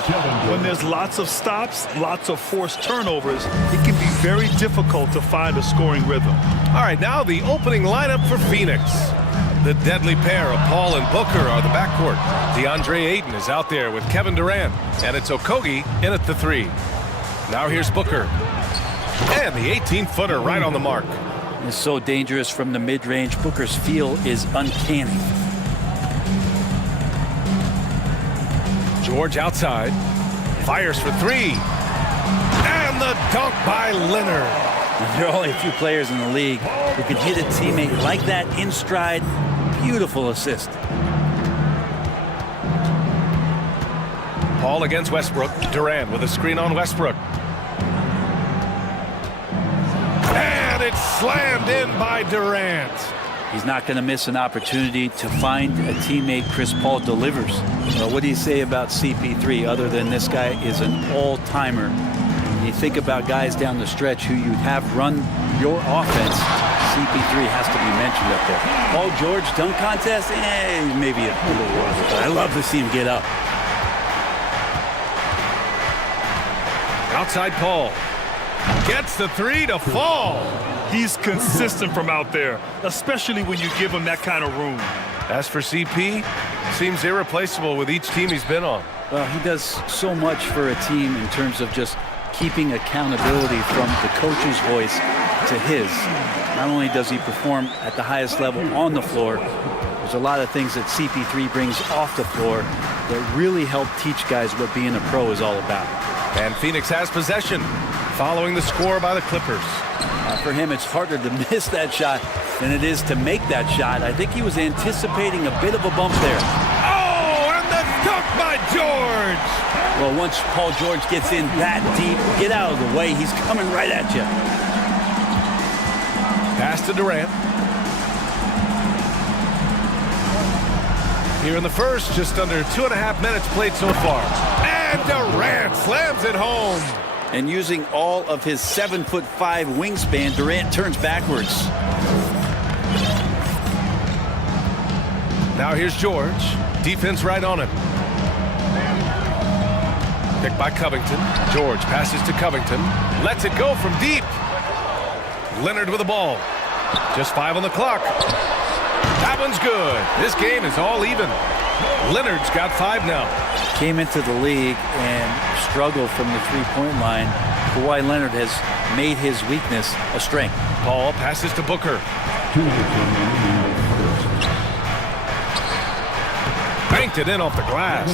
When there's lots of stops, lots of forced turnovers, it can be very difficult to find a scoring rhythm. All right, now the opening lineup for Phoenix. The deadly pair of Paul and Booker are the backcourt. DeAndre Ayton is out there with Kevin Durant, and it's Okogie in at the 3. Now here's Booker. And the 18-footer right on the mark. It's so dangerous from the mid-range. Booker's feel is uncanny. George outside. Fires for 3. And the dunk by Leonard. There are only a few players in the league who can hit a teammate like that in stride. Beautiful assist. Paul against Westbrook. Durant with a screen on Westbrook. And it's slammed in by Durant. He's not going to miss an opportunity to find a teammate. Chris Paul delivers. Well, what do you say about CP3 other than this guy is an all-timer? When you think about guys down the stretch who you have run your offense, CP3 has to be mentioned up there. Paul George dunk contest, maybe a little worse, but I love to see him get up. Outside Paul. Gets the 3 to fall. He's consistent from out there, especially when you give him that kind of room. As for CP, seems irreplaceable with each team he's been on. Well, he does so much for a team in terms of just keeping accountability from the coach's voice to his. Not only does he perform at the highest level on the floor, There's a lot of things that CP3 brings off the floor that really help teach guys what being a pro is all about. And Phoenix has possession, following the score by the Clippers. For him, it's harder to miss that shot than it is to make that shot. I think he was anticipating a bit of a bump there. Oh, and the dunk by George! Well, once Paul George gets in that deep, get out of the way. He's coming right at you. Pass to Durant. Here in the first, just under 2.5 minutes played so far. And Durant slams it home. And using all of his 7'5" wingspan, Durant turns backwards. Now here's George. Defense right on him. Picked by Covington. George passes to Covington. Lets it go from deep. Leonard with the ball. Just 5 on the clock. That one's good. This game is all even. Leonard's got 5 now. Came into the league and struggled from the three-point line. Kawhi Leonard has made his weakness a strength. Paul passes to Booker. Banked it in off the glass.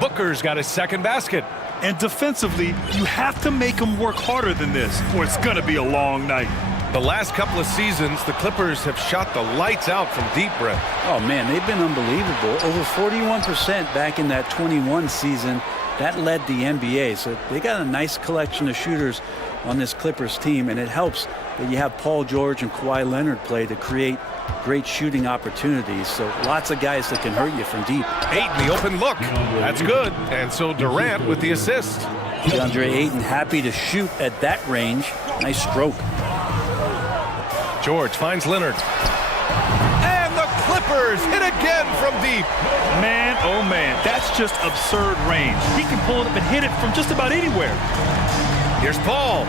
Booker's got his second basket. And defensively, you have to make them work harder than this, or it's going to be a long night. The last couple of seasons, the Clippers have shot the lights out from deep, Brett. Oh, man, they've been unbelievable. Over 41% back in that 21 season. That led the NBA. So they got a nice collection of shooters on this Clippers team, and it helps that you have Paul George and Kawhi Leonard play to create great shooting opportunities. So lots of guys that can hurt you from deep. Ayton, the open look. That's good. And so Durant with the assist. DeAndre Ayton happy to shoot at that range. Nice stroke. George finds Leonard. And the Clippers hit again from deep. Man, oh man, that's just absurd range. He can pull it up and hit it from just about anywhere. Here's Paul.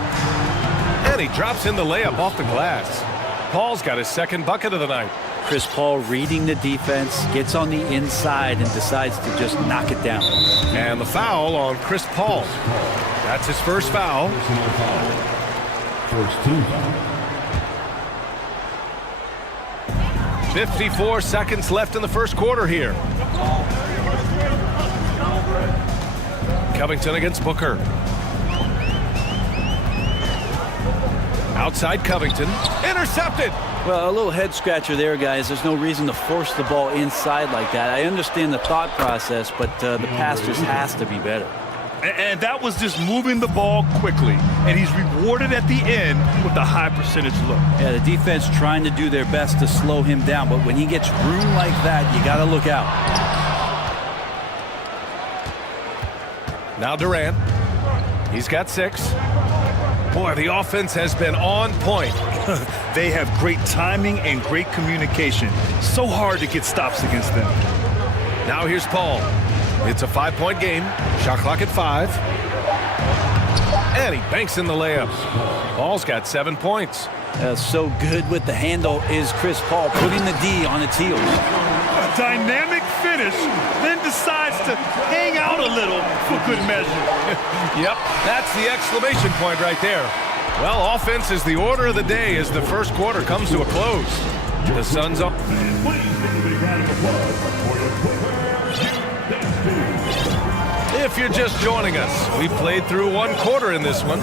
And he drops in the layup off the glass. Paul's got his second bucket of the night. Chris Paul reading the defense, gets on the inside and decides to just knock it down. And the foul on Chris Paul. That's his first foul. First team foul. 54 seconds left in the first quarter here. Covington against Booker. Outside Covington. Intercepted. Well, a little head scratcher there, guys. There's no reason to force the ball inside like that. I understand the thought process, but the pass just has to be better. And that was just moving the ball quickly. And he's rewarded at the end with a high percentage look. Yeah, the defense trying to do their best to slow him down, but when he gets room like that, you got to look out. Now Durant. He's got 6. Boy, the offense has been on point. They have great timing and great communication. So hard to get stops against them. Now here's Paul. It's a 5-point game. Shot clock at 5. And he banks in the layup. Paul's got 7 points. So good with the handle is Chris Paul, putting the D on its heels. A dynamic finish, then decides to hang out a little for good measure. Yep, that's the exclamation point right there. Well, offense is the order of the day as the first quarter comes to a close. The Suns up. If you're just joining us, we played through 1 quarter in this one.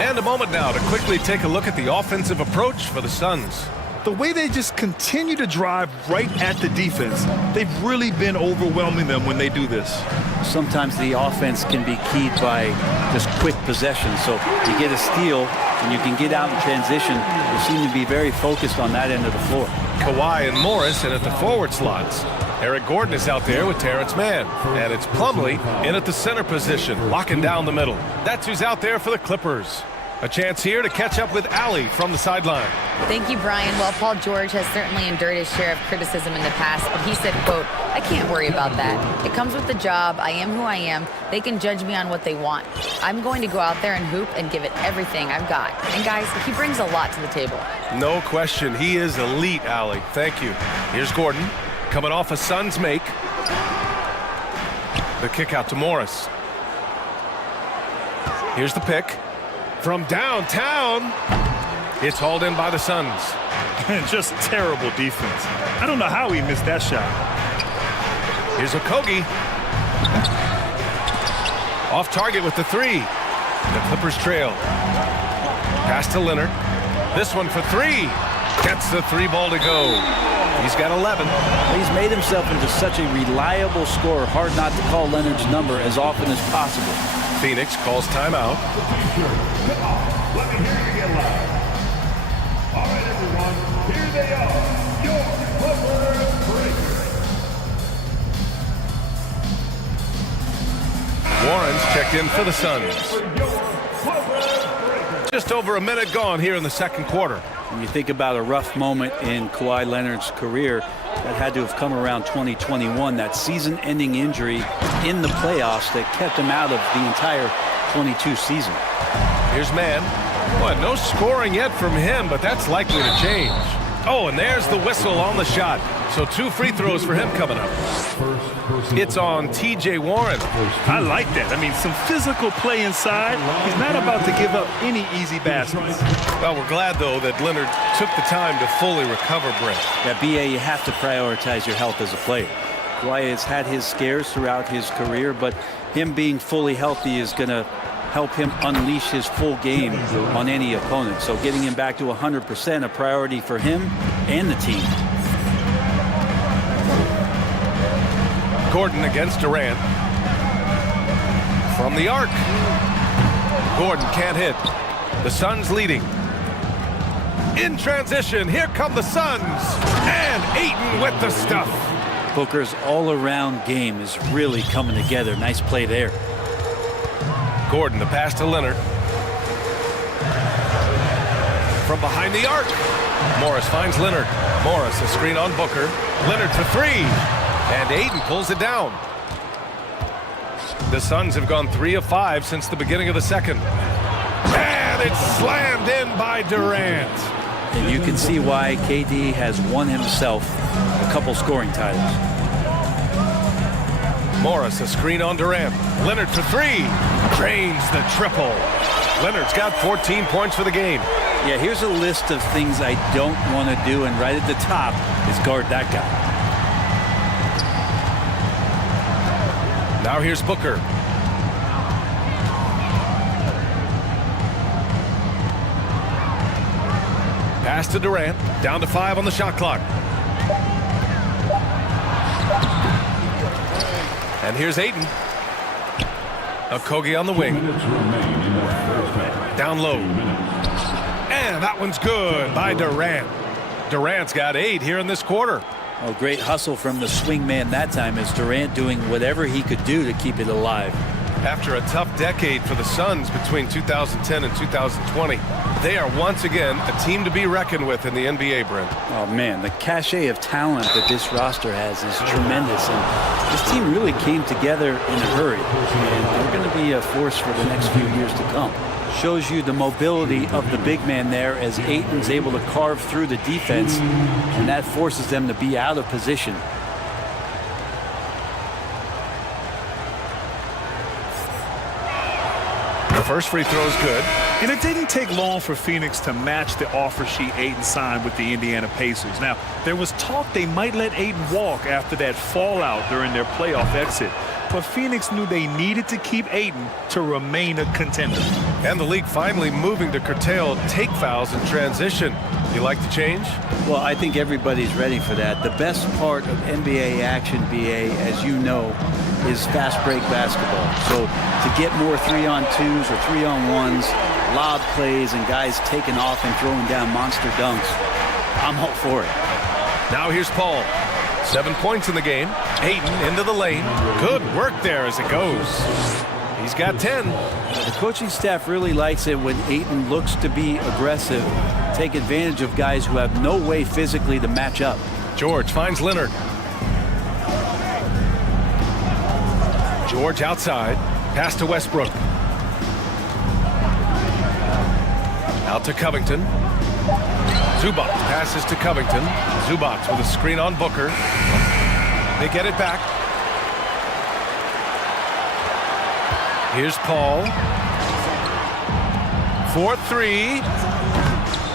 And a moment now to quickly take a look at the offensive approach for the Suns. The way they just continue to drive right at the defense, they've really been overwhelming them when they do this. Sometimes the offense can be keyed by just quick possession. So you get a steal and you can get out in transition. They seem to be very focused on that end of the floor. Kawhi and Morris in at the forward slots. Eric Gordon is out there with Terrence Mann. And it's Plumlee in at the center position, locking down the middle. That's who's out there for the Clippers. A chance here to catch up with Allie from the sideline. Thank you, Brian. Well, Paul George has certainly endured his share of criticism in the past, but he said, quote, "I can't worry about that. It comes with the job. I am who I am. They can judge me on what they want. I'm going to go out there and hoop and give it everything I've got." And guys, he brings a lot to the table. No question. He is elite, Allie. Thank you. Here's Gordon coming off a Suns make. The kick out to Morris. Here's the pick. From downtown, It's hauled in by the Suns. Just terrible defense. I don't know how he missed that shot. Here's Okogie. Off target with the three. The Clippers trail. Pass to Leonard. This one for three. Gets the three ball to go. He's got 11. He's made himself into such a reliable scorer. Hard not to call Leonard's number as often as possible. Phoenix calls timeout. Let me hear you get loud. All right, everyone, here they are, your Clippers breakers. Warren's checked in for the Suns. Just over a minute gone here in the second quarter. When you think about a rough moment in Kawhi Leonard's career, that had to have come around 2021, that season-ending injury in the playoffs that kept him out of the entire 22 season. Here's Mann. Well, no scoring yet from him, but that's likely to change. Oh, and there's the whistle on the shot. So 2 free throws for him coming up. It's on TJ Warren. I like that. I mean, some physical play inside. He's not about to give up any easy baskets. Well, we're glad, though, that Leonard took the time to fully recover, Brent. Yeah, BA, you have to prioritize your health as a player. Kawhi has had his scares throughout his career, but him being fully healthy is going to help him unleash his full game on any opponent. So getting him back to 100%, a priority for him and the team. Gordon against Durant. From the arc. Gordon can't hit. The Suns leading. In transition, here come the Suns. And Ayton with the stuff. Booker's all-around game is really coming together. Nice play there. Gordon, the pass to Leonard. From behind the arc. Morris finds Leonard. Morris, a screen on Booker. Leonard for three. And Ayton pulls it down. The Suns have gone 3 of 5 since the beginning of the second. And it's slammed in by Durant. And you can see why KD has won himself a couple scoring titles. Morris, a screen on Durant. Leonard for three. Drains the triple. Leonard's got 14 points for the game. Yeah, here's a list of things I don't want to do, and right at the top is guard that guy. Now here's Booker. Pass to Durant. Down to 5 on the shot clock. And here's Ayton. Okogie on the wing. Down low. And that one's good by Durant. Durant's got 8 here in this quarter. Oh, great hustle from the swing man that time as Durant doing whatever he could do to keep it alive. After a tough decade for the Suns between 2010 and 2020, they are once again a team to be reckoned with in the NBA, Brent. Oh, man, the cachet of talent that this roster has is tremendous. And this team really came together in a hurry. And they're going to be a force for the next few years to come. Shows you the mobility of the big man there as Ayton's able to carve through the defense, and that forces them to be out of position. The first free throw is good. And it didn't take long for Phoenix to match the offer sheet Ayton signed with the Indiana Pacers. Now, there was talk they might let Ayton walk after that fallout during their playoff exit. But Phoenix knew they needed to keep Ayton to remain a contender. And the league finally moving to curtail take fouls in transition. You like the change? Well, I think everybody's ready for that. The best part of NBA action, BA, as you know, is fast break basketball. So to get more 3-on-2s or 3-on-1s, lob plays, and guys taking off and throwing down monster dunks, I'm all for it. Now here's Paul. 7 points in the game. Ayton into the lane. Good work there as it goes. He's got 10. The coaching staff really likes it when Ayton looks to be aggressive, take advantage of guys who have no way physically to match up. George finds Leonard. George outside. Pass to Westbrook. Out to Covington. Zubac passes to Covington. Zubac with a screen on Booker. They get it back. Here's Paul. 4-3.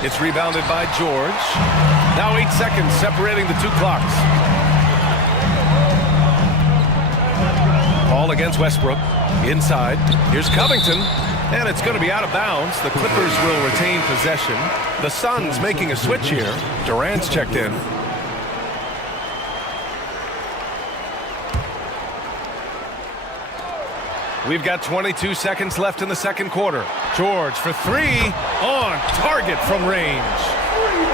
It's rebounded by George. Now 8 seconds separating the two clocks. Ball against Westbrook. Inside. Here's Covington. And it's going to be out of bounds. The Clippers will retain possession. The Suns making a switch here. Durant's checked in. We've got 22 seconds left in the second quarter. George for three, on target from range.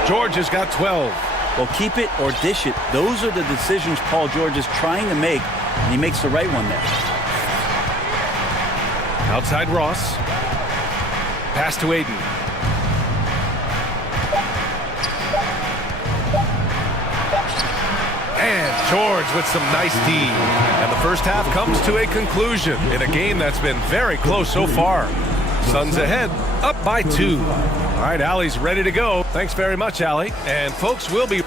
George has got 12. Well, keep it or dish it. Those are the decisions Paul George is trying to make, and he makes the right one there. Outside Ross. Pass to Aiden. And George with some nice D. And the first half comes to a conclusion in a game that's been very close so far. Suns ahead, up by 2. All right, Allie's ready to go. Thanks very much, Allie. And folks, we'll be...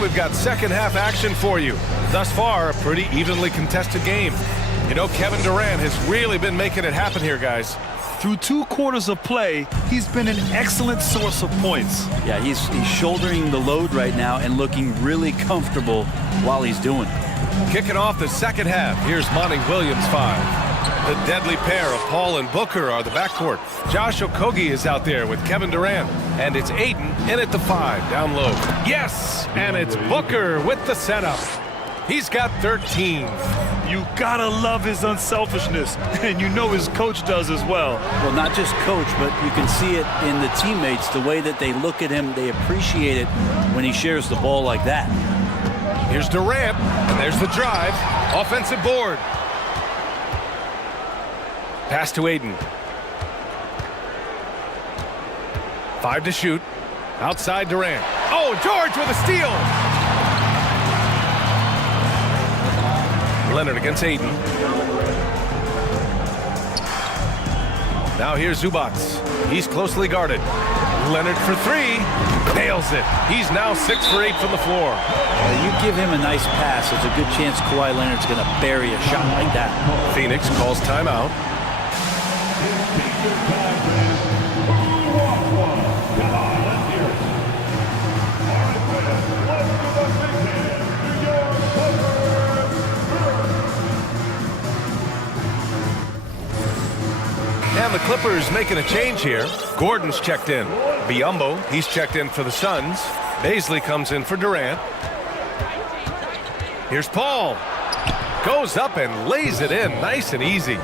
We've got second half action for you. Thus far, a pretty evenly contested game. You know, Kevin Durant has really been making it happen here, guys. Through 2 quarters of play, he's been an excellent source of points. Yeah, he's shouldering the load right now and looking really comfortable while he's doing it. Kicking off the second half, here's Monty Williams 5. The deadly pair of Paul and Booker are the backcourt. Josh Okogie is out there with Kevin Durant. And it's Aiden in at the 5, down low. Yes, and it's Booker with the setup. He's got 13. You gotta love his unselfishness, and you know his coach does as well. Well, not just coach, but you can see it in the teammates, the way that they look at him. They appreciate it when he shares the ball like that. Here's Durant, and there's the drive. Offensive board. Pass to Aiden. 5 to shoot. Outside Durant. Oh, George with a steal. Leonard against Aiden. Now here's Zubac. He's closely guarded. Leonard for 3. Nails it. He's now 6 for 8 from the floor. You give him a nice pass, there's a good chance Kawhi Leonard's going to bury a shot like that. Phoenix calls timeout. And the Clippers making a change here. Gordon's checked in. Biyombo, he's checked in for the Suns. Baisley comes in for Durant. Here's Paul. Goes up and lays it in nice and easy.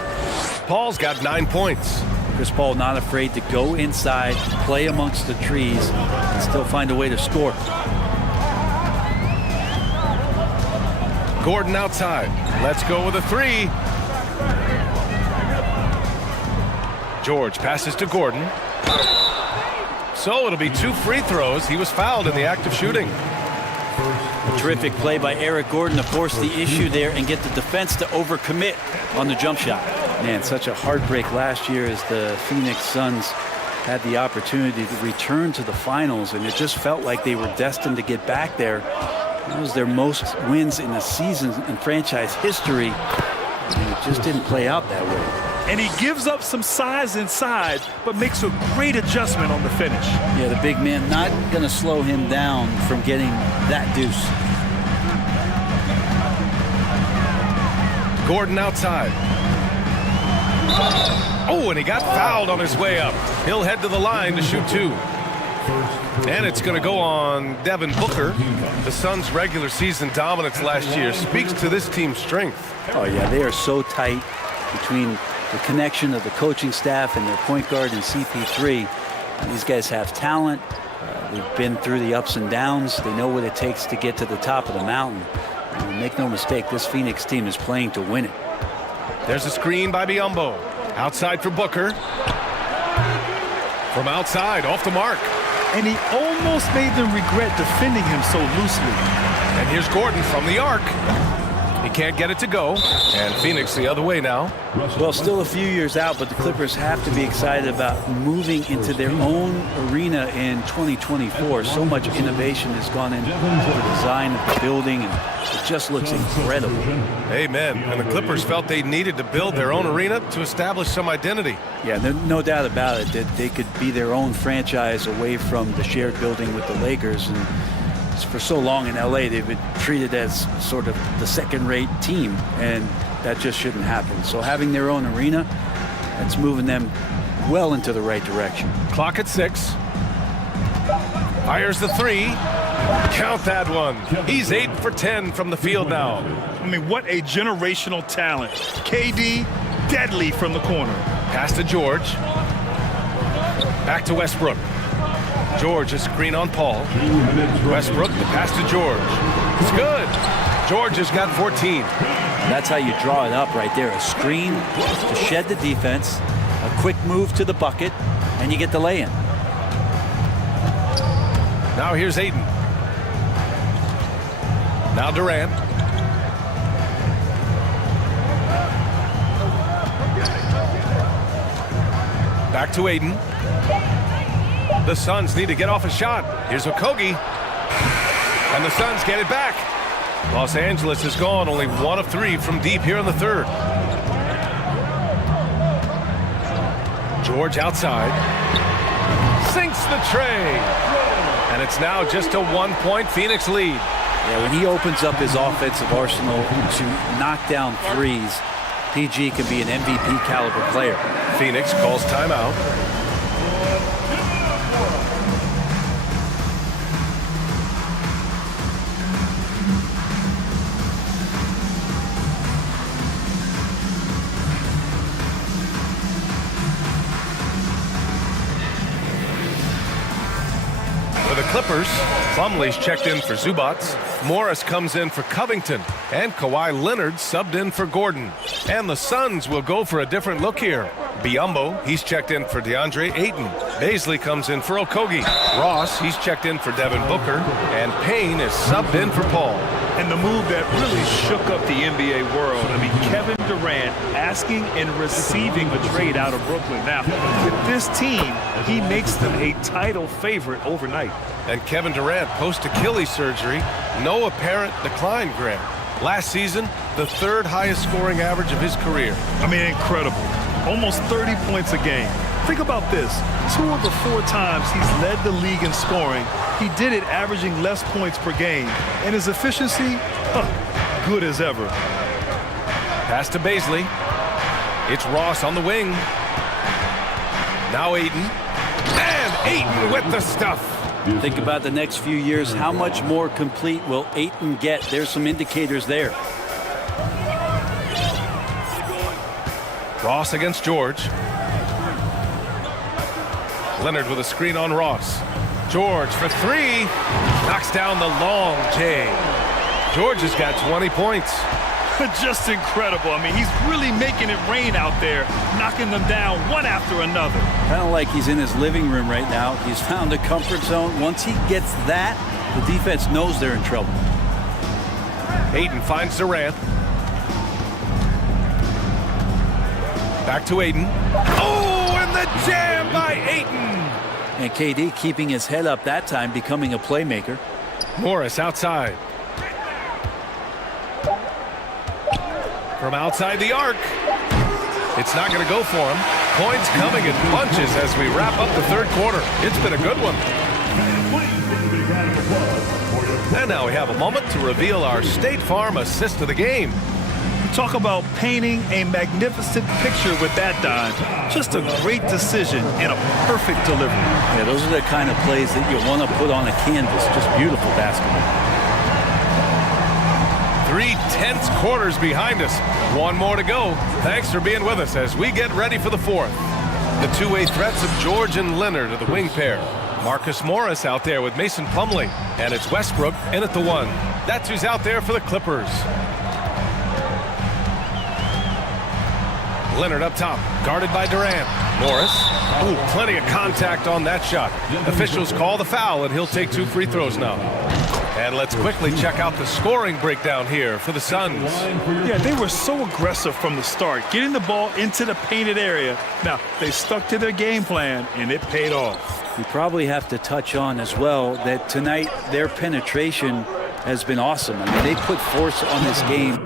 Paul's got 9 points. Chris Paul not afraid to go inside, play amongst the trees, and still find a way to score. Gordon outside. Let's go with a 3. George passes to Gordon. So it'll be 2 free throws. He was fouled in the act of shooting. A terrific play by Eric Gordon to force the issue there and get the defense to overcommit on the jump shot. Man, such a heartbreak last year as the Phoenix Suns had the opportunity to return to the finals, and it just felt like they were destined to get back there. That was their most wins in a season in franchise history, and it just didn't play out that way. And he gives up some size inside, but makes a great adjustment on the finish. Yeah, the big man not going to slow him down from getting that deuce. Gordon outside. Oh, and he got fouled on his way up. He'll head to the line to shoot 2. And it's going to go on Devin Booker. The Suns' regular season dominance last year speaks to this team's strength. Oh, yeah, they are so tight between the connection of the coaching staff and their point guard and CP3. These guys have talent. They've been through the ups and downs. They know what it takes to get to the top of the mountain. Make no mistake, this Phoenix team is playing to win it. There's a screen by Biyombo. Outside for Booker. From outside, off the mark. And he almost made them regret defending him so loosely. And here's Gordon from the arc. He can't get it to go. And Phoenix the other way now. Well, still a few years out, but the Clippers have to be excited about moving into their own arena in 2024. So much innovation has gone into the design of the building, and it just looks incredible. Amen. And the Clippers felt they needed to build their own arena to establish some identity. Yeah, there's no doubt about it that they could be their own franchise away from the shared building with the Lakers. And for so long in LA, they've been treated as sort of the second-rate team, and that just shouldn't happen. So having their own arena, that's moving them well into the right direction. Clock at 6. Fires the 3. Count that one. He's 8 for 10 from the field now. I mean, what a generational talent. KD, deadly from the corner. Pass to George. Back to Westbrook. George, a screen on Paul. Westbrook, the pass to George. It's good. George has got 14. That's how you draw it up right there. A screen to shed the defense, a quick move to the bucket, and you get the lay-in. Now here's Ayton. Now Durant. Back to Ayton. The Suns need to get off a shot. Here's Okogie. And the Suns get it back. Los Angeles has gone only 1 of 3 from deep here in the third. George outside. Sinks the tray. And it's now just a 1-point Phoenix lead. Yeah, when he opens up his offensive arsenal to knock down threes, PG can be an MVP caliber player. Phoenix calls timeout. For the Clippers, Plumlee's checked in for Zubac. Morris comes in for Covington. And Kawhi Leonard subbed in for Gordon. And the Suns will go for a different look here. Biyombo, he's checked in for DeAndre Ayton. Baisley comes in for Okogie. Ross, he's checked in for Devin Booker. And Payne is subbed in for Paul. And the move that really shook up the NBA world, I mean, Kevin Durant asking and receiving a trade out of Brooklyn. Now, with this team, he makes them a title favorite overnight. And Kevin Durant, post-Achilles surgery, no apparent decline, Grant. Last season, the 3rd highest scoring average of his career. I mean, incredible. Almost 30 points a game. Think about this. 2 of the 4 times he's led the league in scoring, he did it averaging less points per game. And his efficiency, good as ever. Pass to Baisley. It's Ross on the wing. Now Ayton. And Ayton with the stuff. Think about the next few years. How much more complete will Ayton get? There's some indicators there. Ross against George. Leonard with a screen on Ross. George for 3. Knocks down the long J. George has got 20 points. Just incredible. I mean, he's really making it rain out there, knocking them down one after another. Kind of like he's in his living room right now. He's found a comfort zone. Once he gets that, the defense knows they're in trouble. Ayton finds Durant. Back to Ayton. Oh, and the jam by Ayton. And KD keeping his head up that time, becoming a playmaker. Morris outside. From outside the arc. It's not going to go for him. Points coming in bunches as we wrap up the 3rd quarter. It's been a good one. And now we have a moment to reveal our State Farm assist of the game. Talk about painting a magnificent picture with that dime. Just a great decision and a perfect delivery. Yeah, those are the kind of plays that you want to put on a canvas. Just beautiful basketball. 3 tense quarters behind us. 1 more to go. Thanks for being with us as we get ready for the 4th. The two-way threats of George and Leonard are the wing pair. Marcus Morris out there with Mason Plumlee. And it's Westbrook in at the 1. That's who's out there for the Clippers. Leonard up top, guarded by Durant. Morris. Ooh, plenty of contact on that shot. Officials call the foul, and he'll take 2 free throws now. And let's quickly check out the scoring breakdown here for the Suns. Yeah, they were so aggressive from the start, getting the ball into the painted area. Now, they stuck to their game plan, and it paid off. We probably have to touch on as well that tonight their penetration has been awesome. I mean, they put force on this game.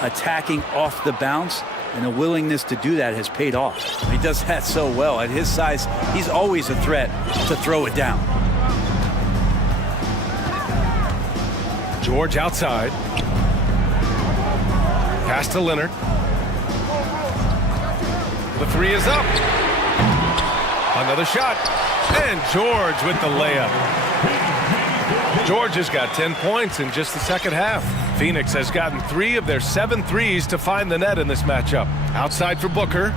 Attacking off the bounce, and the willingness to do that has paid off. He does that so well. At his size, he's always a threat to throw it down. George outside. Pass to Leonard. The three is up. Another shot. And George with the layup. George has got 10 points in just the second half. Phoenix has gotten 3 of their 7 threes to find the net in this matchup. Outside for Booker.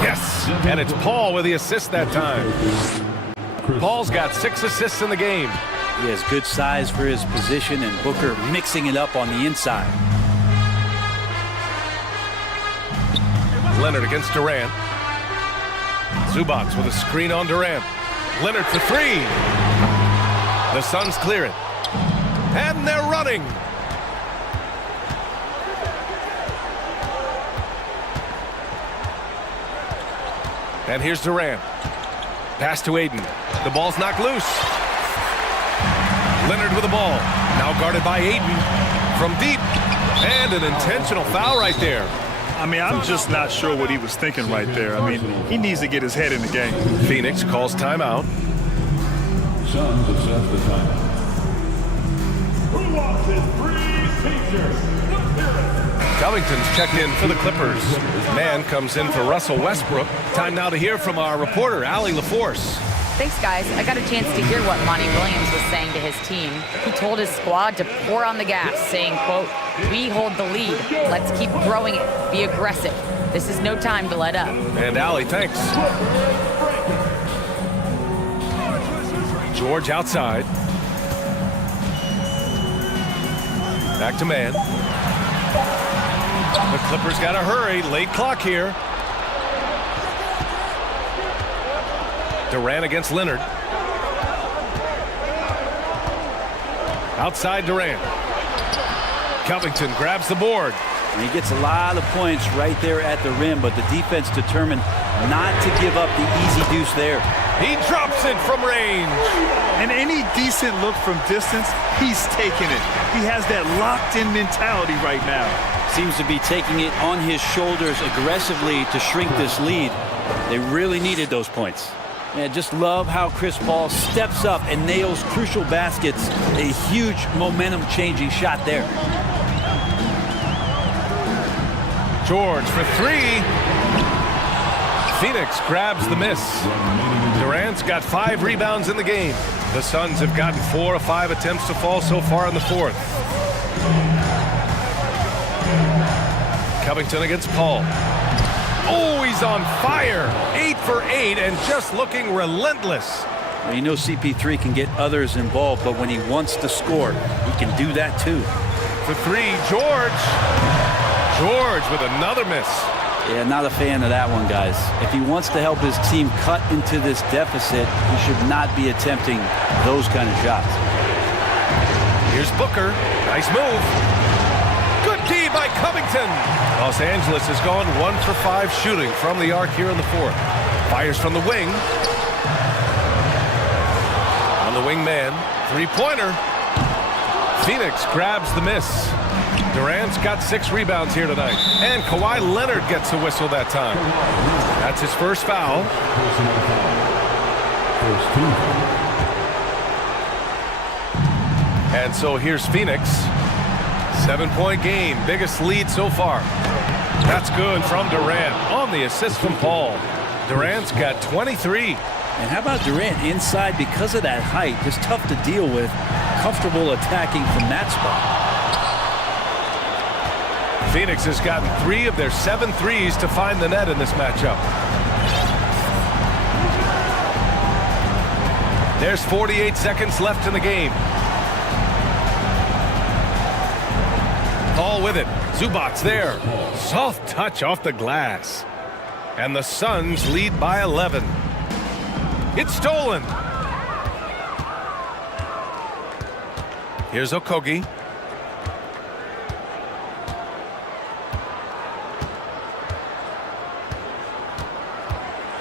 Yes, and it's Paul with the assist that time. Paul's got 6 assists in the game. He has good size for his position, and Booker mixing it up on the inside. Leonard against Durant. Zubac with a screen on Durant. Leonard for 3. The Suns clear it. And they're running. And here's Durant. Pass to Aiden. The ball's knocked loose. Leonard with the ball. Now guarded by Aiden. From deep. And an intentional foul right there. I mean, I'm just not sure what he was thinking right there. I mean, he needs to get his head in the game. Phoenix calls timeout. Suns assess the timeout. Who wants his free t-shirt? Covington's checked in for the Clippers. Man comes in for Russell Westbrook. Time now to hear from our reporter, Allie LaForce. Thanks, guys. I got a chance to hear what Monty Williams was saying to his team. He told his squad to pour on the gas, saying, quote, "We hold the lead. Let's keep growing it. Be aggressive. This is no time to let up." And Allie, thanks. George outside. Back to man. The Clippers got to hurry. Late clock here. Durant against Leonard. Outside Durant. Covington grabs the board. And he gets a lot of points right there at the rim, but the defense determined not to give up the easy deuce there. He drops it from range. And any decent look from distance, he's taking it. He has that locked-in mentality right now. Seems to be taking it on his shoulders aggressively to shrink this lead. They really needed those points. And just love how Chris Paul steps up and nails crucial baskets. A huge momentum-changing shot there. George for 3. Phoenix grabs the miss. Durant's got 5 rebounds in the game. The Suns have gotten 4 of 5 attempts to fall so far in the 4th. Covington against Paul. Oh, he's on fire. 8 for 8 and just looking relentless. Well, you know CP3 can get others involved, but when he wants to score, he can do that too. For 3, George. George with another miss. Yeah, not a fan of that one, guys. If he wants to help his team cut into this deficit, he should not be attempting those kind of shots. Here's Booker. Nice move. Good D by Covington. Los Angeles has gone 1 for 5 shooting from the arc here in the 4th. Fires from the wing. On the wing man. 3-pointer. Phoenix grabs the miss. Durant's got 6 rebounds here tonight. And Kawhi Leonard gets a whistle that time. That's his first foul. And so here's Phoenix. 7-point game. Biggest lead so far. That's good from Durant on the assist from Paul. Durant's got 23. And how about Durant inside because of that height? Just tough to deal with. Comfortable attacking from that spot. Phoenix has gotten 3 of their 7 threes to find the net in this matchup. There's 48 seconds left in the game. Paul with it. Zubac's there. Soft touch off the glass. And the Suns lead by 11. It's stolen. Here's Okogie.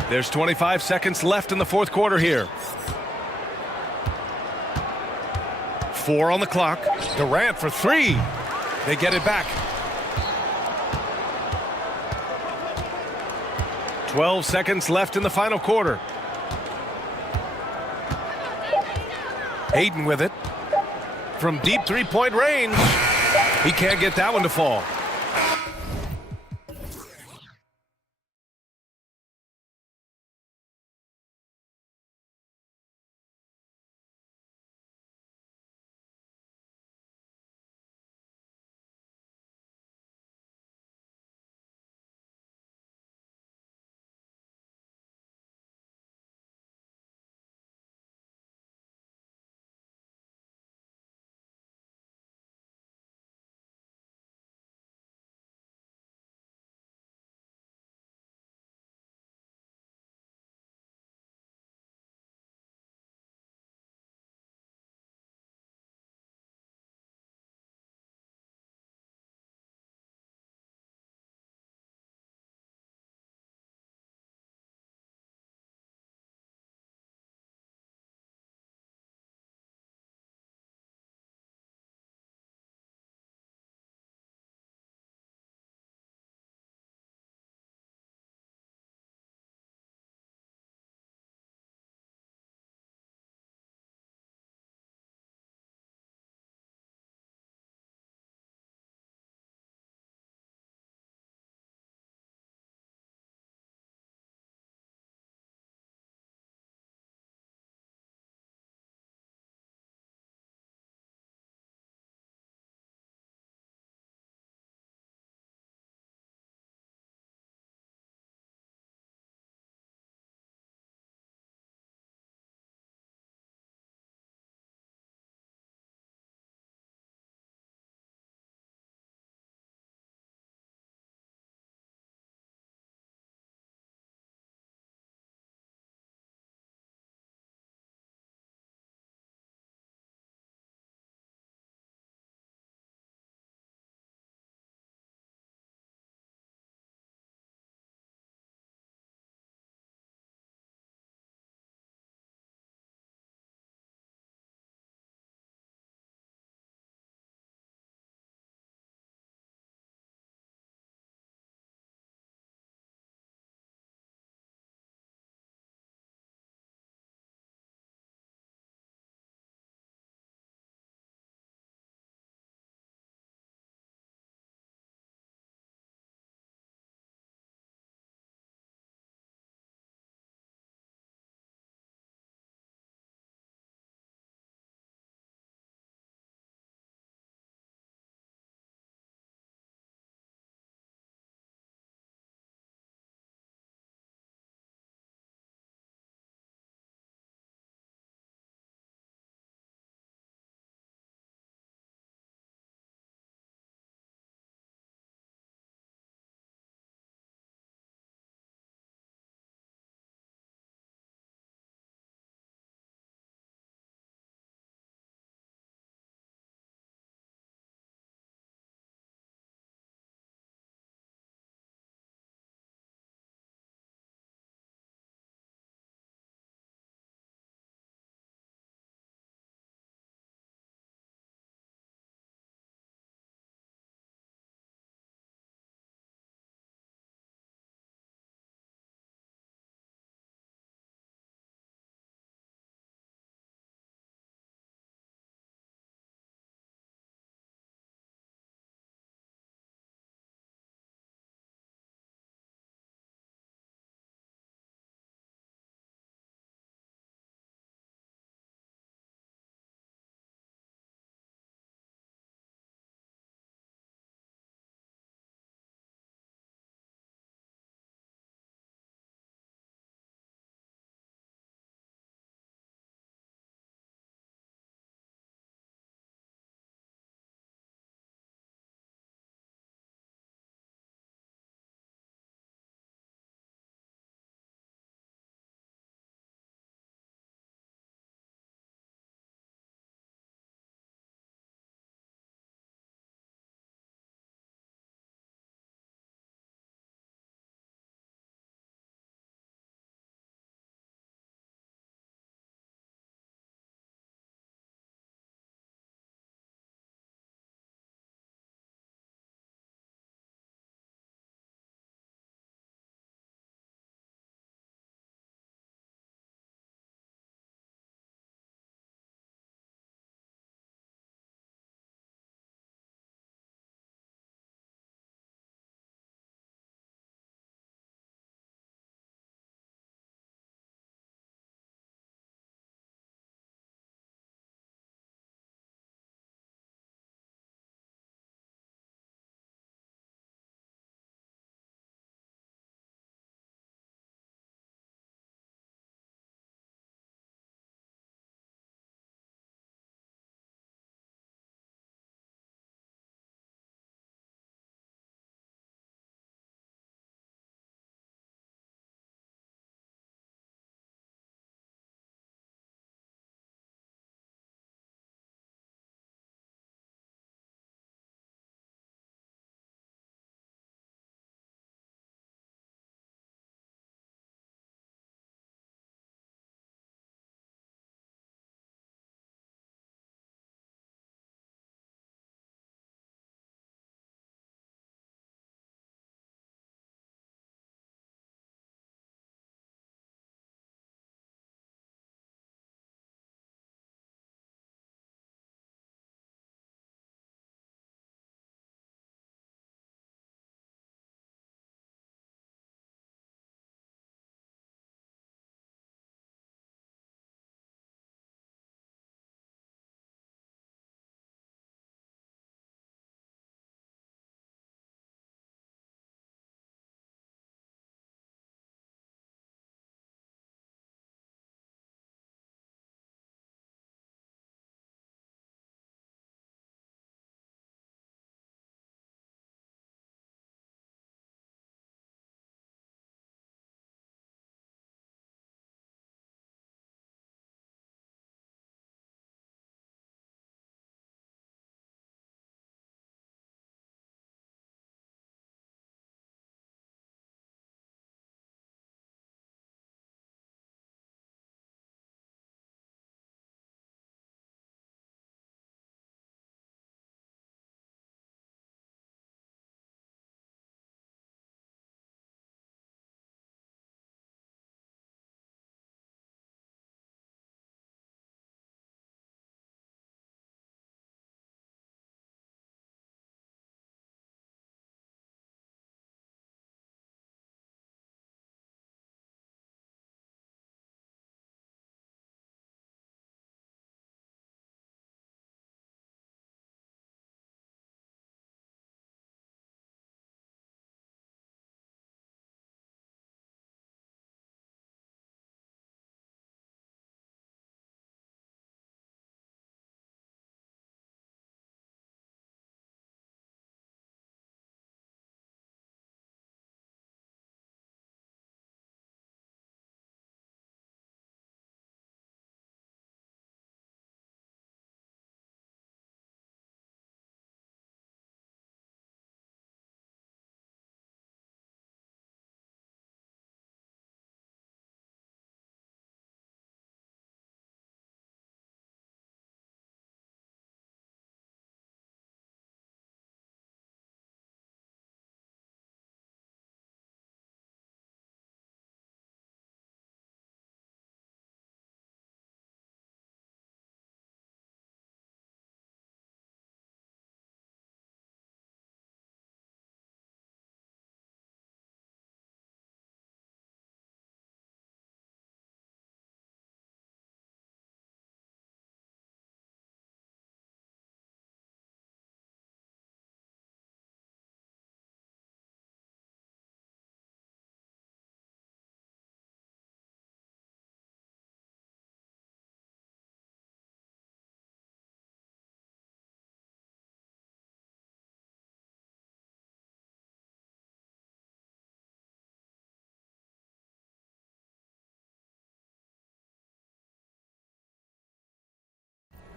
There's 25 seconds left in the fourth quarter here. 4 on the clock. Durant for 3. They get it back. 12 seconds left in the final quarter. Hayden with it. From deep three-point range. He can't get that one to fall.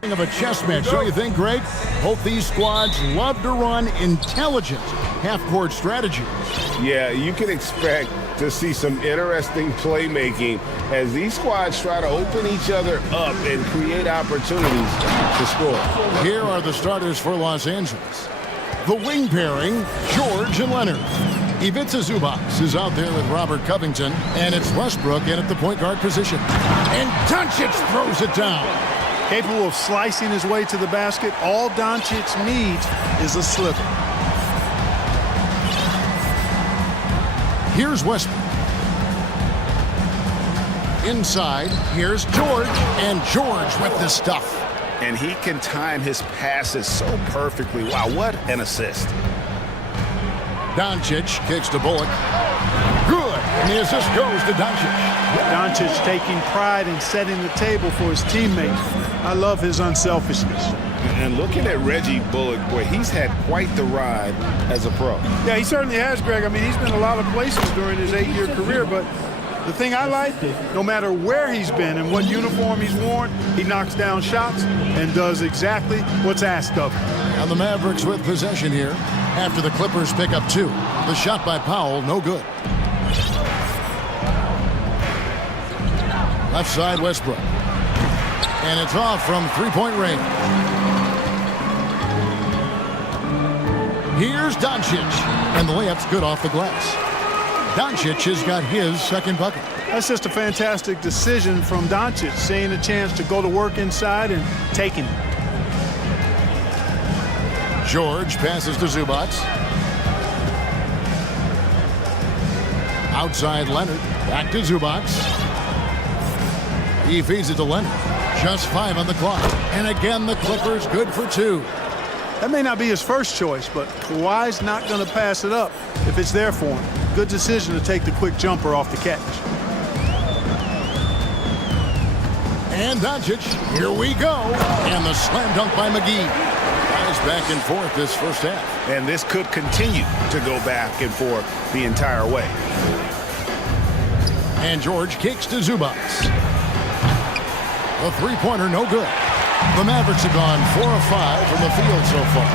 Of a chess match, don't you think, Greg? Both these squads love to run intelligent half-court strategy. Yeah, you can expect to see some interesting playmaking as these squads try to open each other up and create opportunities to score. Here are the starters for Los Angeles. The wing pairing, George and Leonard. Ivica Zubac is out there with Robert Covington, and it's Westbrook in at the point guard position. And Doncic throws it down. Capable of slicing his way to the basket, all Doncic needs is a slipper. Here's Westbrook. Inside, here's George, and George with the stuff. And he can time his passes so perfectly. Wow, what an assist. Doncic kicks to Bullock. Good, and the assist goes to Doncic. Doncic taking pride in setting the table for his teammates. I love his unselfishness. And looking at Reggie Bullock, boy, he's had quite the ride as a pro. Yeah, he certainly has, Greg. I mean, he's been a lot of places during his 8-year career, but the thing I like, no matter where he's been and what uniform he's worn, he knocks down shots and does exactly what's asked of him. And the Mavericks with possession here after the Clippers pick up 2. The shot by Powell, no good. Left side, Westbrook. And it's off from three-point range. Here's Doncic. And the layup's good off the glass. Doncic has got his second bucket. That's just a fantastic decision from Doncic, seeing a chance to go to work inside and taking it. George passes to Zubac. Outside Leonard. Back to Zubac. He feeds it to Leonard. Just 5 on the clock. And again, the Clippers good for 2. That may not be his first choice, but Kawhi's not going to pass it up if it's there for him. Good decision to take the quick jumper off the catch. And Doncic, here we go. And the slam dunk by McGee. Guys back and forth this first half. And this could continue to go back and forth the entire way. And George kicks to Zubac. The three-pointer, no good. The Mavericks have gone 4 of 5 from the field so far.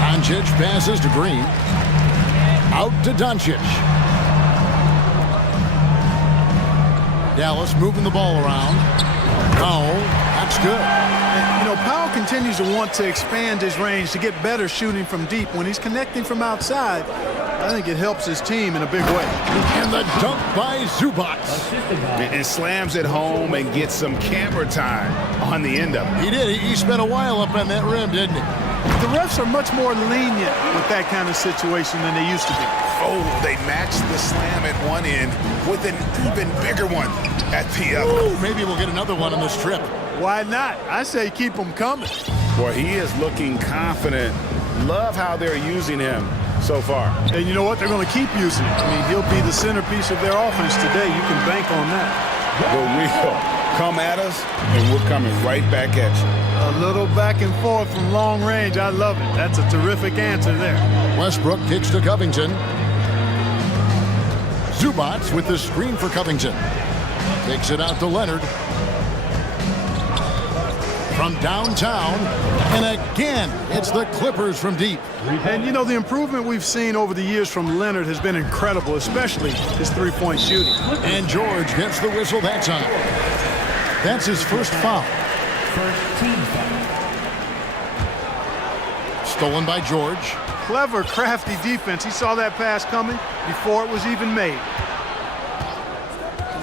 Doncic passes to Green. Out to Doncic. Dallas moving the ball around. Powell, that's good. And, you know, Powell continues to want to expand his range to get better shooting from deep. When he's connecting from outside, I think it helps his team in a big way. And the dunk by Zubac. And slams it home and gets some camera time on the end of it. He did. He spent a while up on that rim, didn't he? The refs are much more lenient with that kind of situation than they used to be. Oh, they matched the slam at one end with an even bigger one at the other. Ooh, maybe we'll get another one on this trip. Why not? I say keep them coming. Boy, he is looking confident. Love how they're using him so far. And you know what? They're going to keep using him. I mean, he'll be the centerpiece of their offense today. You can bank on that. But we'll come at us, and we're coming right back at you. A little back and forth from long range. I love it. That's a terrific answer there. Westbrook kicks to Covington. Zubac with the screen for Covington. Takes it out to Leonard. From downtown, and again, it's the Clippers from deep. And, you know, the improvement we've seen over the years from Leonard has been incredible, especially his three-point shooting. And George gets the whistle that time. That's his first foul. First team foul. Stolen by George. Clever, crafty defense. He saw that pass coming before it was even made.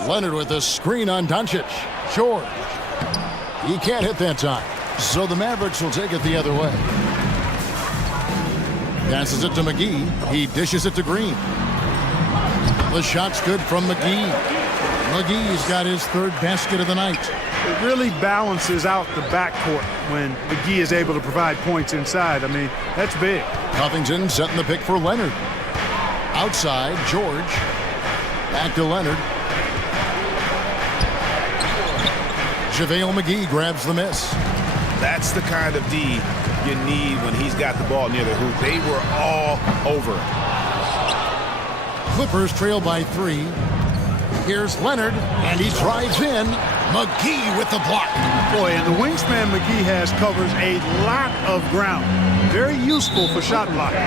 Leonard with a screen on Doncic. George. He can't hit that time. So the Mavericks will take it the other way. Passes it to McGee. He dishes it to Green. The shot's good from McGee. McGee's got his third basket of the night. It really balances out the backcourt when McGee is able to provide points inside. I mean, that's big. Covington setting the pick for Leonard. Outside, George. Back to Leonard. JaVale McGee grabs the miss. That's the kind of D you need when he's got the ball near the hoop. They were all over. Clippers trail by 3. Here's Leonard, and he drives in. McGee with the block. Boy, and the wingspan McGee has covers a lot of ground. Very useful for shot blocking.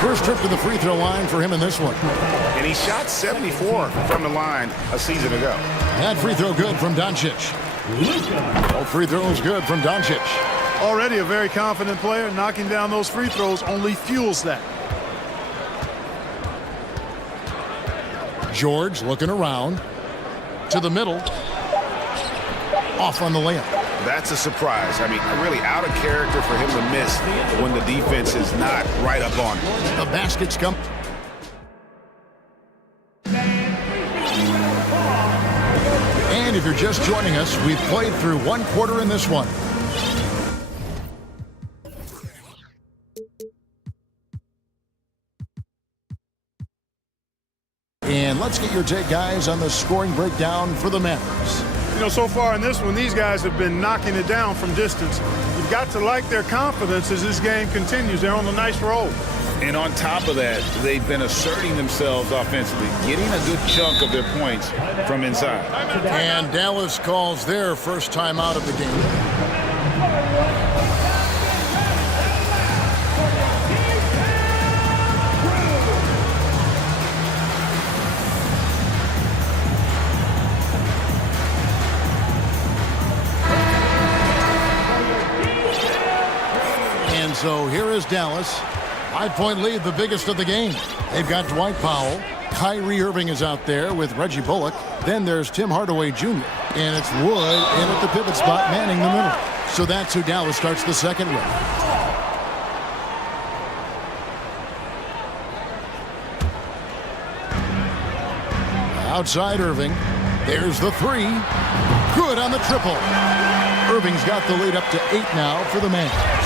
First trip to the free throw line for him in this one. And he shot 74 from the line a season ago. That free throw good from Doncic. Both free throws good from Doncic. Already a very confident player. Knocking down those free throws only fuels that. George looking around to the middle. Off on the layup. That's a surprise. I mean, really out of character for him to miss when the defense is not right up on him. The baskets come. And if you're just joining us, we've played through one quarter in this one. And let's get your take, guys, on the scoring breakdown for the Mavericks. You know, so far in this one, these guys have been knocking it down from distance. You've got to like their confidence as this game continues. They're on a nice roll. And on top of that, they've been asserting themselves offensively, getting a good chunk of their points from inside. And Dallas calls their first time out of the game. So here is Dallas. 5-point lead, the biggest of the game. They've got Dwight Powell. Kyrie Irving is out there with Reggie Bullock. Then there's Tim Hardaway Jr. And it's Wood in at the pivot spot, manning the middle. So that's who Dallas starts the second with. Outside Irving. There's the three. Good on the triple. Irving's got the lead up to 8 now for the Mavs.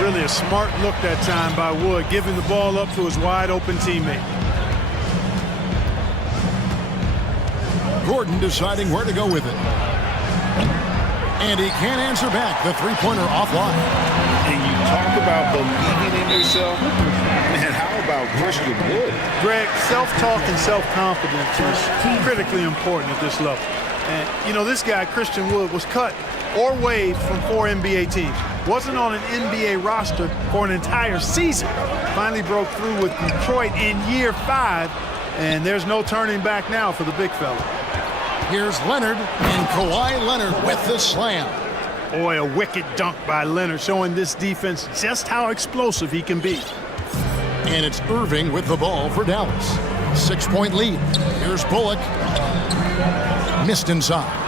Really a smart look that time by Wood, giving the ball up to his wide-open teammate. Gordon deciding where to go with it. And he can't answer back. The three-pointer offline. And you talk about believing in yourself. Man, how about Christian Wood? Greg, self-talk and self-confidence is critically important at this level. And, you know, this guy, Christian Wood, was cut or waived from 4 NBA teams. Wasn't on an NBA roster for an entire season. Finally broke through with Detroit in year 5, and there's no turning back now for the big fella. Here's Leonard, and Kawhi Leonard with the slam. Boy, a wicked dunk by Leonard, showing this defense just how explosive he can be. And it's Irving with the ball for Dallas. 6-point lead. Here's Bullock. Missed inside.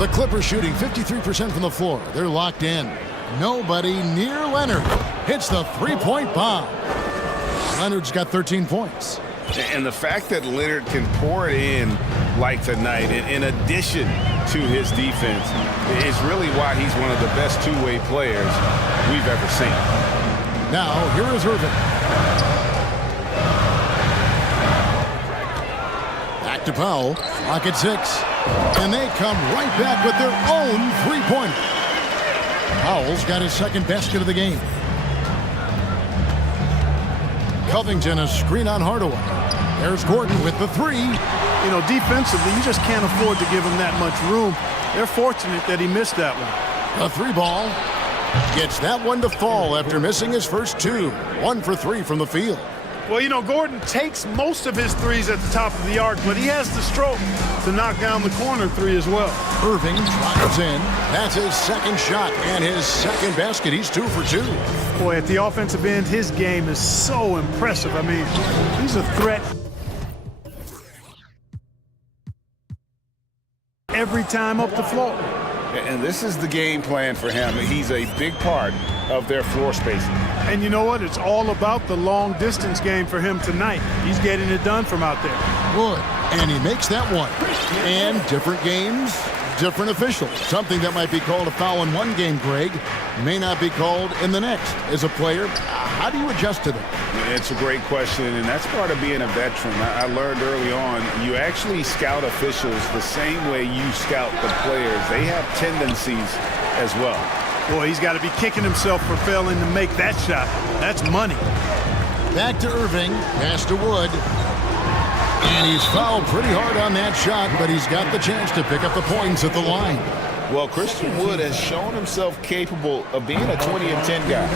The Clippers shooting 53% from the floor. They're locked in. Nobody near Leonard. Hits the three-point bomb. Leonard's got 13 points. And the fact that Leonard can pour it in like tonight, in addition to his defense, is really why he's one of the best two-way players we've ever seen. Now, here is Irving. Back to Powell. Clock at 6. And they come right back with their own three-pointer. Powell's got his second basket of the game. Covington a screen on Hardaway. There's Gordon with the three. You know, defensively, you just can't afford to give him that much room. They're fortunate that he missed that one. The three ball gets that one to fall after missing his first 2. 1 for 3 from the field. Well, you know, Gordon takes most of his threes at the top of the arc, but he has the stroke to knock down the corner three as well. Irving drives in. That's his second shot and his second basket. He's 2 for 2. Boy, at the offensive end, his game is so impressive. I mean, he's a threat every time up the floor. And this is the game plan for him. He's a big part of their floor spacing. And you know what? It's all about the long distance game for him tonight. He's getting it done from out there. Good. And he makes that one. And different games, different officials. Something that might be called a foul in one game, Greg, may not be called in the next. As a player, how do you adjust to that? It's a great question, and that's part of being a veteran. I learned early on, you actually scout officials the same way you scout the players. They have tendencies as well. Boy, he's got to be kicking himself for failing to make that shot. That's money. Back to Irving. Pass to Wood. And he's fouled pretty hard on that shot, but he's got the chance to pick up the points at the line. Well, Christian Wood has shown himself capable of being a 20-10 guy,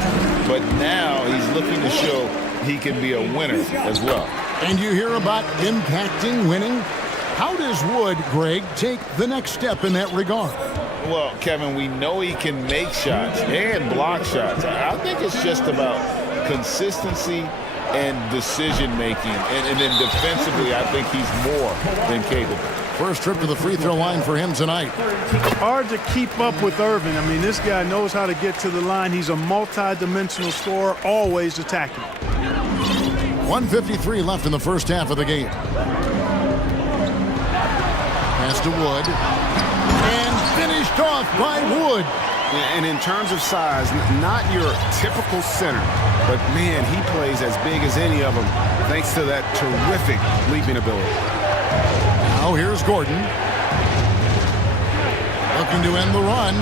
but now he's looking to show he can be a winner as well. And you hear about impacting winning? How does Wood, Greg, take the next step in that regard? Well, Kevin, we know he can make shots and block shots. I think it's just about consistency and decision-making. And then defensively, I think he's more than capable. First trip to the free throw line for him tonight. Hard to keep up with Irving. I mean, this guy knows how to get to the line. He's a multi-dimensional scorer, always attacking. 1:53 left in the first half of the game. Pass to Wood. And finished off by Wood. And in terms of size, not your typical center, but man, he plays as big as any of them thanks to that terrific leaping ability. Now here's Gordon. Looking to end the run.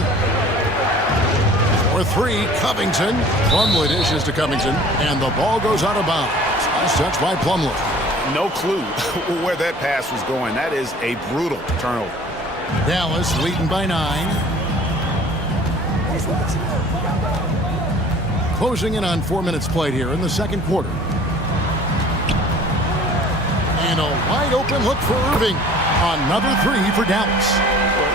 For three, Covington. Plumlee dishes to Covington, and the ball goes out of bounds. Nice touch by Plumlee. No clue where that pass was going. That is a brutal turnover. Dallas leading by 9. Closing in on 4 minutes played here in the second quarter. And a wide open look for Irving. Another three for Dallas.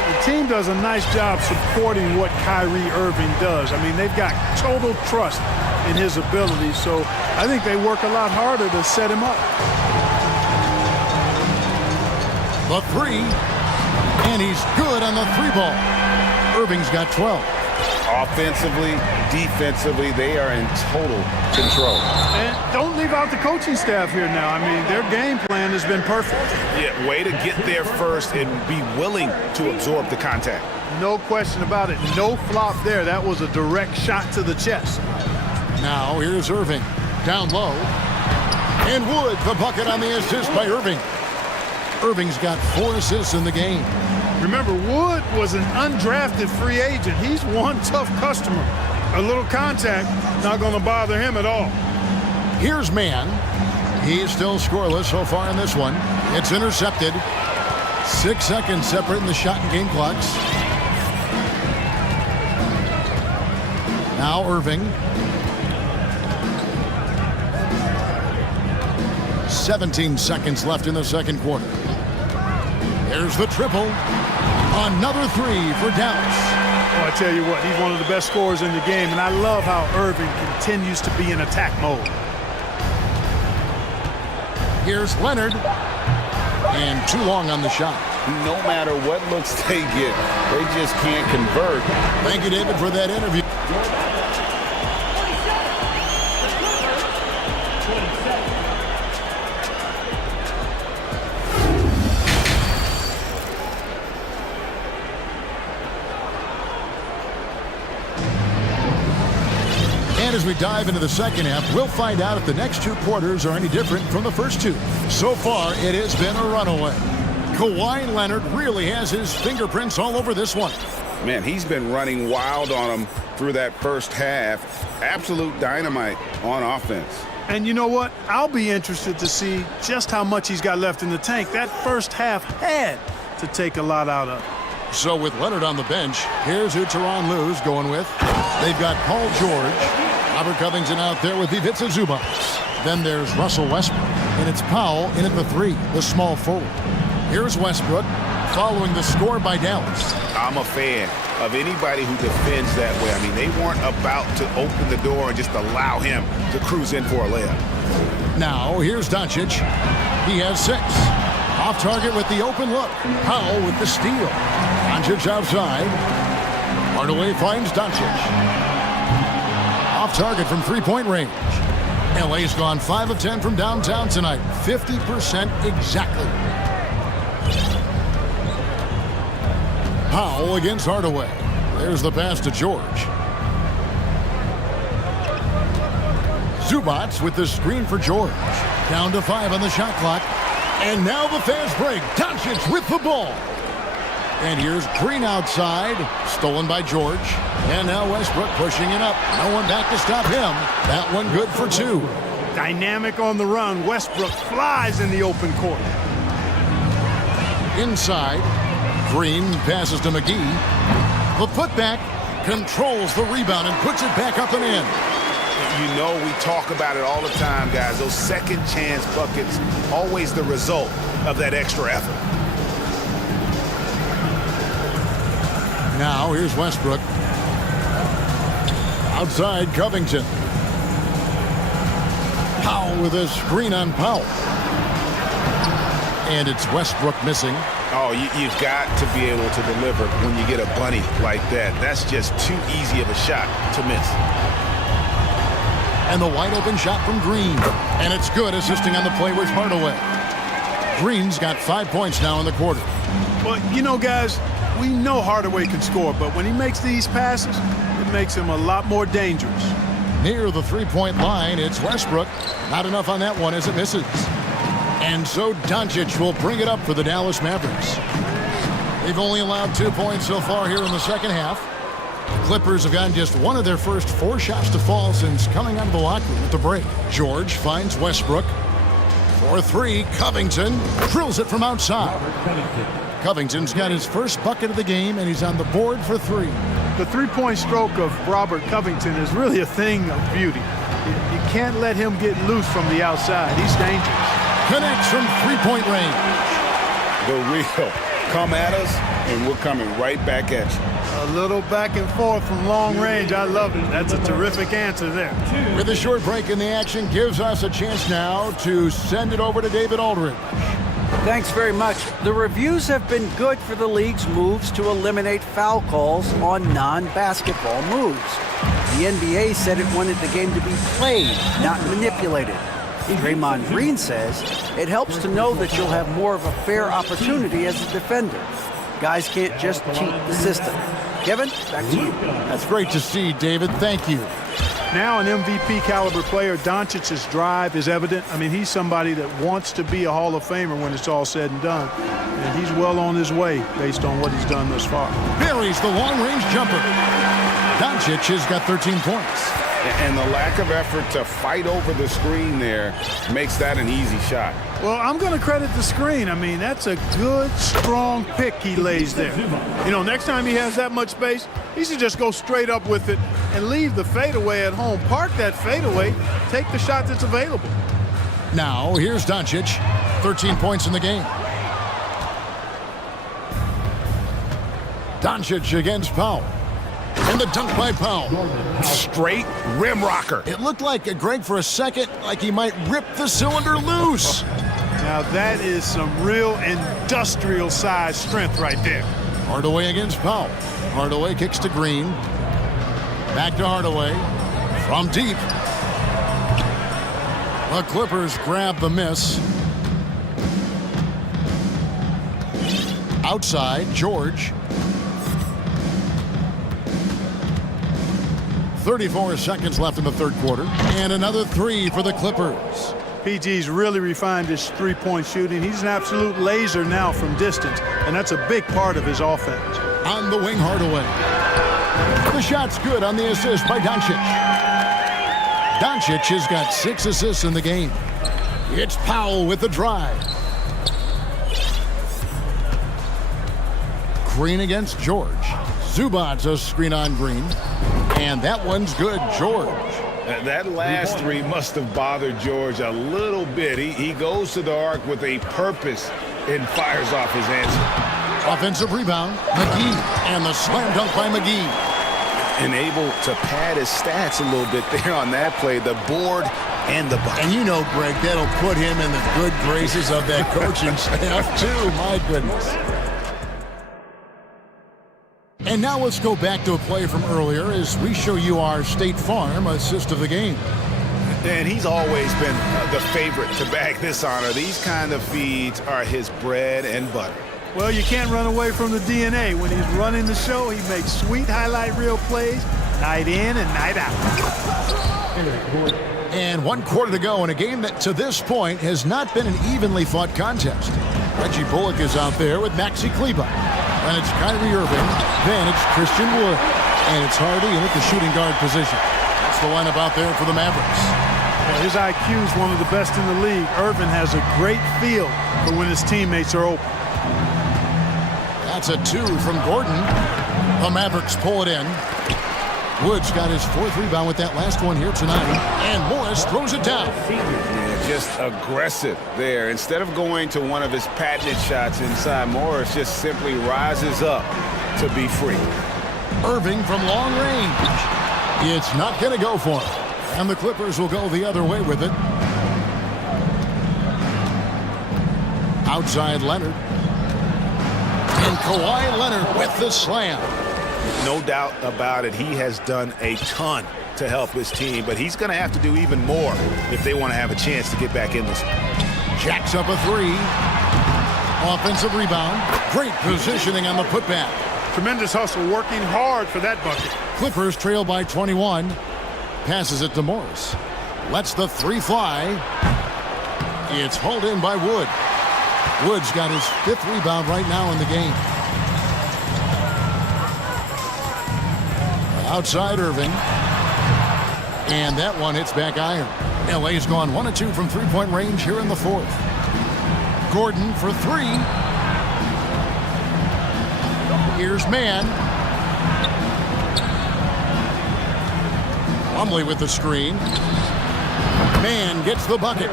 The team does a nice job supporting what Kyrie Irving does. I mean, they've got total trust in his ability, so I think they work a lot harder to set him up. The three, and he's good on the three ball. Irving's got 12. Offensively, defensively, they are in total control. And don't leave out the coaching staff here now. I mean, their game plan has been perfect. Yeah, way to get there first and be willing to absorb the contact. No question about it. No flop there. That was a direct shot to the chest. Now here's Irving. Down low. And Wood, the bucket on the assist by Irving. Irving's got 4 assists in the game. Remember, Wood was an undrafted free agent. He's one tough customer. A little contact, not going to bother him at all. Here's Mann. He's still scoreless so far in this one. It's intercepted. 6 seconds separating the shot and game clocks. Now Irving. 17 seconds left in the second quarter. There's the triple. Another three for Dallas. Oh, I tell you what, he's one of the best scorers in the game, and I love how Irving continues to be in attack mode. Here's Leonard. And too long on the shot. No matter what looks they get, they just can't convert. Thank you, David, for that interview. And as we dive into the second half, we'll find out if the next 2 quarters are any different from the first 2. So far, it has been a runaway. Kawhi Leonard really has his fingerprints all over this one. Man, he's been running wild on him through that first half. Absolute dynamite on offense. And you know what? I'll be interested to see just how much he's got left in the tank. That first half had to take a lot out of. So with Leonard on the bench, here's who Tyronn Lue's going with. They've got Paul George, Robert Covington out there with Ivica Zubac. Then there's Russell Westbrook, and it's Powell in at the 3, the small forward. Here's Westbrook, following the score by Dallas. I'm a fan of anybody who defends that way. I mean, they weren't about to open the door and just allow him to cruise in for a layup. Now, here's Doncic. He has 6. Off target with the open look. Powell with the steal. Doncic outside. Hardaway finds Doncic. Off target from three-point range. LA's gone 5 of 10 from downtown tonight. 50% exactly. Powell against Hardaway. There's the pass to George. Zubac with the screen for George. Down to 5 on the shot clock. And now the fast break. Doncic with the ball. And here's Green outside. Stolen by George. And now Westbrook pushing it up. No one back to stop him. That one good for 2. Dynamic on the run. Westbrook flies in the open court. Inside, Green passes to McGee. The putback controls the rebound and puts it back up and in. You know we talk about it all the time, guys. Those second chance buckets, always the result of that extra effort. Now here's Westbrook. Outside, Covington. Powell with a screen on Powell. And it's Westbrook missing. Oh, you've got to be able to deliver when you get a bunny like that. That's just too easy of a shot to miss. And the wide open shot from Green. And it's good, assisting on the play with Hardaway. Green's got 5 points now in the quarter. Well, you know, guys, we know Hardaway can score, but when he makes these passes, it makes him a lot more dangerous. Near the three-point line, it's Westbrook. Not enough on that one as it misses. And so Doncic will bring it up for the Dallas Mavericks. They've only allowed 2 points so far here in the second half. The Clippers have gotten just one of their first 4 shots to fall since coming out of the locker room at the break. George finds Westbrook. For 3, Covington drills it from outside. Covington's got his first bucket of the game, and he's on the board for 3. The three-point stroke of Robert Covington is really a thing of beauty. You can't let him get loose from the outside. He's dangerous. Connects from three-point range. The real. Come at us, and we're coming right back at you. A little back and forth from long range. I love it. That's a terrific answer there. With a short break in the action, gives us a chance now to send it over to David Aldridge. Thanks very much. The reviews have been good for the league's moves to eliminate foul calls on non-basketball moves. The NBA said it wanted the game to be played, not manipulated. Draymond Green says it helps to know that you'll have more of a fair opportunity as a defender. Guys can't just cheat the system. Kevin, back to you. That's great to see, David. Thank you. Now an MVP caliber player, Doncic's drive is evident. I mean, he's somebody that wants to be a Hall of Famer when it's all said and done. And he's well on his way based on what he's done thus far. Buries the long-range jumper. Doncic has got 13 points. And the lack of effort to fight over the screen there makes that an easy shot. Well, I'm going to credit the screen. I mean, that's a good, strong pick he lays there. You know, next time he has that much space, he should just go straight up with it and leave the fadeaway at home. Park that fadeaway, take the shot that's available. Now, here's Doncic. 13 points in the game. Doncic against Powell. And the dunk by Powell. Straight rim rocker. It looked like, Greg, for a second, like he might rip the cylinder loose. Now that is some real industrial size strength right there. Hardaway against Powell. Hardaway kicks to Green. Back to Hardaway. From deep. The Clippers grab the miss. Outside, George. 34 seconds left in the third quarter. And another 3 for the Clippers. PG's really refined his three-point shooting. He's an absolute laser now from distance, and that's a big part of his offense. On the wing, Hardaway. The shot's good on the assist by Doncic. Doncic has got 6 assists in the game. It's Powell with the drive. Green against George. Zubac's a screen on Green. And that one's good, George. That last 3 must have bothered George a little bit. He goes to the arc with a purpose and fires off his answer. Offensive rebound, McGee, and the slam dunk by McGee. And able to pad his stats a little bit there on that play, the board and the bucket. And you know, Greg, that'll put him in the good graces of that coaching staff, too. My goodness. And now let's go back to a play from earlier as we show you our State Farm assist of the game. And he's always been the favorite to bag this honor. These kind of feeds are his bread and butter. Well, you can't run away from the DNA. When he's running the show, he makes sweet highlight reel plays night in and night out. And 1 quarter to go in a game that to this point has not been an evenly fought contest. Reggie Bullock is out there with Maxi Kleber. And it's Kyrie Irving. Then it's Christian Wood. And it's Hardy in at the shooting guard position. That's the lineup out there for the Mavericks. His IQ is one of the best in the league. Irving has a great feel for when his teammates are open. That's a 2 from Gordon. The Mavericks pull it in. Woods got his 4th rebound with that last one here tonight. And Morris throws it down. Yeah, just aggressive there. Instead of going to one of his patented shots inside, Morris just simply rises up to be free. Irving from long range. It's not going to go for him. And the Clippers will go the other way with it. Outside Leonard. And Kawhi Leonard with the slam. No doubt about it. He has done a ton to help his team, but he's going to have to do even more if they want to have a chance to get back in this. Jacks up a 3. Offensive rebound. Great positioning on the putback. Tremendous hustle, working hard for that bucket. Clippers trail by 21. Passes it to Morris. Lets the 3 fly. It's hauled in by Wood. Wood's got his 5th rebound right now in the game. Outside Irving. And that one hits back iron. LA's gone 1 of 2 from 3-point range here in the 4th. Gordon for 3. Here's Mann. Plumlee with the screen. Mann gets the bucket.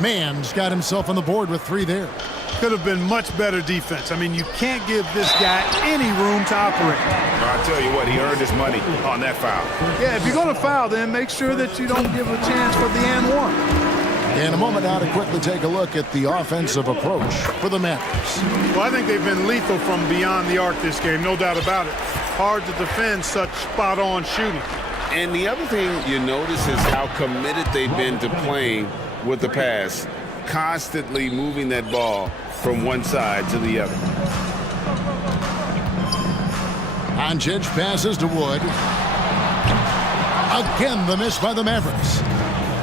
Mann's got himself on the board with 3 there. Could have been much better defense. I mean, you can't give this guy any room to operate. I'll tell you what, he earned his money on that foul. Yeah, if you're going to foul, then make sure that you don't give a chance for the and one. In a moment now to quickly take a look at the offensive approach for the Mavericks. Well, I think they've been lethal from beyond the arc this game, no doubt about it. Hard to defend such spot-on shooting. And the other thing you notice is how committed they've been to playing with the pass, constantly moving that ball from one side to the other. Doncic passes to Wood. Again, the miss by the Mavericks.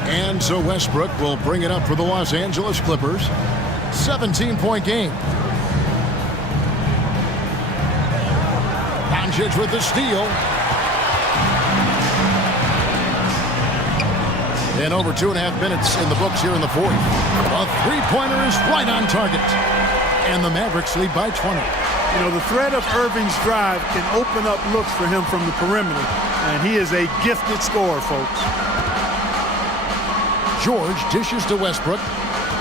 And so Westbrook will bring it up for the Los Angeles Clippers. 17-point game. Doncic with the steal. And over 2.5 minutes in the books here in the 4th. A 3-pointer is right on target. And the Mavericks lead by 20. You know, the threat of Irving's drive can open up looks for him from the perimeter. And he is a gifted scorer, folks. George dishes to Westbrook.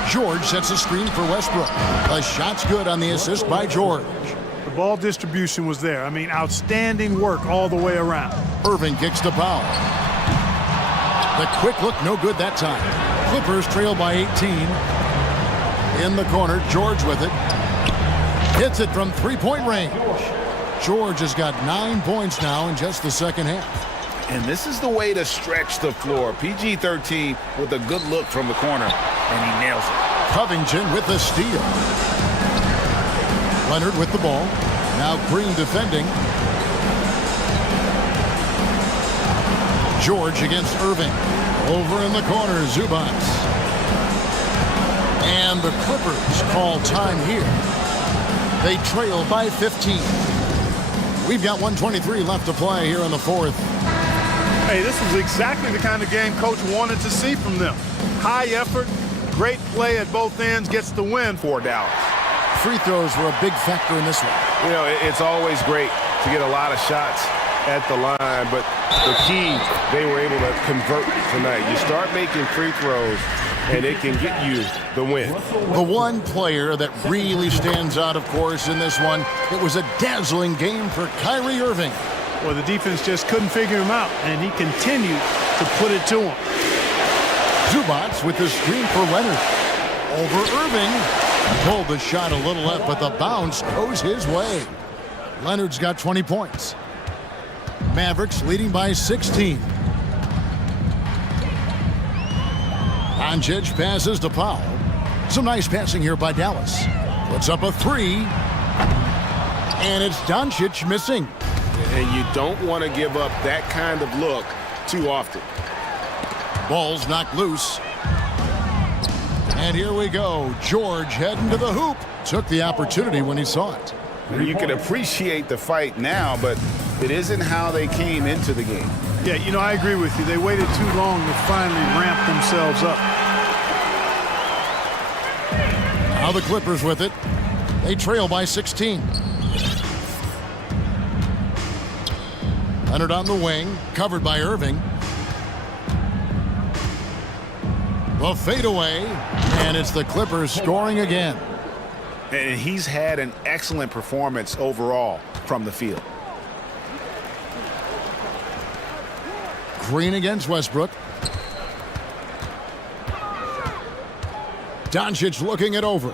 George sets a screen for Westbrook. The shot's good on the assist by George. The ball distribution was there. I mean, outstanding work all the way around. Irving kicks the foul. The quick look, no good that time. Clippers trail by 18. In the corner, George with it. Hits it from 3-point range. George has got 9 points now in just the second half. And this is the way to stretch the floor. PG-13 with a good look from the corner, and he nails it. Covington with the steal. Leonard with the ball. Now Green defending. George against Irving. Over in the corner, Zubac. And the Clippers call time here. They trail by 15. We've got 1:23 left to play here in the 4th. Hey, this was exactly the kind of game Coach wanted to see from them. High effort, great play at both ends, gets the win for Dallas. Free throws were a big factor in this one. You know, it's always great to get a lot of shots at the line, but the key, they were able to convert tonight. You start making free throws, and it can get you the win. The one player that really stands out, of course, in this one, it was a dazzling game for Kyrie Irving. Well, the defense just couldn't figure him out, and he continued to put it to him. Zubac with the screen for Leonard. Over Irving. Pulled the shot a little left, but the bounce goes his way. Leonard's got 20 points. Mavericks leading by 16. Doncic passes to Powell. Some nice passing here by Dallas. Puts up a 3. And it's Doncic missing. And you don't want to give up that kind of look too often. Ball's knocked loose. And here we go. George heading to the hoop. Took the opportunity when he saw it. You can appreciate the fight now, but It isn't how they came into the game. Yeah, you know, I agree with you. They waited too long to finally ramp themselves up. Now the Clippers with it. They trail by 16. Leonard on the wing, covered by Irving. The fadeaway, and it's the Clippers scoring again. And he's had an excellent performance overall from the field. Green against Westbrook. Doncic looking it over.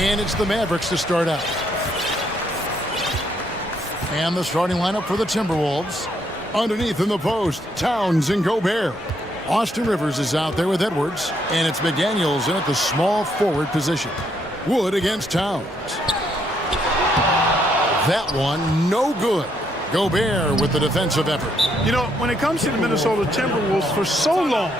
And it's the Mavericks to start out. And the starting lineup for the Timberwolves. Underneath in the post, Towns and Gobert. Austin Rivers is out there with Edwards, and it's McDaniels in at the small forward position. Wood against Towns. That one, no good. Gobert with the defensive effort. You know, when it comes to the Minnesota Timberwolves, for so long,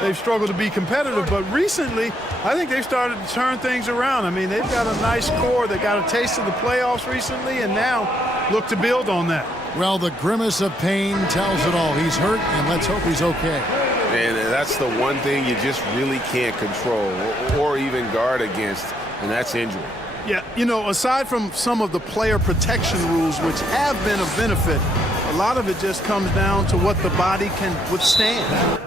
they've struggled to be competitive, but recently, I think they've started to turn things around. I mean, they've got a nice core. They got a taste of the playoffs recently, and now look to build on that. Well, the grimace of pain tells it all. He's hurt, and let's hope he's okay. And that's the one thing you just really can't control or even guard against, and that's injury. Yeah, you know, aside from some of the player protection rules, which have been of benefit, a lot of it just comes down to what the body can withstand.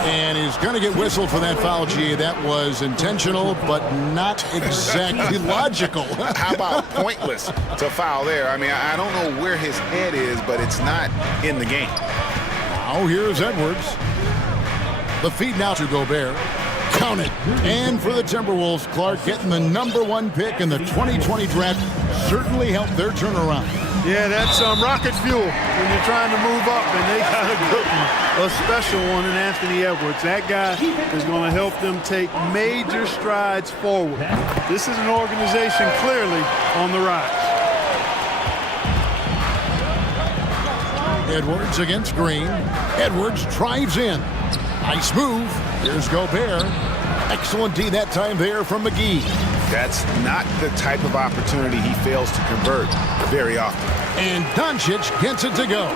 And he's going to get whistled for that foul, G. That was intentional, but not exactly logical. How about pointless to foul there? I mean, I don't know where his head is, but it's not in the game. Now here's Edwards. The feed now to Gobert. Count it. And for the Timberwolves, Clark getting the #1 pick in the 2020 draft certainly helped their turnaround. Yeah, that's rocket fuel when you're trying to move up, and they got a good one, a special one in Anthony Edwards. That guy is going to help them take major strides forward. This is an organization clearly on the rise. Edwards against Green. Edwards drives in. Nice move. Here's Gobert. Excellent D that time there from McGee. That's not the type of opportunity he fails to convert very often. And Doncic gets it to go.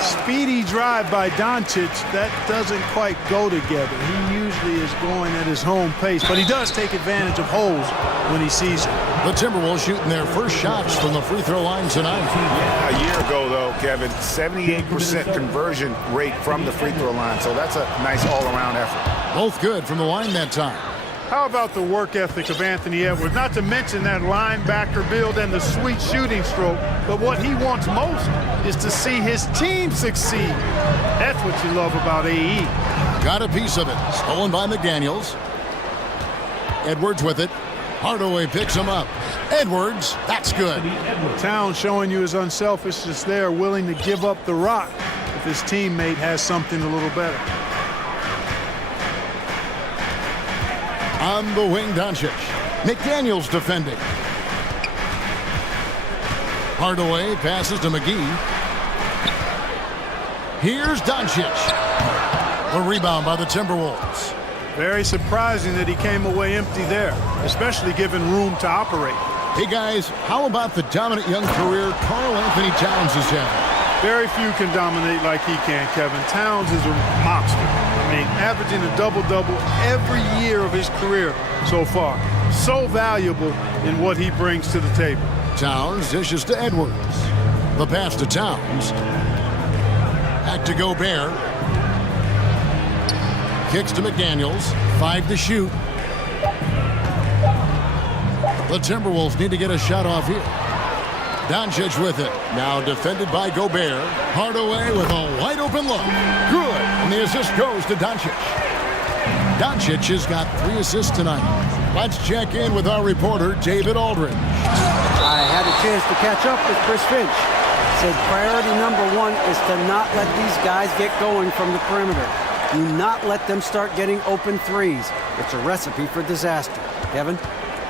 Speedy drive by Doncic. That doesn't quite go together. He usually is going at his home pace, but he does take advantage of holes when he sees it. The Timberwolves shooting their first shots from the free throw line tonight. A year ago, though, Kevin, 78% conversion rate from the free throw line, so that's a nice all-around effort. Both good from the line that time. How about the work ethic of Anthony Edwards? Not to mention that linebacker build and the sweet shooting stroke, but what he wants most is to see his team succeed. That's what you love about AE. Got a piece of it. Stolen by McDaniels. Edwards with it. Hardaway picks him up. Edwards, that's good. Towns showing you his unselfishness there, willing to give up the rock if his teammate has something a little better. On the wing, Doncic. McDaniels defending. Hardaway passes to McGee. Here's Doncic. The rebound by the Timberwolves. Very surprising that he came away empty there, especially given room to operate. Hey, guys, how about the dominant young career Karl Anthony Towns has had? Very few can dominate like he can, Kevin. Towns is a monster. I mean, averaging a double-double every year of his career so far. So valuable in what he brings to the table. Towns dishes to Edwards. The pass to Towns. Back to Gobert. Kicks to McDaniels. 5 to shoot. The Timberwolves need to get a shot off here. Doncic with it. Now defended by Gobert. Hardaway with a wide open look. Good. And the assist goes to Doncic. Doncic has got 3 assists tonight. Let's check in with our reporter, David Aldridge. I had a chance to catch up with Chris Finch. Said priority #1 is to not let these guys get going from the perimeter. Do not let them start getting open threes. It's a recipe for disaster. Kevin?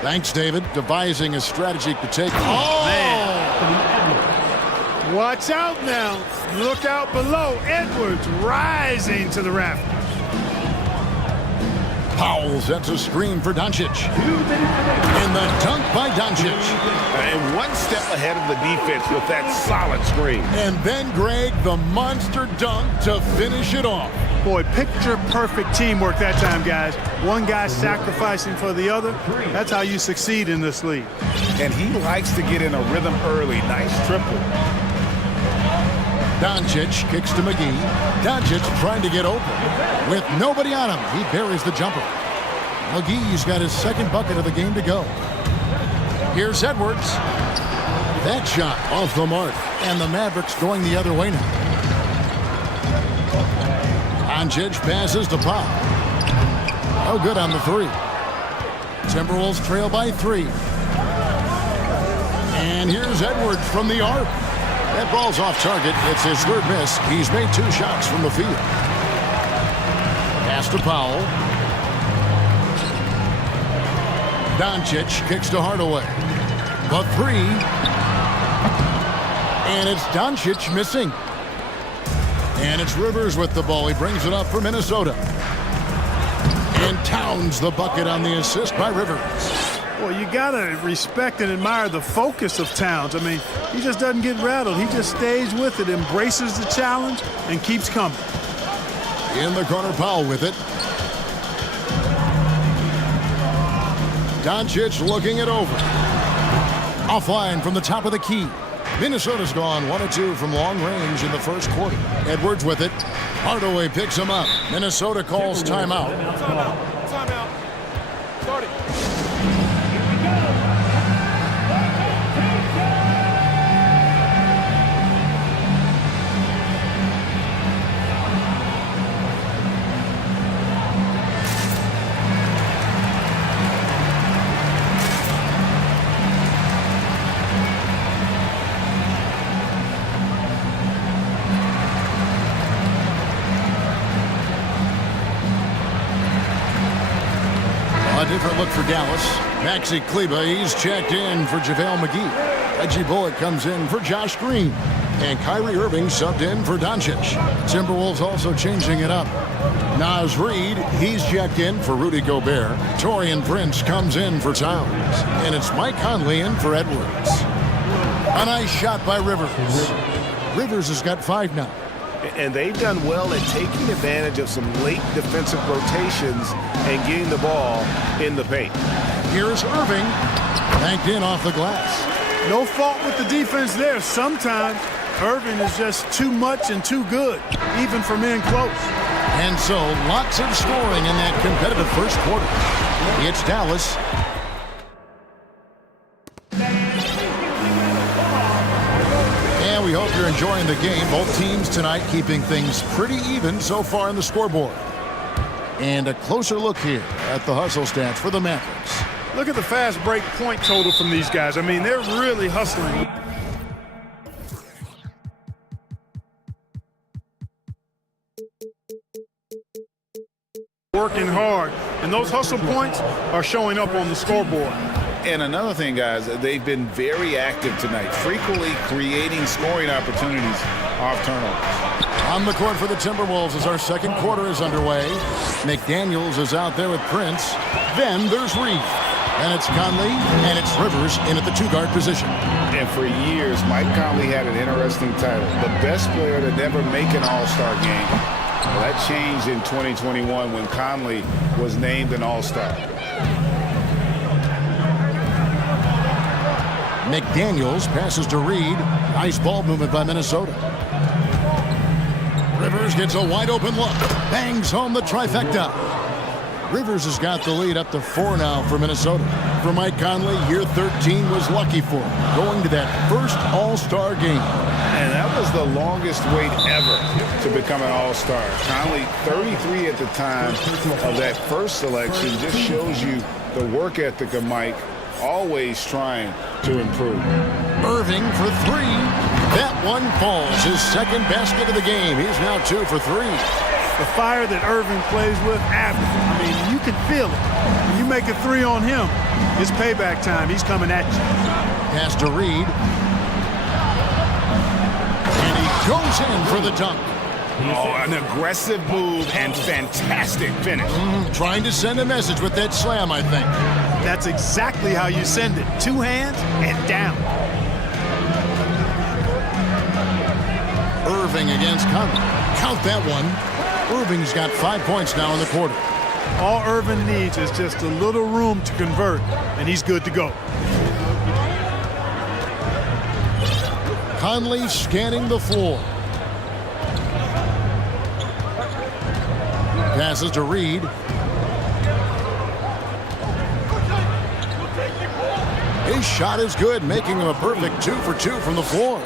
Thanks, David. Devising a strategy to take. Oh, man. Watch out now. Look out below. Edwards rising to the rafters. Powell sets a screen for Doncic. And the dunk by Doncic. And one step ahead of the defense with that solid screen. And then, Greg, the monster dunk to finish it off. Boy, picture-perfect teamwork that time, guys. One guy sacrificing for the other. That's how you succeed in this league. And he likes to get in a rhythm early. Nice triple. Doncic kicks to McGee. Doncic trying to get open. With nobody on him, he buries the jumper. McGee's got his second bucket of the game to go. Here's Edwards. That shot off the mark, and the Mavericks going the other way now. Doncic passes to Pop. Oh, good on the three. Timberwolves trail by 3. And here's Edwards from the arc. That ball's off target. It's his third miss. He's made 2 shots from the field. Pass to Powell. Doncic kicks to Hardaway. The 3. And it's Doncic missing. And it's Rivers with the ball. He brings it up for Minnesota. And Towns the bucket on the assist by Rivers. Well, you got to respect and admire the focus of Towns. I mean, he just doesn't get rattled. He just stays with it, embraces the challenge, and keeps coming. In the corner, Powell with it. Doncic looking it over. Offline from the top of the key. Minnesota's gone 1 of 2 from long range in the first quarter. Edwards with it. Hardaway picks him up. Minnesota calls timeout. Timeout. Start it. A different look for Dallas. Maxi Kleba, he's checked in for JaVale McGee. Reggie Bullock comes in for Josh Green. And Kyrie Irving subbed in for Doncic. Timberwolves also changing it up. Naz Reid, he's checked in for Rudy Gobert. Taurean Prince comes in for Towns. And it's Mike Conley in for Edwards. A nice shot by Rivers. Rivers has got 5 now. And they've done well at taking advantage of some late defensive rotations and getting the ball in the paint. Here's Irving. Banked in off the glass. No fault with the defense there. Sometimes Irving is just too much and too good, even from in close. And so lots of scoring in that competitive first quarter. It's Dallas. And we hope you're enjoying the game. Both teams tonight keeping things pretty even so far on the scoreboard. And a closer look here at the hustle stats for the Mavericks. Look at the fast break point total from these guys. I mean, they're really hustling. Working hard. And those hustle points are showing up on the scoreboard. And another thing, guys, they've been very active tonight, frequently creating scoring opportunities off turnovers. On the court for the Timberwolves as our second quarter is underway. McDaniels is out there with Prince. Then there's Reid. And it's Conley, and it's Rivers in at the 2-guard position. And for years, Mike Conley had an interesting title, the best player to never make an All-Star game. Well, that changed in 2021 when Conley was named an All-Star. McDaniels passes to Reid. Nice ball movement by Minnesota. Rivers gets a wide open look. Bangs home the trifecta. Rivers has got the lead up to 4 now for Minnesota. For Mike Conley, year 13 was lucky for him, going to that first All-Star game. And that was the longest wait ever to become an All-Star. Conley, 33 at the time of that first selection, just shows you the work ethic of Mike, always trying to improve. Irving for 3. That one falls. His second basket of the game. He's now 2 for 3. The fire that Irving plays with, I mean, you can feel it. When you make a 3 on him, it's payback time. He's coming at you. Pass to Reid. And he goes in for the dunk. Oh, an aggressive move and fantastic finish. Trying to send a message with that slam, I think. That's exactly how you send it. 2 hands and down. Irving against Conley. Count that one. Irving's got 5 points now in the quarter. All Irving needs is just a little room to convert, and he's good to go. Conley scanning the floor. Passes to Reid. He His shot is good, making him a perfect 2 for 2 from the floor.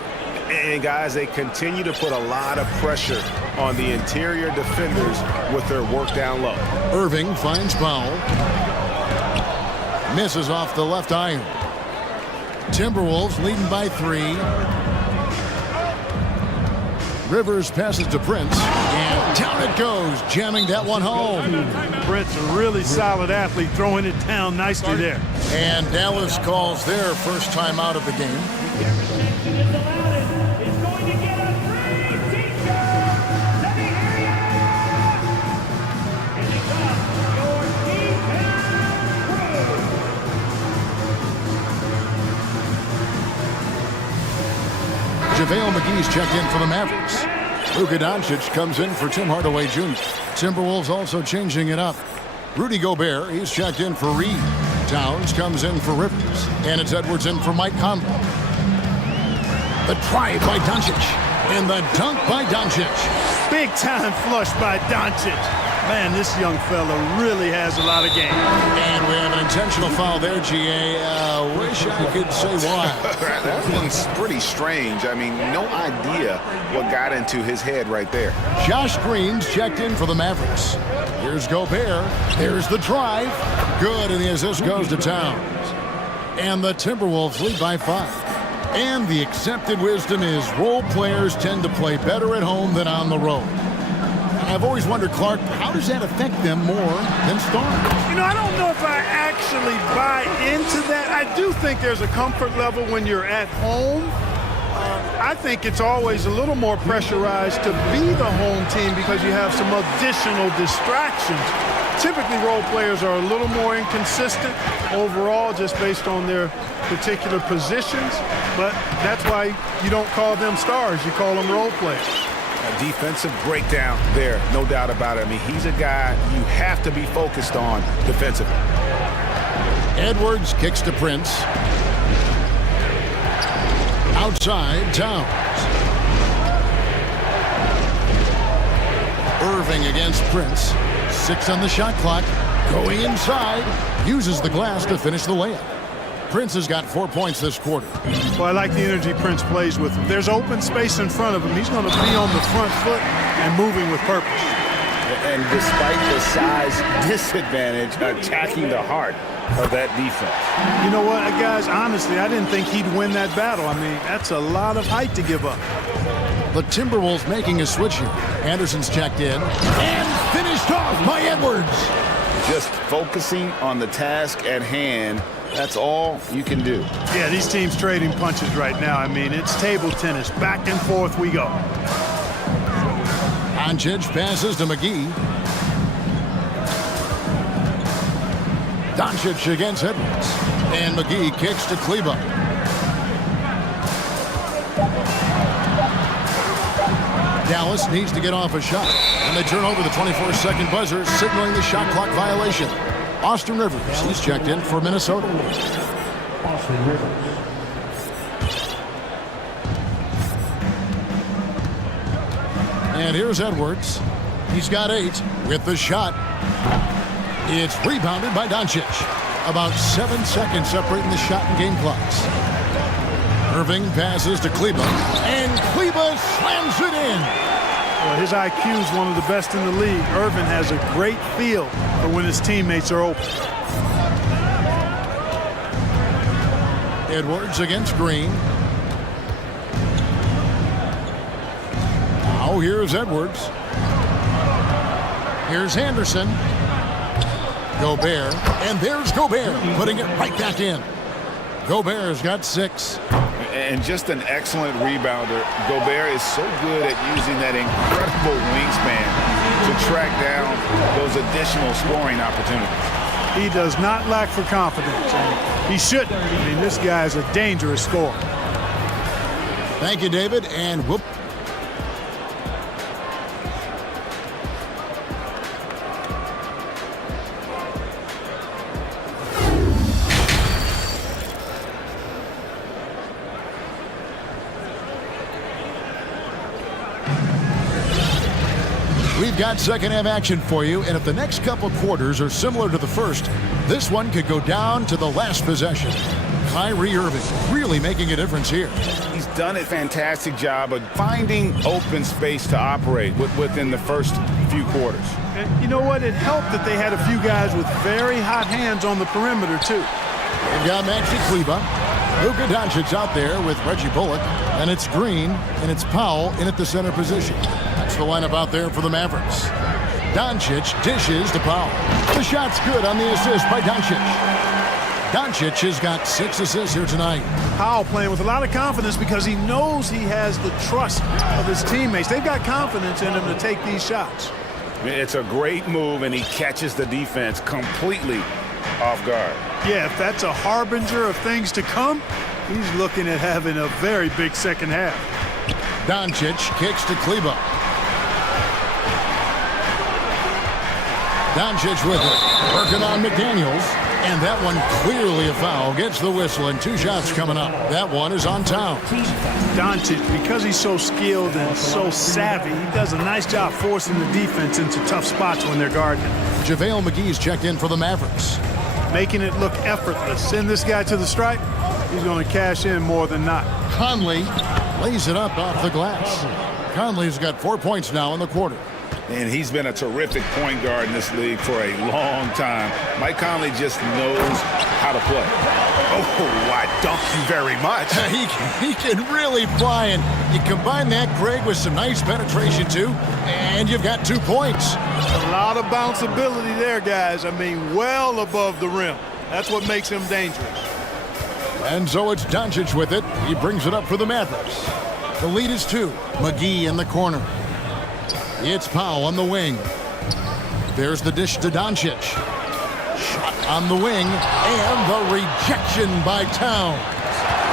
And guys, they continue to put a lot of pressure on the interior defenders with their work down low. Irving finds Powell. Misses off the left iron. Timberwolves leading by 3. Rivers passes to Prince, and down it goes, jamming that one home. Prince, a really solid athlete, throwing it down nicely there. And Dallas calls their first time out of the game. JaVale McGee's checked in for the Mavericks. Luka Doncic comes in for Tim Hardaway Jr. Timberwolves also changing it up. Rudy Gobert, he's checked in for Reed. Towns comes in for Rivers. And it's Edwards in for Mike Conley. The drive by Doncic. And the dunk by Doncic. Big time flush by Doncic. Man, this young fella really has a lot of game. And we have an intentional foul there, GA. Wish I could say why. That one's pretty strange. I mean, no idea what got into his head right there. Josh Green's checked in for the Mavericks. Here's Gobert. There's the drive. Good, and the assist goes to Towns. And the Timberwolves lead by 5. And the accepted wisdom is role players tend to play better at home than on the road. I've always wondered, Clark, how does that affect them more than stars? You know, I don't know if I actually buy into that. I do think there's a comfort level when you're at home. I think it's always a little more pressurized to be the home team because you have some additional distractions. Typically, role players are a little more inconsistent overall just based on their particular positions, but that's why you don't call them stars. You call them role players. A defensive breakdown there, no doubt about it. I mean, he's a guy you have to be focused on defensively. Edwards kicks to Prince. Outside, Towns. Irving against Prince. 6 on the shot clock. Going inside. Uses the glass to finish the layup. Prince has got 4 points this quarter. Well, I like the energy Prince plays with. If there's open space in front of him, he's going to be on the front foot and moving with purpose. And despite the size disadvantage, attacking the heart of that defense. You know what, guys, honestly, I didn't think he'd win that battle. I mean, that's a lot of height to give up. The Timberwolves making a switch here. Anderson's checked in. And finished off by Edwards. Just focusing on the task at hand. That's all you can do. Yeah, these teams trading punches right now. I mean, it's table tennis. Back and forth we go. Doncic passes to McGee. Doncic against Edwards. And McGee kicks to Kleba. Dallas needs to get off a shot. And they turn over the 24-second buzzer, signaling the shot clock violation. Austin Rivers, he's checked in for Minnesota. Austin Rivers. And here's Edwards. He's got 8 with the shot. It's rebounded by Doncic. About 7 seconds separating the shot and game clocks. Irving passes to Kleba. And Kleba slams it in. Well, his IQ is one of the best in the league. Irvin has a great feel for when his teammates are open. Edwards against Green. Now here's Edwards. Here's Henderson. Gobert. And there's Gobert putting it right back in. Gobert's got 6. And just an excellent rebounder. Gobert is so good at using that incredible wingspan to track down those additional scoring opportunities. He does not lack for confidence, and he shouldn't. I mean, this guy is a dangerous scorer. Thank you, David, and whoop. We've got second half action for you, and if the next couple quarters are similar to the first, this one could go down to the last possession. Kyrie Irving really making a difference here. He's done a fantastic job of finding open space to operate within the first few quarters. And you know what? It helped that they had a few guys with very hot hands on the perimeter, too. They've got Maxi Kleber, Luka Doncic out there with Reggie Bullock, and it's Green, and it's Powell in at the center position. That's the lineup out there for the Mavericks. Doncic dishes to Powell. The shot's good on the assist by Doncic. Doncic has got 6 assists here tonight. Powell playing with a lot of confidence because he knows he has the trust of his teammates. They've got confidence in him to take these shots. It's a great move, and he catches the defense completely off guard. Yeah, if that's a harbinger of things to come, he's looking at having a very big second half. Doncic kicks to Kleber. Doncic with it, working on McDaniels, and that one clearly a foul. Gets the whistle, and 2 shots coming up. That one is on Towns. Doncic, because he's so skilled and so savvy, he does a nice job forcing the defense into tough spots when they're guarding. JaVale McGee's checked in for the Mavericks. Making it look effortless. Send this guy to the stripe, he's going to cash in more than not. Conley lays it up off the glass. Conley's got 4 points now in the quarter. And he's been a terrific point guard in this league for a long time. Mike Conley just knows how to play. Oh, I dunk you very much. He can really fly, and you combine that, Greg, with some nice penetration, too, and you've got 2 points. A lot of bounceability there, guys. I mean, well above the rim. That's what makes him dangerous. And so it's Doncic with it. He brings it up for the Mavericks. The lead is 2. McGee in the corner. It's Powell on the wing. There's the dish to Doncic. Shot on the wing, and the rejection by Towns.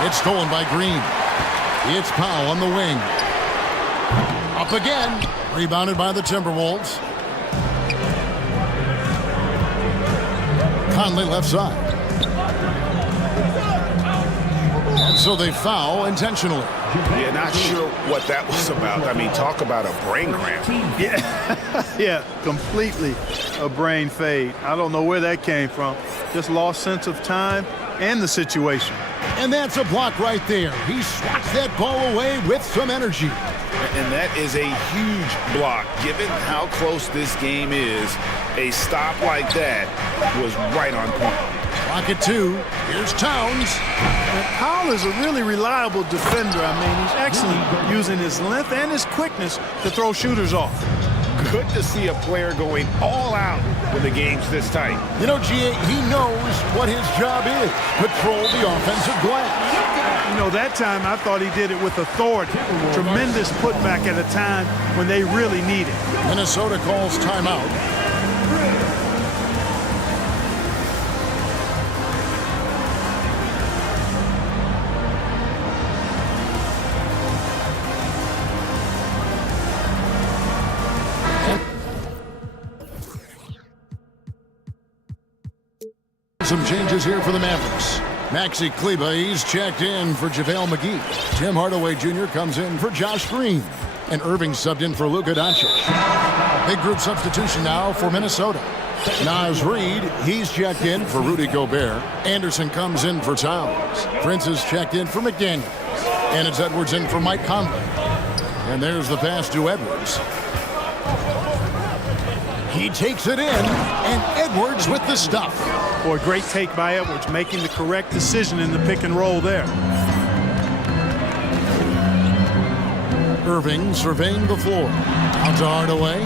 It's stolen by Green. It's Powell on the wing. Up again. Rebounded by the Timberwolves. Conley left side. And so they foul intentionally. Yeah, not sure what that was about. I mean, talk about a brain cramp. Yeah, completely a brain fade. I don't know where that came from. Just lost sense of time and the situation. And that's a block right there. He swats that ball away with some energy. And that is a huge block. Given how close this game is, a stop like that was right on point. Clock at 2. Here's Towns. And Powell is a really reliable defender. I mean, he's excellent using his length and his quickness to throw shooters off. Good to see a player going all out when the game's this tight. You know, GA, he knows what his job is. Patrol the offensive glass. You know, that time I thought he did it with authority. Tremendous putback at a time when they really need it. Minnesota calls timeout. Some changes here for the Mavericks. Maxi Kleber, he's checked in for JaVale McGee. Tim Hardaway Jr. comes in for Josh Green. And Irving subbed in for Luka Doncic. Big group substitution now for Minnesota. Naz Reid, he's checked in for Rudy Gobert. Anderson comes in for Towns. Prince is checked in for McDaniels. And it's Edwards in for Mike Conley. And there's the pass to Edwards. He takes it in, and Edwards with the stuff. Boy, great take by Edwards, making the correct decision in the pick and roll there. Irving surveying the floor. Out to Hardaway.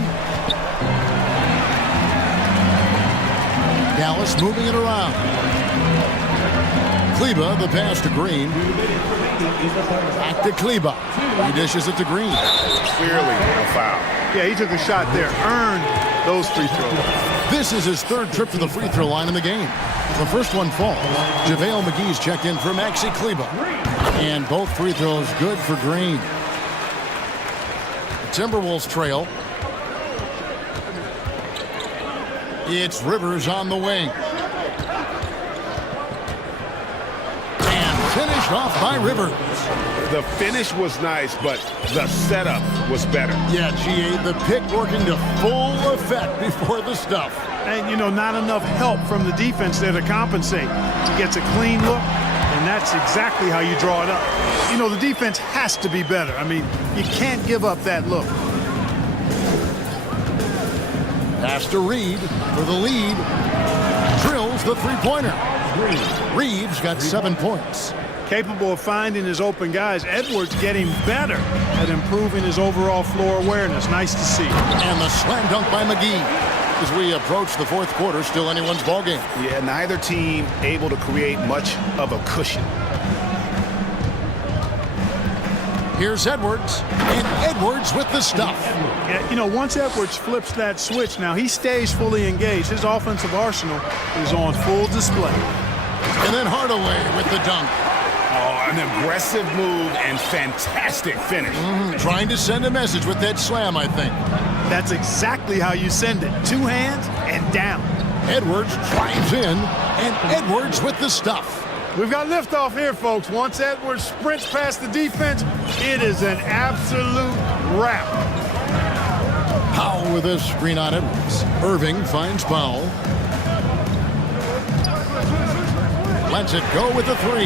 Dallas moving it around. Kleber, the pass to Green. Back to Kleber. He dishes it to Green. Clearly a foul. Yeah, he took a shot there. Earned those free throws. This is his 3rd trip to the free throw line in the game. The first one falls. JaVale McGee's checked in for Maxi Kleber. And both free throws good for Green. The Timberwolves trail. It's Rivers on the wing. And finished off by Rivers. The finish was nice, but the setup was better. Yeah, GA, the pick working to full effect before the stuff. And, you know, not enough help from the defense there to compensate. He gets a clean look, and and that's exactly how you draw it up. You know, the defense has to be better. I mean, you can't give up that look. Pass to Reed for the lead. Drills the three-pointer. Reed's got 7 points. Capable of finding his open guys. Edwards getting better at improving his overall floor awareness. Nice to see. And the slam dunk by McGee. As we approach the fourth quarter, still anyone's ballgame. Yeah, neither team able to create much of a cushion. Here's Edwards, and Edwards with the stuff. Yeah, you know, once Edwards flips that switch, now he stays fully engaged. His offensive arsenal is on full display. And then Hardaway with the dunk. Oh, an aggressive move and fantastic finish. Trying to send a message with that slam, I think. That's exactly how you send it. 2 hands and down. Edwards drives in, and Edwards with the stuff. We've got liftoff here, folks. Once Edwards sprints past the defense, it is an absolute wrap. Powell with a screen on Edwards. Irving finds Powell. Lets it go with the 3.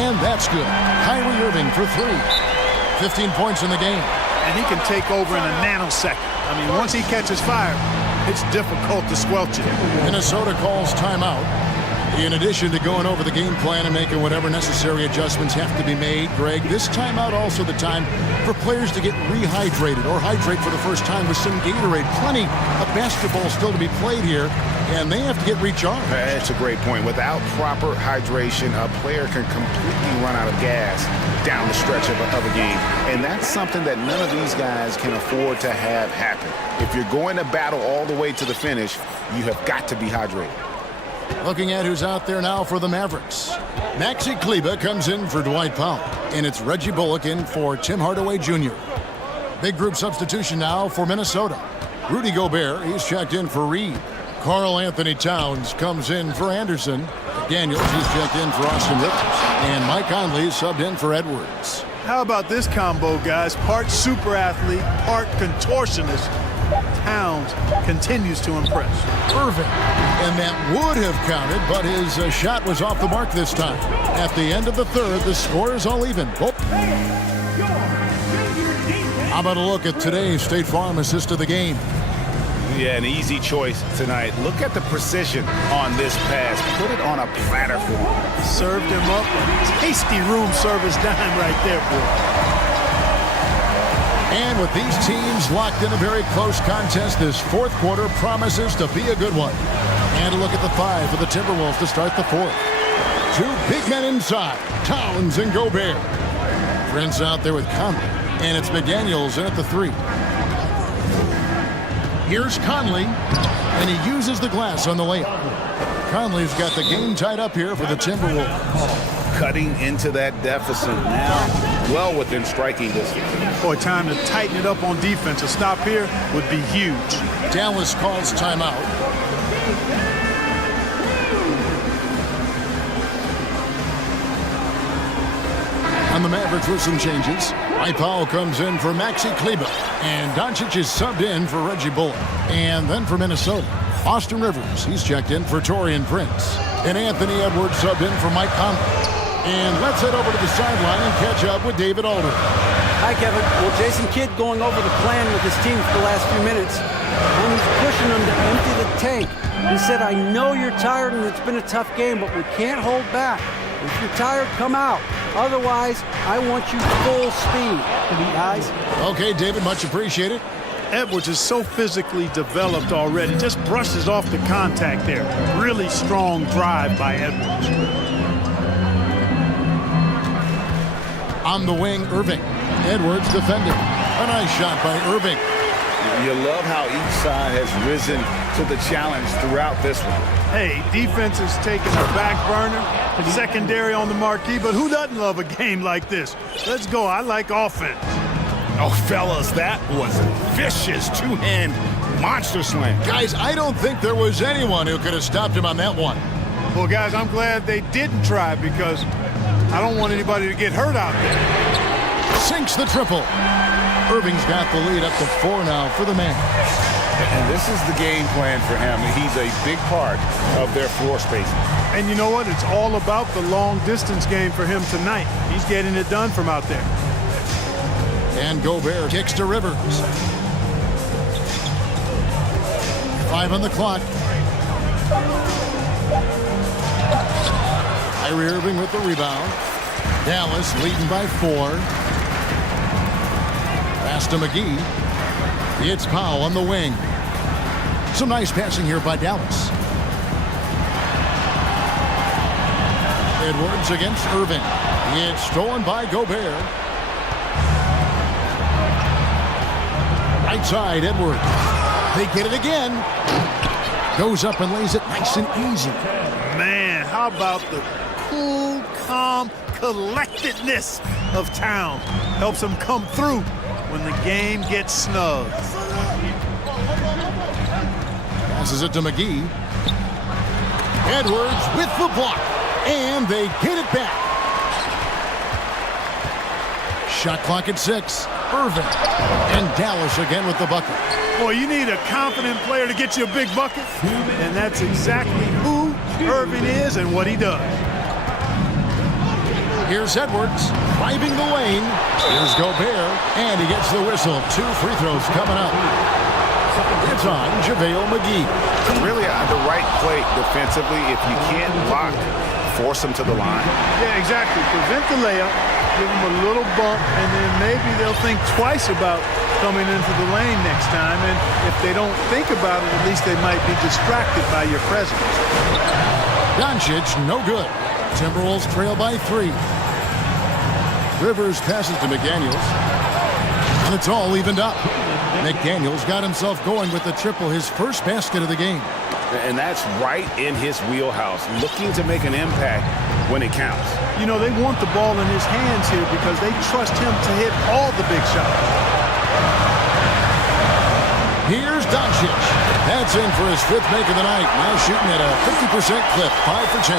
And that's good. Kyrie Irving for 3. 15 points in the game. And he can take over in a nanosecond. I mean, once he catches fire, it's difficult to squelch it. Minnesota calls timeout. In addition to going over the game plan and making whatever necessary adjustments have to be made, Greg, this timeout also the time for players to get rehydrated or hydrate for the first time with some Gatorade. Plenty of basketball still to be played here, and they have to get recharged. That's a great point. Without proper hydration, a player can completely run out of gas down the stretch of a game. And that's something that none of these guys can afford to have happen. If you're going to battle all the way to the finish, you have got to be hydrated. Looking at who's out there now for the Mavericks. Maxi Kleber comes in for Dwight Powell, and it's Reggie Bullock in for Tim Hardaway Jr. Big group substitution now for Minnesota. Rudy Gobert, he's checked in for Reed. Karl Anthony Towns comes in for Anderson. Daniels, he's checked in for Austin Rivers. And Mike Conley subbed in for Edwards. How about this combo, guys? Part super athlete, part contortionist. Towns continues to impress. Irving, and that would have counted, but his shot was off the mark this time. At the end of the third, the score is all even. Oh. How about a look at today's State Farm assist of the game? Yeah, an easy choice tonight. Look at the precision on this pass. Put it on a platter for him. Served him up a tasty room service dime right there, boy. And with these teams locked in a very close contest, this fourth quarter promises to be a good one. And a look at the 5 for the Timberwolves to start the fourth. 2 big men inside, Towns and Gobert. Prince out there with Conley, and it's McDaniels in at the 3. Here's Conley, and he uses the glass on the layup. Conley's got the game tied up here for the Timberwolves. Cutting into that deficit now, well within striking distance. Boy, time to tighten it up on defense. A stop here would be huge. Dallas calls timeout. On the Mavericks with some changes. Powell comes in for Maxi Kleber. And Doncic is subbed in for Reggie Bullock. And then for Minnesota, Austin Rivers. He's checked in for Taurean Prince. And Anthony Edwards subbed in for Mike Conley. And let's head over to the sideline and catch up with David Alder. Hi, Kevin. Well, Jason Kidd going over the plan with his team for the last few minutes. And he's pushing them to empty the tank. He said, I know you're tired and it's been a tough game, but we can't hold back. If you're tired, come out. Otherwise, I want you full speed. Guys. Okay, David, much appreciated. Edwards is so physically developed already. Just brushes off the contact there. Really strong drive by Edwards. On the wing, Irving. Edwards defending. A nice shot by Irving. You love how each side has risen to the challenge throughout this one. Hey, defense is taking a back burner, secondary on the marquee, but who doesn't love a game like this? Let's go. I like offense. Oh, fellas, that was vicious two-hand monster slam. Guys, I don't think there was anyone who could have stopped him on that one. Well, guys, I'm glad they didn't try because I don't want anybody to get hurt out there. Sinks the triple. Irving's got the lead up to 4 now for the man. And this is the game plan for him. He's a big part of their floor spacing. And you know what? It's all about the long distance game for him tonight. He's getting it done from out there. And Gobert kicks to Rivers. 5 on the clock. Kyrie Irving with the rebound. Dallas leading by 4. Pass to McGee. It's Powell on the wing. Some nice passing here by Dallas. Edwards against Irving. It's stolen by Gobert. Right side, Edwards. They get it again. Goes up and lays it nice and easy. Man, how about the cool, calm collectedness of Town? Helps him come through when the game gets snug. Passes it to McGee. Edwards with the block. And they get it back. Shot clock at 6. Irving. And Dallas again with the bucket. Boy, you need a confident player to get you a big bucket. And that's exactly who Irving is and what he does. Here's Edwards driving the lane. Here's Gobert. And he gets the whistle. 2 free throws coming up. It's on JaVale McGee. Really the right play defensively. If you can't block, force him to the line. Yeah, exactly. Prevent the layup, give him a little bump, and then maybe they'll think twice about coming into the lane next time. And if they don't think about it, at least they might be distracted by your presence. Doncic, no good. Timberwolves trail by 3. Rivers passes to McDaniels. And it's all evened up. McDaniels got himself going with the triple, his first basket of the game. And that's right in his wheelhouse, looking to make an impact when it counts. You know, they want the ball in his hands here because they trust him to hit all the big shots. Here's Doncic. That's in for his 5th make of the night. Now shooting at a 50% clip, 5 for 10.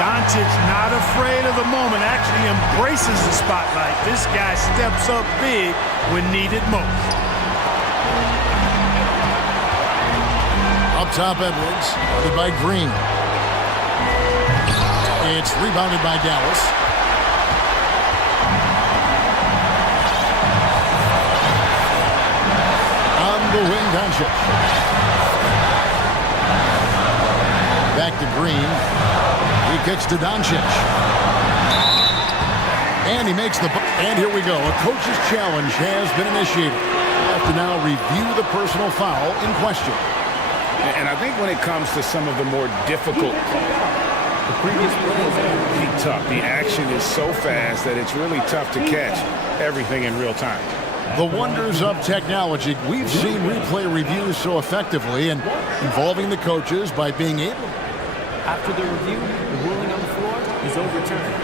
Doncic not afraid of the moment, actually embraces the spotlight. This guy steps up big when needed most. Up top, Edwards, guarded by Green. It's rebounded by Dallas. On the wing, Doncic. Back to Green. He kicks to Doncic. And he makes the... And here we go. A coach's challenge has been initiated. We have to now review the personal foul in question. And I think when it comes to some of the more difficult calls, the previous play is really tough. The action is so fast that it's really tough to catch everything in real time. The wonders of technology. We've seen replay reviews so effectively and involving the coaches by being able. After the review, the ruling on the floor is overturned.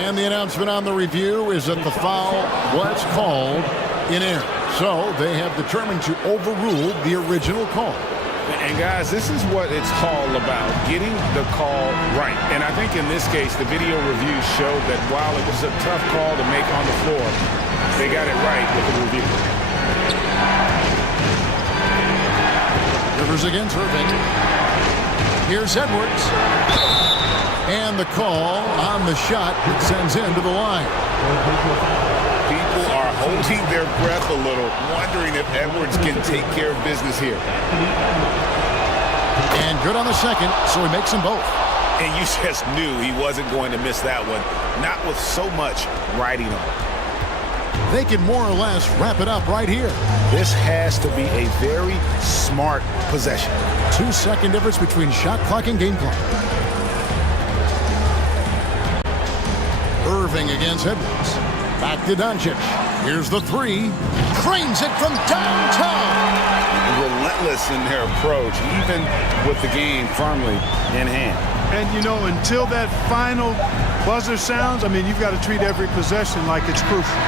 And the announcement on the review is that the foul was called in error. So they have determined to overrule the original call. And guys, this is what it's all about, getting the call right. And I think in this case, the video review showed that while it was a tough call to make on the floor, they got it right with the review. Rivers against Irving. Here's Edwards. And the call on the shot that sends him to the line. People are holding their breath a little, wondering if Edwards can take care of business here. And good on the second, so he makes them both. And you just knew he wasn't going to miss that one, not with so much riding on. They can more or less wrap it up right here. This has to be a very smart possession. 2-second difference between shot clock and game clock. Irving against Edwards. Back to Doncic. Here's the 3. Cranes it from downtown. Relentless in their approach, even with the game firmly in hand. And, you know, until that final buzzer sounds, I mean, you've got to treat every possession like it's crucial.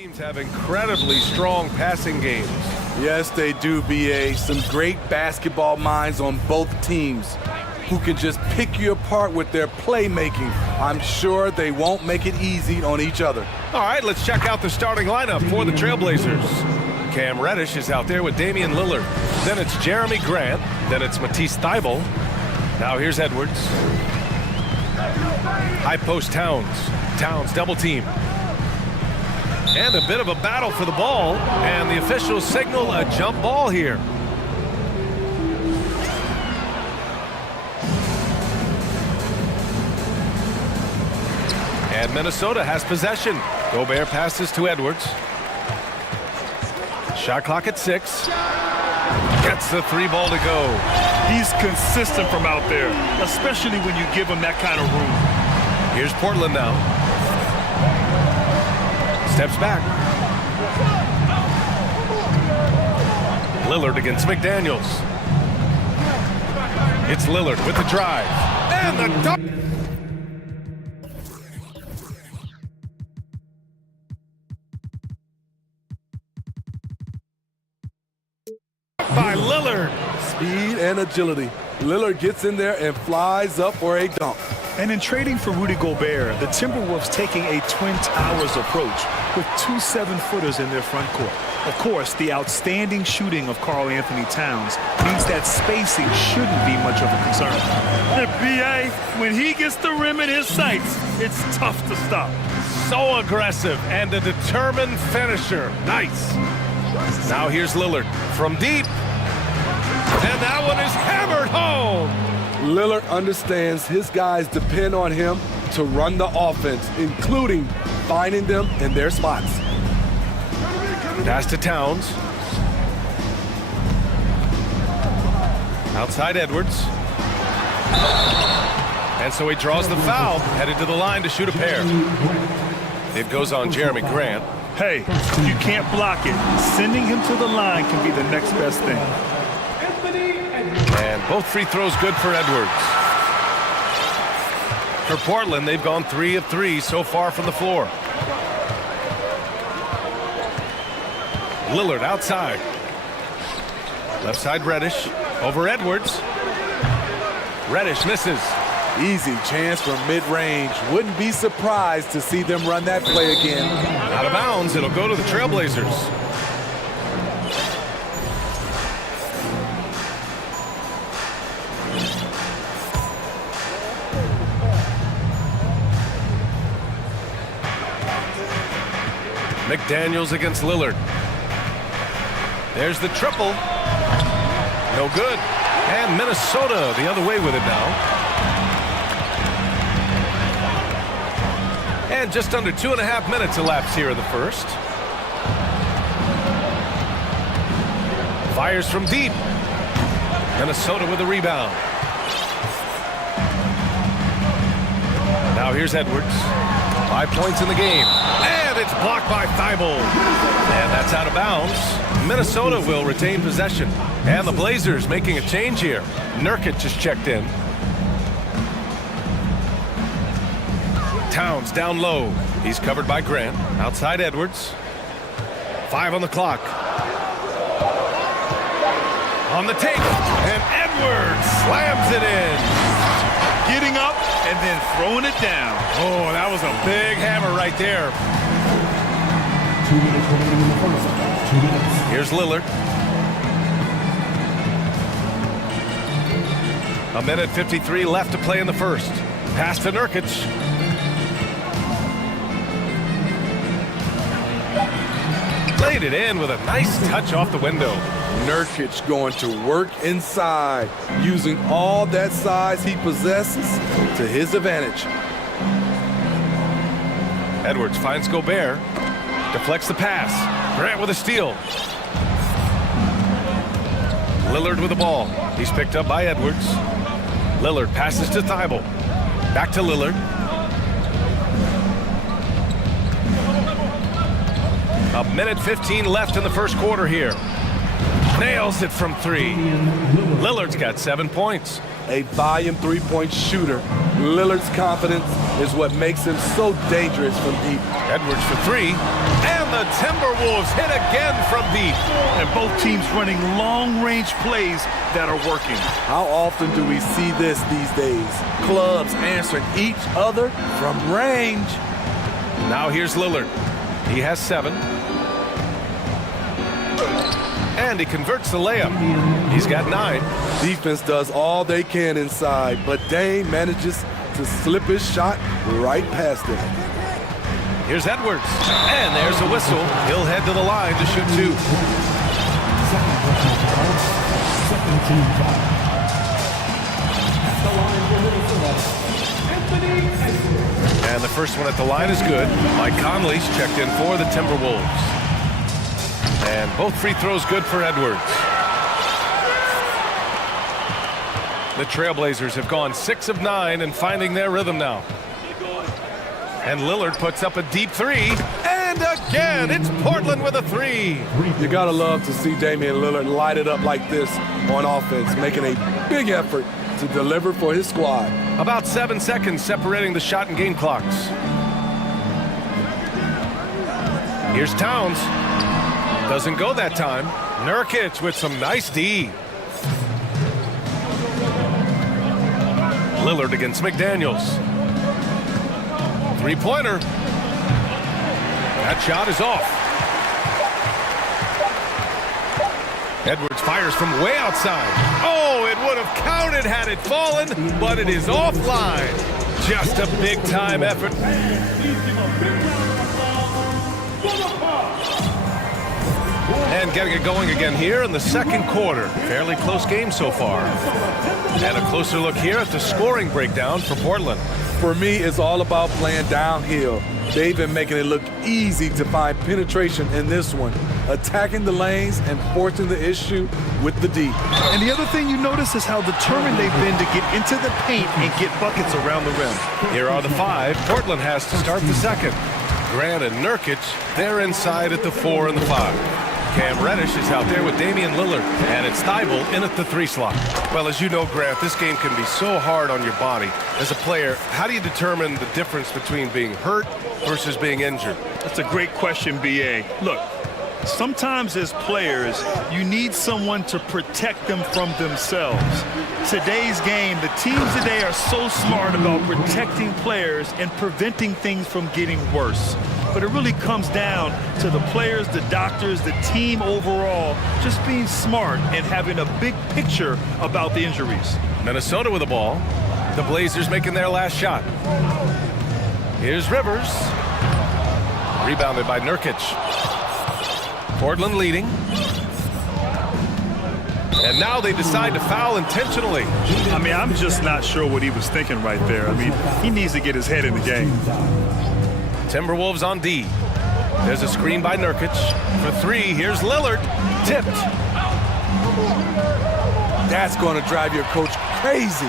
Teams have incredibly strong passing games. Yes, they do, BA. Some great basketball minds on both teams who can just pick you apart with their playmaking. I'm sure they won't make it easy on each other. All right, let's check out the starting lineup for the Trailblazers. Cam Reddish is out there with Damian Lillard. Then it's Jeremy Grant. Then it's Matisse Thybulle. Now here's Edwards. High post Towns. Towns double team. And a bit of a battle for the ball. And the officials signal a jump ball here. And Minnesota has possession. Gobert passes to Edwards. Shot clock at 6. Gets the 3 ball to go. He's consistent from out there, especially when you give him that kind of room. Here's Portland now. Steps back. Lillard against McDaniels. It's Lillard with the drive. And the dunk. By Lillard. Speed and agility. Lillard gets in there and flies up for a dunk. And in trading for Rudy Gobert, the Timberwolves taking a Twin Towers approach with 2 7-footers in their front court. Of course, the outstanding shooting of Karl Anthony Towns means that spacing shouldn't be much of a concern. The BA, when he gets the rim in his sights, it's tough to stop. So aggressive and a determined finisher. Nice. Now here's Lillard from deep. And that one is hammered home. Lillard understands his guys depend on him to run the offense, including finding them in their spots. Pass to Towns. Outside Edwards. And so he draws the foul, headed to the line to shoot a pair. It goes on Jeremy Grant. Hey, you can't block it. Sending him to the line can be the next best thing. And both free throws good for Edwards. For Portland, they've gone 3 of 3 so far from the floor. Lillard outside. Left side Reddish. Over Edwards. Reddish misses. Easy chance from mid-range. Wouldn't be surprised to see them run that play again. Out of bounds, it'll go to the Trailblazers. McDaniels against Lillard. There's the triple. No good. And Minnesota the other way with it now. And just under 2.5 minutes elapsed here in the first. Fires from deep. Minnesota with a rebound. Now here's Edwards. 5 points in the game. And it's blocked by Thybulle. And that's out of bounds. Minnesota will retain possession. And the Blazers making a change here. Nurkic just checked in. Towns down low. He's covered by Grant. Outside Edwards. 5 on the clock. On the take. And Edwards slams it in. Getting up and then throwing it down. Oh, that was a big hammer right there. 2 minutes remaining in the first. 2 minutes. Here's Lillard. 1:53 left to play in the first. Pass to Nurkic. Played it in with a nice touch off the window. Nurkic going to work inside, using all that size he possesses to his advantage. Edwards finds Gobert. Deflects the pass. Grant with a steal. Lillard with the ball. He's picked up by Edwards. Lillard passes to Thybulle. Back to Lillard. 1:15 left in the first quarter here. Nails it from 3. Lillard's got 7 points. A volume three-point shooter Lillard's confidence is what makes him so dangerous from deep. Edwards for three, and the Timberwolves hit again from deep. And both teams running long-range plays that are working. How often do we see this these days? Clubs answering each other from range. Now here's Lillard. He has 7. And he converts the layup. He's got 9. Defense does all they can inside, but Dame manages to slip his shot right past it. Here's Edwards. And there's a whistle. He'll head to the line to shoot 2. And the first one at the line is good. Mike Conley's checked in for the Timberwolves. And both free throws good for Edwards. The Trailblazers have gone 6 of 9 and finding their rhythm now. And Lillard puts up a deep 3. And again, it's Portland with a 3. You gotta love to see Damian Lillard light it up like this on offense, making a big effort to deliver for his squad. About 7 seconds separating the shot and game clocks. Here's Towns. Doesn't go that time. Nurkic with some nice D. Lillard against McDaniels. Three-pointer. That shot is off. Edwards fires from way outside. Oh, it would have counted had it fallen, but it is offline. Just a big-time effort. And getting it going again here in the second quarter. Fairly close game so far. And a closer look here at the scoring breakdown for Portland. For me, it's all about playing downhill. They've been making it look easy to find penetration in this one, attacking the lanes and forcing the issue with the D. And the other thing you notice is how determined they've been to get into the paint and get buckets around the rim. Here are the 5. Portland has to start the second. Grant and Nurkic, they're inside at the 4 and the 5. Cam Reddish is out there with Damian Lillard, and it's Thibault in at the 3 slot. Well, as you know, Grant, this game can be so hard on your body. As a player, how do you determine the difference between being hurt versus being injured? That's a great question, B.A. Look, sometimes as players, you need someone to protect them from themselves. Today's game, the teams today are so smart about protecting players and preventing things from getting worse. But it really comes down to the players, the doctors, the team overall, just being smart and having a big picture about the injuries. Minnesota with the ball. The Blazers making their last shot. Here's Rivers. Rebounded by Nurkic. Portland leading. And now they decide to foul intentionally. I mean, I'm just not sure what he was thinking right there. I mean, he needs to get his head in the game. Timberwolves on D. There's a screen by Nurkic. For 3, here's Lillard. Tipped. That's going to drive your coach crazy.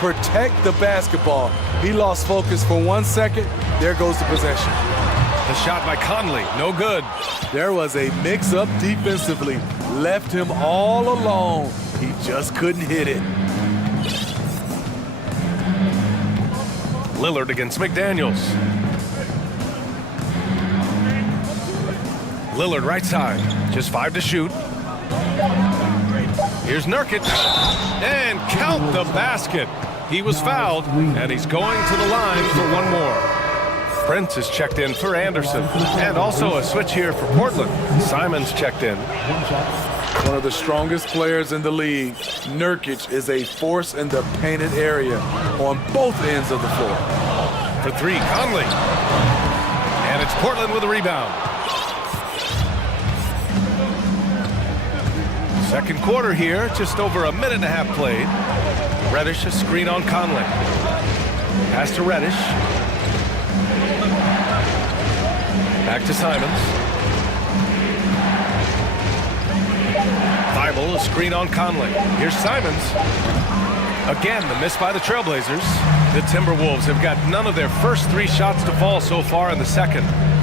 Protect the basketball. He lost focus for 1 second. There goes the possession. The shot by Conley, no good. There was a mix-up defensively. Left him all alone. He just couldn't hit it. Lillard against McDaniels. Lillard right side, just 5 to shoot. Here's Nurkic, and count the basket. He was fouled, and he's going to the line for 1 more. Prince is checked in for Anderson, and also a switch here for Portland. Simons checked in. One of the strongest players in the league, Nurkic is a force in the painted area on both ends of the floor. For 3, Conley. And it's Portland with a rebound. Second quarter here, just over a minute and a half played. Reddish, a screen on Conley. Pass to Reddish. Back to Simons. Thibault, a screen on Conley. Here's Simons. Again, the miss by the Trailblazers. The Timberwolves have got none of their first 3 shots to fall so far in the second.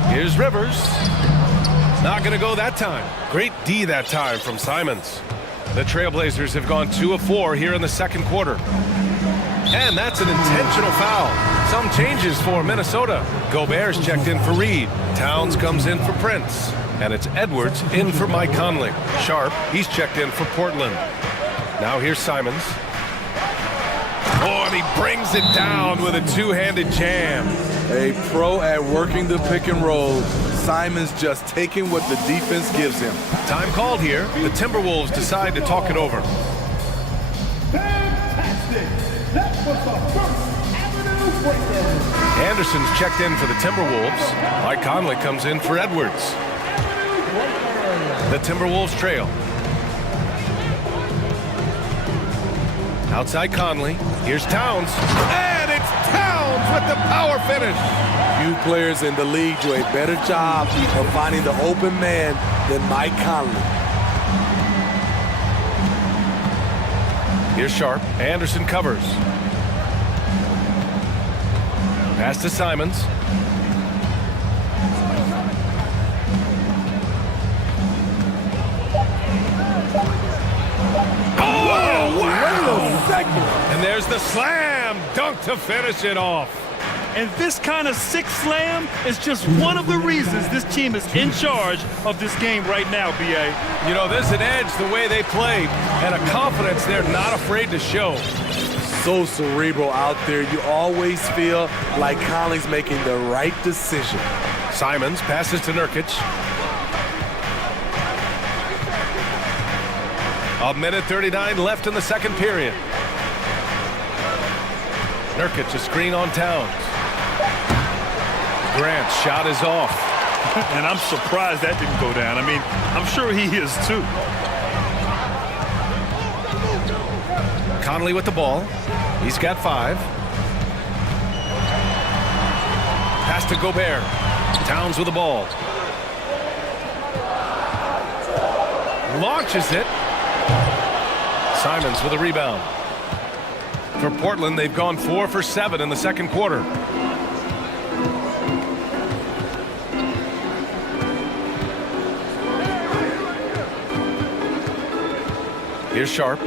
Here's Rivers. Not going to go that time. Great D that time from Simons. The Trailblazers have gone 2 of 4 here in the second quarter. And that's an intentional foul. Some changes for Minnesota. Gobert's checked in for Reed. Towns comes in for Prince. And it's Edwards in for Mike Conley. Sharp, he's checked in for Portland. Now here's Simons. Oh, and he brings it down with a two-handed jam. A pro at working the pick and roll. Simons just taking what the defense gives him. Time called here. The Timberwolves decide to talk it over. Fantastic! That was the First Avenue breaker. Anderson's checked in for the Timberwolves. Mike Conley comes in for Edwards. The Timberwolves trail. Outside Conley. Here's Towns. And it's Towns with the power finish. Few players in the league do a better job of finding the open man than Mike Conley. Here's Sharp. Anderson covers. Pass to Simons. Oh, wow! And there's the slam dunk to finish it off. And this kind of sick slam is just one of the reasons this team is in charge of this game right now, B.A. You know, there's an edge the way they play and a confidence they're not afraid to show. So cerebral out there. You always feel like Conley's making the right decision. Simons passes to Nurkic. A minute 39 left in the second period. Nurkic, a screen on Towns. Grant's shot is off. And I'm surprised that didn't go down. I mean, I'm sure he is too. Conley with the ball. He's got 5. Pass to Gobert. Towns with the ball. Launches it. Simons with a rebound. For Portland, they've gone 4 for 7 in the second quarter. Here's Sharp.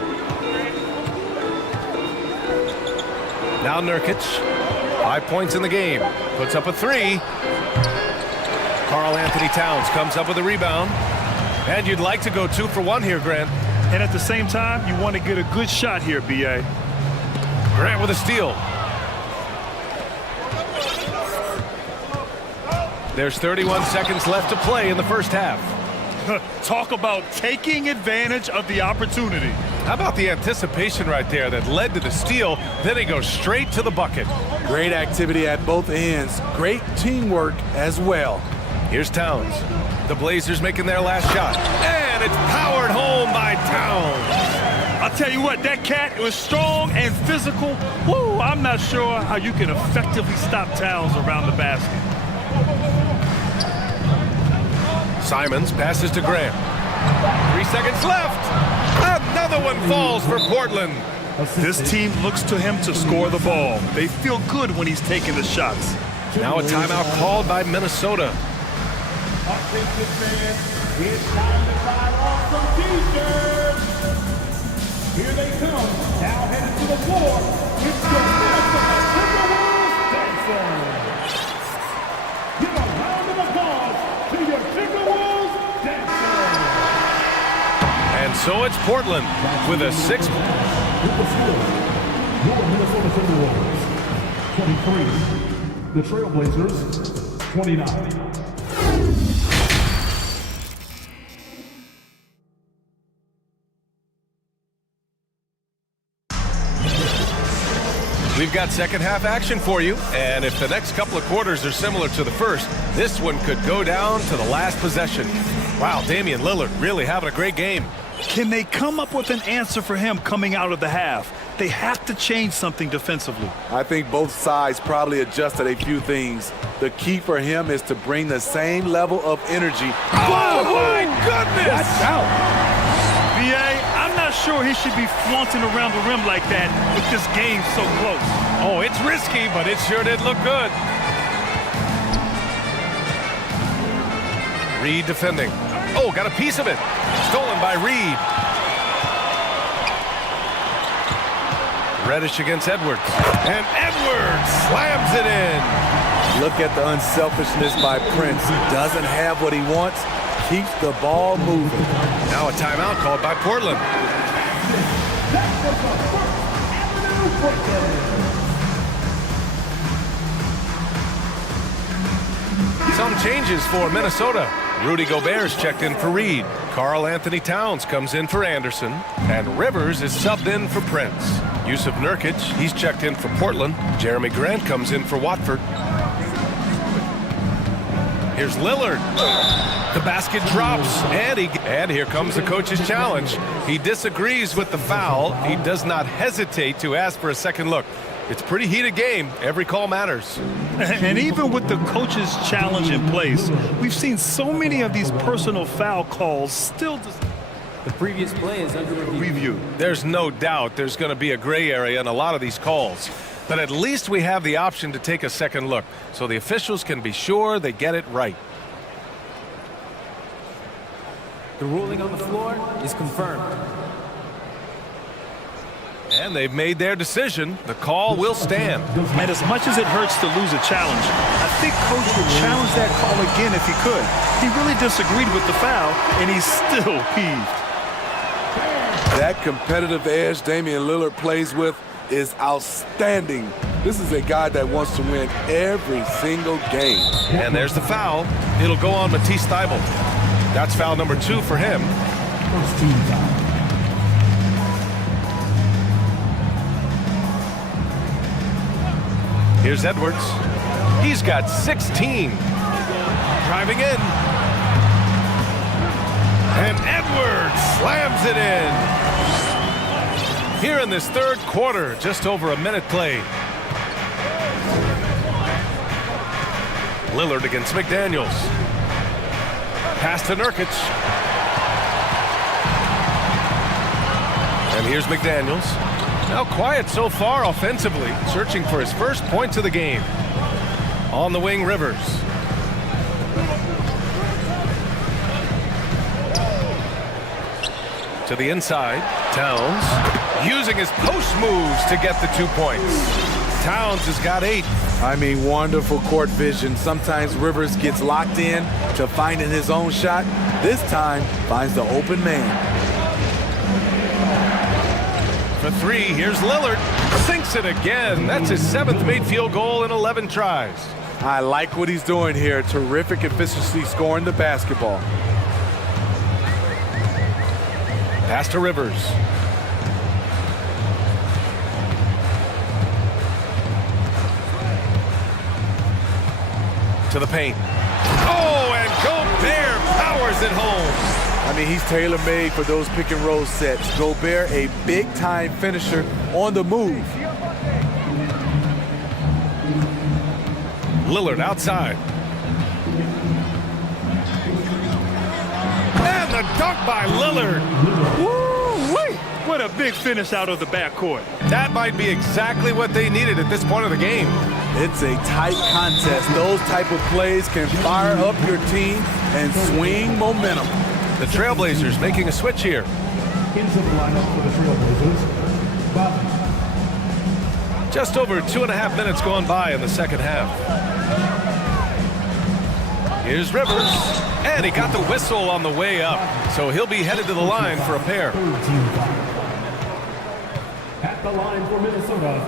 Now Nurkic. 5 points in the game. Puts up a 3. Karl Anthony Towns comes up with a rebound. And you'd like to go 2 for 1 here, Grant. And at the same time, you want to get a good shot here, B.A. Grant with a steal. There's 31 seconds left to play in the first half. Talk about taking advantage of the opportunity. How about the anticipation right there that led to the steal? Then he goes straight to the bucket. Great activity at both ends. Great teamwork as well. Here's Towns. The Blazers making their last shot. And it's powered home by Towns. I'll tell you what, that cat was strong and physical. Woo, I'm not sure how you can effectively stop Towns around the basket. Simons passes to Grant. 3 seconds left. Another one falls for Portland. This team looks to him to score the ball. They feel good when he's taking the shots. Now a timeout called by Minnesota. Attention fans, it's time to try off some t-shirts. Here they come, now headed to the floor. It's the Minnesota Timberwolves dancers. Give a round of applause to your Timberwolves dancers. And so it's Portland with a 6. Your Minnesota Timberwolves, 23. The Trailblazers, 29. We've got second half action for you, and if the next couple of quarters are similar to the first, this one could go down to the last possession. Wow, Damian Lillard really having a great game. Can they come up with an answer for him coming out of the half? They have to change something defensively. I think both sides probably adjusted a few things. The key for him is to bring the same level of energy. Oh, my goodness! Watch out! B.A., I'm not sure he should be flaunting around the rim like that with this game so close. Oh, it's risky, but it sure did look good. Reed defending. Oh, got a piece of it. Stolen by Reed. Reddish against Edwards. And Edwards slams it in. Look at the unselfishness by Prince. He doesn't have what he wants, keeps the ball moving. Now a timeout called by Portland. Some changes for Minnesota. Rudy Gobert's checked in for Reed. Karl Anthony Towns comes in for Anderson. And Rivers is subbed in for Prince. Yusuf Nurkic, he's checked in for Portland. Jeremy Grant comes in for Watford. Here's Lillard. The basket drops, and here comes the coach's challenge. He disagrees with the foul. He does not hesitate to ask for a second look. It's a pretty heated game. Every call matters. And even with the coach's challenge in place, we've seen so many of these personal foul calls still. The previous play is under review. There's no doubt there's going to be a gray area in a lot of these calls. But at least we have the option to take a second look, so the officials can be sure they get it right. The ruling on the floor is confirmed. And they've made their decision. The call will stand. And as much as it hurts to lose a challenge, I think Coach would challenge that call again if he could. He really disagreed with the foul, and he's still peeved. That competitive edge Damian Lillard plays with is outstanding. This is a guy that wants to win every single game. And there's the foul. It'll go on Matisse Thybulle. That's foul number 2 for him. Here's Edwards. He's got 16. Driving in. And Edwards slams it in. Here in this third quarter, just over a minute played. Lillard against McDaniels. Pass to Nurkic. And here's McDaniels. Now quiet so far offensively, searching for his first points of the game. On the wing, Rivers. To the inside, Towns, using his post moves to get the 2 points. Towns has got 8. I mean, wonderful court vision. Sometimes Rivers gets locked in to finding his own shot. This time, finds the open man. For 3, here's Lillard. Sinks it again. That's his 7th made field goal in 11 tries. I like what he's doing here. Terrific efficiency scoring the basketball. Pass to Rivers. To the paint. Oh, and Gobert powers it home. I mean, he's tailor-made for those pick-and-roll sets. Gobert, a big-time finisher on the move. Lillard outside. And the dunk by Lillard. Woo-wee! What a big finish out of the backcourt. That might be exactly what they needed at this point of the game. It's a tight contest. Those type of plays can fire up your team and swing momentum. The Trailblazers making a switch here. Into the lineup for the Trailblazers, Bobby. Just over 2.5 minutes gone by in the second half. Here's Rivers, and he got the whistle on the way up, so he'll be headed to the line for a pair. At the line for Minnesota,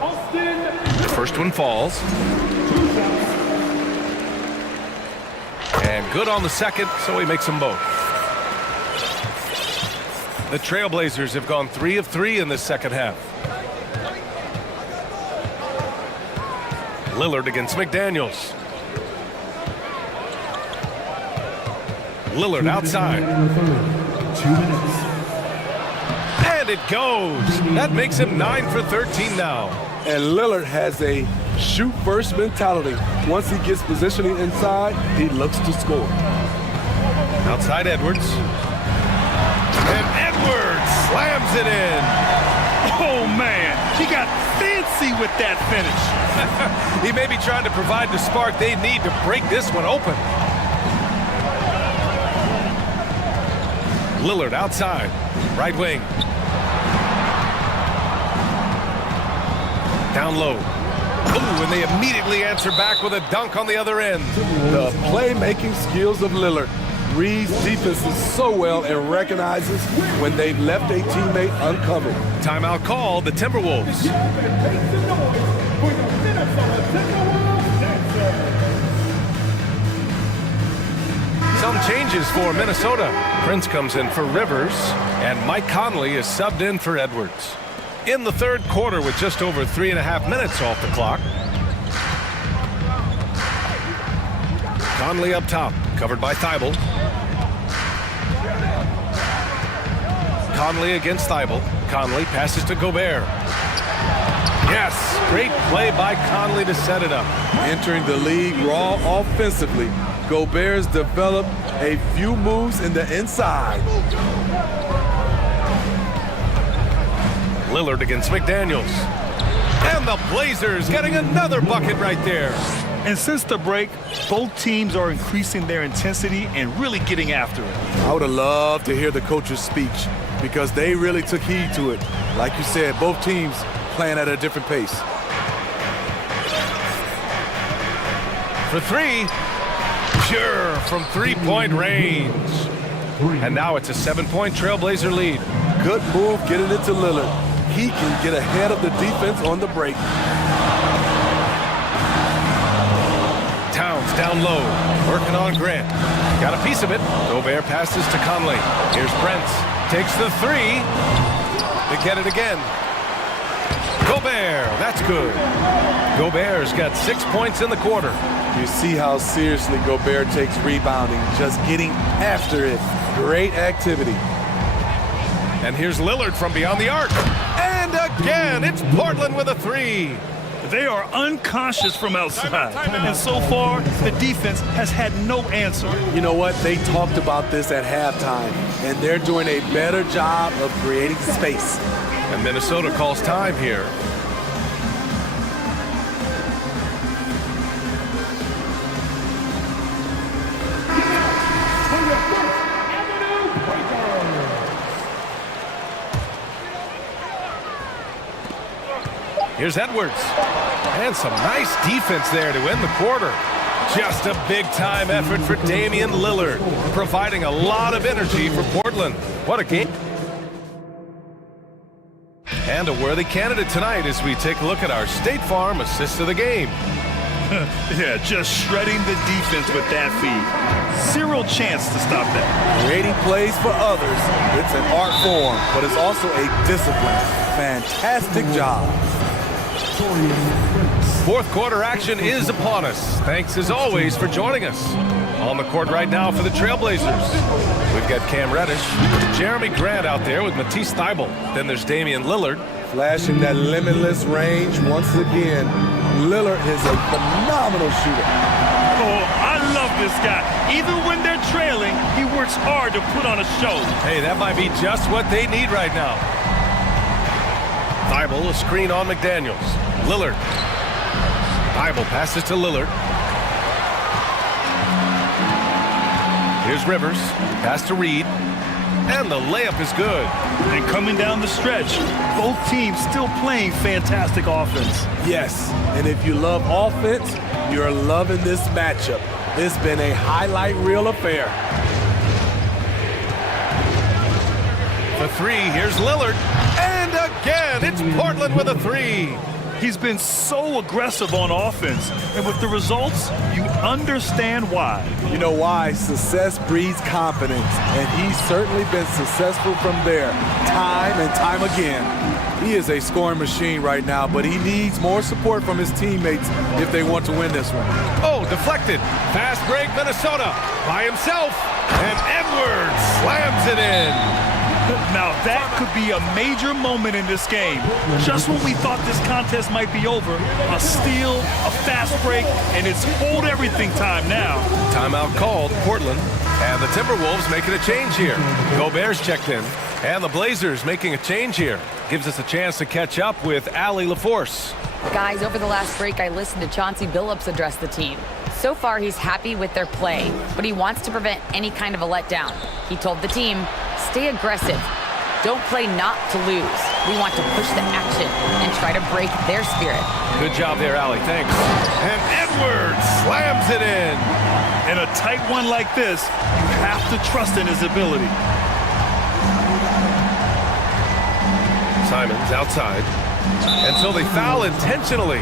Austin. The first one falls. And good on the second, so he makes them both. The Trailblazers have gone 3 of 3 in this second half. Lillard against McDaniels. Lillard outside. 2 minutes. And it goes. That makes him 9 for 13 now. And Lillard has a shoot-first mentality. Once he gets positioning inside, he looks to score. Outside Edwards. And Edwards slams it in. Oh, man. He got fancy with that finish. He may be trying to provide the spark they need to break this one open. Lillard outside. Right wing. down low. Ooh, and they immediately answer back with a dunk on the other end. The playmaking skills of Lillard reads defenses so well and recognizes when they've left a teammate uncovered. Timeout called, the Timberwolves. Some changes for Minnesota. Prince comes in for Rivers, and Mike Conley is subbed in for Edwards. In the third quarter with just over 3.5 minutes off the clock. Conley up top, covered by Thibault. Conley against Thibault. Conley passes to Gobert. Yes, great play by Conley to set it up. Entering the league raw offensively, Gobert's developed a few moves in the inside. Lillard against McDaniels. And the Blazers getting another bucket right there. And since the break, both teams are increasing their intensity and really getting after it. I would have loved to hear the coach's speech because they really took heed to it. Like you said, both teams playing at a different pace. For three, pure from three-point range. And now it's a 7-point Trailblazer lead. Good move getting it to Lillard. He can get ahead of the defense on the break. Towns down low, working on Grant. Got a piece of it. Gobert passes to Conley. Here's Brent. Takes the three. They get it again. Gobert, that's good. Gobert's got 6 points in the quarter. You see how seriously Gobert takes rebounding, just getting after it. Great activity. And here's Lillard from beyond the arc. And again, it's Portland with a three. They are unconscious from outside. And so far, the defense has had no answer. You know what? They talked about this at halftime, and they're doing a better job of creating space. And Minnesota calls time here. Here's Edwards. And some nice defense there to end the quarter. Just a big-time effort for Damian Lillard, providing a lot of energy for Portland. What a game. And a worthy candidate tonight as we take a look at our State Farm assist of the game. Yeah, just shredding the defense with that feed. Zero chance to stop that. Creating plays for others. It's an art form, but it's also a discipline. Fantastic job. Fourth quarter action is upon us. Thanks as always for joining us. On the court right now for the Trailblazers, we've got Cam Reddish, Jeremy Grant out there with Matisse Thybulle. Then there's Damian Lillard. Flashing that limitless range once again. Lillard is a phenomenal shooter. Oh, I love this guy. Even when they're trailing, he works hard to put on a show. Hey, that might be just what they need right now. Thybulle, a screen on McDaniels. Lillard. Thybulle passes to Lillard. Here's Rivers. Pass to Reed. And the layup is good. And coming down the stretch, both teams still playing fantastic offense. Yes, and if you love offense, you're loving this matchup. It's been a highlight reel affair. For three, here's Lillard. And again, it's Portland with a three. He's been so aggressive on offense, and with the results, you understand why. You know why? Success breeds confidence, and he's certainly been successful from there, time and time again. He is a scoring machine right now, but he needs more support from his teammates if they want to win this one. Oh, deflected. Fast break, Minnesota by himself, and Edwards slams it in. Now that could be a major moment in this game. Just when we thought this contest might be over, a steal, a fast break, and it's hold everything time now. Timeout called, Portland, and the Timberwolves making a change here. Gobert's checked in, and the Blazers making a change here. Gives us a chance to catch up with Allie LaForce. Guys, over the last break, I listened to Chauncey Billups address the team. So far, he's happy with their play, but he wants to prevent any kind of a letdown. He told the team, stay aggressive. Don't play not to lose. We want to push the action and try to break their spirit. Good job there, Allie. Thanks. And Edwards slams it in. In a tight one like this, you have to trust in his ability. Simons outside. And so they foul intentionally.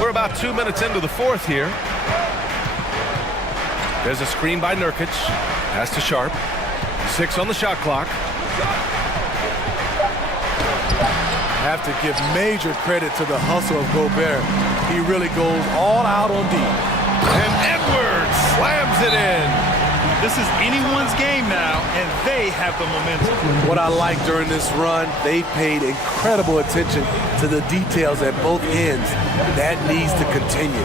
We're about 2 minutes into the fourth here. There's a screen by Nurkic. Pass to Sharp. 6 on the shot clock. Have to give major credit to the hustle of Gobert. He really goes all out on D. And Edwards slams it in. This is anyone's game now, and they have the momentum. What I like during this run, they paid incredible attention to the details at both ends. That needs to continue.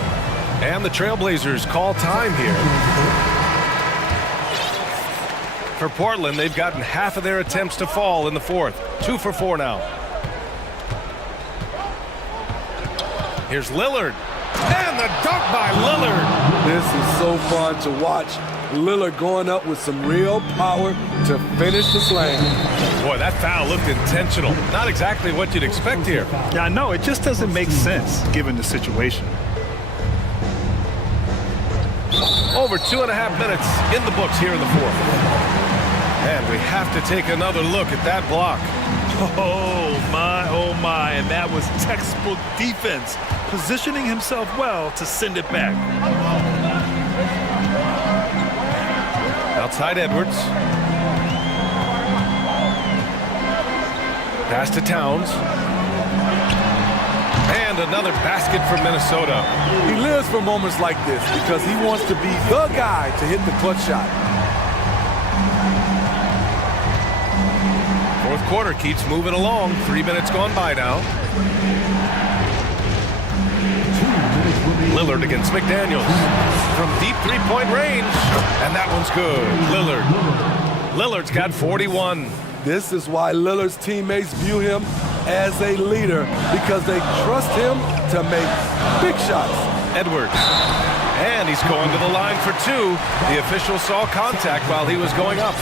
And the Trailblazers call time here. For Portland, they've gotten half of their attempts to fall in the fourth. 2 for 4 now. Here's Lillard. And the dunk by Lillard. This is so fun to watch. Lillard going up with some real power to finish the slam. Boy, that foul looked intentional. Not exactly what you'd expect here. Yeah, I know. It just doesn't make sense given the situation. Over 2.5 minutes in the books here in the fourth. And we have to take another look at that block. Oh my, and that was textbook defense, positioning himself well to send it back. Outside Edwards. Pass to Towns. And another basket for Minnesota. He lives for moments like this because he wants to be the guy to hit the clutch shot. Fourth quarter keeps moving along. 3 minutes gone by now. Lillard against McDaniels from deep three-point range. And that one's good. Lillard's got 41. This is why Lillard's teammates view him as a leader, because they trust him to make big shots. Edwards. And he's going to the line for 2. The official saw contact while he was going up.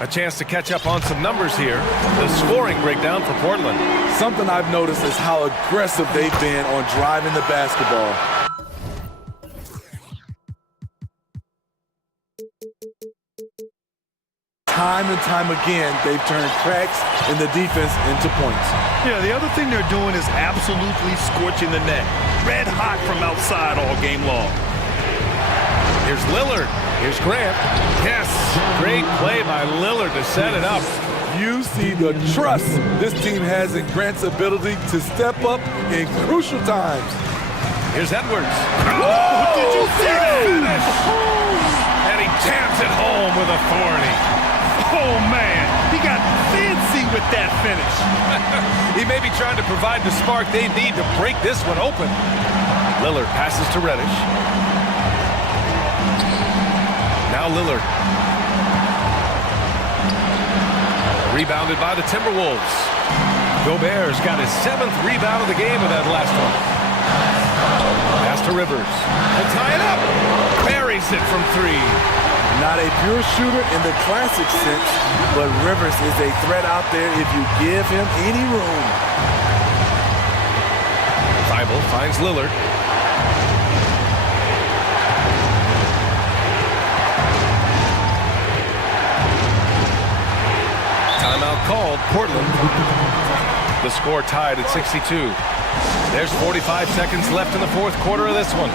A chance to catch up on some numbers here. The scoring breakdown for Portland. Something I've noticed is how aggressive they've been on driving the basketball. Time and time again, they've turned cracks in the defense into points. Yeah, the other thing they're doing is absolutely scorching the net. Red hot from outside all game long. Here's Lillard. Here's Grant. Yes, great play by Lillard to set it up. You see the trust this team has in Grant's ability to step up in crucial times. Here's Edwards. Oh, did you see that finish? And he jams it home with authority. Oh, man, he got fancy with that finish. He may be trying to provide the spark they need to break this one open. Lillard passes to Reddish. Now Lillard. Rebounded by the Timberwolves. Gobert's got his 7th rebound of the game with that last one. Pass to Rivers. To tie it up. Buries it from 3. Not a pure shooter in the classic sense, but Rivers is a threat out there if you give him any room. Thibault finds Lillard. Timeout called. Portland. The score tied at 62. There's 45 seconds left in the fourth quarter of this one.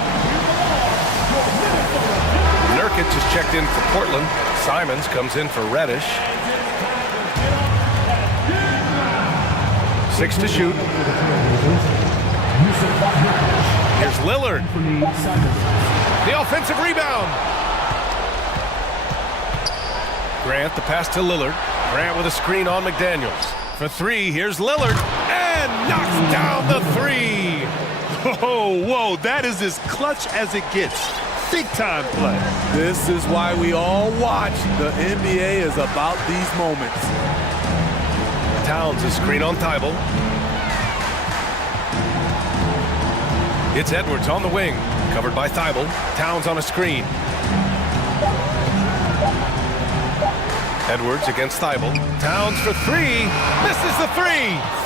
Nurkic is checked in for Portland. Simons comes in for Reddish. 6 to shoot. Here's Lillard. The offensive rebound. Grant, the pass to Lillard. Grant with a screen on McDaniels. For 3, here's Lillard. And knocks down the 3. Oh, whoa, that is as clutch as it gets. Big time play. This is why we all watch. The NBA is about these moments. Towns' a screen on Thibault. It's Edwards on the wing. Covered by Thibault. Towns on a screen. Edwards against Thibault. Towns for three. Misses the three.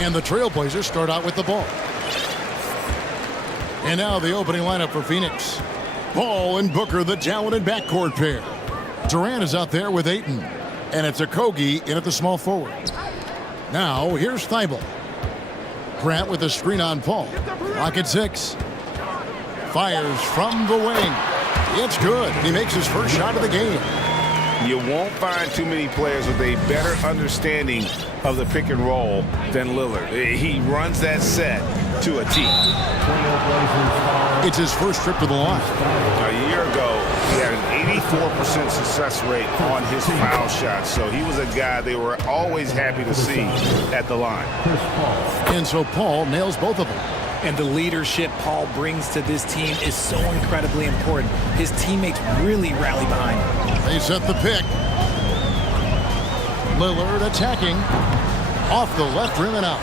And the Trailblazers start out with the ball. And now the opening lineup for Phoenix. Paul and Booker, the talented backcourt pair. Durant is out there with Ayton. And it's Okogie in at the small forward. Now, here's Thibault. Grant with a screen on Paul. Clock at 6. Fires from the wing. It's good. He makes his first shot of the game. You won't find too many players with a better understanding of the pick and roll than Lillard. He runs that set to a T. It's his first trip to the line. A year ago, he had an 84% success rate on his foul shots, so he was a guy they were always happy to see at the line. And so Paul nails both of them. And the leadership Paul brings to this team is so incredibly important. His teammates really rally behind him. They set the pick. Lillard attacking. Off the left rim and out.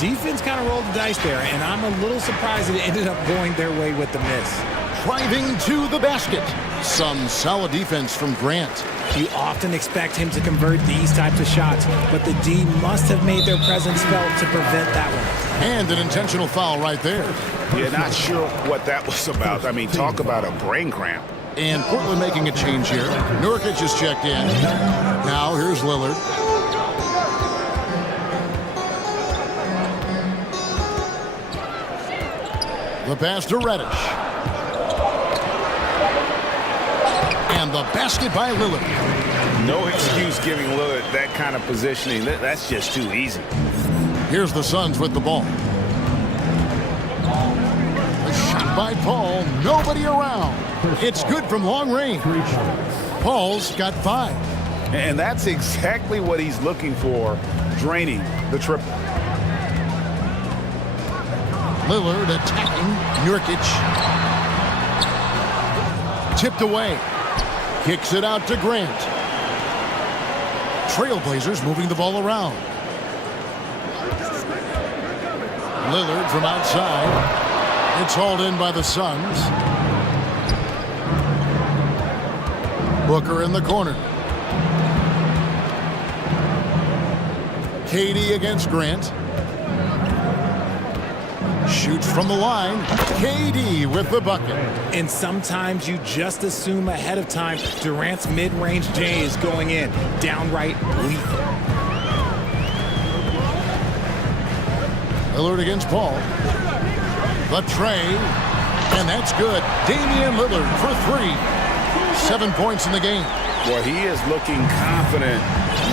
Defense kind of rolled the dice there, and I'm a little surprised it ended up going their way with the miss. Driving to the basket. Some solid defense from Grant. You often expect him to convert these types of shots, but the D must have made their presence felt to prevent that one. And an intentional foul right there. You're not sure what that was about. I mean, talk about a brain cramp. And Portland making a change here. Nurkic is checked in. Now here's Lillard. The pass to Reddish. And the basket by Lillard. No excuse giving Lillard that kind of positioning. That's just too easy. Here's the Suns with the ball. A shot by Paul. Nobody around. It's good from long range. Paul's got 5. And that's exactly what he's looking for, draining the triple. Lillard attacking. Nurkic. Tipped away. Kicks it out to Grant. Trailblazers moving the ball around. Lillard from outside. It's hauled in by the Suns. Booker in the corner. KD against Grant. Shoots from the line. KD with the bucket. And sometimes you just assume ahead of time Durant's mid-range J is going in. Downright lethal. Lillard against Paul. The tray. And that's good. Damian Lillard for 3. 7 points in the game. Well, he is looking confident.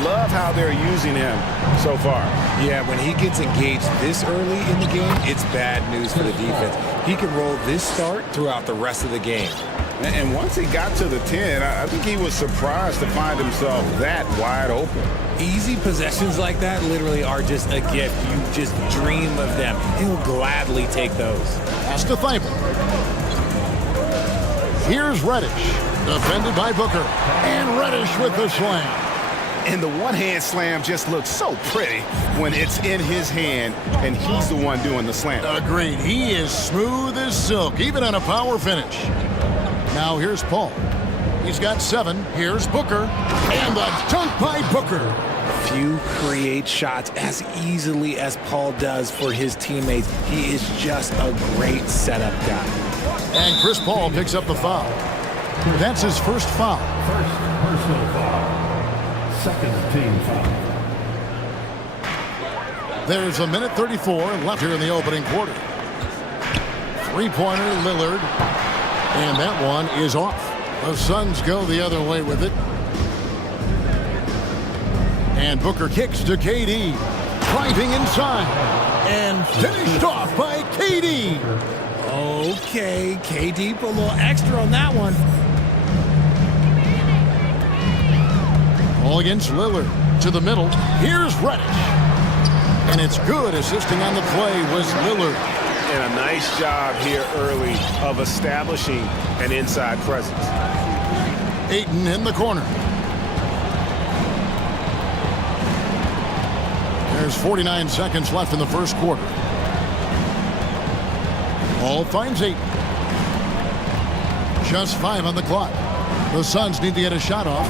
Love how they're using him so far. Yeah, when he gets engaged this early in the game, it's bad news for the defense. He can roll this start throughout the rest of the game. And once he got to the 10, I think he was surprised to find himself that wide open. Easy possessions like that literally are just a gift. You just dream of them. He'll gladly take those. Pass to Thibault. Here's Reddish. Defended by Booker. And Reddish with the slam. And the one-hand slam just looks so pretty when it's in his hand and he's the one doing the slam. Agreed. He is smooth as silk, even on a power finish. Now here's Paul. He's got 7. Here's Booker. And the dunk by Booker. Few create shots as easily as Paul does for his teammates. He is just a great setup guy. And Chris Paul picks up the foul. That's his first foul. First personal foul. Second team foul. There's a minute 34 left here in the opening quarter. Three-pointer, Lillard. And that one is off. The Suns go the other way with it. And Booker kicks to KD. Driving inside. And finished off by KD. Okay, KD put a little extra on that one. All against Lillard. To the middle. Here's Reddish. And it's good. Assisting on the play was Lillard. And a nice job here early of establishing an inside presence. Ayton in the corner. There's 49 seconds left in the first quarter. Paul finds Ayton. Just 5 on the clock. The Suns need to get a shot off.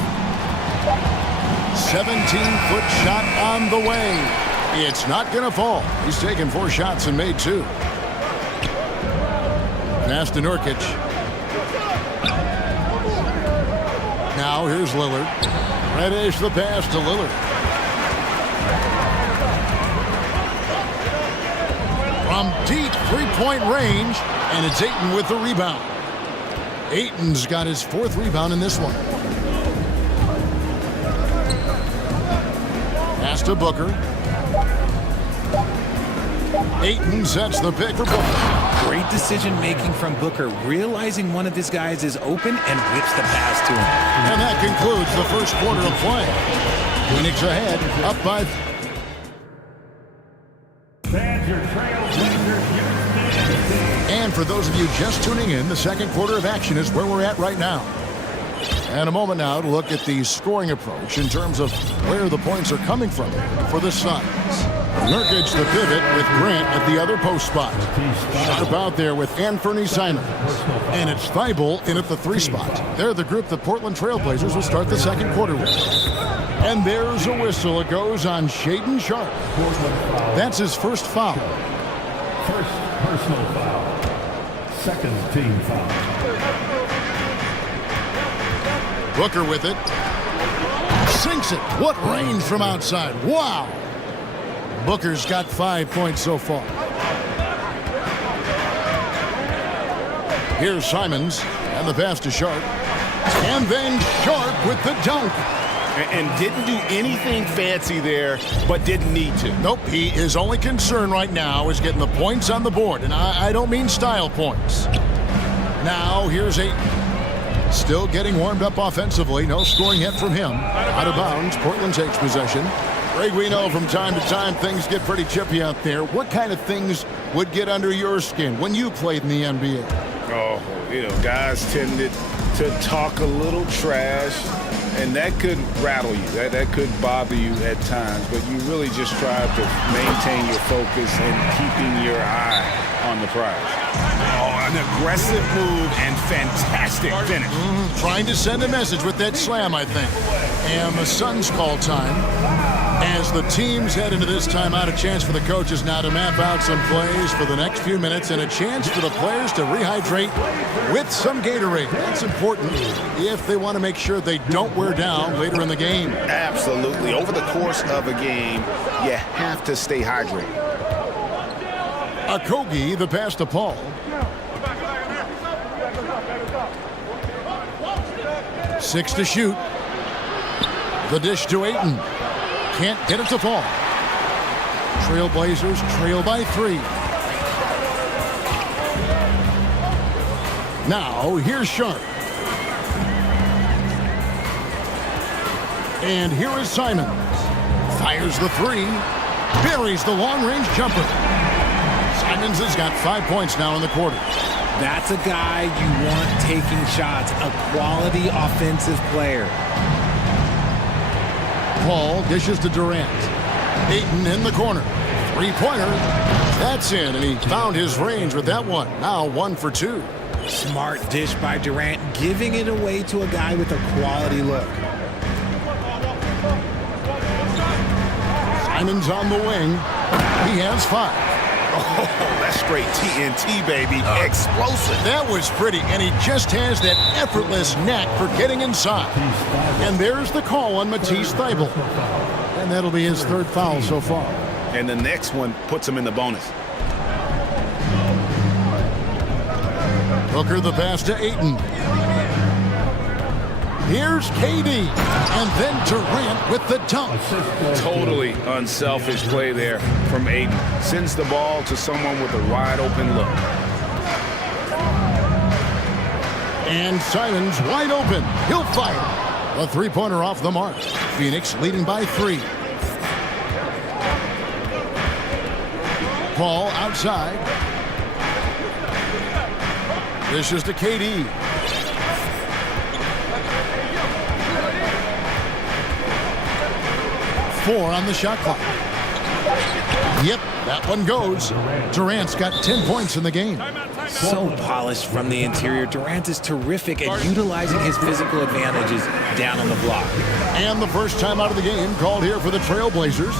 17-foot shot on the way. It's not going to fall. He's taken 4 shots and made 2. Pass to Nurkic. Now here's Lillard. Reddish the pass to Lillard. From deep three-point range, and it's Ayton with the rebound. Ayton's got his 4th rebound in this one. Pass to Booker. Ayton sets the pick for Booker. Great decision-making from Booker, realizing one of his guys is open and whips the pass to him. And that concludes the first quarter of play. Phoenix ahead, up by... And for those of you just tuning in, the second quarter of action is where we're at right now. And a moment now to look at the scoring approach in terms of where the points are coming from for the Suns. Nurkic the pivot with Grant at the other post spot. Sharp out there with Anthony Simons. And it's Thibault in at the 3 spot. They're the group the Portland Trailblazers will start the second quarter with. And there's a whistle. It goes on Shaedon Sharpe. That's his first foul. First personal foul. Second team foul. Booker with it. Sinks it. What range from outside. Wow. Booker's got 5 points so far. Here's Simons. And the pass to Sharpe. And then Sharpe with the dunk. And didn't do anything fancy there, but didn't need to. Nope, his only concern right now is getting the points on the board. And I don't mean style points. Now, here's Ayton. Still getting warmed up offensively. No scoring yet from him. Out of bounds, Portland takes possession. Greg, we know from time to time things get pretty chippy out there. What kind of things would get under your skin when you played in the NBA? Oh, guys tended to talk a little trash, and that could rattle you. That could bother you at times, but you really just strive to maintain your focus and keeping your eye on the prize. Oh, an aggressive move and fantastic finish. Trying to send a message with that slam, I think. And the Suns call time. As the teams head into this timeout, a chance for the coaches now to map out some plays for the next few minutes and a chance for the players to rehydrate with some Gatorade. That's important if they want to make sure they don't wear down later in the game. Absolutely. Over the course of a game, you have to stay hydrated. Okogie, the pass to Paul. Six to shoot. The dish to Ayton. Can't get it to fall. Trailblazers trail by 3. Now, here's Sharpe. And here is Simons. Fires the 3. Buries the long-range jumper. Simons has got 5 points now in the quarter. That's a guy you want taking shots, a quality offensive player. Paul dishes to Durant. Ayton in the corner. 3-pointer. That's in, and he found his range with that one. Now 1 for 2. Smart dish by Durant, giving it away to a guy with a quality look. Simons on the wing. He has 5. Oh, that's straight TNT, baby. Explosive. That was pretty, and he just has that effortless knack for getting inside. And there's the call on Matisse Thybulle. And that'll be his 3rd foul so far. And the next one puts him in the bonus. Booker the pass to Ayton. Here's KD. And then Durant with the dunk. Totally unselfish play there from Ayton. Sends the ball to someone with a wide open look. And Simons wide open. He'll fire. A 3-pointer off the mark. Phoenix leading by 3. Paul outside. This is to KD. Four on the shot clock. Yep, that one goes. Durant's got 10 points in the game. So polished from the interior. Durant is terrific at utilizing his physical advantages down on the block. And the first time out of the game called here for the Trailblazers.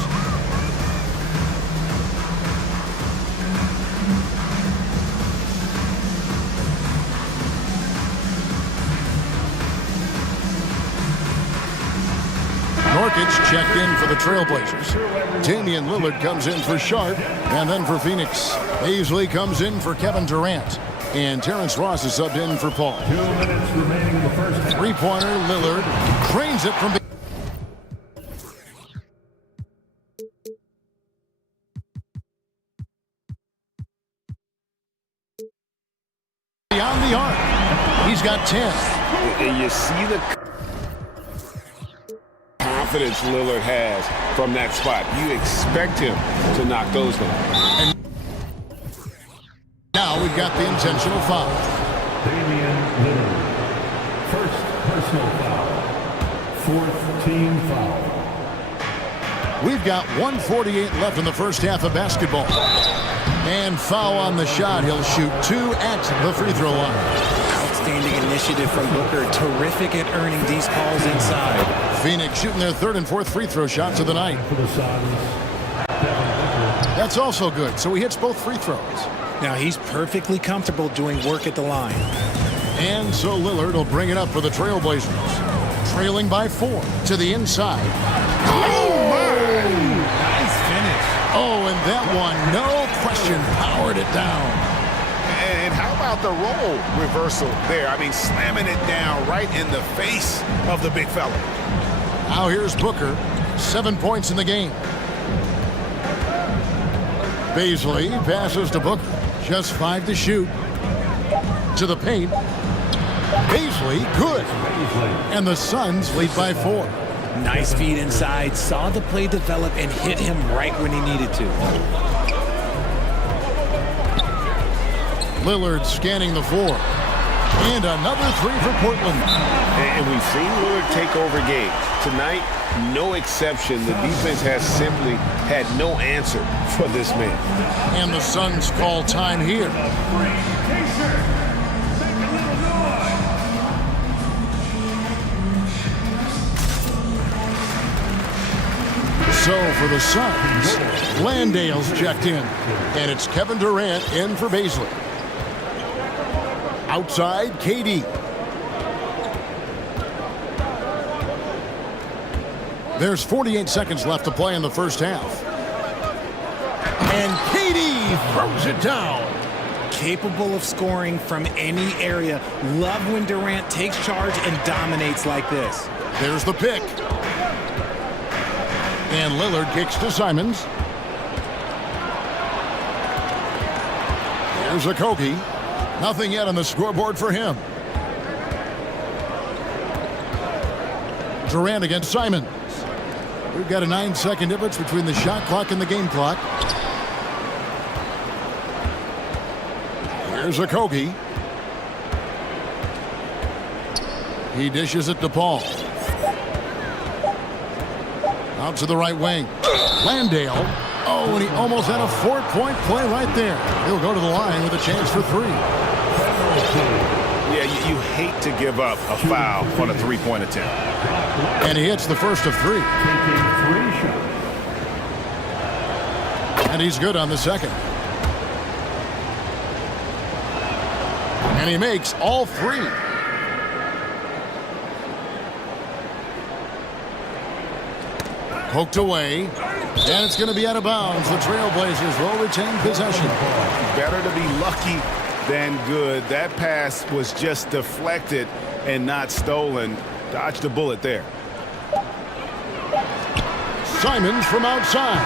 Nurkic checked in for the Trailblazers. Damian Lillard comes in for Sharp, and then for Phoenix, Paisley comes in for Kevin Durant. And Terrence Ross is subbed in for Paul. 2 minutes remaining in the first half. Three-pointer, Lillard cranes it from beyond the arc. He's got 10. And you see the confidence Lillard has from that spot. You expect him to knock those down. And now we've got the intentional foul. Damian Lillard. First personal foul. Fourth team foul. We've got 1:48 left in the first half of basketball. And foul on the shot. He'll shoot 2 at the free throw line. Outstanding initiative from Booker. Terrific at earning these calls inside. Phoenix shooting their 3rd and 4th free throw shots of the night. For the Suns. That's also good. So he hits both free throws. Now he's perfectly comfortable doing work at the line. And so Lillard will bring it up for the Trailblazers. Trailing by 4 to the inside. Oh, my! Nice finish. Oh, and that one, no question, powered it down. And how about the role reversal there? I mean, slamming it down right in the face of the big fella. Now here's Booker, 7 points in the game. Paisley passes to Booker, just 5 to shoot. To the paint. Paisley, good. And the Suns lead by 4. Nice feed inside, saw the play develop and hit him right when he needed to. Lillard scanning the floor. And another 3 for Portland. And we've seen Lillard take over games. Tonight, no exception. The defense has simply had no answer for this man. And the Suns call time here. So for the Suns, Landale's checked in. And it's Kevin Durant in for Paisley. Outside, KD. There's 48 seconds left to play in the first half. And KD throws it down. Capable of scoring from any area. Love when Durant takes charge and dominates like this. There's the pick. And Lillard kicks to Simons. Here's a Kogi. Nothing yet on the scoreboard for him. Durant against Simons. We've got a 9-second difference between the shot clock and the game clock. Here's a Kogi. He dishes it to Paul. Out to the right wing. Landale. Oh, and he almost had a 4-point play right there. He'll go to the line with a chance for 3. Yeah, you hate to give up a foul on a 3-point attempt. And he hits the first of 3. And he's good on the second. And he makes all 3. Poked away. And it's going to be out of bounds. The Trailblazers will retain possession. Better to be lucky than good. That pass was just deflected and not stolen. Dodged a bullet there. Simons from outside.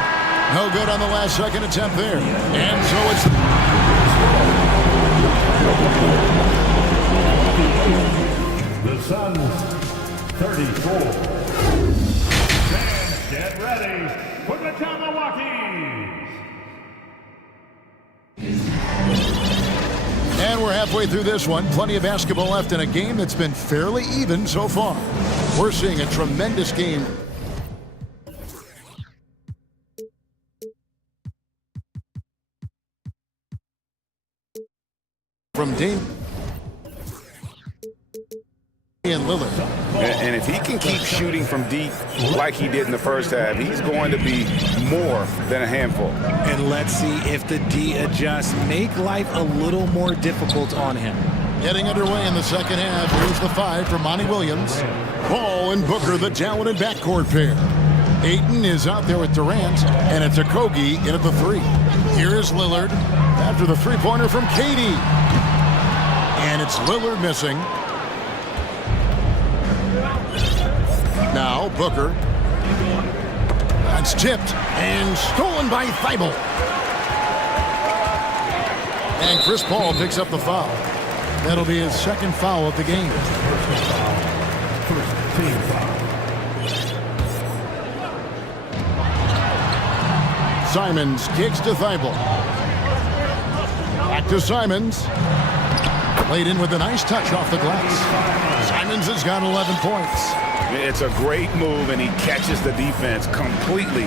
No good on the last second attempt there. And so it's the Suns 34. Fans, get ready for the Tamawakis. And we're halfway through this one. Plenty of basketball left in a game that's been fairly even so far. We're seeing a tremendous game. From Damian Lillard. And if he can keep shooting from deep like he did in the first half, he's going to be more than a handful. And let's see if the D adjusts. Make life a little more difficult on him. Getting underway in the second half. Here's the 5 for Monty Williams. Paul and Booker, the talented backcourt pair. Ayton is out there with Durant, and it's Okogie in at the 3. Here's Lillard after the three-pointer from KD. And it's Lillard missing. Now Booker. That's tipped and stolen by Thibault. And Chris Paul picks up the foul. That'll be his second foul of the game. First team foul. Simons kicks to Thibault. Back to Simons. Played in with a nice touch off the glass. Simons has got 11 points. It's a great move, and he catches the defense completely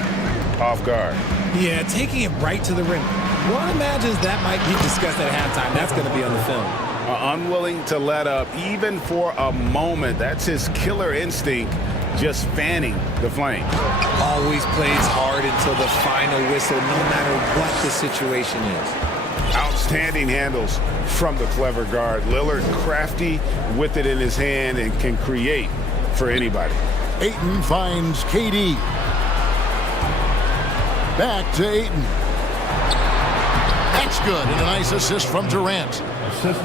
off guard. Yeah, taking it right to the rim. One imagines that might be discussed at halftime. That's going to be on the film. Unwilling to let up, even for a moment. That's his killer instinct, just fanning the flame. Always plays hard until the final whistle, no matter what the situation is. Outstanding handles from the clever guard. Lillard crafty with it in his hand and can create for anybody. Ayton finds KD. Back to Ayton. That's good, and a nice assist from Durant.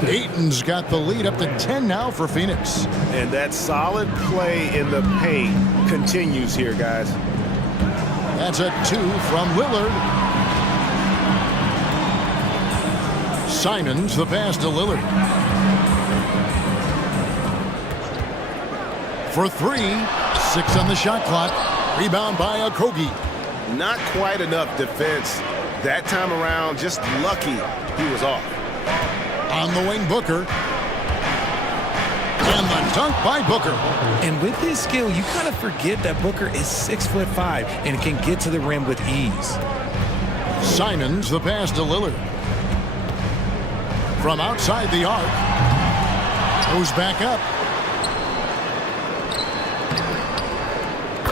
Ayton's got the lead up to 10 now for Phoenix. And that solid play in the paint continues here, guys. That's a 2 from Lillard. Simons, the pass to Lillard. For 3, 6 on the shot clock. Rebound by Okogie. Not quite enough defense that time around. Just lucky he was off. On the wing, Booker. And the dunk by Booker. And with his skill, you kind of forget that Booker is 6'5" and can get to the rim with ease. Simons, the pass to Lillard. From outside the arc. Goes back up.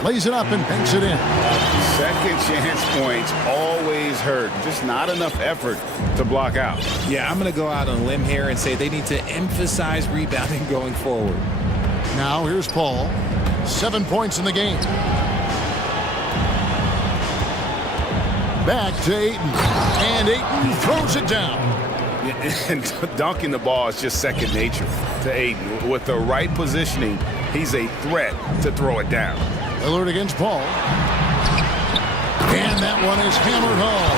Lays it up and banks it in. Second chance points always hurt. Just not enough effort to block out. Yeah, I'm going to go out on a limb here and say they need to emphasize rebounding going forward. Now here's Paul. 7 points in the game. Back to Ayton. And Ayton throws it down. And dunking the ball is just second nature to Ayton. With the right positioning, he's a threat to throw it down. Lillard against Paul. And that one is hammered home.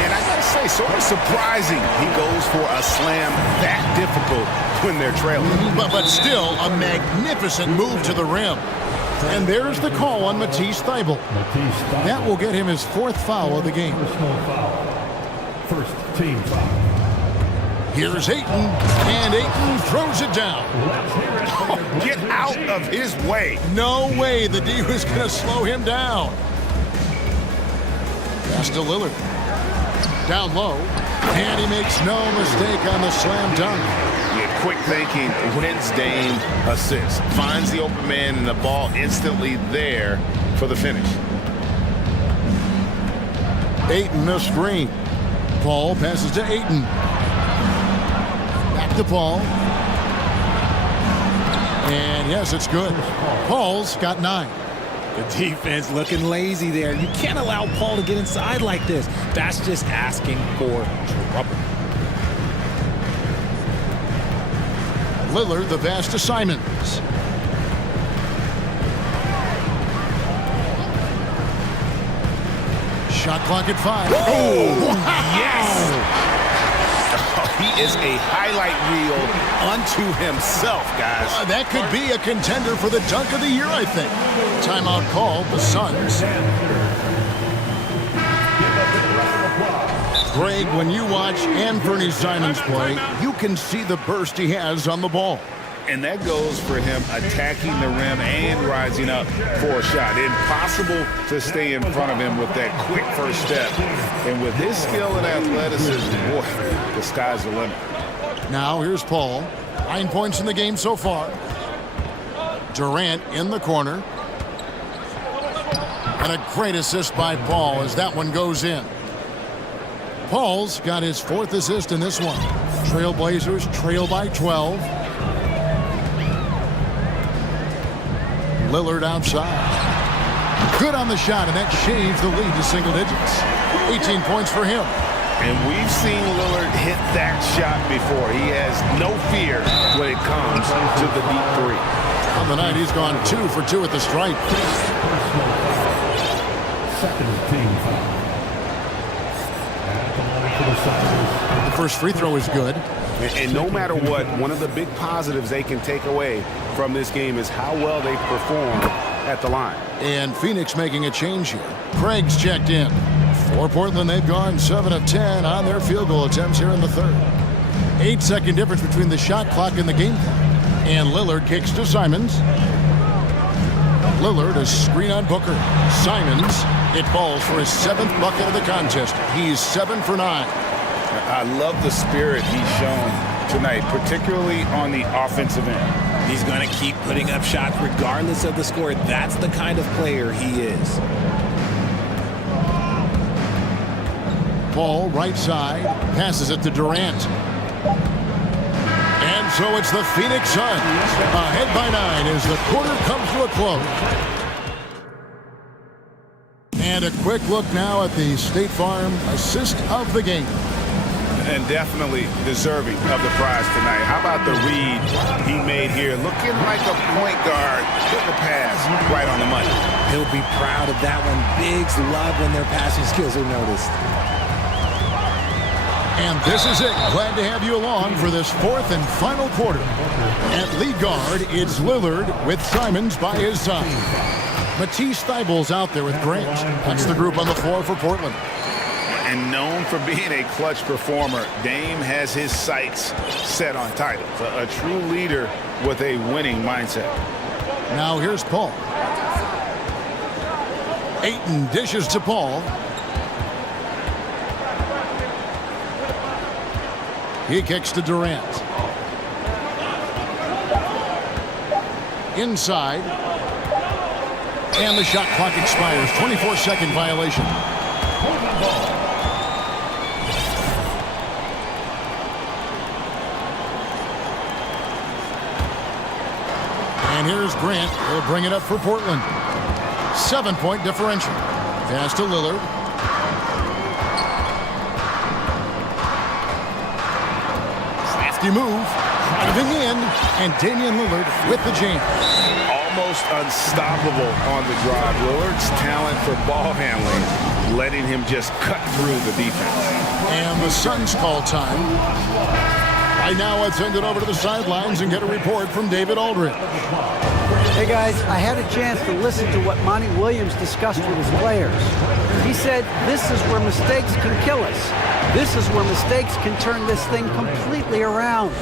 And I got to say, sort of surprising he goes for a slam that difficult when they're trailing. But still a magnificent move to the rim. And there's the call on Matisse Thybulle. That will get him his 4th foul of the game. First team foul. Here's Ayton, and Ayton throws it down. Oh, get out of his way. No way the D was going to slow him down. Pass to Lillard. Down low, and he makes no mistake on the slam dunk. Yeah, quick thinking, wins Dame assist. Finds the open man, and the ball instantly there for the finish. Ayton, the screen. Paul passes to Ayton. To Paul. And yes, it's good. Paul's got 9. The defense looking lazy there. You can't allow Paul to get inside like this. That's just asking for trouble. Lillard, the pass to Simons. Shot clock at 5. Oh, yes! He is a highlight reel unto himself, guys. That could be a contender for the dunk of the year, I think. Timeout called, the Suns. Greg, when you watch Anthony Simons play, you can see the burst he has on the ball. And that goes for him attacking the rim and rising up for a shot. Impossible to stay in front of him with that quick first step. And with his skill and athleticism, boy, the sky's the limit. Now here's Paul. 9 points in the game so far. Durant in the corner. And a great assist by Paul as that one goes in. Paul's got his 4th assist in this one. Trailblazers trail by 12. Lillard outside. Good on the shot, and that shaves the lead to single digits. 18 points for him. And we've seen Lillard hit that shot before. He has no fear when it comes to the deep three. On the night, he's gone 2 for 2 at the stripe. Second team foul. At the line for the Sounders. The first free throw is good. And no matter what, one of the big positives they can take away from this game is how well they perform at the line. And Phoenix making a change here. Craig's checked in. For Portland, they've gone 7 of 10 on their field goal attempts here in the third. 8-second difference between the shot clock and the game clock. And Lillard kicks to Simons. Lillard, a screen on Booker. Simons, it falls for his 7th bucket of the contest. He's 7 for 9. I love the spirit he's shown tonight, particularly on the offensive end. He's going to keep putting up shots regardless of the score. That's the kind of player he is. Ball right side, passes it to Durant. And so it's the Phoenix Suns ahead by 9 as the quarter comes to a close. And a quick look now at the State Farm assist of the game. And definitely deserving of the prize tonight. How about the read he made here? Looking like a point guard. Put the pass right on the money. He'll be proud of that one. Bigs love when their passing skills are noticed. And this is it. Glad to have you along for this 4th and final quarter. At lead guard, it's Lillard with Simons by his side. Matisse Thybulle's out there with Grant. That's the group on the floor for Portland. And known for being a clutch performer, Dame has his sights set on titles. A true leader with a winning mindset. Now here's Paul. Ayton dishes to Paul. He kicks to Durant. Inside. And the shot clock expires. 24-second violation. And here's Grant. He'll bring it up for Portland. 7-point differential. Pass to Lillard. Crafty move. Driving in. And Damian Lillard with the jam. Almost unstoppable on the drive. Lillard's talent for ball handling, letting him just cut through the defense. And the Suns call time. Right now, let's send it over to the sidelines and get a report from David Aldridge. Hey guys, I had a chance to listen to what Monty Williams discussed with his players. He said, this is where mistakes can kill us. This is where mistakes can turn this thing completely around.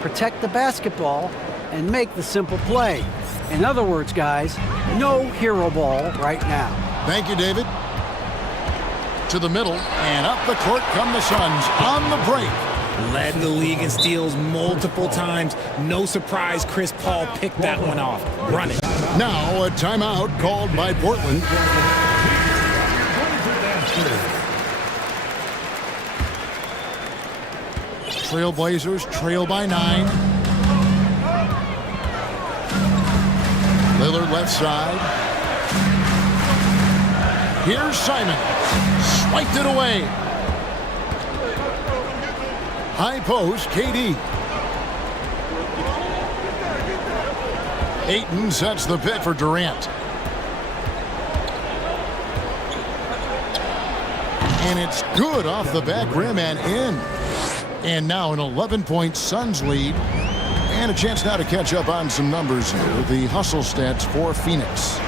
Protect the basketball and make the simple play. In other words, guys, no hero ball right now. Thank you, David. To the middle, and up the court come the Suns on the break. Led the league in steals multiple times. No surprise Chris Paul picked that one off. Run it. Now a timeout called by Portland. Trailblazers trail by 9. Lillard left side. Here's Simon. Swiped it away. High post, KD. Ayton sets the pick for Durant. And it's good off the back rim and in. And now an 11-point Suns lead. And a chance now to catch up on some numbers here. The hustle stats for Phoenix.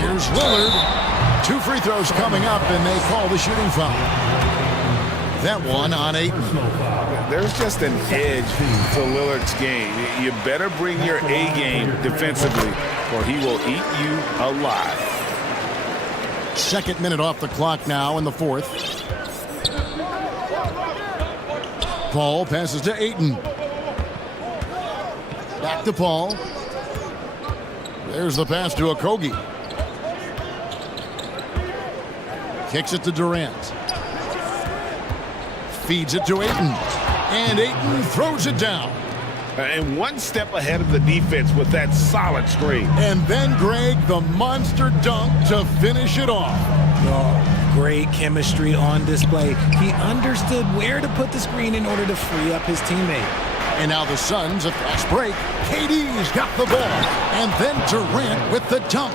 Here's Lillard. 2 free throws coming up, and they call the shooting foul. That one on Ayton. There's just an edge to Lillard's game. You better bring your A game defensively, or he will eat you alive. 2nd minute off the clock now in the 4th. Paul passes to Ayton. Back to Paul. There's the pass to Okogie. Kicks it to Durant. Feeds it to Ayton. And Ayton throws it down. And one step ahead of the defense with that solid screen. And then, Greg, the monster dunk to finish it off. Oh, great chemistry on display. He understood where to put the screen in order to free up his teammate. And now the Suns, a fast break. KD's got the ball. And then Durant with the dunk.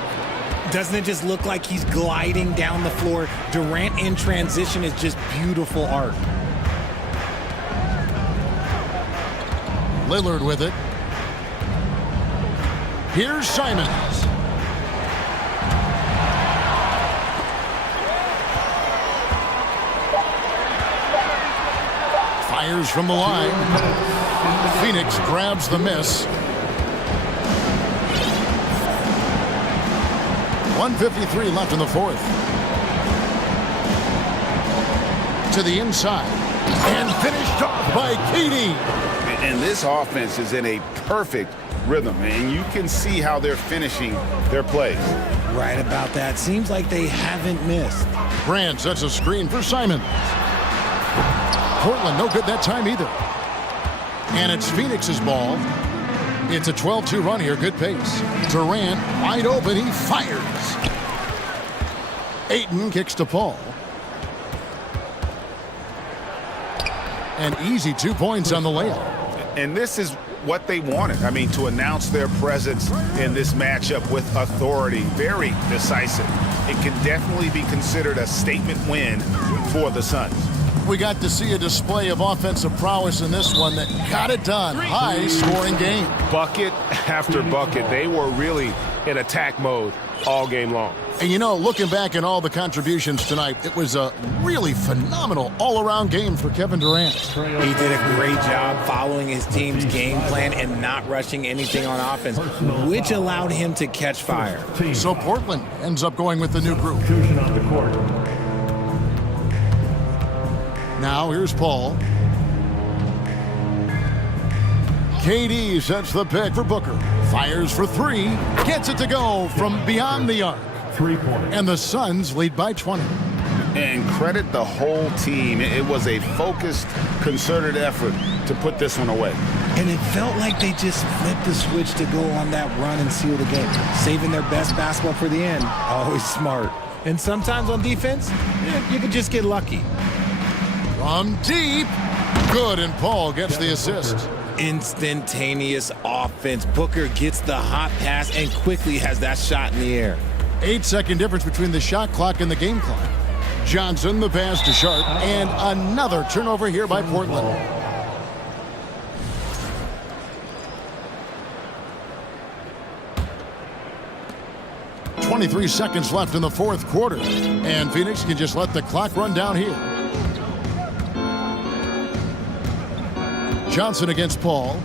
Doesn't it just look like he's gliding down the floor? Durant in transition is just beautiful art. Lillard with it. Here's Simons. Fires from the line. Phoenix grabs the miss. 1:53 left in the fourth. To the inside. And finished off by KD. And this offense is in a perfect rhythm, and you can see how they're finishing their plays. Right about that. Seems like they haven't missed. Grant sets a screen for Simons. Portland no good that time either. And it's Phoenix's ball. It's a 12-2 run here. Good pace. Durant wide open. He fires. Ayton kicks to Paul. And easy 2 points on the layup. And this is what they wanted. I mean, to announce their presence in this matchup with authority. Very decisive. It can definitely be considered a statement win for the Suns. We got to see a display of offensive prowess in this one that got it done. High-scoring game. Bucket after bucket. They were really in attack mode all game long. And you know, looking back at all the contributions tonight, it was a really phenomenal all-around game for Kevin Durant. He did a great job following his team's game plan and not rushing anything on offense, which allowed him to catch fire. So Portland ends up going with the new group. Now here's Paul. KD sets the pick for Booker. Fires for three. Gets it to go from beyond the arc. 3 points. And the Suns lead by 20. And credit the whole team. It was a focused, concerted effort to put this one away. And it felt like they just flipped the switch to go on that run and seal the game. Saving their best basketball for the end. Always smart. And sometimes on defense, you could just get lucky. From deep. Good, and Paul gets the assist. Instantaneous offense. Booker gets the hot pass and quickly has that shot in the air. 8-second difference between the shot clock and the game clock. Johnson, the pass to Sharp, and another turnover here by Portland. .23 seconds left in the fourth quarter, and Phoenix can just let the clock run down here. Johnson against Paul.